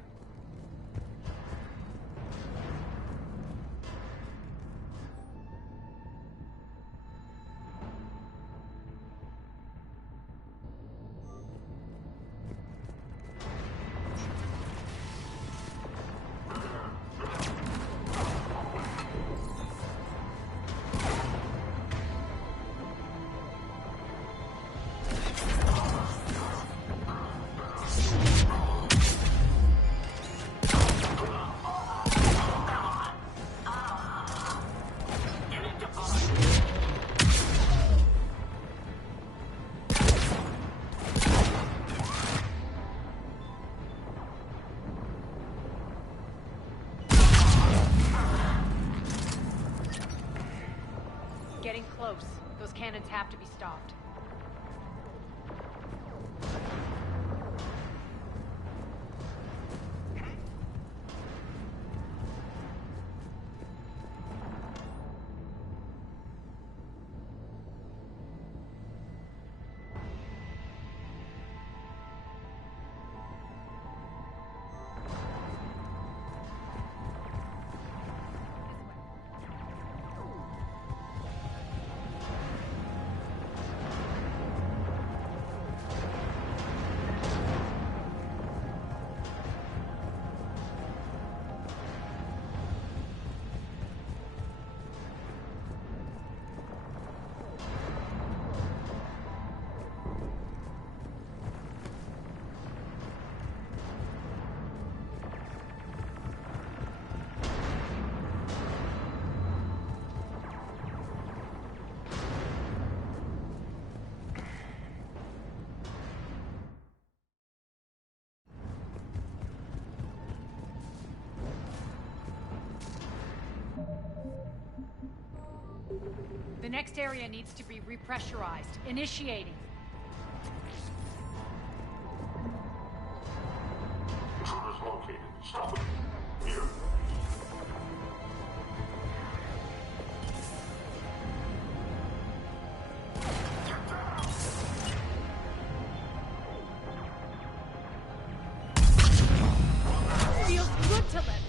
Getting close. Those cannons have to be stopped. The next area needs to be repressurized. Initiating. Intruders located. Stop it. Here. Feels good to live.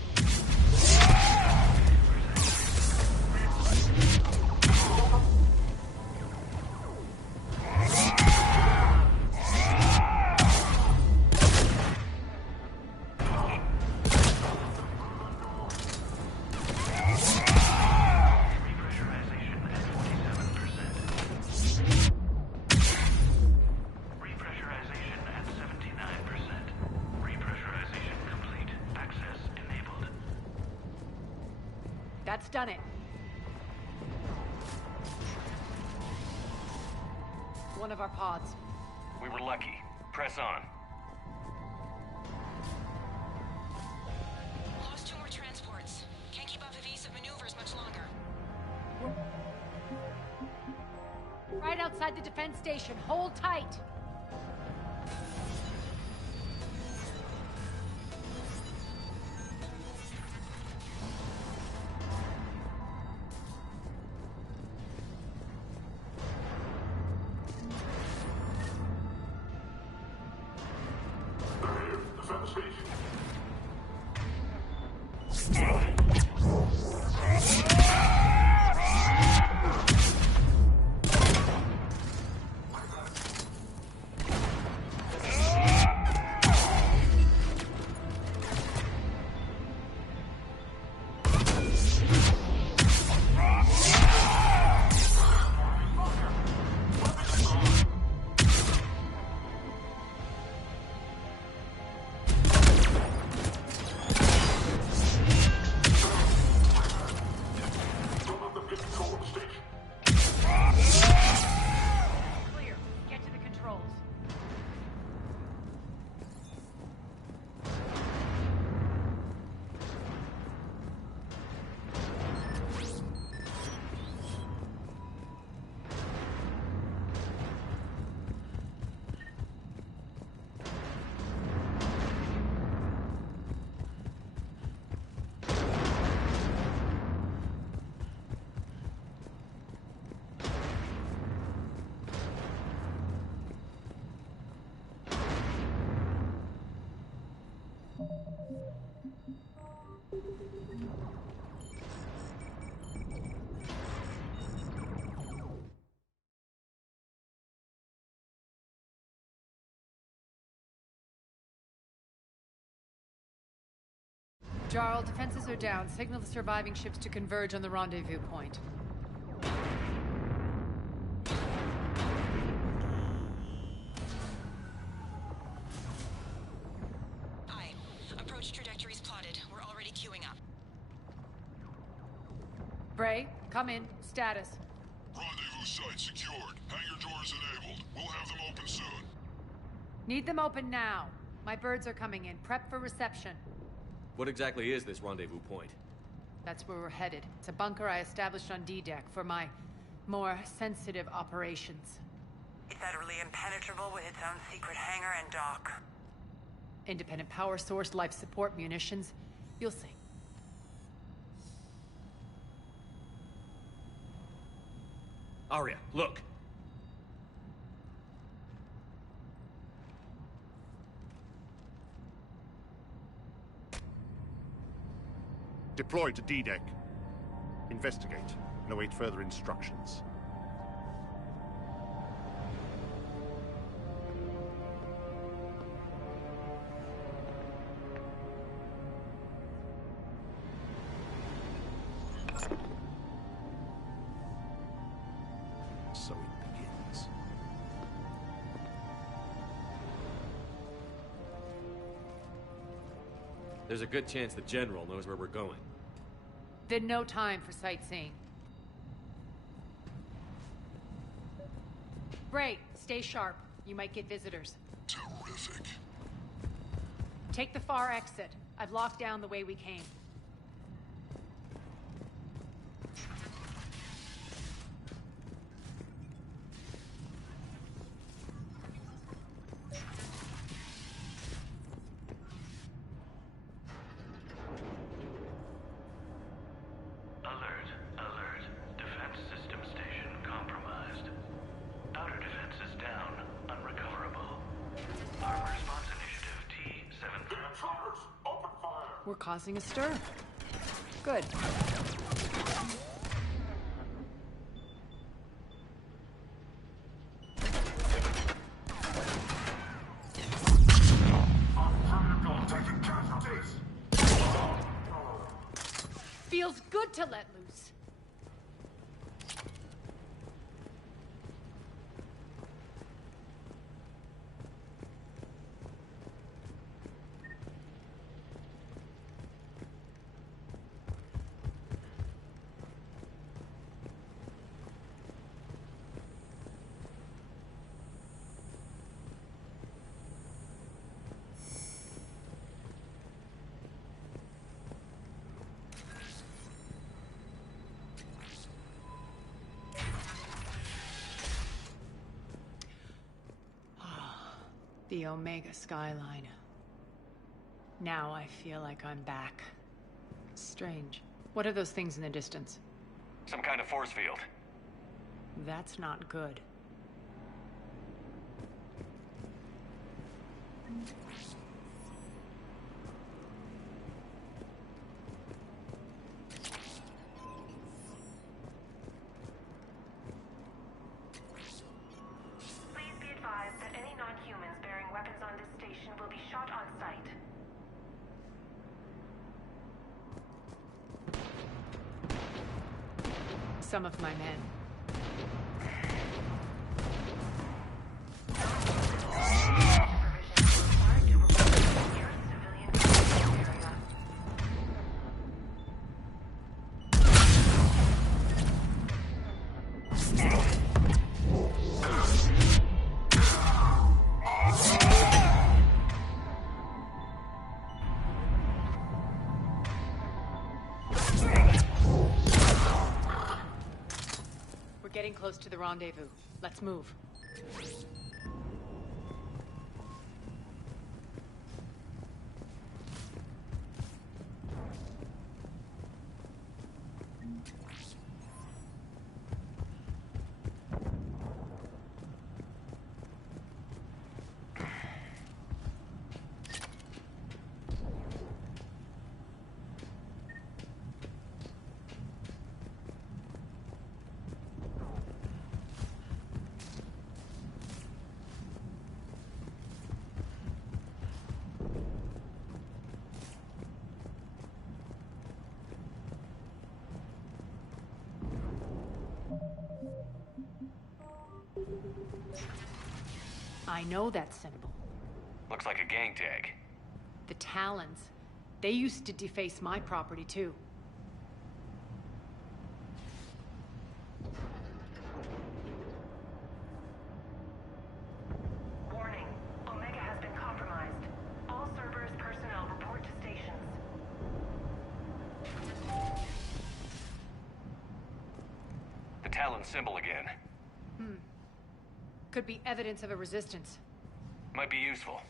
That's done it. One of our pods. We were lucky. Press on. Lost 2 more transports. Can't keep up evasive maneuvers much longer. Right outside the defense station. Hold tight. Jarl, defenses are down. Signal the surviving ships to converge on the rendezvous point. Aye. Approach trajectories plotted. We're already queuing up. Bray, come in. Status. Rendezvous site secured. Hangar doors enabled. We'll have them open soon. Need them open now. My birds are coming in. Prep for reception. What exactly is this rendezvous point? That's where we're headed. It's a bunker I established on D-Deck for my more sensitive operations. It's utterly impenetrable with its own secret hangar and dock. Independent power source, life support, munitions. You'll see. Arya, look! Deploy to D-Deck. Investigate and await further instructions. So it begins. There's a good chance the General knows where we're going. Then no time for sightseeing. Bray, stay sharp. You might get visitors. Terrific. Take the far exit. I've locked down the way we came. We're causing a stir. Good. Feels good to let loose. The Omega skyline. Now I feel like I'm back. Strange. What are those things in the distance? Some kind of force field. That's not good. Some of my men. Getting close to the rendezvous. Let's move. I know that symbol. Looks like a gang tag. The Talons. They used to deface my property, too. Warning. Omega has been compromised. All Cerberus personnel report to stations. The Talon symbol again. Could be evidence of a resistance. Might be useful.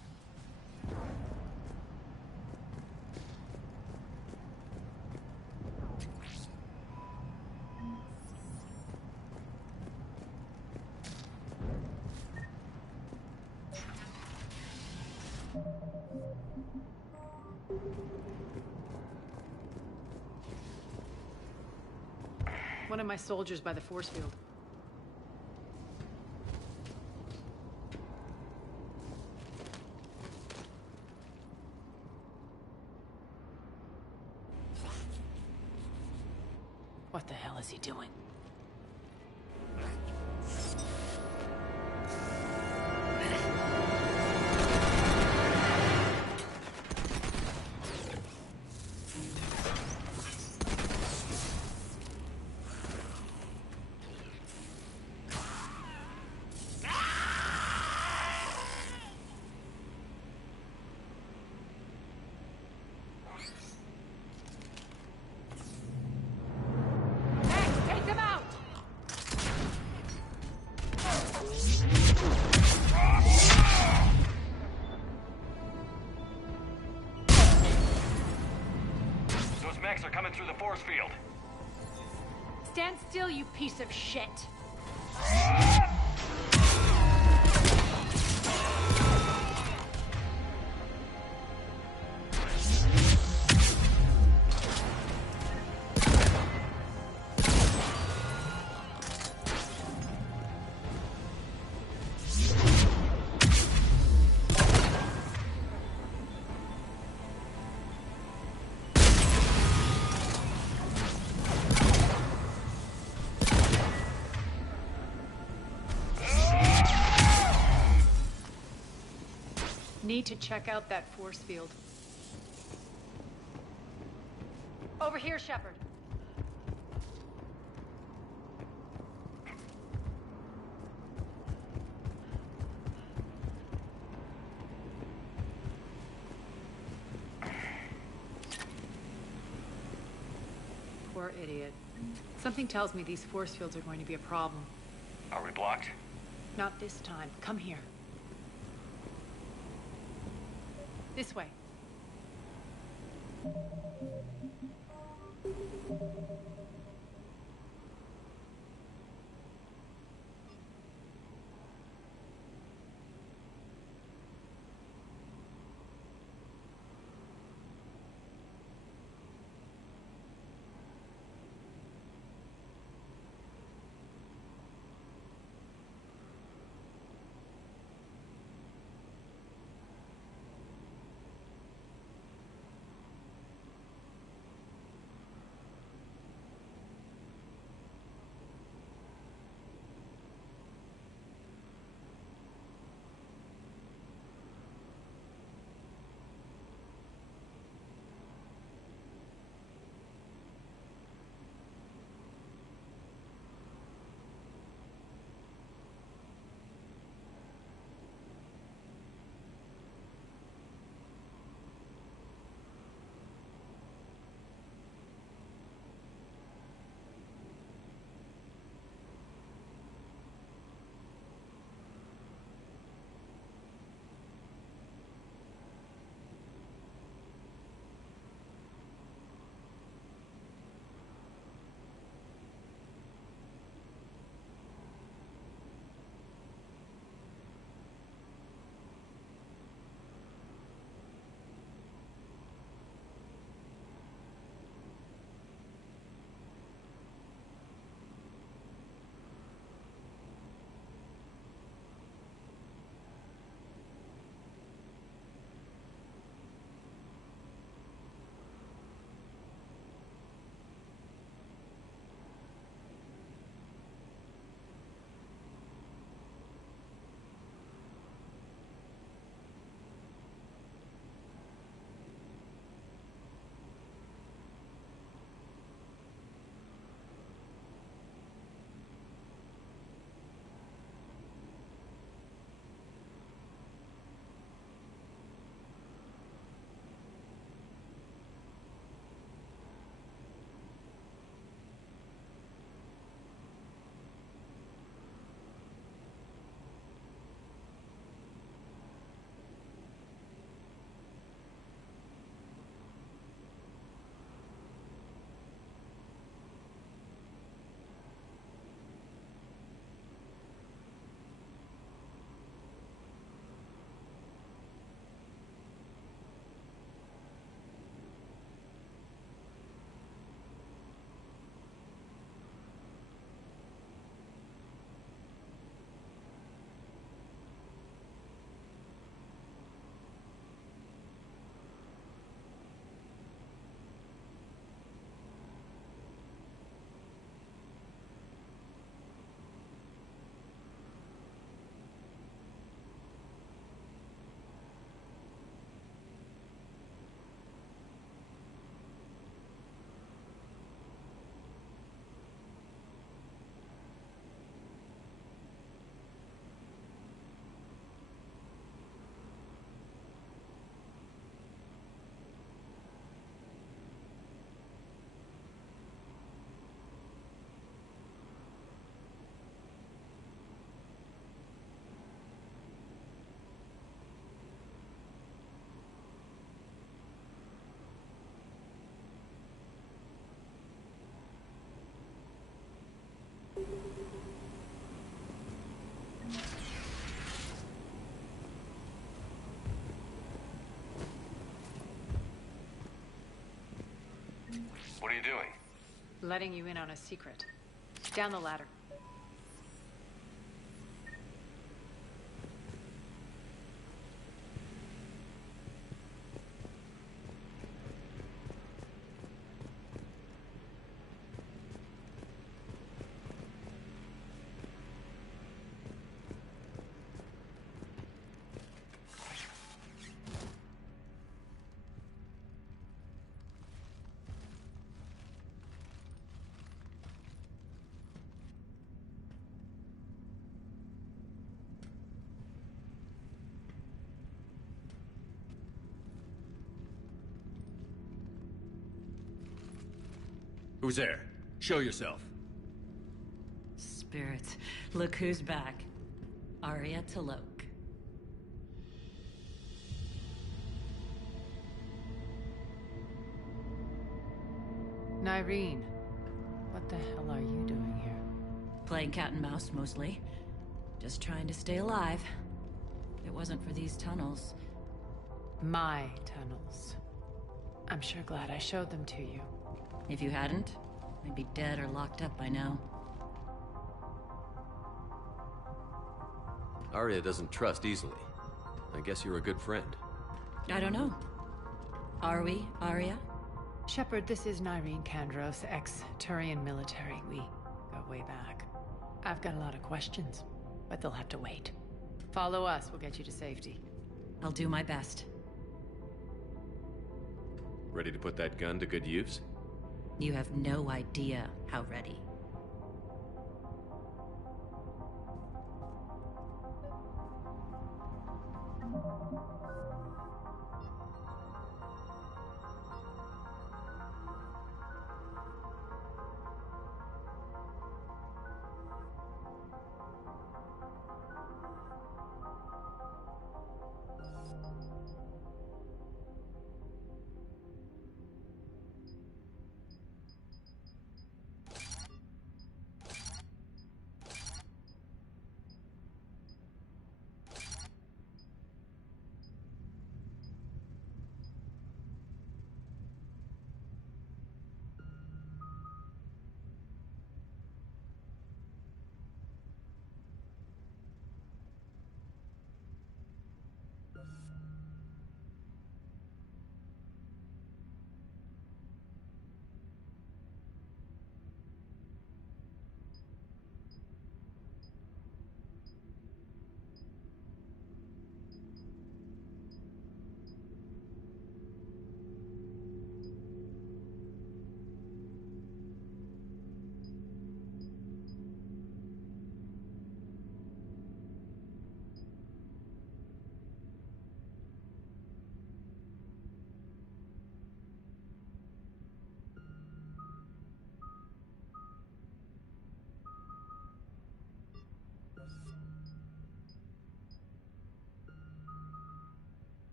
One of my soldiers by the force field. What the hell is he doing? Take them out! Those mechs are coming through the force field. Stand still, you piece of shit! Need to check out that force field. Over here, Shepard. Poor idiot. Something tells me these force fields are going to be a problem. Are we blocked? Not this time. Come here. This way. What are you doing? Letting you in on a secret. Down the ladder. Who's there? Show yourself. Spirits, look who's back. Arya T'Loak. Nyreen, what the hell are you doing here? Playing cat and mouse, mostly. Just trying to stay alive. If it wasn't for these tunnels... My tunnels. I'm sure glad I showed them to you. If you hadn't, I'd be dead or locked up by now. Arya doesn't trust easily. I guess you're a good friend. I don't know. Are we, Arya? Shepard, this is Nyreen Kandros, ex-Turian military. We go way back. I've got a lot of questions, but they'll have to wait. Follow us, we'll get you to safety. I'll do my best. Ready to put that gun to good use? You have no idea how ready.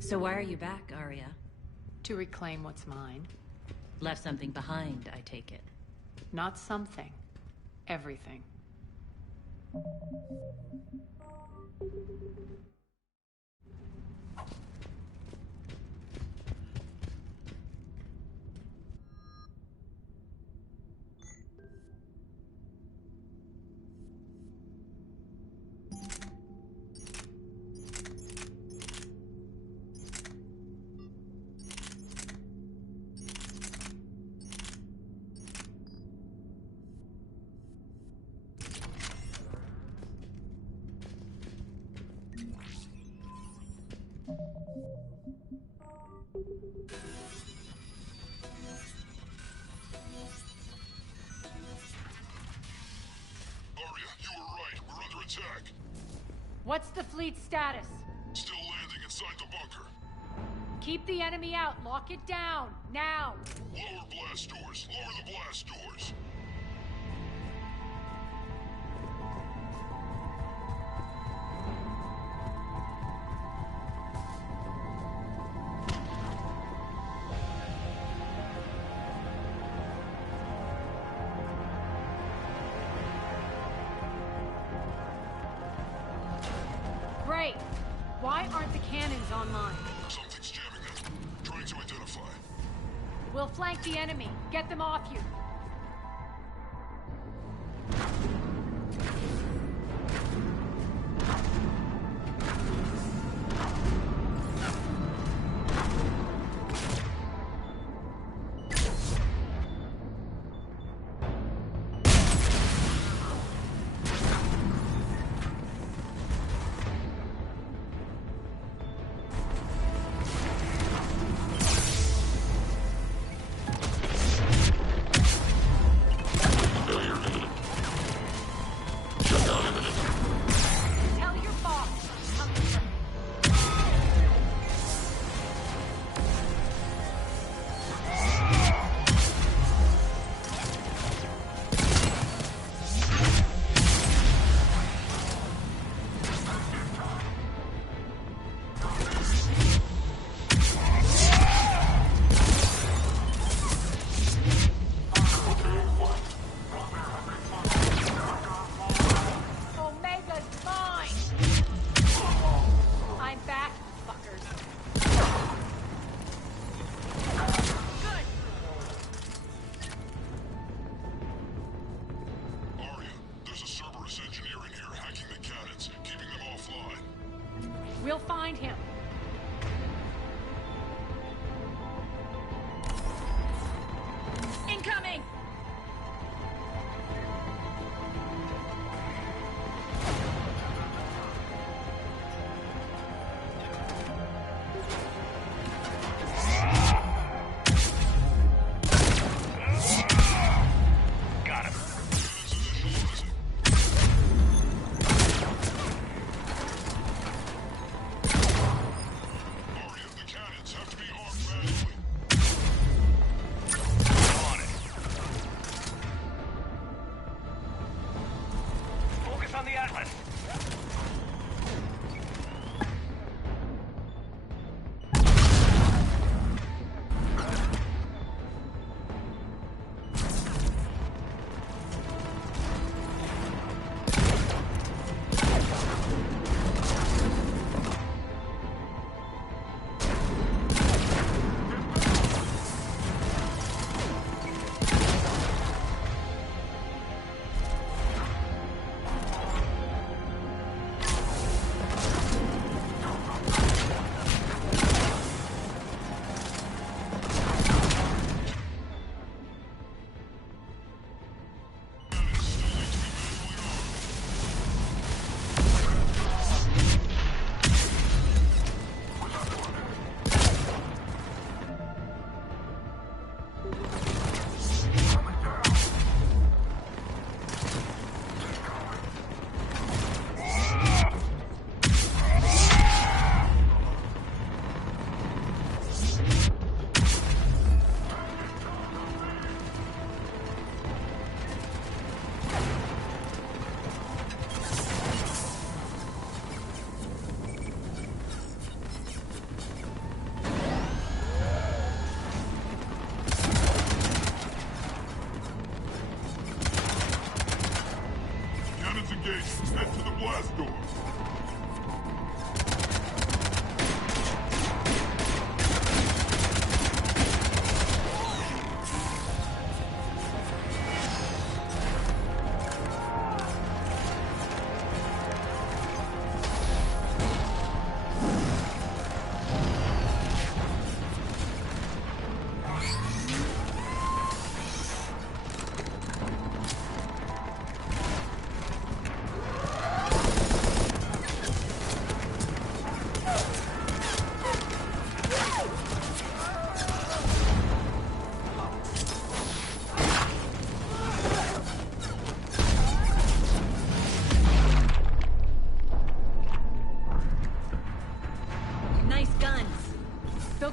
So why are you back, Arya? To reclaim what's mine. Left something behind, I take it. Not something. Everything. What's the fleet's status? Still landing inside the bunker. Keep the enemy out. Lock it down. Now! Lower blast doors. Lower the blast doors. Great. Why aren't the cannons online? Something's jamming them. Trying to identify. We'll flank the enemy. Get them off you. We'll find him. Incoming! Got him.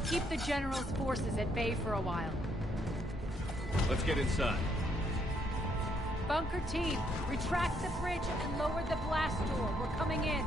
keep the General's forces at bay for a while. Let's get inside. Bunker team, retract the bridge and lower the blast door. We're coming in.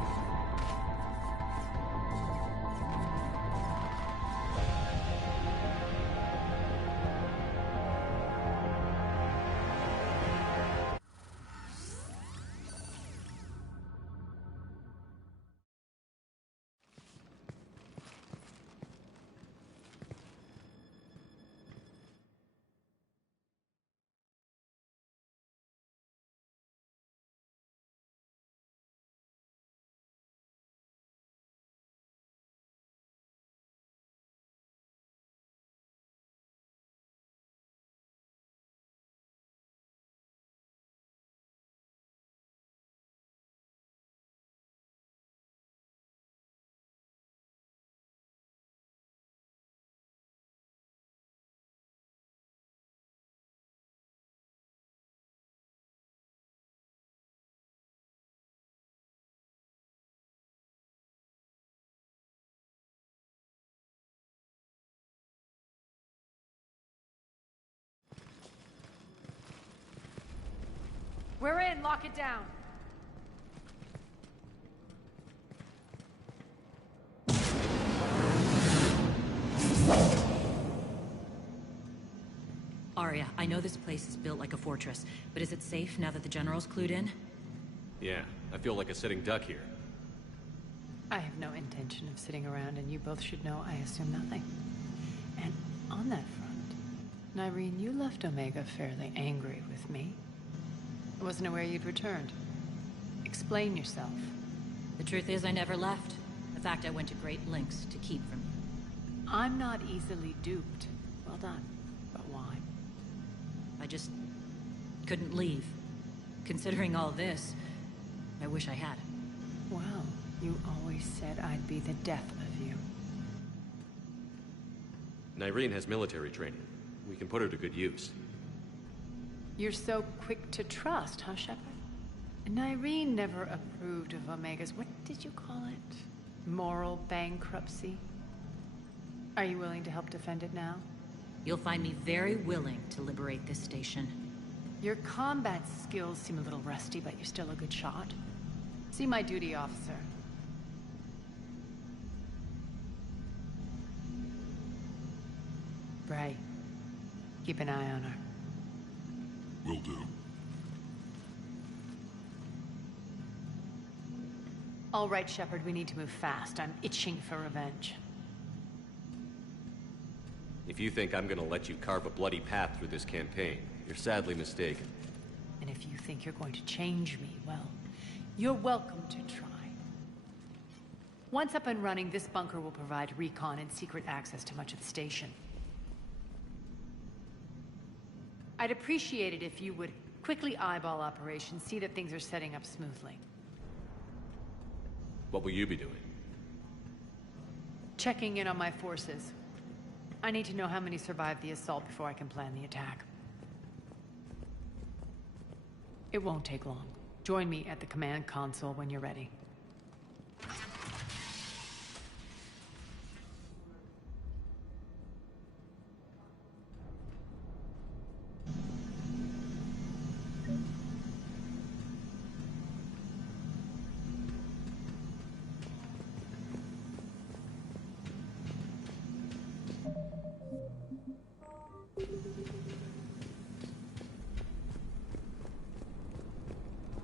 We're in. Lock it down. Arya, I know this place is built like a fortress, but is it safe now that the General's clued in? Yeah, I feel like a sitting duck here. I have no intention of sitting around, and you both should know I assume nothing. And on that front, Nyreen, you left Omega fairly angry with me. I wasn't aware you'd returned. Explain yourself. The truth is, I never left. In fact, I went to great lengths to keep from you. I'm not easily duped. Well done. But why? I just couldn't leave. Considering all this, I wish I had. Well, you always said I'd be the death of you. Nyreen has military training. We can put her to good use. You're so quick to trust, huh, Shepard? Nyreen never approved of Omega's, what did you call it? Moral bankruptcy? Are you willing to help defend it now? You'll find me very willing to liberate this station. Your combat skills seem a little rusty, but you're still a good shot. See my duty officer. Bray, keep an eye on her. Will do. All right, Shepard, we need to move fast. I'm itching for revenge. If you think I'm gonna let you carve a bloody path through this campaign, you're sadly mistaken. And if you think you're going to change me, well, you're welcome to try. Once up and running, this bunker will provide recon and secret access to much of the station. I'd appreciate it if you would quickly eyeball operations, see that things are setting up smoothly. What will you be doing? Checking in on my forces. I need to know how many survived the assault before I can plan the attack. It won't take long. Join me at the command console when you're ready.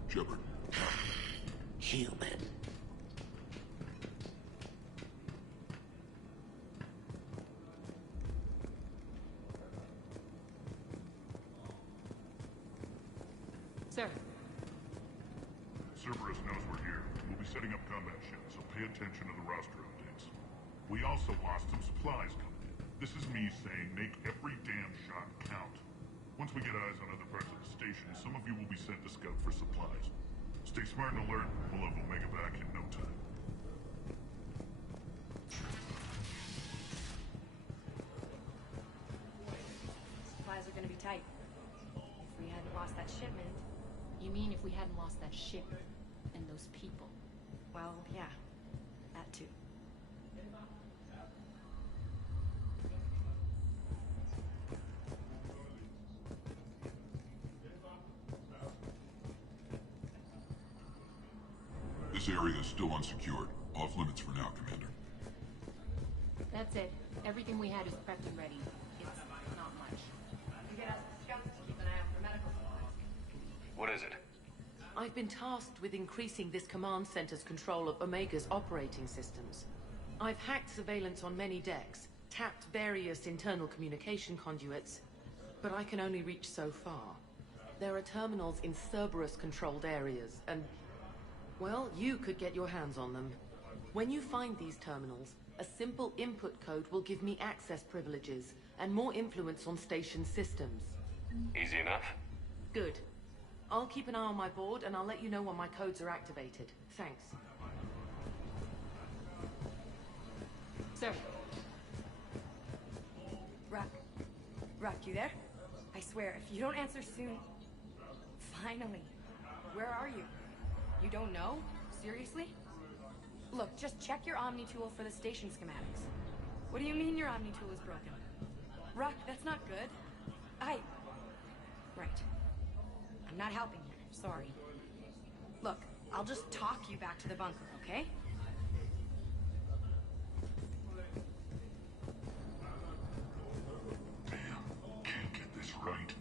Shepard. Human. Sir. Cerberus knows we're here. We'll be setting up combat ships, so pay attention to the roster updates. We also lost some supplies coming in. This is me saying make every damn shot count. Once we get eyes on other parts of the station, some of you will be sent to scout for supplies. Stay smart and alert. We'll have Omega back in no time. Supplies are gonna be tight. If we hadn't lost that shipment... You mean if we hadn't lost that ship and those people? Well, yeah. That too. This area is still unsecured. Off limits for now, Commander. That's it. Everything we had is prepped and ready. It's not much. You get us scouts to keep an eye out for medical supplies. What is it? I've been tasked with increasing this command center's control of Omega's operating systems. I've hacked surveillance on many decks, tapped various internal communication conduits, but I can only reach so far. There are terminals in Cerberus-controlled areas, and, well, you could get your hands on them. When you find these terminals, a simple input code will give me access privileges and more influence on station systems. Easy enough? Good. I'll keep an eye on my board, and I'll let you know when my codes are activated. Thanks. Sir. Rock. Rock, you there? I swear, if you don't answer soon... Finally. Where are you? You don't know? Seriously? Look, just check your Omni tool for the station schematics. What do you mean your Omni tool is broken? Rock, that's not good. Right. I'm not helping you. Sorry. Look, I'll just talk you back to the bunker, okay? Can't get this right.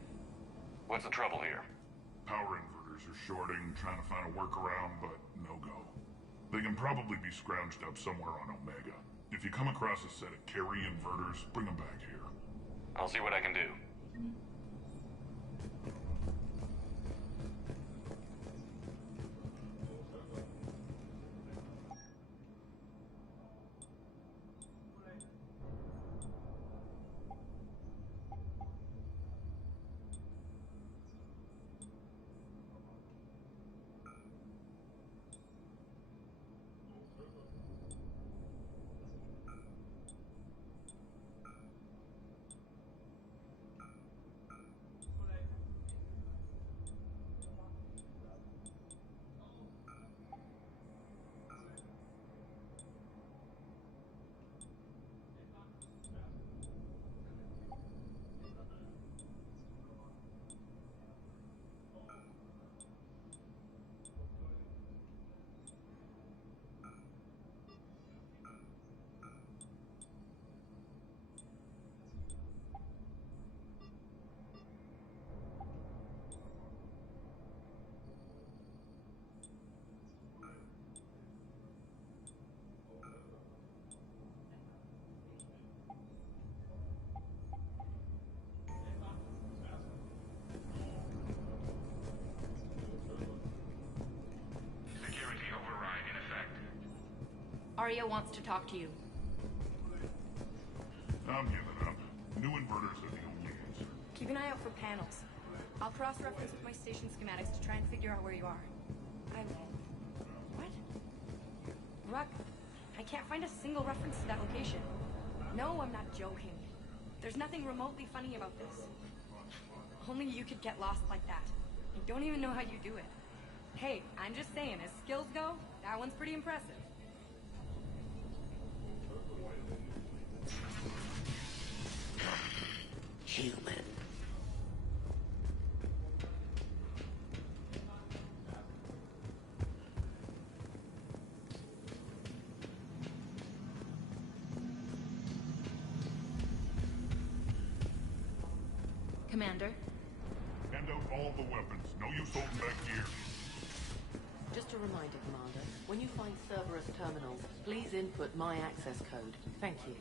What's the trouble here? Power inverters are shorting, trying to find a workaround, but no go. They can probably be scrounged up somewhere on Omega. If you come across a set of carry inverters, bring them back here. I'll see what I can do. Arya wants to talk to you. I'm giving up. New inverters are the only answer. Keep an eye out for panels. I'll cross-reference with my station schematics to try and figure out where you are. What? Ruck, I can't find a single reference to that location. No, I'm not joking. There's nothing remotely funny about this. Only you could get lost like that. I don't even know how you do it. Hey, I'm just saying, as skills go, that one's pretty impressive. Human. Commander? Hand out all the weapons. No use holding back gear. Just a reminder, Commander. When you find Cerberus terminals, please input my access code. Thank you.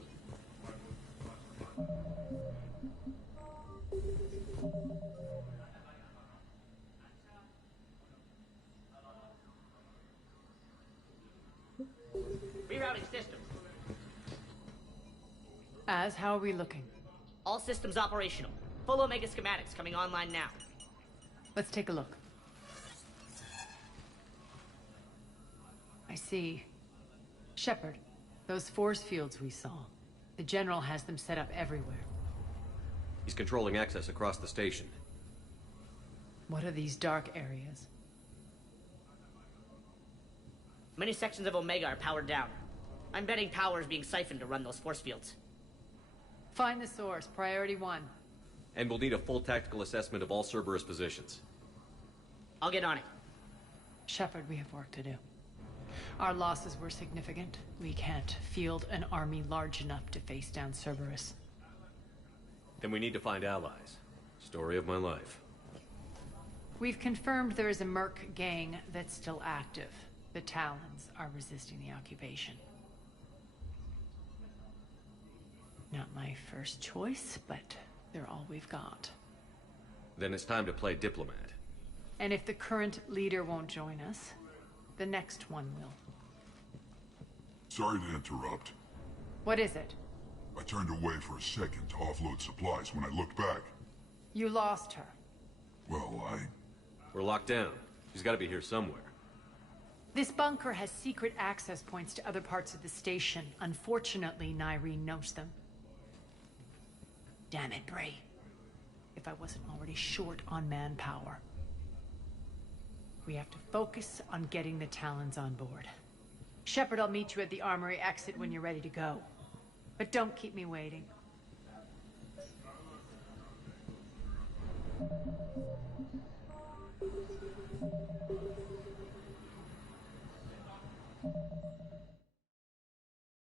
Rerouting systems. How are we looking? All systems operational. Full Omega schematics coming online now. Let's take a look. I see. Shepard, those force fields we saw. The General has them set up everywhere. He's controlling access across the station. What are these dark areas? Many sections of Omega are powered down. I'm betting power is being siphoned to run those force fields. Find the source, priority 1. And we'll need a full tactical assessment of all Cerberus positions. I'll get on it. Shepard, we have work to do. Our losses were significant. We can't field an army large enough to face down Cerberus. Then we need to find allies. Story of my life. We've confirmed there is a Merc gang that's still active. The Talons are resisting the occupation. Not my first choice, but they're all we've got. Then it's time to play diplomat. And if the current leader won't join us, the next one will. Sorry to interrupt. What is it? I turned away for a second to offload supplies. When I looked back, You lost her. well, We're locked down. She's got to be here somewhere. This bunker has secret access points to other parts of the station. Unfortunately, Nyreen knows them. Damn it, Bray. If I wasn't already short on manpower. We have to focus on getting the Talons on board. Shepard, I'll meet you at the armory exit when you're ready to go. But don't keep me waiting.